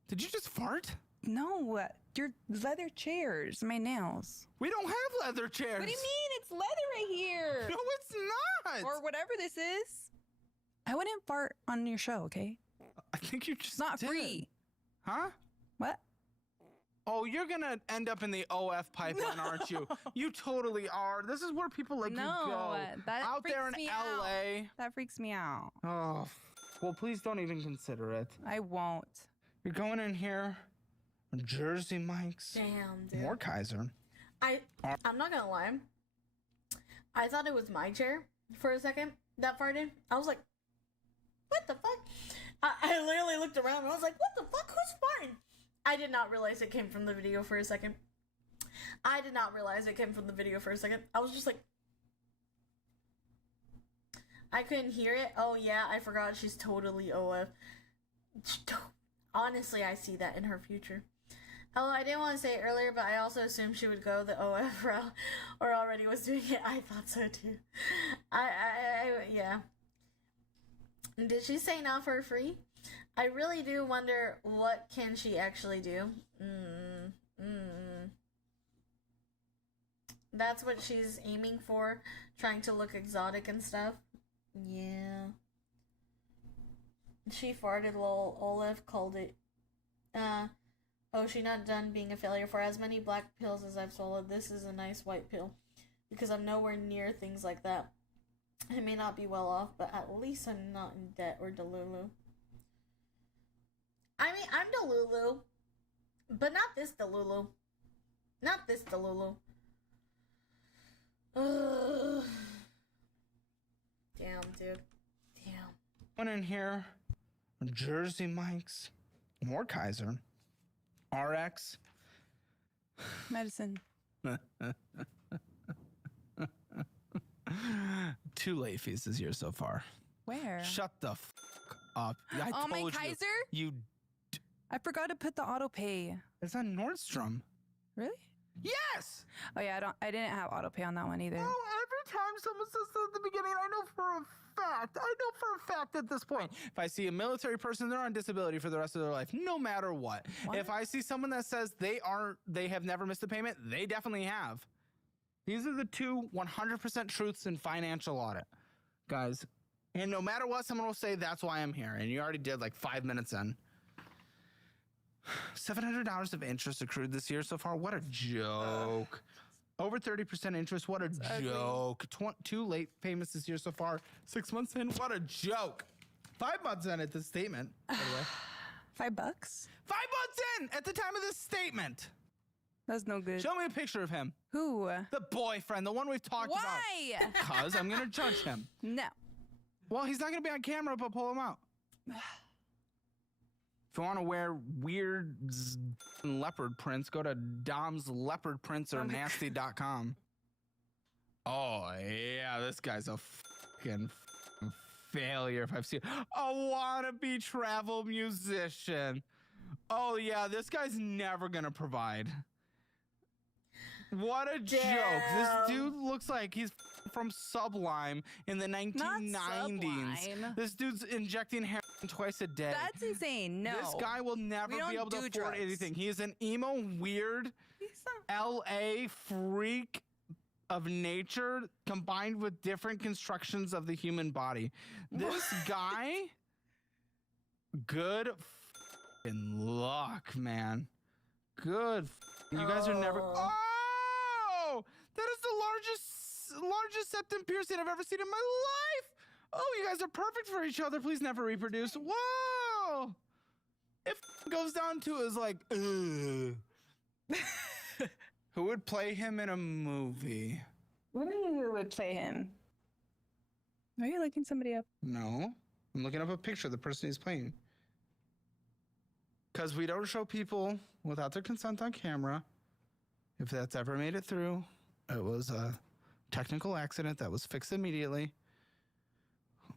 Did you just fart? No, your leather chairs, my nails. We don't have leather chairs. What do you mean? It's leather right here. No, it's not. Or whatever this is. I wouldn't fart on your show, okay? I think you just It's not did. free. Huh? What? Oh, you're gonna end up in the OF pipeline, aren't you? You totally are. This is where people like you go. That out there in freaks me LA. out. That freaks me out. Oh, well, please don't even consider it. I won't. You're going in here. Jersey Mike's. Damn, dude. More Kaiser. I'm not gonna lie. I thought it was my chair for a second that farted. I was like, what the fuck? I literally looked around and I was like, what the fuck? Who's farting? I did not realize it came from the video for a second. I was just like, I couldn't hear it. Oh yeah, I forgot she's totally OF. Honestly, I see that in her future. Hello, I didn't want to say it earlier, but I also assumed she would go the OF route or already was doing it. I thought so too. Yeah. Did she say not for free? I really do wonder what can she actually do. That's what she's aiming for, trying to look exotic and stuff. Yeah. She farted, lol. Olaf called it. Oh, she not done being a failure. For as many black pills as I've swallowed, this is a nice white pill. Because I'm nowhere near things like that. I may not be well off, but at least I'm not in debt or delulu. I mean, I'm delulu. But not this delulu. Not this delulu. Ugh. Damn, dude. Damn. One in here. Jersey Mike's. More Kaiser. RX. Medicine. 2 late fees this year so far. Where? Shut the f up. I Oh, my told Kaiser? You. I forgot to put the auto pay. It's on Nordstrom. Really? Yes! Oh yeah, I didn't have auto pay on that one either. Oh, every time someone says that at the beginning, I know for a fact at this point. If I see a military person, they're on disability for the rest of their life, no matter what. If I see someone that says they have never missed a payment, they definitely have. These are the 2 100% truths in financial audit, guys. And no matter what, someone will say, that's why I'm here. And you already did like 5 minutes in. $700 of interest accrued this year so far. What a joke. Over 30% interest. What a joke. 2 late payments this year so far. 6 months in. What a joke. 5 months in at this statement, by the way. $5? 5 months in at the time of this statement. That's no good. Show me a picture of him. Who? The boyfriend, the one we've talked about. Why? Because I'm going to judge him. No. Well, he's not going to be on camera, but pull him out. If you want to wear weird leopard prints, go to Dom's Leopard Prints or nasty.com. Oh, yeah, this guy's a fucking failure if I've seen a wannabe travel musician. Oh, yeah, this guy's never going to provide. What a joke. This dude looks like he's from Sublime in the 1990s. This dude's injecting heroin twice a day. That's insane. No. This guy will never be able to afford drugs. anything. He is an emo, weird, LA freak of nature combined with different constructions of the human body. This guy, good f***ing luck, man. Good. You guys are never. Oh, that is the largest septum piercing I've ever seen in my life. Oh, you guys are perfect for each other. Please never reproduce. Whoa. It goes down to is like, ugh. Who would play him in a movie? Who would play him? Are you looking somebody up? No, I'm looking up a picture of the person he's playing. Because we don't show people without their consent on camera. If that's ever made it through, it was a technical accident that was fixed immediately.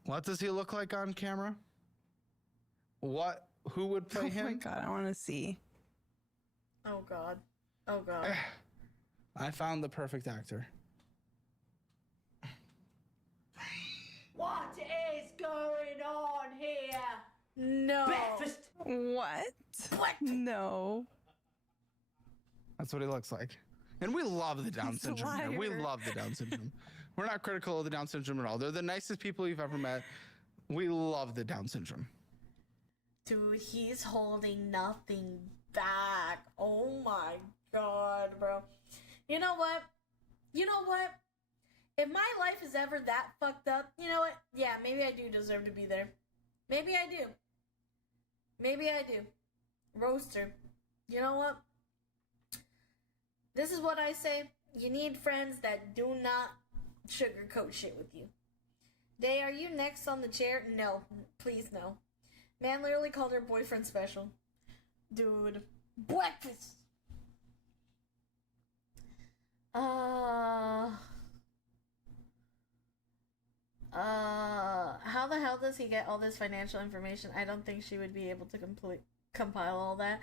What does he look like on camera? Who would play him? Oh my God, I want to see. Oh God. Oh God. I found the perfect actor. What is going on here? No. Breakfast. What? No. That's what he looks like. And we love the Down He's a syndrome here. We liar. love the Down syndrome. We're not critical of the Down syndrome at all. They're the nicest people you've ever met. We love the Down syndrome. Dude, he's holding nothing back. Oh my God, bro. You know what? If my life is ever that fucked up, you know what? Yeah, maybe I do deserve to be there. Maybe I do. Roaster. You know what? This is what I say. You need friends that do not sugarcoat shit with you. Day, are you next on the chair? No. Please, no. Man literally called her boyfriend special. Dude. Breakfast! How the hell does he get all this financial information? I don't think she would be able to compile all that.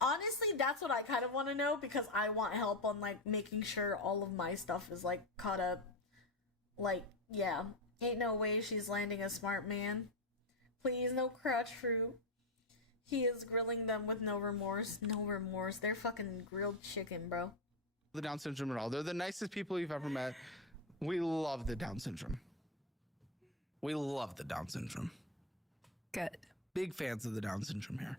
Honestly, that's what I kind of want to know, because I want help on, like, making sure all of my stuff is, like, caught up. Like, yeah. Ain't no way she's landing a smart man. Please, no crotch fruit. He is grilling them with no remorse. No remorse. They're fucking grilled chicken, bro. The Down syndrome at all. They're the nicest people you've ever met. We love the Down syndrome. We love the Down syndrome. Good. Big fans of the Down syndrome here.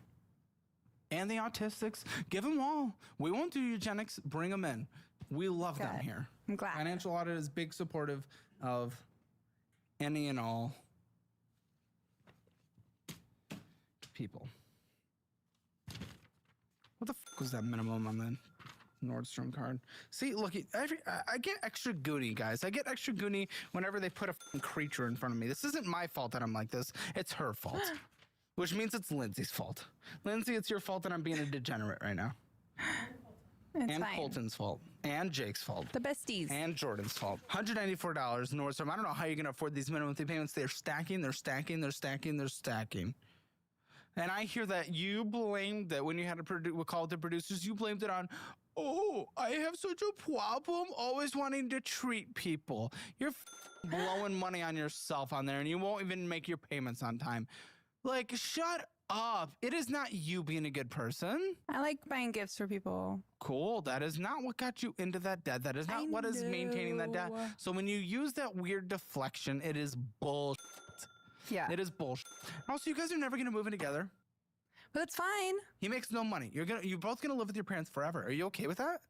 And the autistics. Give them all. We won't do eugenics. Bring them in. We love them Good. here. I'm glad. Financial Audit is big supportive of any and all people. What the fuck was that minimum on the Nordstrom card? See, look, I get extra goony, guys. I get extra goony whenever they put a fucking creature in front of me. This isn't my fault that I'm like this. It's her fault. Which means it's Lindsay's fault. Lindsay, it's your fault that I'm being a degenerate right now. It's and fine. Colton's fault. And Jake's fault. The besties. And Jordan's fault. $194 Nordstrom. I don't know how you're going to afford these minimum three payments. They're stacking. And I hear that you blamed that when you had to call the producers, you blamed it on, oh, I have such a problem always wanting to treat people. You're blowing money on yourself on there, and you won't even make your payments on time. Like, shut up. It is not you being a good person. I like buying gifts for people. Cool. That is not what got you into that debt. That is not what is maintaining that debt. So when you use that weird deflection, it is bullshit. Yeah. It is bullshit. Also, you guys are never going to move in together. But it's fine. He makes no money. You're both going to live with your parents forever. Are you okay with that?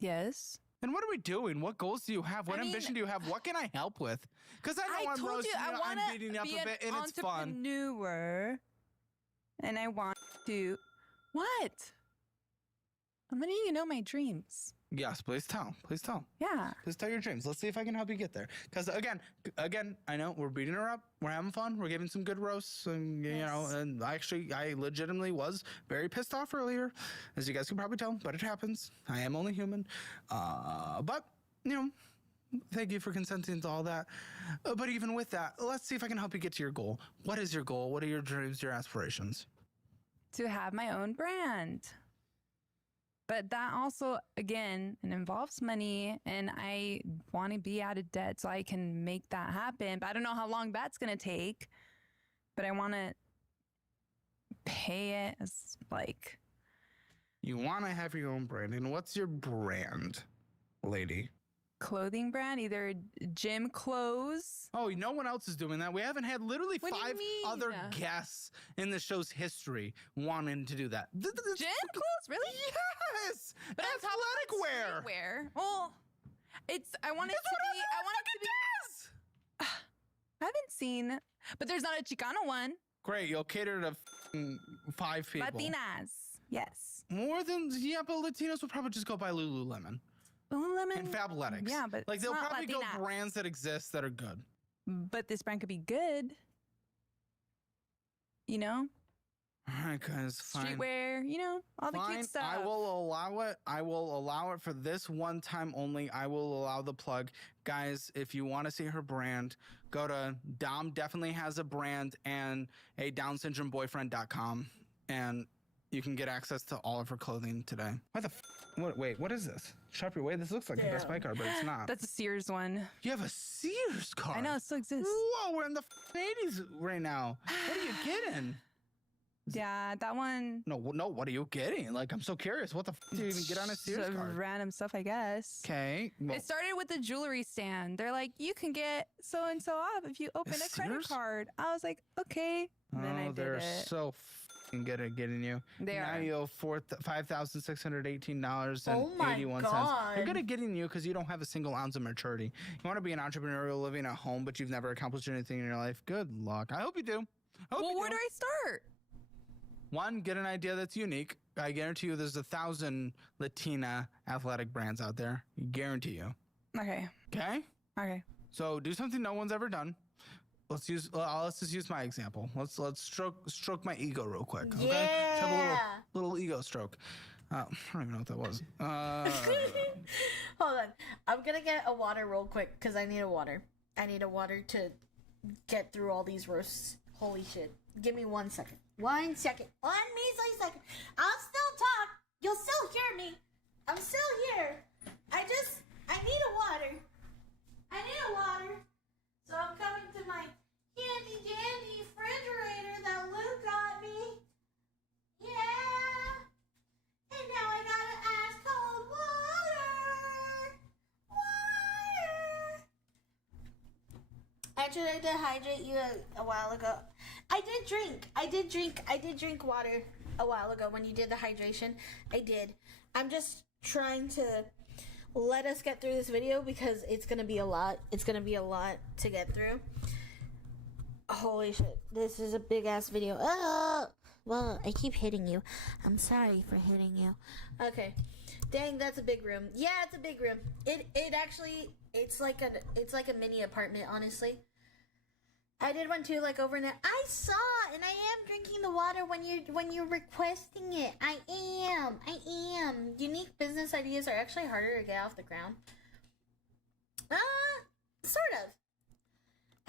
Yes. And what are we doing? What goals do you have? What ambition do you have? What can I help with? Because I know I'm roasting you, I'm beating you up a bit, and it's fun. Entrepreneur, and I want to. What? I'm letting you know my dreams. Yes, please tell. Please tell. Yeah. Please tell your dreams. Let's see if I can help you get there. Because again, I know we're beating her up. We're having fun. We're giving some good roasts, and you know. And I legitimately was very pissed off earlier, as you guys can probably tell. But it happens. I am only human. But you know, thank you for consenting to all that. But even with that, let's see if I can help you get to your goal. What is your goal? What are your dreams? Your aspirations? To have my own brand. But that also, again, it involves money, and I want to be out of debt so I can make that happen. But I don't know how long that's going to take. But I want to pay it as, like... You want to have your own brand. And what's your brand, lady? clothing brand, either gym clothes. Oh, no one else is doing that. We haven't had literally What do you 5 mean? other guests in the show's history wanting to do that. Gym clothes, really? Yes, But on top of athletic wear. streetwear. Well, I want it to be. I want it to be. I haven't seen, but there's not a Chicano one. Great, you'll cater to 5 people. Latinas, yes. More than but Latinos would probably just go buy Lululemon. Lululemon And Fabletics. Yeah, but like it's they'll not probably go Latina. brands that exist that are good. But this brand could be good. You know, All right, guys, fine. streetwear. You know, all the Fine, cute stuff. I will allow it. I will allow it for this one time only. I will allow the plug. Guys, if you want to see her brand, go to Dom definitely has a brand and a downsyndromeboyfriend.com, and you can get access to all of her clothing today. Wait, what is this? Shop Your Way? This looks like a Best Buy card, but it's not. That's a Sears one. You have a Sears card? I know, it still exists. Whoa, we're in the 80s right now. What are you getting? Yeah, that one. No, what are you getting? Like, I'm so curious. What the do you even get on a Sears Some card? random stuff, I guess. Okay. Well, It started with a jewelry stand. They're like, you can get so and so off if you open a credit Sears? card. I was like, okay. And then I did they're it. so f***ing good at getting you. They now are. you owe $5,618.81. Oh my God. They're good at getting you because you don't have a single ounce of maturity. You want to be an entrepreneurial living at home, but you've never accomplished anything in your life. Good luck. I hope you do. Well, where do I start? One, get an idea that's unique. I guarantee you there's 1,000 Latina athletic brands out there. Guarantee you. Okay. Okay? Okay. So do something no one's ever done. Let's just use my example. Let's stroke my ego real quick. Okay? Yeah. Let's have a little ego stroke. I don't even know what that was. Hold on. I'm gonna get a water real quick because I need a water. I need a water to get through all these roasts. Holy shit. Give me 1 second. 1 second. 1 measly second. I'll still talk. You'll still hear me. I'm still here. I need a water. I need a water. So I'm coming to my handy dandy refrigerator that Luke got me. Yeah. And now I got an ice cold water. Water. I tried to hydrate you a while ago. I did drink water a while ago when you did the hydration. I did. I'm just trying to let us get through this video because it's gonna be a lot. It's gonna be a lot to get through. Holy shit. This is a big ass video. Oh! Well, I keep hitting you. I'm sorry for hitting you. Okay. Dang, that's a big room. Yeah, it's a big room. It actually it's like a mini apartment, honestly. I did one too, like overnight. I saw, and I am drinking the water when you're requesting it. I am. Unique business ideas are actually harder to get off the ground. Sort of.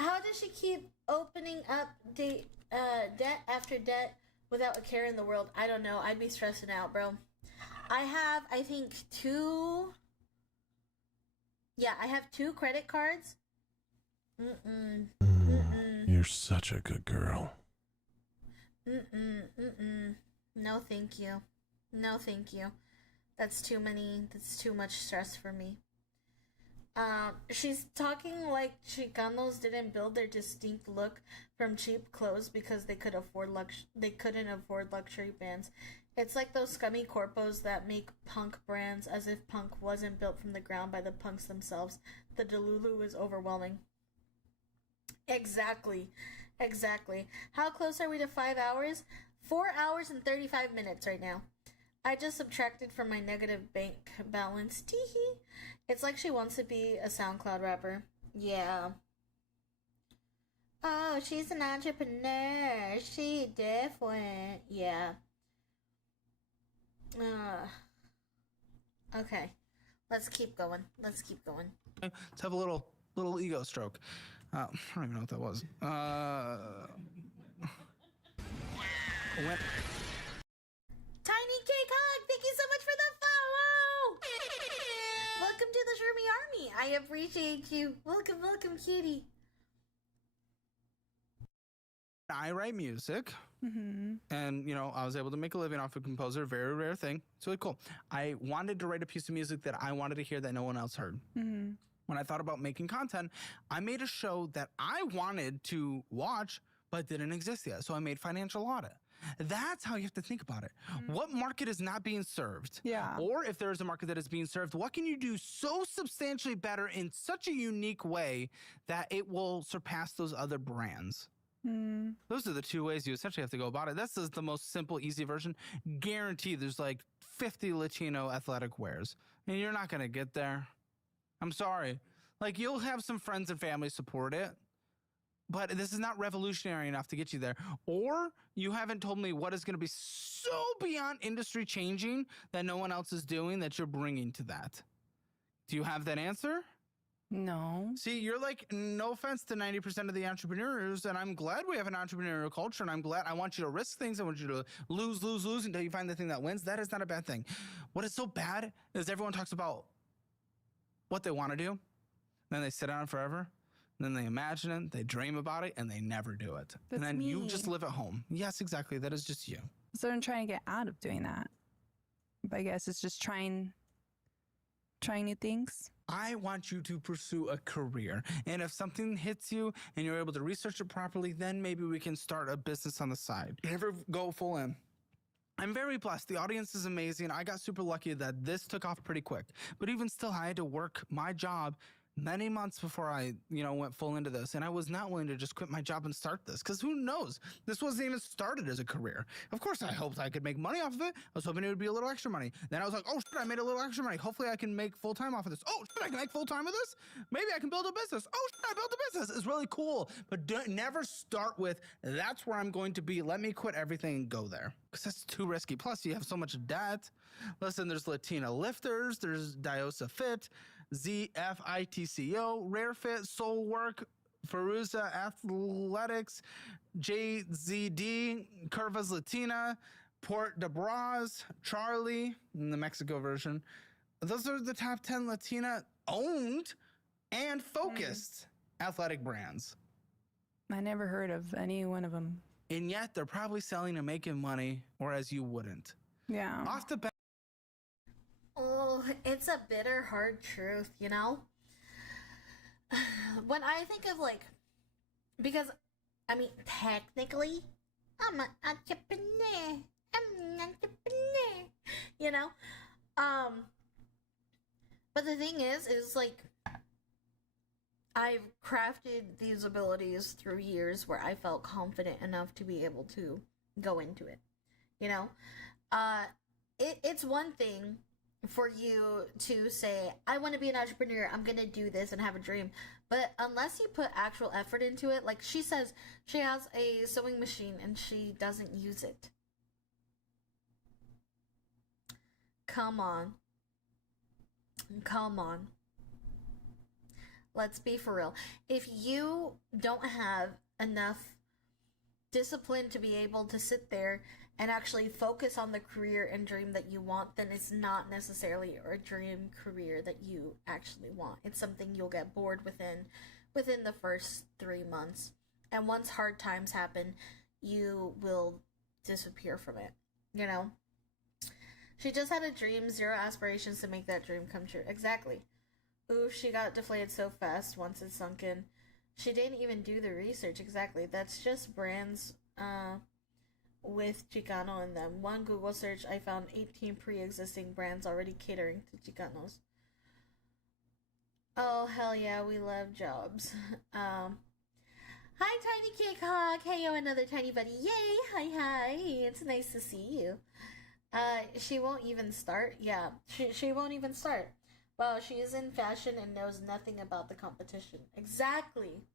How does she keep opening up debt after debt without a care in the world? I don't know. I'd be stressing out, bro. I have, I think, 2. Yeah, I have 2 credit cards. You're such a good girl. No, thank you. No, thank you. That's too much stress for me. She's talking like Chicanos didn't build their distinct look from cheap clothes because they couldn't afford luxury brands. It's like those scummy corpos that make punk brands as if punk wasn't built from the ground by the punks themselves. The Delulu is overwhelming. Exactly. How close are we to 5 hours? 4 hours and 35 minutes right now. I just subtracted from my negative bank balance. Teehee. It's like she wants to be a SoundCloud rapper. Yeah. Oh, she's an entrepreneur. She different. Yeah. Okay. Let's keep going. Let's have a little ego stroke. I don't even know what that was. Tiny Cake Hog, thank you so much for the follow! Welcome to the Shermie Army. I appreciate you. Welcome, cutie. I write music. And, you know, I was able to make a living off of composer, very rare thing. It's really cool. I wanted to write a piece of music that I wanted to hear that no one else heard. When I thought about making content, I made a show that I wanted to watch, but didn't exist yet. So I made Financial Audit. That's how you have to think about it. What market is not being served? Yeah. Or if there is a market that is being served, what can you do so substantially better in such a unique way that it will surpass those other brands? Those are the two ways you essentially have to go about it. This is the most simple, easy version. Guaranteed there's like 50 Latino athletic wears. And you're not going to get there. I'm sorry. Like, you'll have some friends and family support it, but this is not revolutionary enough to get you there. Or you haven't told me what is going to be so beyond industry changing that no one else is doing that you're bringing to that. Do you have that answer? No. See, you're like, no offense to 90% of the entrepreneurs, and I'm glad we have an entrepreneurial culture, and I want you to risk things. I want you to lose until you find the thing that wins. That is not a bad thing. What is so bad is everyone talks about what they want to do, then they sit on it forever, then they imagine it, they dream about it, and they never do it. That's and then me. you just live at home. Yes, exactly. That is just you. So I'm trying to get out of doing that. But I guess it's just trying new things. I want you to pursue a career. And if something hits you and you're able to research it properly, then maybe we can start a business on the side. Never go full in. I'm very blessed. The audience is amazing. I got super lucky that this took off pretty quick. But even still, I had to work my job many months before I, went full into this. And I was not willing to just quit my job and start this, because who knows? This wasn't even started as a career. Of course, I hoped I could make money off of it. I was hoping it would be a little extra money. Then I was like, oh shit, I made a little extra money. Hopefully I can make full time off of this. Oh shit, I can make full time of this? Maybe I can build a business. Oh shit, I built a business. It's really cool. But never start with, that's where I'm going to be. Let me quit everything and go there, because that's too risky. Plus, you have so much debt. Listen, there's Latina Lifters. There's Diosa Fit, ZFITCO, Rare Fit, Soul Work, Feruza Athletics, JZD, Curvas Latina, Port de Bras, Charlie, in the Mexico version. Those are the top 10 Latina owned and focused athletic brands. I never heard of any one of them. And yet they're probably selling and making money, whereas you wouldn't. Yeah. Off the bat. Oh, it's a bitter, hard truth, When I think of because, technically, I'm an entrepreneur. But the thing is I've crafted these abilities through years where I felt confident enough to be able to go into it, It's one thing for you to say, I want to be an entrepreneur, I'm going to do this and have a dream. But unless you put actual effort into it, like she says, she has a sewing machine and she doesn't use it. Come on. Let's be for real. If you don't have enough discipline to be able to sit there and actually focus on the career and dream that you want, then it's not necessarily a dream career that you actually want. It's something you'll get bored within the first 3 months. And once hard times happen, you will disappear from it, She just had a dream, 0 aspirations to make that dream come true. Exactly. Ooh, she got deflated so fast once it sunk in. She didn't even do the research. Exactly. That's just brands, with Chicano in them. One Google search, I found 18 pre-existing brands already catering to Chicanos. Oh, hell yeah, we love jobs. Hi, Tiny Kick Hawk. Hey, yo, another tiny buddy. Yay, hi. It's nice to see you. She won't even start. Yeah, she won't even start. Well, she is in fashion and knows nothing about the competition. Exactly.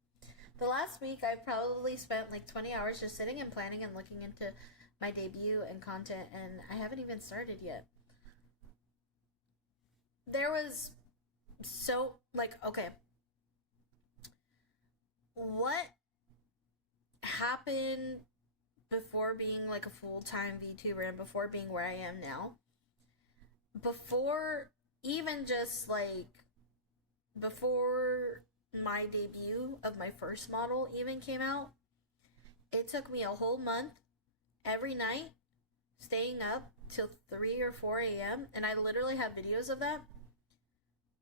The last week, I've probably spent 20 hours just sitting and planning and looking into my debut and content, and I haven't even started yet. There was okay. What happened before being a full-time VTuber and before being where I am now? Before even just before my debut of my first model even came out, it took me a whole month every night, staying up till 3 or 4 a.m., and I literally have videos of that,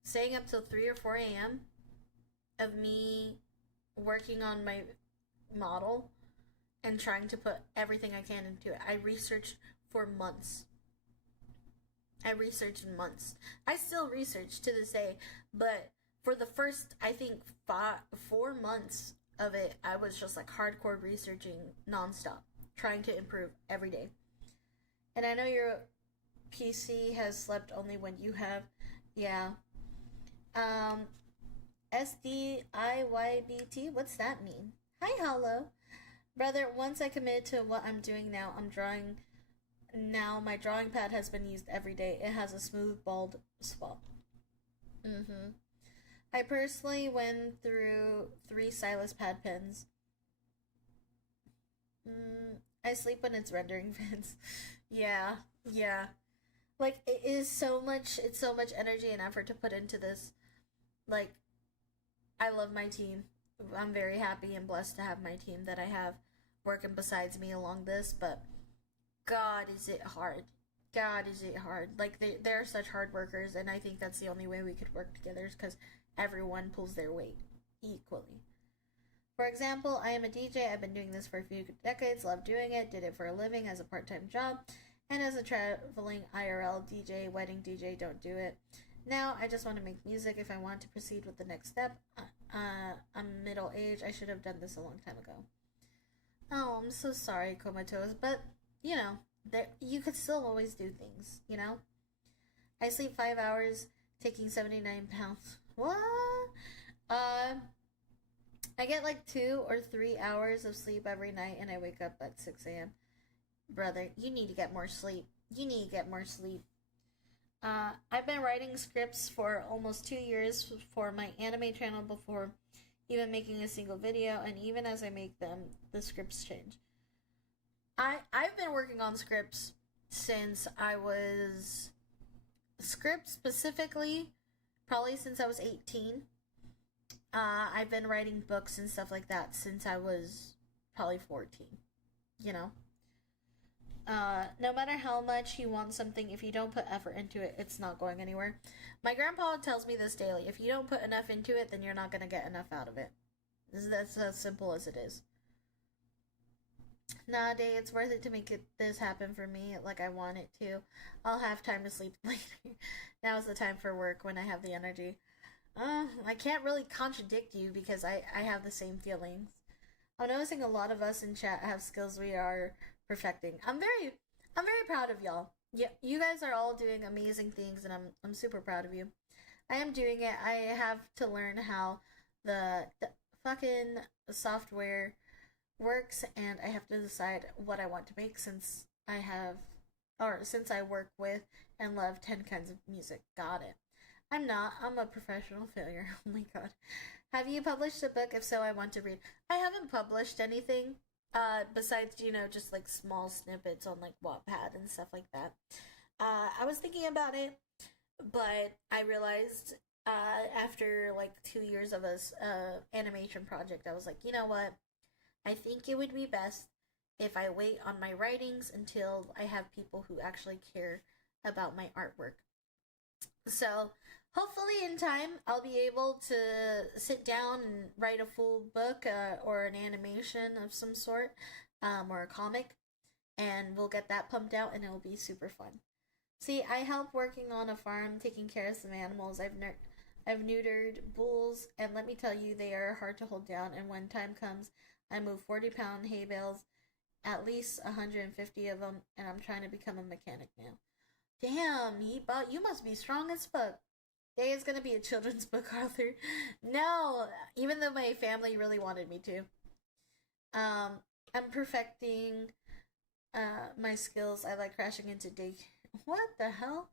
staying up till 3 or 4 a.m. of me working on my model and trying to put everything I can into it. I researched for months. I researched in months. I still research to this day, but for the first, I think, 4 months of it, I was just like hardcore researching nonstop, trying to improve every day. And I know your PC has slept only when you have. Yeah. SDIYBT, what's that mean? Hi, Hollow. Brother, once I commit to what I'm doing now, I'm drawing. Now my drawing pad has been used every day. It has a smooth, bald spot. I personally went through 3 stylus pad pens. I sleep when it's rendering vids. Yeah. Like, it's so much energy and effort to put into this. Like, I love my team. I'm very happy and blessed to have my team that I have working besides me along this, but God, is it hard. God, is it hard. Like, they're such hard workers, and I think that's the only way we could work together, is because everyone pulls their weight equally. For example, I am a DJ. I've been doing this for a few decades, love doing it, did it for a living as a part-time job, and as a traveling IRL DJ, wedding DJ, don't do it. Now, I just want to make music if I want to proceed with the next step. I'm middle age. I should have done this a long time ago. Oh, I'm so sorry, Comatose, but, you know, you could still always do things, you know? I sleep 5 hours, taking 79 pounds. What? I get like 2 or 3 hours of sleep every night, and I wake up at 6 a.m. Brother, you need to get more sleep. I've been writing scripts for almost 2 years for my anime channel before even making a single video, and even as I make them, the scripts change. I've been working on scripts since I was... Scripts specifically, probably since I was 18. I've been writing books and stuff like that since I was probably 14, you know? No matter how much you want something, if you don't put effort into it, it's not going anywhere. My grandpa tells me this daily. If you don't put enough into it, then you're not going to get enough out of it. That's as simple as it is. Nowadays, it's worth it to make this happen for me like I want it to. I'll have time to sleep later. Now is the time for work when I have the energy. I can't really contradict you because I have the same feelings. I'm noticing a lot of us in chat have skills we are perfecting. I'm very proud of y'all. Yeah, you guys are all doing amazing things, and I'm super proud of you. I am doing it. I have to learn how the fucking software works, and I have to decide what I want to make since I work with and love 10 kinds of music. Got it. I'm a professional failure. Oh my god. Have you published a book? If so, I want to read. I haven't published anything, besides, just like small snippets on like Wattpad and stuff like that. I was thinking about it, but I realized, after like 2 years of this, animation project, I was like, you know what? I think it would be best if I wait on my writings until I have people who actually care about my artwork. So, hopefully in time, I'll be able to sit down and write a full book, or an animation of some sort, or a comic, and we'll get that pumped out, and it'll be super fun. See, I help working on a farm, taking care of some animals. I've neutered bulls, and let me tell you, they are hard to hold down, and when time comes, I move 40-pound hay bales, at least 150 of them, and I'm trying to become a mechanic now. Damn, you must be strong as fuck. Day is gonna be a children's book author. No, even though my family really wanted me to. I'm perfecting my skills. I like crashing into daycare. What the hell?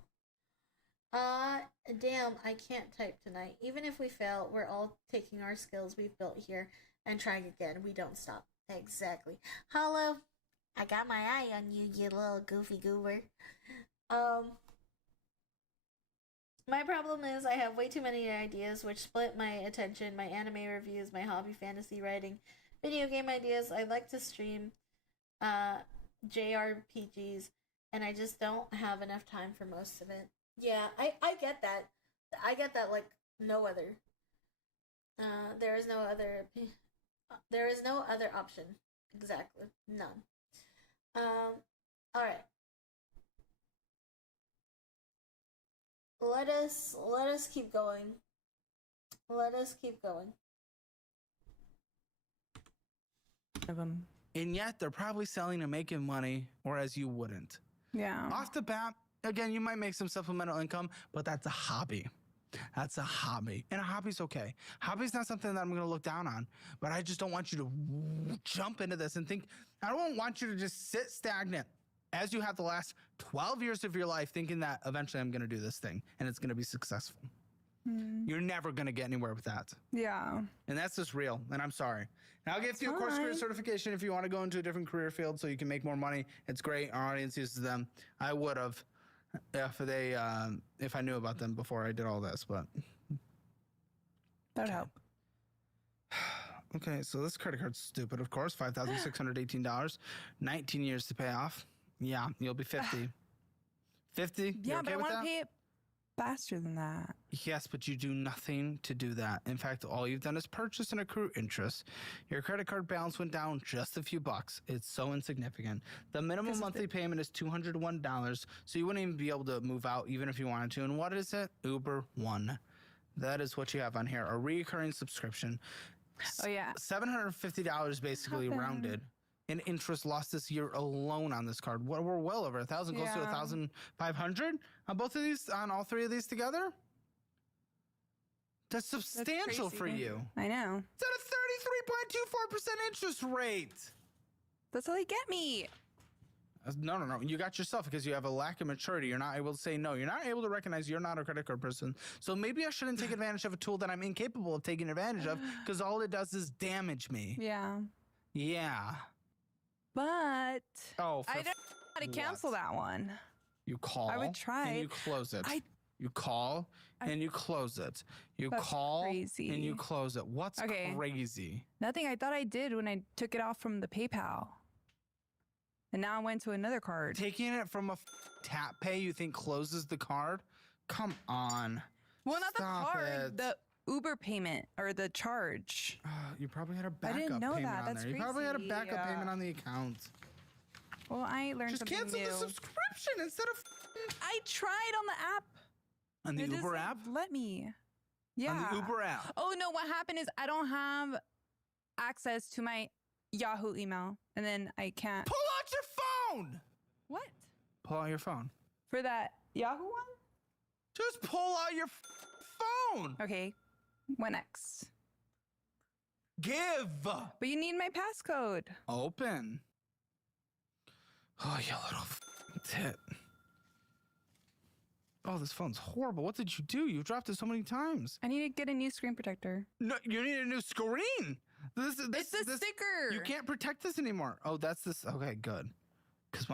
Damn, I can't type tonight. Even if we fail, we're all taking our skills we've built here and trying again. We don't stop. Exactly. Hollow, I got my eye on you, you little goofy goober. My problem is I have way too many ideas which split my attention, my anime reviews, my hobby fantasy writing, video game ideas. I like to stream, JRPGs, and I just don't have enough time for most of it. Yeah, I get that. I get that like no other. There is no other. There is no other option. Exactly, none. All right. Let us keep going. Let us keep going. Of them. And yet they're probably selling and making money, whereas you wouldn't. Yeah. Off the bat, again, you might make some supplemental income, but that's a hobby. That's a hobby. And a hobby's okay. Hobby's not something that I'm going to look down on, but I just don't want you to jump into this and think, I don't want you to just sit stagnant as you have the last 12 years of your life thinking that eventually I'm going to do this thing and it's going to be successful. You're never going to get anywhere with that. Yeah. And that's just real. And I'm sorry. And I'll give you a course career certification if you want to go into a different career field so you can make more money. It's great. Our audience uses them. I would have if I knew about them before I did all this, but that'd help. Okay, so this credit card's stupid, of course. $5,618, 19 years to pay off. Yeah, you'll be 50. 50? Yeah, but I want to pay it faster than that. Yes, but you do nothing to do that. In fact, all you've done is purchase and accrue interest. Your credit card balance went down just a few bucks. It's so insignificant. The minimum monthly payment is $201, so you wouldn't even be able to move out even if you wanted to. And what is it? Uber One. That is what you have on here, a recurring subscription. Oh, yeah. $750 basically rounded. In interest lost this year alone on this card. We're well over 1,000, close to 1,500 on both of these, on all three of these together. That's substantial for you. I know. It's at a 33.24% interest rate. That's all they get me. No. You got yourself because you have a lack of maturity. You're not able to say no. You're not able to recognize you're not a credit card person. So maybe I shouldn't take advantage of a tool that I'm incapable of taking advantage of because all it does is damage me. Yeah. Yeah. But I don't know how to cancel that one. You call. I would try. And you close it. You call and you close it. You call crazy. and you close it. What's crazy? Nothing. I thought I did when I took it off from the PayPal. And now I went to another card. Taking it from a tap pay you think closes the card? Come on. Well, not Stop the card. it. The Uber payment or the charge. You probably had a backup I didn't know payment that. on That's there. crazy. You probably had a backup payment on the account. Well, I learned Just something cancel new. the subscription instead of I tried on the app. on the It Uber doesn't app. Let me. Yeah. On the Uber app. Oh no! What happened is I don't have access to my Yahoo email, and then I can't. Pull out your phone. What? Pull out your phone. For that Yahoo one? Just pull out your phone. Okay. What next? Give. But you need my passcode. Open. Oh, you little tit. Oh, this phone's horrible. What did you do? You've dropped it so many times. I need to get a new screen protector. No, you need a new screen. This It's a sticker. You can't protect this anymore. Oh, that's this. Okay, good. Because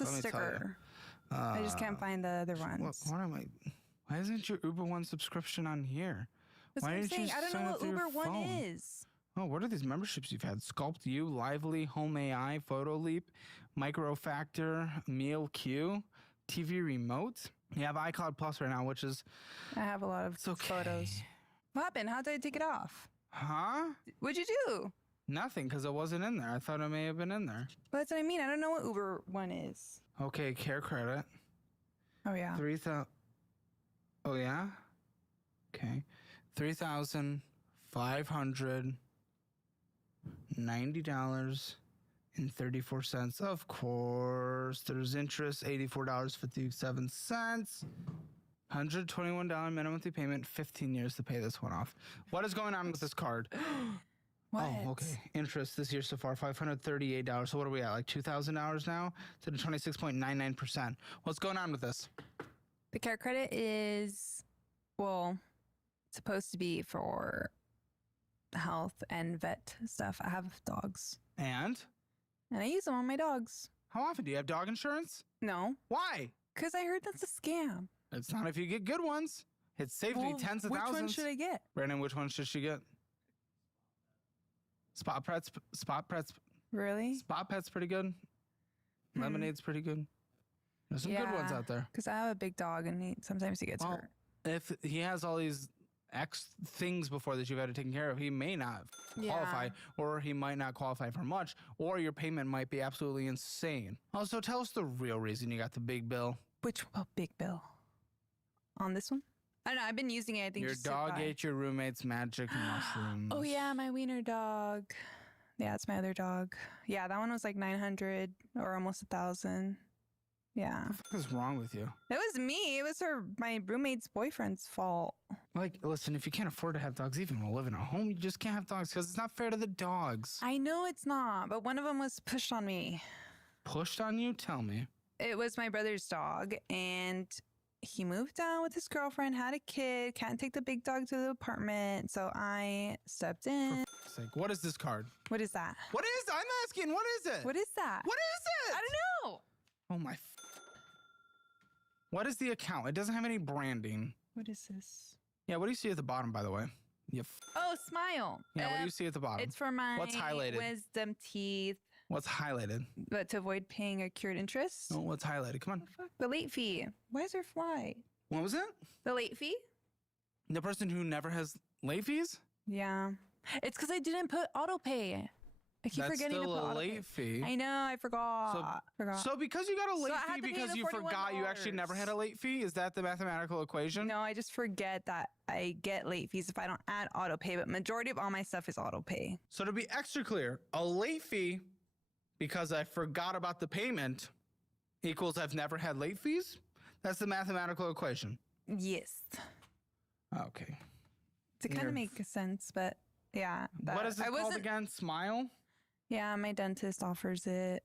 It's a sticker. I just can't find the other ones. What am I? Why isn't your Uber One subscription on here? That's Why what I'm didn't saying. you I don't sign know up what through your Uber One phone? is. Oh, what are these memberships you've had? Sculpt You, Lively, Home AI, Photo Leap, Microfactor, Meal Q, TV Remote. You have iCloud Plus right now, which is... I have a lot of photos. What happened? How did I take it off? Huh? What'd you do? Nothing, because it wasn't in there. I thought it may have been in there. But that's what I mean. I don't know what Uber One is. Okay, care credit. Oh, yeah. 3,000. Oh, yeah? Okay. $3,590.34. Of course. There's interest, $84.57. $121 minimum monthly payment, 15 years to pay this one off. What is going on with this card? What? Oh, okay. Interest this year so far, $538. So what are we at, like $2,000 now? To the 26.99%. What's going on with this? The care credit is, well, supposed to be for health and vet stuff. I have dogs. And I use them on my dogs. how often do you have dog insurance? No. Why? Because I heard that's a scam. It's not if you get good ones. It's saved me tens of thousands. Which one should I get? Brandon, which one should she get? Spot Pet's. Really? Spot Pet's pretty good. Lemonade's pretty good. There's some good ones out there. Because I have a big dog and sometimes he gets hurt. If he has all these X things before that you've had to take care of, he may not qualify, or he might not qualify for much, or your payment might be absolutely insane. Also, tell us the real reason you got the big bill. Which big bill? On this one? I don't know. I've been using it. I think your dog ate your roommate's magic mushrooms. Oh yeah, my wiener dog. Yeah, it's my other dog. Yeah, that one was like 900 or almost 1,000. Yeah. What the fuck is wrong with you? It was me. It was my roommate's boyfriend's fault. Like, listen, if you can't afford to have dogs, even when living at home, you just can't have dogs because it's not fair to the dogs. I know it's not, but one of them was pushed on me. Pushed on you? Tell me. It was my brother's dog, and he moved down with his girlfriend, had a kid, can't take the big dog to the apartment, so I stepped in. For fuck's sake, what is this card? What is that? What is? I'm asking, what is it? What is that? What is it? I don't know. Oh my. What is the account? It doesn't have any branding. What is this? Yeah, what do you see at the bottom, by the way? Oh, smile. Yeah, what do you see at the bottom? It's for my What's highlighted? wisdom teeth. What's highlighted? But to avoid paying accrued interest. Oh, what's highlighted? Come on. The late fee. Why is there a fly? What was it? The late fee? The person who never has late fees? Yeah. It's because I didn't put auto pay. I keep forgetting to put a auto late pay. fee. I know, I forgot. So because you got a late So I had fee to pay because the you forgot you actually never had a late fee? Is that the mathematical equation? No, I just forget that I get late fees if I don't add auto pay, but majority of all my stuff is auto pay. So to be extra clear, a late fee because I forgot about the payment equals I've never had late fees? That's the mathematical equation. Yes. Okay. To kind of make sense, but yeah. What is it called again? Smile? Yeah, my dentist offers it.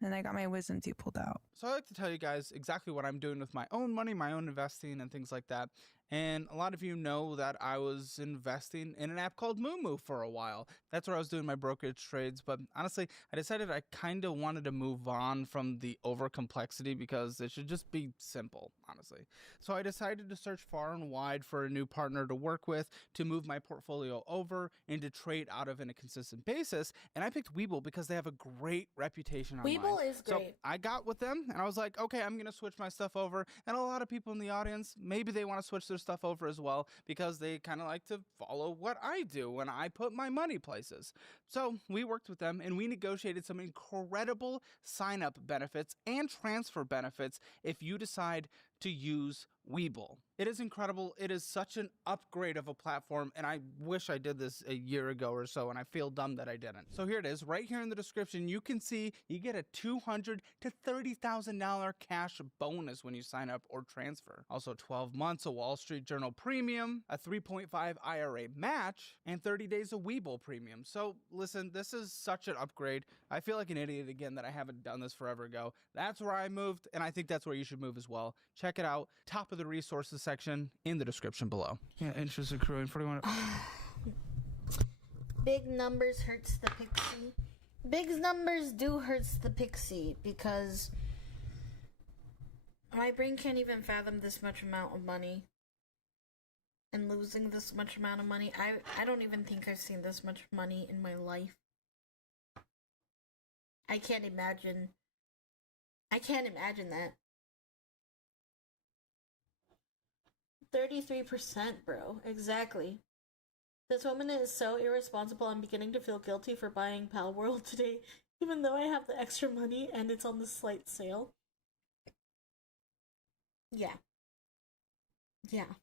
And I got my wisdom teeth pulled out. So I like to tell you guys exactly what I'm doing with my own money, my own investing and things like that. And a lot of you know that I was investing in an app called Moo for a while. That's where I was doing my brokerage trades. But honestly, I decided I kind of wanted to move on from the over complexity because it should just be simple, honestly. So I decided to search far and wide for a new partner to work with to move my portfolio over and to trade out of on a consistent basis. And I picked Webull because they have a great reputation online. Webull is great. So I got with them and I was like, okay, I'm going to switch my stuff over. And a lot of people in the audience, maybe they want to switch their stuff over as well because they kind of like to follow what I do when I put my money places. So we worked with them and we negotiated some incredible sign-up benefits and transfer benefits if you decide to use Webull. It is incredible. It is such an upgrade of a platform, and I wish I did this a year ago or so, and I feel dumb that I didn't. So here it is. Right here in the description, you can see you get a $200,000 to $30,000 cash bonus when you sign up or transfer. Also 12 months of Wall Street Journal Premium, a 3.5 IRA match, and 30 days of Webull Premium. So listen, this is such an upgrade. I feel like an idiot again that I haven't done this forever ago. That's where I moved, and I think that's where you should move as well. Check it out. Top of the resources section in the description below. Yeah, interest accruing 41. Big numbers hurts the pixie. Big numbers do hurts the pixie because my brain can't even fathom this much amount of money. And losing this much amount of money. I don't even think I've seen this much money in my life. I can't imagine that. 33%, bro. Exactly. This woman is so irresponsible. I'm beginning to feel guilty for buying Pal World today, even though I have the extra money and it's on the slight sale. Yeah. Yeah.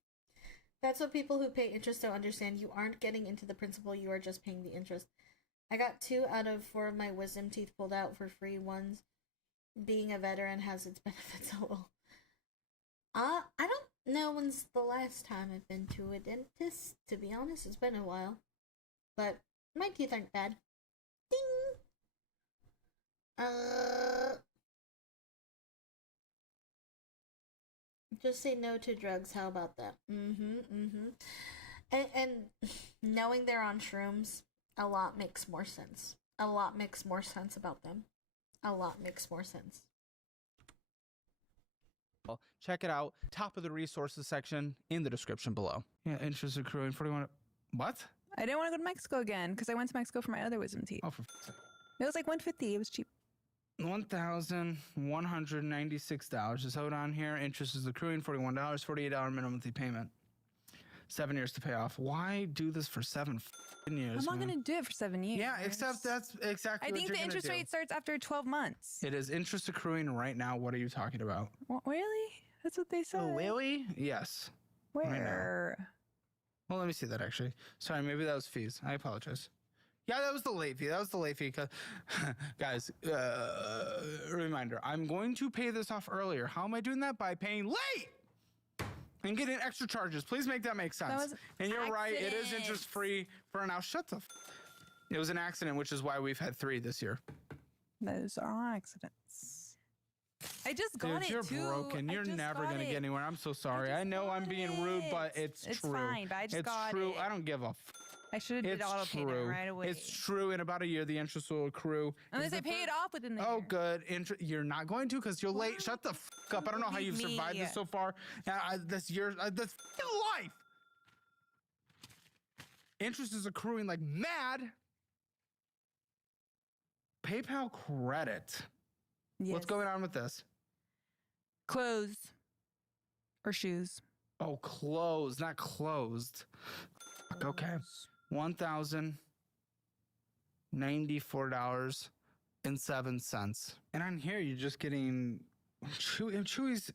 That's what people who pay interest don't understand. You aren't getting into the principal, you are just paying the interest. I got 2 out of 4 of my wisdom teeth pulled out for free. One's being a veteran has its benefits. I don't know when's the last time I've been to a dentist. To be honest, it's been a while. But my teeth aren't bad. Ding! Just say no to drugs. How about that? And knowing they're on shrooms, a lot makes more sense. A lot makes more sense about them. A lot makes more sense. Check it out. Top of the resources section in the description below. Yeah, interest accruing 41. What? I didn't want to go to Mexico again because I went to Mexico for my other wisdom teeth. Oh, for fuck's sake. It was like $150. It was cheap. $1,196. Just hold on here. Interest is accruing $41, $48 minimum monthly payment. 7 years to pay off. Why do this for 7 years? I'm not going to do it for 7 years. Yeah, except that's exactly I what think you're the interest gonna do. rate starts after 12 months. It is interest accruing right now. What are you talking about? Really? That's what they said. Oh, really? Yes. Where? Well, let me see that actually. Sorry, maybe that was fees. I apologize. Yeah, that was the late fee. That was the late fee. Guys, reminder, I'm going to pay this off earlier. How am I doing that? By paying late and getting extra charges. Please make that make sense. And you're right, it is interest free for now. Shut the It was an accident, which is why we've had 3 this year. Those are accidents. I just got Dude, it you're too. broken. You're never going to get anywhere. I'm so sorry. I know I'm being rude, but it's true. It's fine, but I just it's got true. it. I don't give a I should have did auto payment right away. It's true. In about a year, the interest will accrue. Unless I pay it off within the year. Oh, good. You're not going to because you're late. Shut the up. I don't know how you've survived this so far. This year, this life. Interest is accruing like mad. PayPal credit. Yes. What's going on with this? Clothes or shoes. Oh, closed, not closed. Okay. $1,094.07. And on here, you're just getting Chewy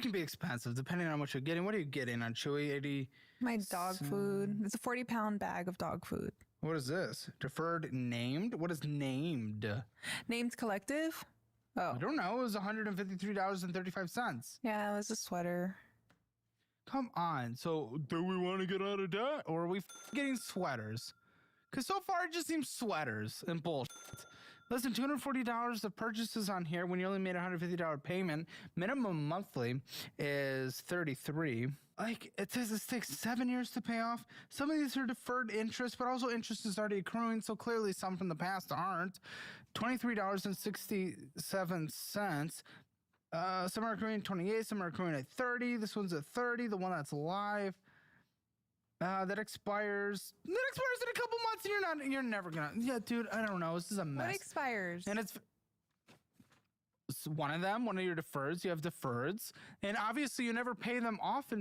can be expensive depending on what you're getting. What are you getting on Chewy? 80. My dog food. It's a 40-pound bag of dog food. What is this? Deferred named? What is named? Named Collective? Oh. I don't know. It was $153.35. Yeah, it was a sweater. Come on. So do we want to get out of debt or are we getting sweaters? Because so far it just seems sweaters and bullshit. Listen, $240 of purchases on here when you only made a $150 payment. Minimum monthly is $33. Like, it says it takes 7 years to pay off. Some of these are deferred interest, but also interest is already accruing, so clearly some from the past aren't. $23.67. Some are accruing 28, some are accruing at 30. This one's at 30, the one that's live. That expires in a couple months and you're never gonna. Yeah, dude, I don't know. This is a mess. What expires? And it's one of your deferreds. You have deferreds. And obviously you never pay them off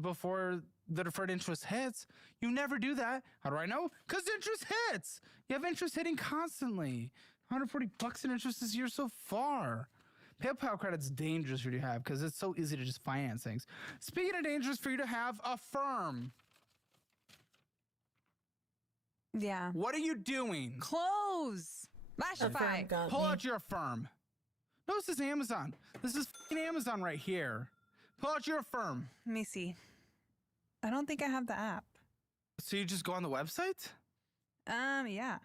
before the deferred interest hits. You never do that. How do I know? Because interest hits. You have interest hitting constantly. $140 in interest this year so far. PayPal credit's dangerous for you to have because it's so easy to just finance things. Speaking of dangerous for you to have, Affirm. Yeah. What are you doing? Clothes. Lashify. Pull out your Affirm. No, this is Amazon. This is f***ing Amazon right here. Pull out your Affirm. Let me see. I don't think I have the app. So you just go on the website? Yeah.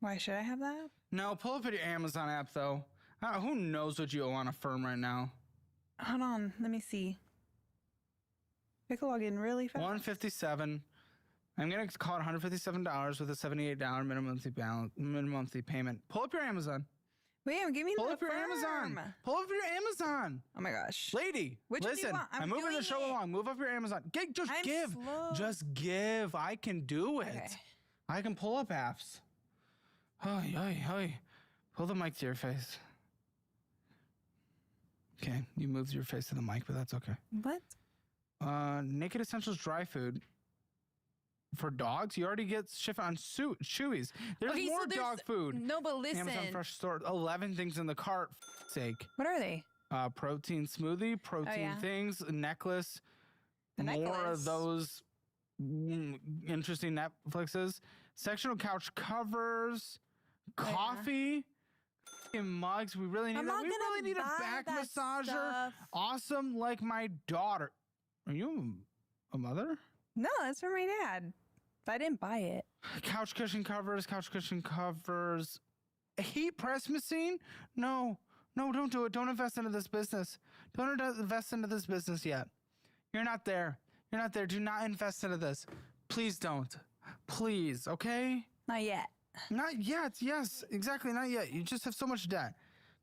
Why should I have that app? No, pull up your Amazon app though. Who knows what you owe on Affirm right now? Hold on, let me see. I can log in really fast. $157. I'm gonna call it $157 with a $78 minimum monthly payment. Pull up your Amazon. Wait, give me Pull the up your Amazon. Pull up your Amazon. Oh my gosh. Lady, Which one do you listen. want? I'm moving the show along. Move up your Amazon. Just I'm give. slow. Just give. I can do it. Okay. I can pull up apps. Hi. Pull the mic to your face. Okay, you moved your face to the mic, but that's okay. What? Naked Essentials dry food for dogs. You already get shipped on Chewy's. There's Okay, more so there's- dog food. No, but listen. Amazon Fresh Store. 11 things in the cart. Sake. What are they? Protein smoothie, protein yeah. things, a necklace. A more necklace. of those interesting Netflixes. Sectional couch covers. Coffee. Mugs. We really need that. We really need a back massager. Stuff. Awesome, like my daughter. Are you a mother? No, that's for my dad. But I didn't buy it. Couch cushion covers. A heat press machine? No, don't do it. Don't invest into this business. Don't invest into this business yet. You're not there. Do not invest into this. Please don't. Please, okay? Not yet. Not yet. Yes, exactly. Not yet. You just have so much debt.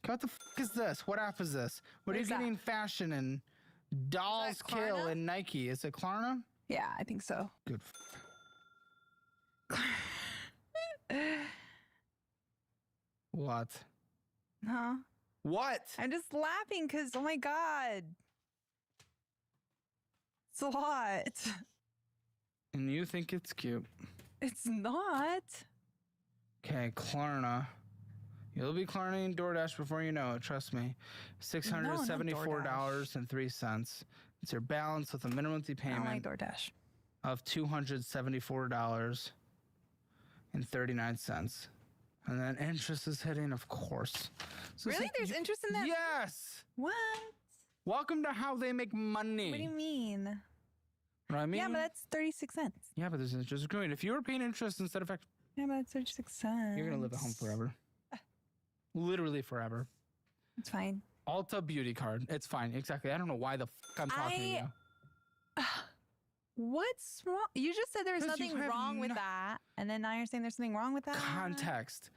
What the is this? What app is this? What are you getting? Fashion and Dolls Kill and Nike. Is it Klarna? Yeah, I think so. Good. What? Huh? What? I'm just laughing because, oh my God. It's a lot. And you think it's cute. It's not. Okay, Klarna. You'll be Klarnaing DoorDash before you know it, trust me. $674.03. It's your balance with a minimum monthly I don't like payment DoorDash. of $274.39. And then interest is hitting, of course. So Really? There's interest in that? Yes. What? Welcome to how they make money. What do you mean? You know what I mean? Yeah, but that's 36 cents. Yeah, but there's interest accruing. If you were paying interest instead of Yeah, but that's 36 cents. you're going to live at home forever. Literally forever. It's fine. Ulta beauty card. It's fine. Exactly. I don't know why the I'm talking to you. What's wrong? You just said there was 'Cause you nothing have wrong with that. And then now you're saying there's something wrong with that? Context.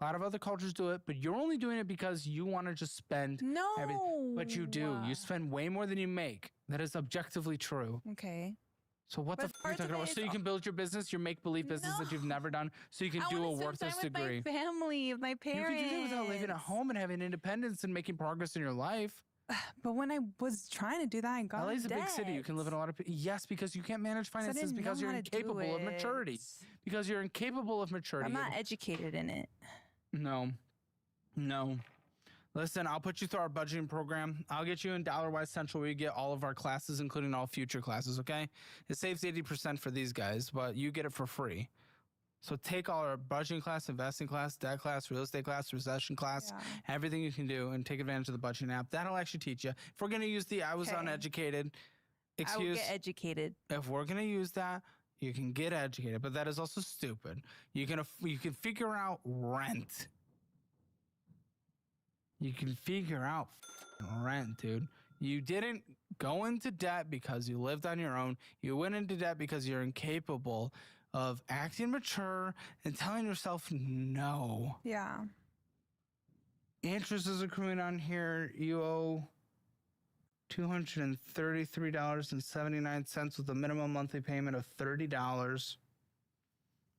A lot of other cultures do it, but you're only doing it because you want to just spend everything. But you do. You spend way more than you make. That is objectively true. Okay. So what the f are you talking about? So you can build your business, your make-believe business that you've never done, so you can do a worthless degree. With my family, with my parents. You can do that without living at home and having independence and making progress in your life. But when I was trying to do that, I got LA's a big city. You can live in a lot of... Yes, because you can't manage finances because you're incapable of maturity. Because you're incapable of maturity. I'm not educated in it. No. Listen, I'll put you through our budgeting program. I'll get you in Dollar-Wise Central where you get all of our classes, including all future classes, okay? It saves 80% for these guys, but you get it for free. So take all our budgeting class, investing class, debt class, real estate class, recession class, everything you can do, and take advantage of the budgeting app. That'll actually teach you. If we're going to use the I was uneducated excuse. I will get educated. If we're going to use that, you can get educated, but that is also stupid. You can figure out rent. You can figure out rent, dude. You didn't go into debt because you lived on your own. You went into debt because you're incapable of acting mature and telling yourself no. Yeah. Interest is accruing on here. You owe $233.79 with a minimum monthly payment of $30.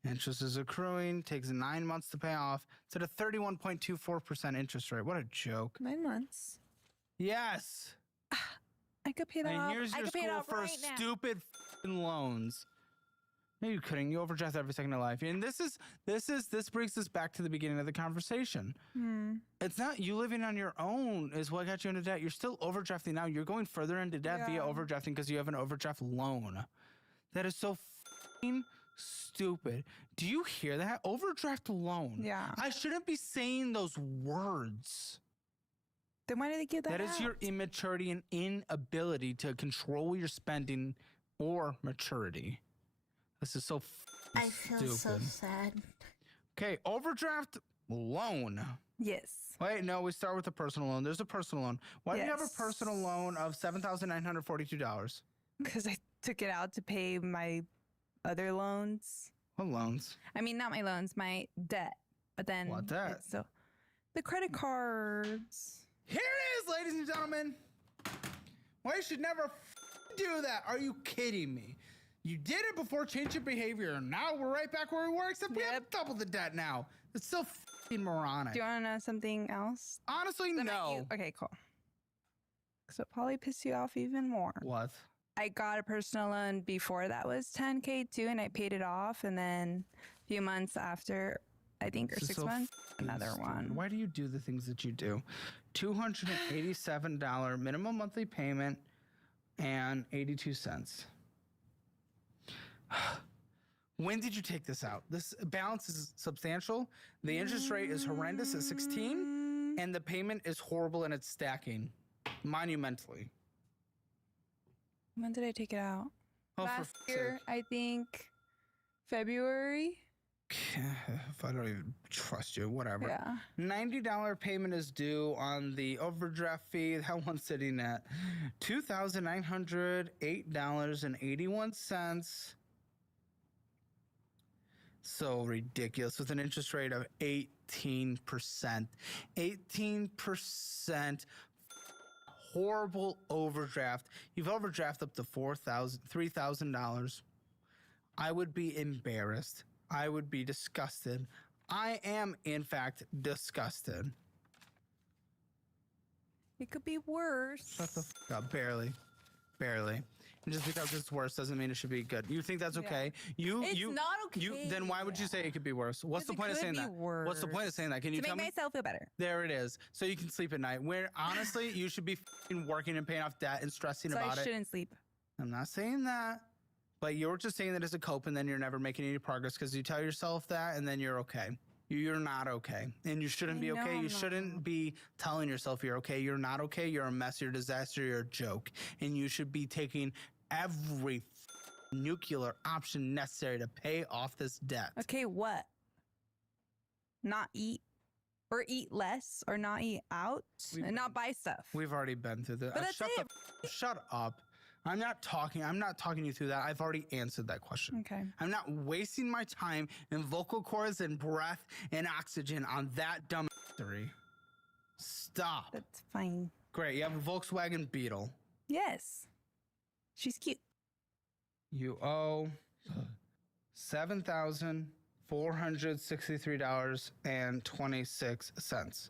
Interest is accruing, takes 9 months to pay off. It's at a 31.24% interest rate. What a joke. 9 months. Yes. I could pay that and off. here's your school for stupid loans. No, you couldn't. You overdraft every second of life. And this brings us back to the beginning of the conversation. It's not you living on your own is what got you into debt. You're still overdrafting now. You're going further into debt via overdrafting because you have an overdraft loan. That is so stupid. Do you hear that? Overdraft loan. Yeah. I shouldn't be saying those words. Then why did they give that That is your immaturity and inability to control your spending or maturity. This is so I feel stupid. so sad. Okay, overdraft loan. Yes. Wait, no, we start with a personal loan. There's a personal loan. Why do you have a personal loan of $7,942? Because I took it out to pay my other loans. What loans? I mean, not my loans, my debt. But then what debt? So the credit cards. Here it is, ladies and gentlemen. Why you should never do that? Are you kidding me? You did it before changing behavior, and now we're right back where we were, except we have double the debt now. It's so f***ing moronic. Do you want to know something else? Honestly, no. Okay, cool. So it probably piss you off even more. What? I got a personal loan before that was $10K too, and I paid it off, and then a few months after, I think, or 6 months, another one. Why do you do the things that you do? $287 minimum monthly payment and 82 cents. When did you take this out? This balance is substantial. The interest rate is horrendous at 16, and the payment is horrible and it's stacking monumentally. When did I take it out? Oh, last year, I think February. If I don't even trust you, whatever. Yeah. $90 payment is due on the overdraft fee. That one's sitting at $2,908.81. So ridiculous with an interest rate of 18%. 18%. Horrible overdraft. You've overdrafted up to $3,000. I would be embarrassed. I would be disgusted. I am, in fact, disgusted. It could be worse. Shut the fuck up. Barely. And just because it's worse doesn't mean it should be good. You think that's okay? It's not okay. Then why would you say it could be worse? What's the point of saying that? What's the point of saying that? Can you tell me? To make myself feel better. There it is. So you can sleep at night. Where honestly, you should be working and paying off debt and stressing about it. I shouldn't sleep. I'm not saying that. But you're just saying that as a cope, and then you're never making any progress because you tell yourself that, and then you're okay. You're not okay. And you shouldn't be okay. You shouldn't be telling yourself you're okay. You're not okay. You're a mess. You're a disaster. You're a joke. And you should be taking every nuclear option necessary to pay off this debt. Okay, what? Not eat? Or eat less? Or not eat out? And not buy stuff? We've already been through this. But that's it. Shut up. I'm not talking you through that. I've already answered that question. Okay. I'm not wasting my time in vocal cords and breath and oxygen on that dumb history. Stop. That's fine. Great. You have a Volkswagen Beetle. Yes. She's cute. You owe $7,463.26.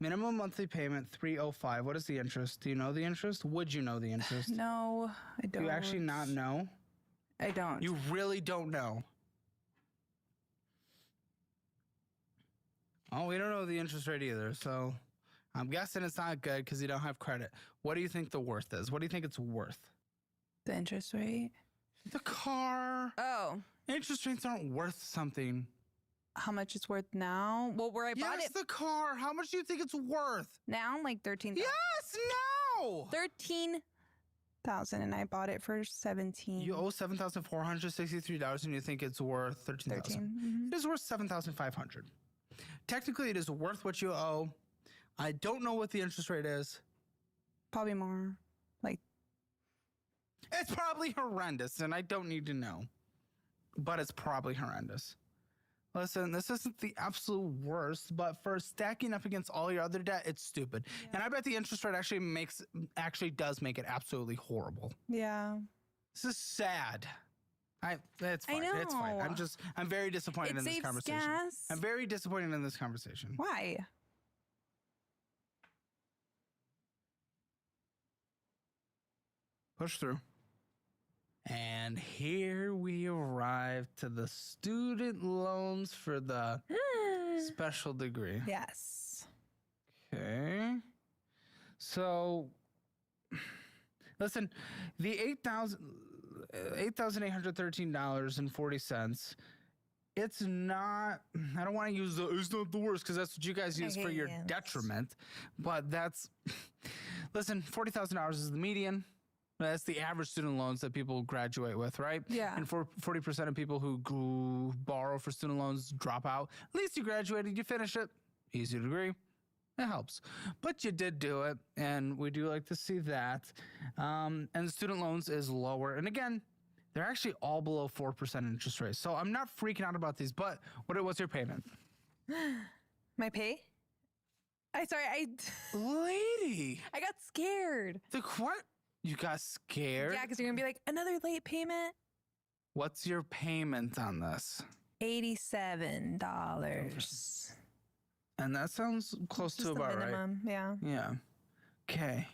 Minimum monthly payment $305. What is the interest? Do you know the interest? Would you know the interest? No, I don't. Do you actually not know? I don't. You really don't know. Oh, we don't know the interest rate either, so I'm guessing it's not good because you don't have credit. What do you think the worth is? What do you think it's worth? The interest rate? The car. Oh. Interest rates aren't worth something. How much it's worth now? Well, where I bought it. Yes, the car. How much do you think it's worth? Now, like 13,000. Yes, no. 13,000, and I bought it for 17. You owe $7,463, and you think it's worth 13,000. Mm-hmm. It is worth $7,500. Technically, it is worth what you owe. I don't know what the interest rate is. Probably more. Like, it's probably horrendous, and I don't need to know. But it's probably horrendous. Listen, this isn't the absolute worst, but for stacking up against all your other debt, it's stupid. Yeah. And I bet the interest rate actually does make it absolutely horrible. Yeah. This is sad. It's fine. I know. It's fine. I'm very disappointed in this conversation. Gas. I'm very disappointed in this conversation. Why? Push through. And here we arrive to the student loans for the special degree. Yes. Okay. So, listen, the $8,813.40. It's not, I don't want to use it's not the worst because that's what you guys use for your detriment. But listen, $40,000 is the median. That's the average student loans that people graduate with, right? Yeah. And 40% of people who borrow for student loans drop out. At least you graduated, you finished it. Easy degree. It helps. But you did do it, and we do like to see that. And the student loans is lower. And again, they're actually all below 4% interest rate. So I'm not freaking out about these, but what's your payment? My pay? Lady. I got scared. What? You got scared? Yeah, because you're going to be like, another late payment? What's your payment on this? $87. And that sounds close to about right. Yeah. Yeah. Okay.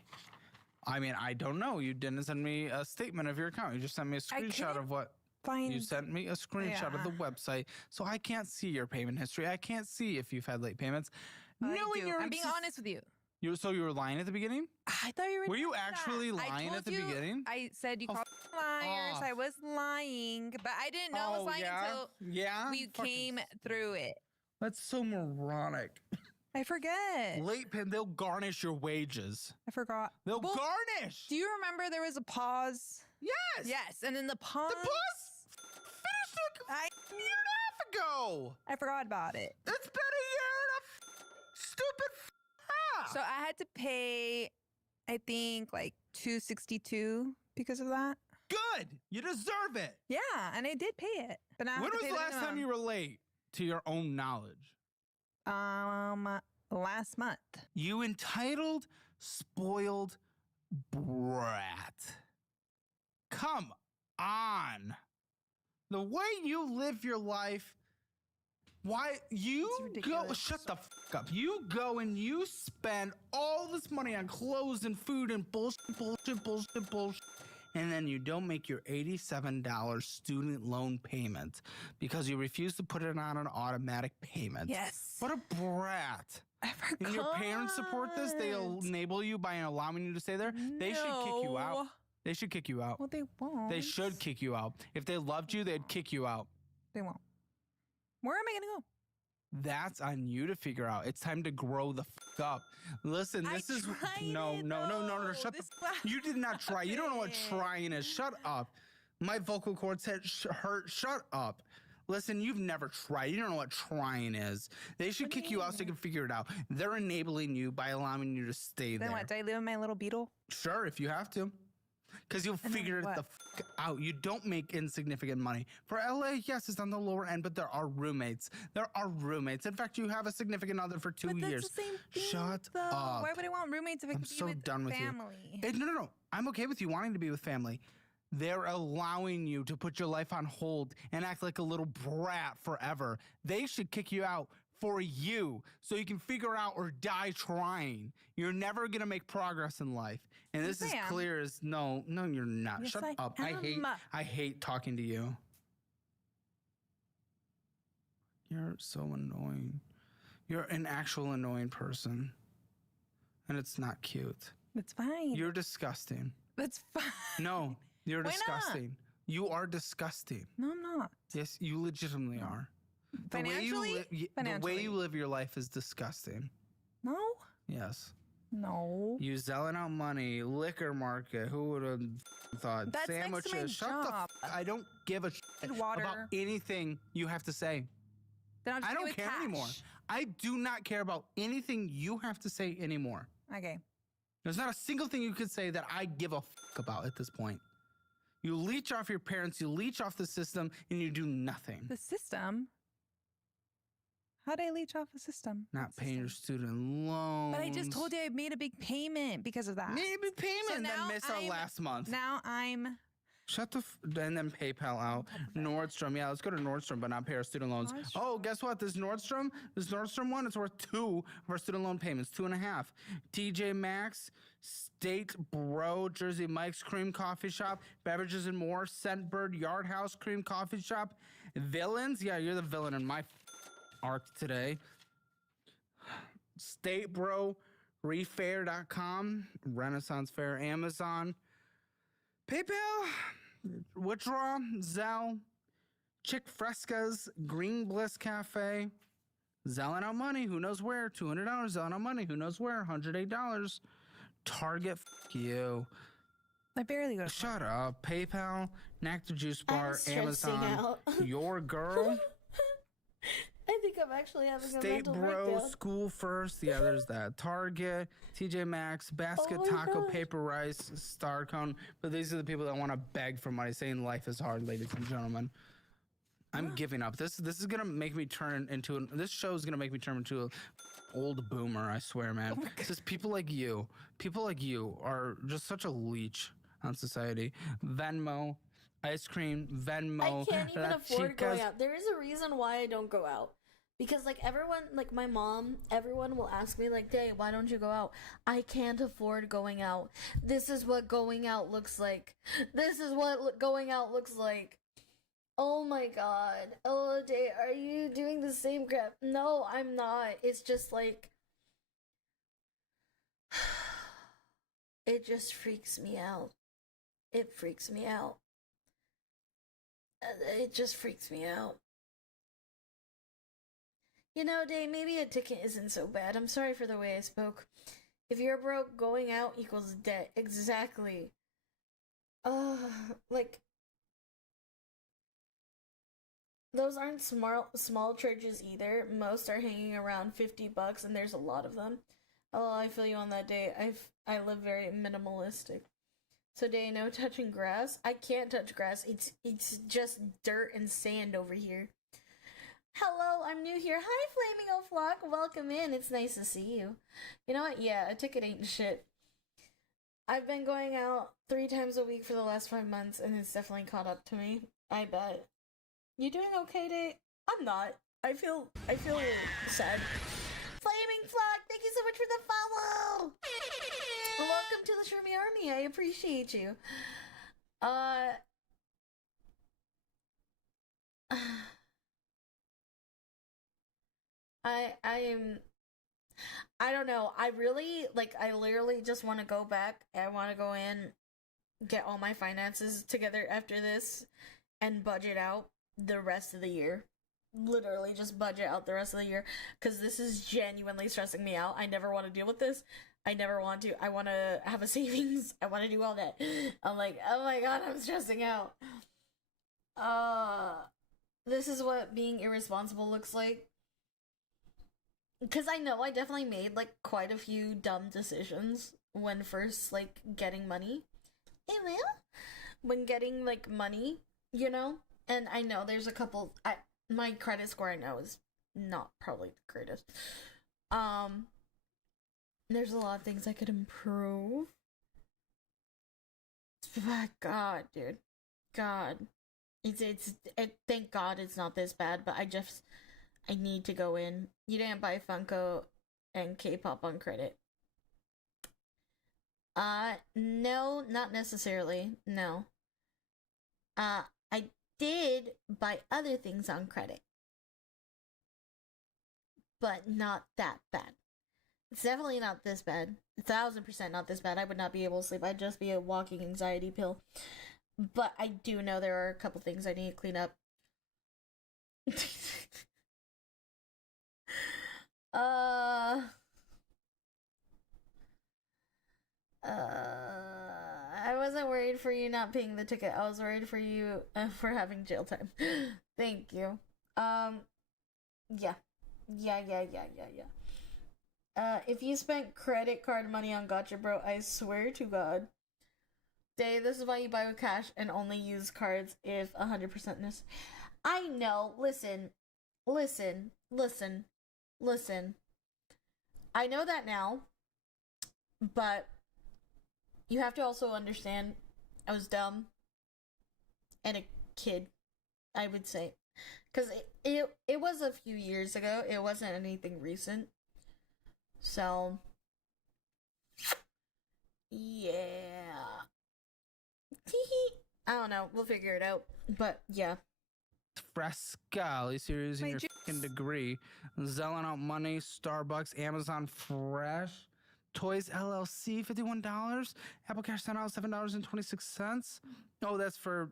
I mean, I don't know. You didn't send me a statement of your account. You just sent me a screenshot of what. You sent me a screenshot of the website, so I can't see your payment history. I can't see if you've had late payments. I'm being honest with you. So you were lying at the beginning? I thought you were. Were you actually lying at the beginning? I said you called liars. I was lying, but I didn't know I was lying until we came through it. That's so moronic. I forget. Late pay, they'll garnish your wages. I forgot. They'll garnish. Do you remember there was a pause? Yes. Yes, and then the pause. The pause finished a year and a half ago. I forgot about it. It's been a year and a stupid half. So I had to pay, I think, like $262 because of that. Good. You deserve it. Yeah, and I did pay it. But now when was the last time you were late, to your own knowledge? Last month. You entitled, spoiled brat. Come on. The way you live your life Why you It's ridiculous. go? Shut the fuck up. You go and you spend all this money on clothes and food and bullshit, and then you don't make your $87 student loan payment because you refuse to put it on an automatic payment. Yes. What a brat. I forgot. And your parents support this? They'll enable you by allowing you to stay there? They should kick you out. No. They should kick you out. Well, they won't. They should kick you out. If they loved you, they'd kick you out. They won't. Where am I going to go? That's on you to figure out. It's time to grow the fuck up. Listen, this is no. Shut the. You did not try. You don't know what trying is. Shut up. My vocal cords hurt. Shut up. Listen, you've never tried. You don't know what trying is. They should kick you out so you can figure it out. They're enabling you by allowing you to stay there. Then what? Do I live in my little beetle? Sure, if you have to. Because you'll figure it the fuck out. You don't make insignificant money. For LA, yes, it's on the lower end, but there are roommates. There are roommates. In fact, you have a significant other for 2 years. That's the same thing, Shut though. up. Why would I want roommates if I I'm could so be with done with family? you. No. I'm okay with you wanting to be with family. They're allowing you to put your life on hold and act like a little brat forever. They should kick you out for you so you can figure out or die trying. You're never going to make progress in life. And this is clear as no, you're not. Yes, Shut I up. am. I hate talking to you. You're so annoying. You're an actual annoying person. And it's not cute. It's fine. You're disgusting. That's fine. No, you're Why not? disgusting. You are disgusting. No, I'm not. Yes, you legitimately are. Financially? The way you live your life is disgusting. No? Yes. No. You selling out money, liquor market. Who would have thought? That's Sandwiches. next to my Shut the job. I don't give a shit Water. about anything you have to say. Then I'll just I do it don't with care cash. anymore. I do not care about anything you have to say anymore. Okay. There's not a single thing you could say that I give a fuck about at this point. You leech off your parents, you leech off the system, and you do nothing. The system? How'd I leech off the system? Not paying your student loans. But I just told you I made a big payment because of that. Made a big payment So and then now missed out I'm- last month. Now I'm... Shut the and then PayPal out. Nordstrom. Yeah, let's go to Nordstrom, but not pay our student loans. Oh, guess what? This Nordstrom one, it's worth 2 of our student loan payments, 2.5. TJ Maxx, State Bro, Jersey Mike's Cream Coffee Shop, Beverages and More, Scentbird, Yard House Cream Coffee Shop, Villains. Yeah, you're the villain in my arc today. State Bro, Refair.com, Renaissance Fair, Amazon, PayPal, Withdraw, Zelle, Chick Fresca's, Green Bliss Cafe, Zelling out money, who knows where, $200, zelling out money, who knows where, $108, Target, f you. I barely go to Shut up, PayPal, Nectar Juice Bar, stressing Amazon, out. Your Girl, I think I'm actually having a State mental Bro, breakdown. School First, yeah, there's that, Target, TJ Maxx, Basket Oh my Taco, gosh. Paper Rice, Star Cone, but these are the people that want to beg for money, saying life is hard, ladies and gentlemen. I'm giving up. This is gonna make me turn into this show is gonna make me turn into an old boomer. I swear, man. It's just people like you are just such a leech on society. Venmo, ice cream, Venmo. I can't even La afford going Chicas. out. There is a reason why I don't go out. Because, like, everyone, like my mom, everyone will ask me, like, Day, why don't you go out? I can't afford going out. This is what going out looks like. This is what going out looks like. Oh my god. Oh, Day, are you doing the same crap? No, I'm not. It's just like... It just freaks me out. It freaks me out. It just freaks me out. You know, Day, maybe a ticket isn't so bad. I'm sorry for the way I spoke. If you're broke, going out equals debt. Exactly. Like... Those aren't small churches either. Most are hanging around $50, and there's a lot of them. Oh, I feel you on that, Day. I live very minimalistic. So, Day, no touching grass. I can't touch grass. It's just dirt and sand over here. Hello, I'm new here. Hi, Flamingo Flock. Welcome in. It's nice to see you. You know what? Yeah, a ticket ain't shit. I've been going out 3 times a week for the last 5 months, and it's definitely caught up to me. I bet. You doing okay, Day? I'm not. I feel sad. Flaming Flock, thank you so much for the follow. Welcome to the Shroomy Army. I appreciate you. I don't know. I literally just want to go back. I want to go in, get all my finances together after this, and budget out the rest of the year. Literally just budget out the rest of the year, because this is genuinely stressing me out. I never want to deal with this. I never want to. I want to have a savings. I want to do all that. I'm like, oh my god, I'm stressing out. This is what being irresponsible looks like. Because I know I definitely made, like, quite a few dumb decisions when first, like, getting money. When getting, like, money, you know? And I know there's a couple... my credit score, I know, is not probably the greatest. There's a lot of things I could improve. But God, dude. God. Thank God it's not this bad, but I need to go in. You didn't buy Funko and K-pop on credit. No, not necessarily. No. I did buy other things on credit. But not that bad. It's definitely not this bad. 1,000% not this bad. I would not be able to sleep. I'd just be a walking anxiety pill. But I do know there are a couple things I need to clean up. I wasn't worried for you not paying the ticket. I was worried for you for having jail time. Thank you. Yeah. If you spent credit card money on Gotcha Bro, I swear to God. Day, this is why you buy with cash and only use cards if 100%ness. I know. Listen. I know that now, but you have to also understand I was dumb and a kid, I would say. Because it was a few years ago. It wasn't anything recent. So, yeah. I don't know. We'll figure it out. But, yeah. Fresca, at least you're using your fucking degree. Zelling out money, Starbucks, Amazon Fresh, Toys LLC, $51, Apple Cash sent out $7.26. Oh, that's for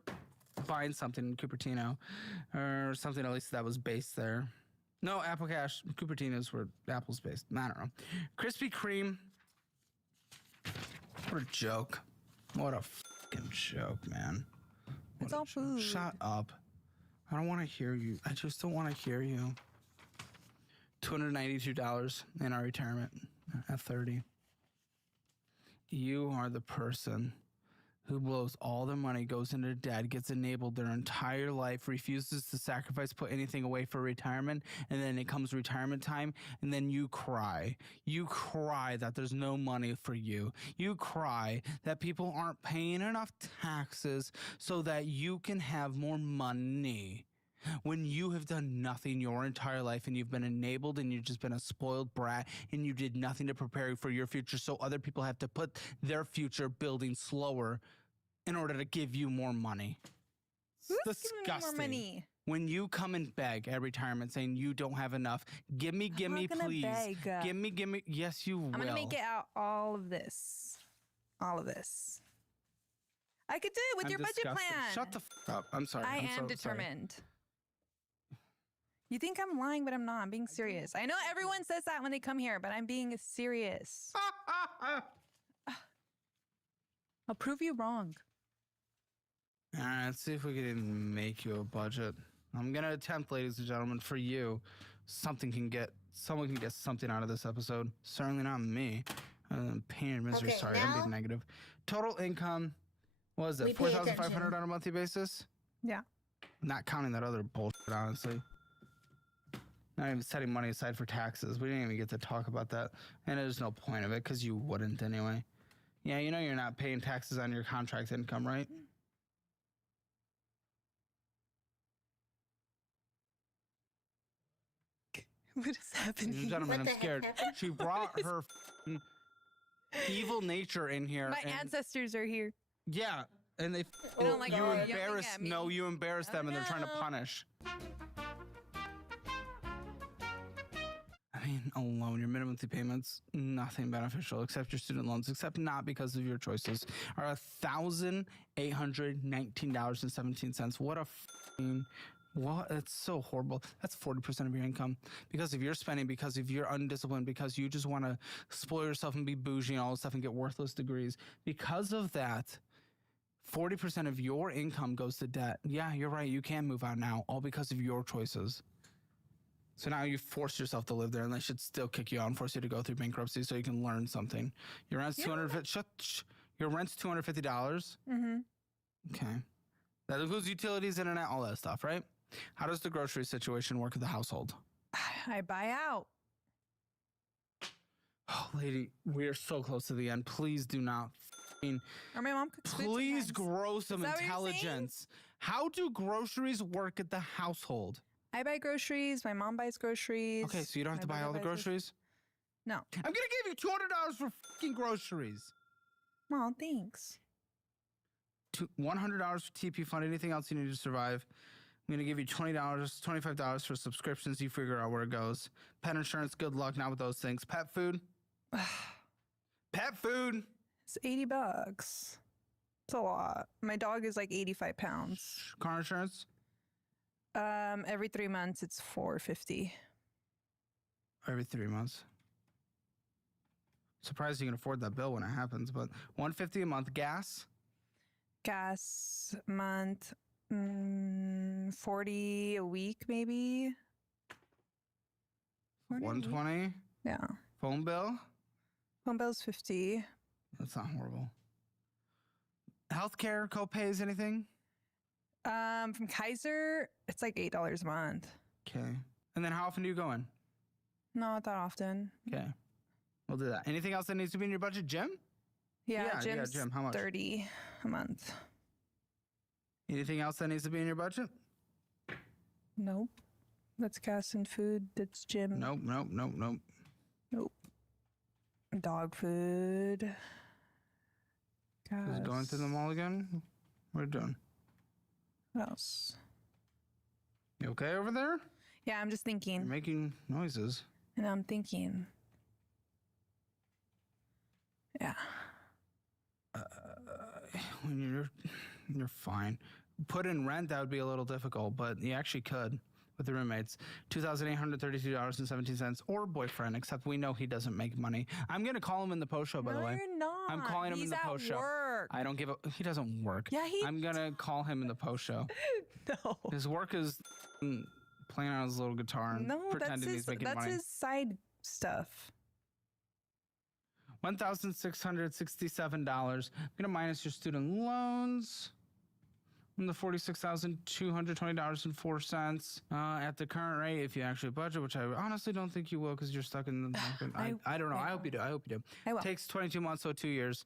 buying something in Cupertino, or something at least that was based there. No, Apple Cash, Cupertino's where Apple's based. I don't know. Krispy Kreme. What a joke. What a fucking joke, man. It's all food. Shut up. I don't want to hear you. I just don't want to hear you. $292 in our retirement at 30. You are the person who blows all their money, goes into debt, gets enabled their entire life, refuses to sacrifice, put anything away for retirement, and then it comes retirement time, and then you cry. You cry that there's no money for you. You cry that people aren't paying enough taxes so that you can have more money. When you have done nothing your entire life and you've been enabled and you've just been a spoiled brat and you did nothing to prepare for your future, so other people have to put their future building slower in order to give you more money. Who's giving me more money? When you come and beg at retirement saying you don't have enough, give me, please. Beg. Give me. Yes, you will. I'm gonna make it out all of this. All of this. I could do it with your budget plan. Shut the up. I'm sorry. I am determined. You think I'm lying, but I'm not. I'm being serious. I know everyone says that when they come here, but I'm being serious. I'll prove you wrong. All right, let's see if we can make you a budget. I'm gonna attempt, ladies and gentlemen, for you. Someone can get something out of this episode. Certainly not me. Pain and misery. Okay, sorry, I'm being negative. Total income, what is it? $4,500 on a monthly basis? Yeah. Not counting that other bullshit, honestly. Not even setting money aside for taxes. We didn't even get to talk about that. And there's no point of it because you wouldn't anyway. Yeah, you know you're not paying taxes on your contract income, right? What is happening? Ladies and gentlemen, I'm scared. She brought her evil nature in here. My ancestors are here. Yeah, and they don't like you yelling embarrass. at me. No, you embarrass them, and they're trying to no. punish. I mean, alone, your minimum monthly payments, nothing beneficial except your student loans, except not because of your choices, are $1,819.17. What a what? That's so horrible. That's 40% of your income because of your spending, because of your undisciplined, because you just want to spoil yourself and be bougie and all this stuff and get worthless degrees. Because of that, 40% of your income goes to debt. Yeah, you're right. You can move out now, all because of your choices. So now you force yourself to live there, and they should still kick you out and force you to go through bankruptcy so you can learn something. Your rent's Your rent's $250. Mm-hmm. Okay, that includes utilities, internet, all that stuff, right? How does the grocery situation work at the household? I buy out. Oh, lady, we are so close to the end. Please do not. Or my mom cooks food Please sometimes. grow some Is that what you're saying? intelligence. How do groceries work at the household? I buy groceries. My mom buys groceries. Okay, so you don't have to My buy all the brother buys groceries? No. I'm gonna give you $200 for fucking groceries. Well, thanks. $100 for TP fund. Anything else you need to survive? I'm gonna give you $20, $25 for subscriptions. You figure out where it goes. Pet insurance. Good luck. Not with those things. Pet food. Pet food. It's $80. It's a lot. My dog is like 85 pounds. Car insurance. Every 3 months it's $450. Every 3 months. Surprised you can afford that bill when it happens, but $150 a month. Gas. Gas month, 40 a week maybe. 40 a week. $120. Yeah. Phone bill. Phone bill's $50. That's not horrible. Healthcare copays. Anything? From Kaiser, it's like $8 a month. Okay. And then how often do you go in? Not that often. Okay. We'll do that. Anything else that needs to be in your budget? Gym? Yeah, gym's gym. How much? $30 a month. Anything else that needs to be in your budget? Nope. That's gas and food. That's gym. Nope. Nope. Dog food. Gas. Just going through them all again? What are you doing? What else? You okay over there? Yeah, I'm just thinking. You're making noises. And I'm thinking. Yeah. When you're fine. Put in rent, that would be a little difficult, but you actually could with the roommates. $2,832.17 or boyfriend, except we know he doesn't make money. I'm going to call him in the post show, by the way. No, you're not. I'm calling him in the post show. Work. I don't give a... He doesn't work. Yeah, I'm going to call him in the post show. No. His work is playing on his little guitar and pretending he's making money. That's his side stuff. $1,667. I'm going to minus your student loans from the $46,220.04. At the current rate, if you actually budget, which I honestly don't think you will because you're stuck in the... I don't know. I hope you do. I will. Takes 22 months, so 2 years.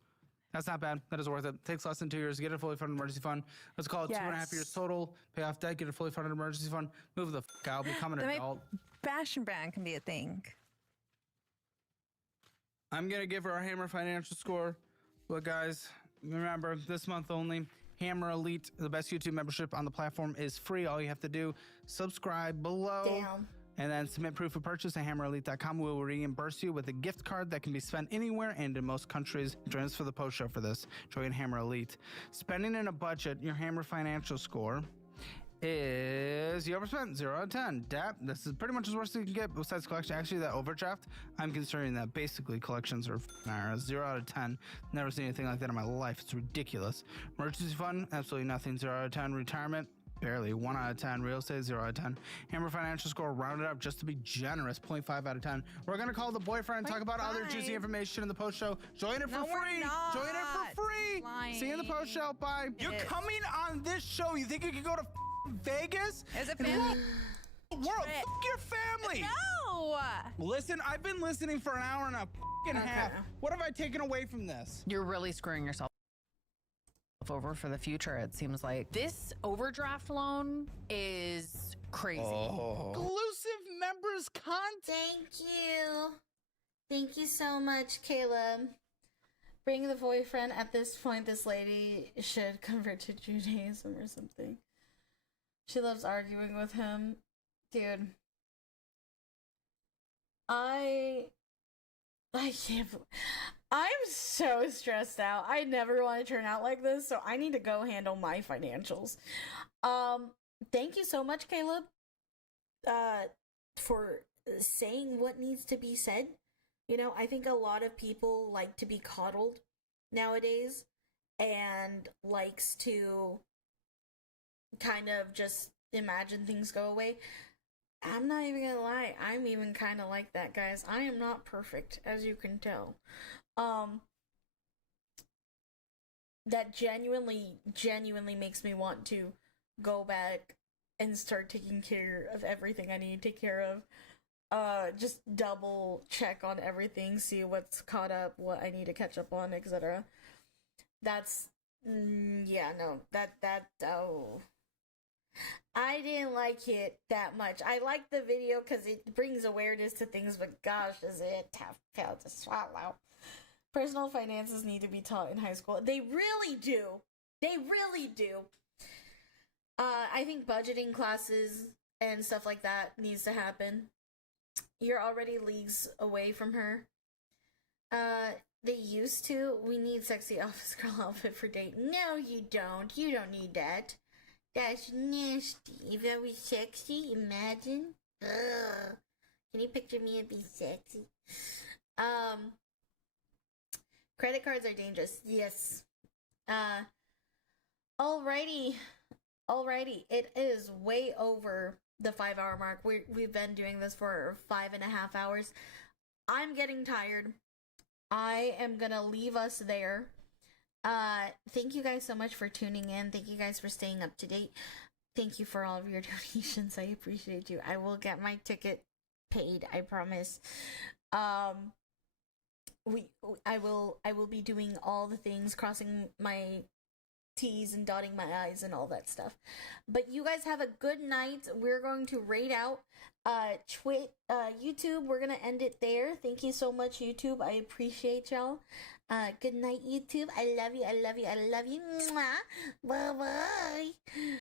That's not bad. That is worth it. Takes less than 2 years to get a fully funded emergency fund. Let's call it 2.5 years total. Pay off debt, get a fully funded emergency fund. Move the f*** out. Become an adult. Fashion brand can be a thing. I'm going to give her a Hammer financial score. Look, guys, remember, this month only, Hammer Elite, the best YouTube membership on the platform, is free. All you have to do, subscribe below. Damn. And then submit proof of purchase at hammerelite.com. We will reimburse you with a gift card that can be spent anywhere and in most countries. Join us for the post show for this. Join Hammer Elite. Spending in a budget, your Hammer financial score is you overspent 0 out of 10. Debt, this is pretty much as worst you can get besides collection. Actually, that overdraft, I'm considering that basically collections are 0 out of 10. Never seen anything like that in my life. It's ridiculous. Emergency fund, absolutely nothing. 0 out of 10. Retirement, barely 1 out of 10. Real estate, 0 out of 10. Hammer financial score rounded up just to be generous, 0.5 out of 10. We're gonna call the boyfriend and talk about other juicy information in the post show. Join it for free. Join it for free. See you in the post show. Bye. You're coming on this show. You think you could go to Vegas? Is it family? World, f your family. No. Listen, I've been listening for an hour and a half. What have I taken away from this? You're really screwing yourself over for the future, it seems like. This overdraft loan is crazy. Exclusive membership humorous content. Thank you. Thank you so much, Caleb. Bring the boyfriend. At this point, this lady should convert to Judaism or something. She loves arguing with him. Dude. I can't. I'm so stressed out. I never want to turn out like this, so I need to go handle my financials. Thank you so much, Caleb, for saying what needs to be said. You know, I think a lot of people like to be coddled nowadays and likes to kind of just imagine things go away. I'm not even gonna lie, I'm even kind of like that, guys. I am not perfect, as you can tell. That genuinely makes me want to go back and start taking care of everything I need to take care of. Just double check on everything, see what's caught up, what I need to catch up on, etc. That's, I didn't like it that much. I like the video because it brings awareness to things, but gosh, is it tough pill to swallow. Personal finances need to be taught in high school. They really do. They really do. I think budgeting classes and stuff like that needs to happen. You're already leagues away from her. They used to. We need sexy office girl outfit for date. No, you don't. You don't need that. That's nasty. If I was sexy, imagine. Ugh. Can you picture me and be sexy? Credit cards are dangerous. Yes. Alrighty. It is way over the 5-hour mark. We've been doing this for 5.5 hours. I'm getting tired. I am gonna leave us there. Thank you guys so much for tuning in. Thank you guys for staying up to date. Thank you for all of your donations. I appreciate you. I will get my ticket paid, I promise. I will be doing all the things, crossing my T's and dotting my I's and all that stuff. But you guys have a good night. We're going to rate out YouTube. We're gonna end it there. Thank you so much, YouTube. I appreciate y'all. Good night, YouTube. I love you. Bye bye.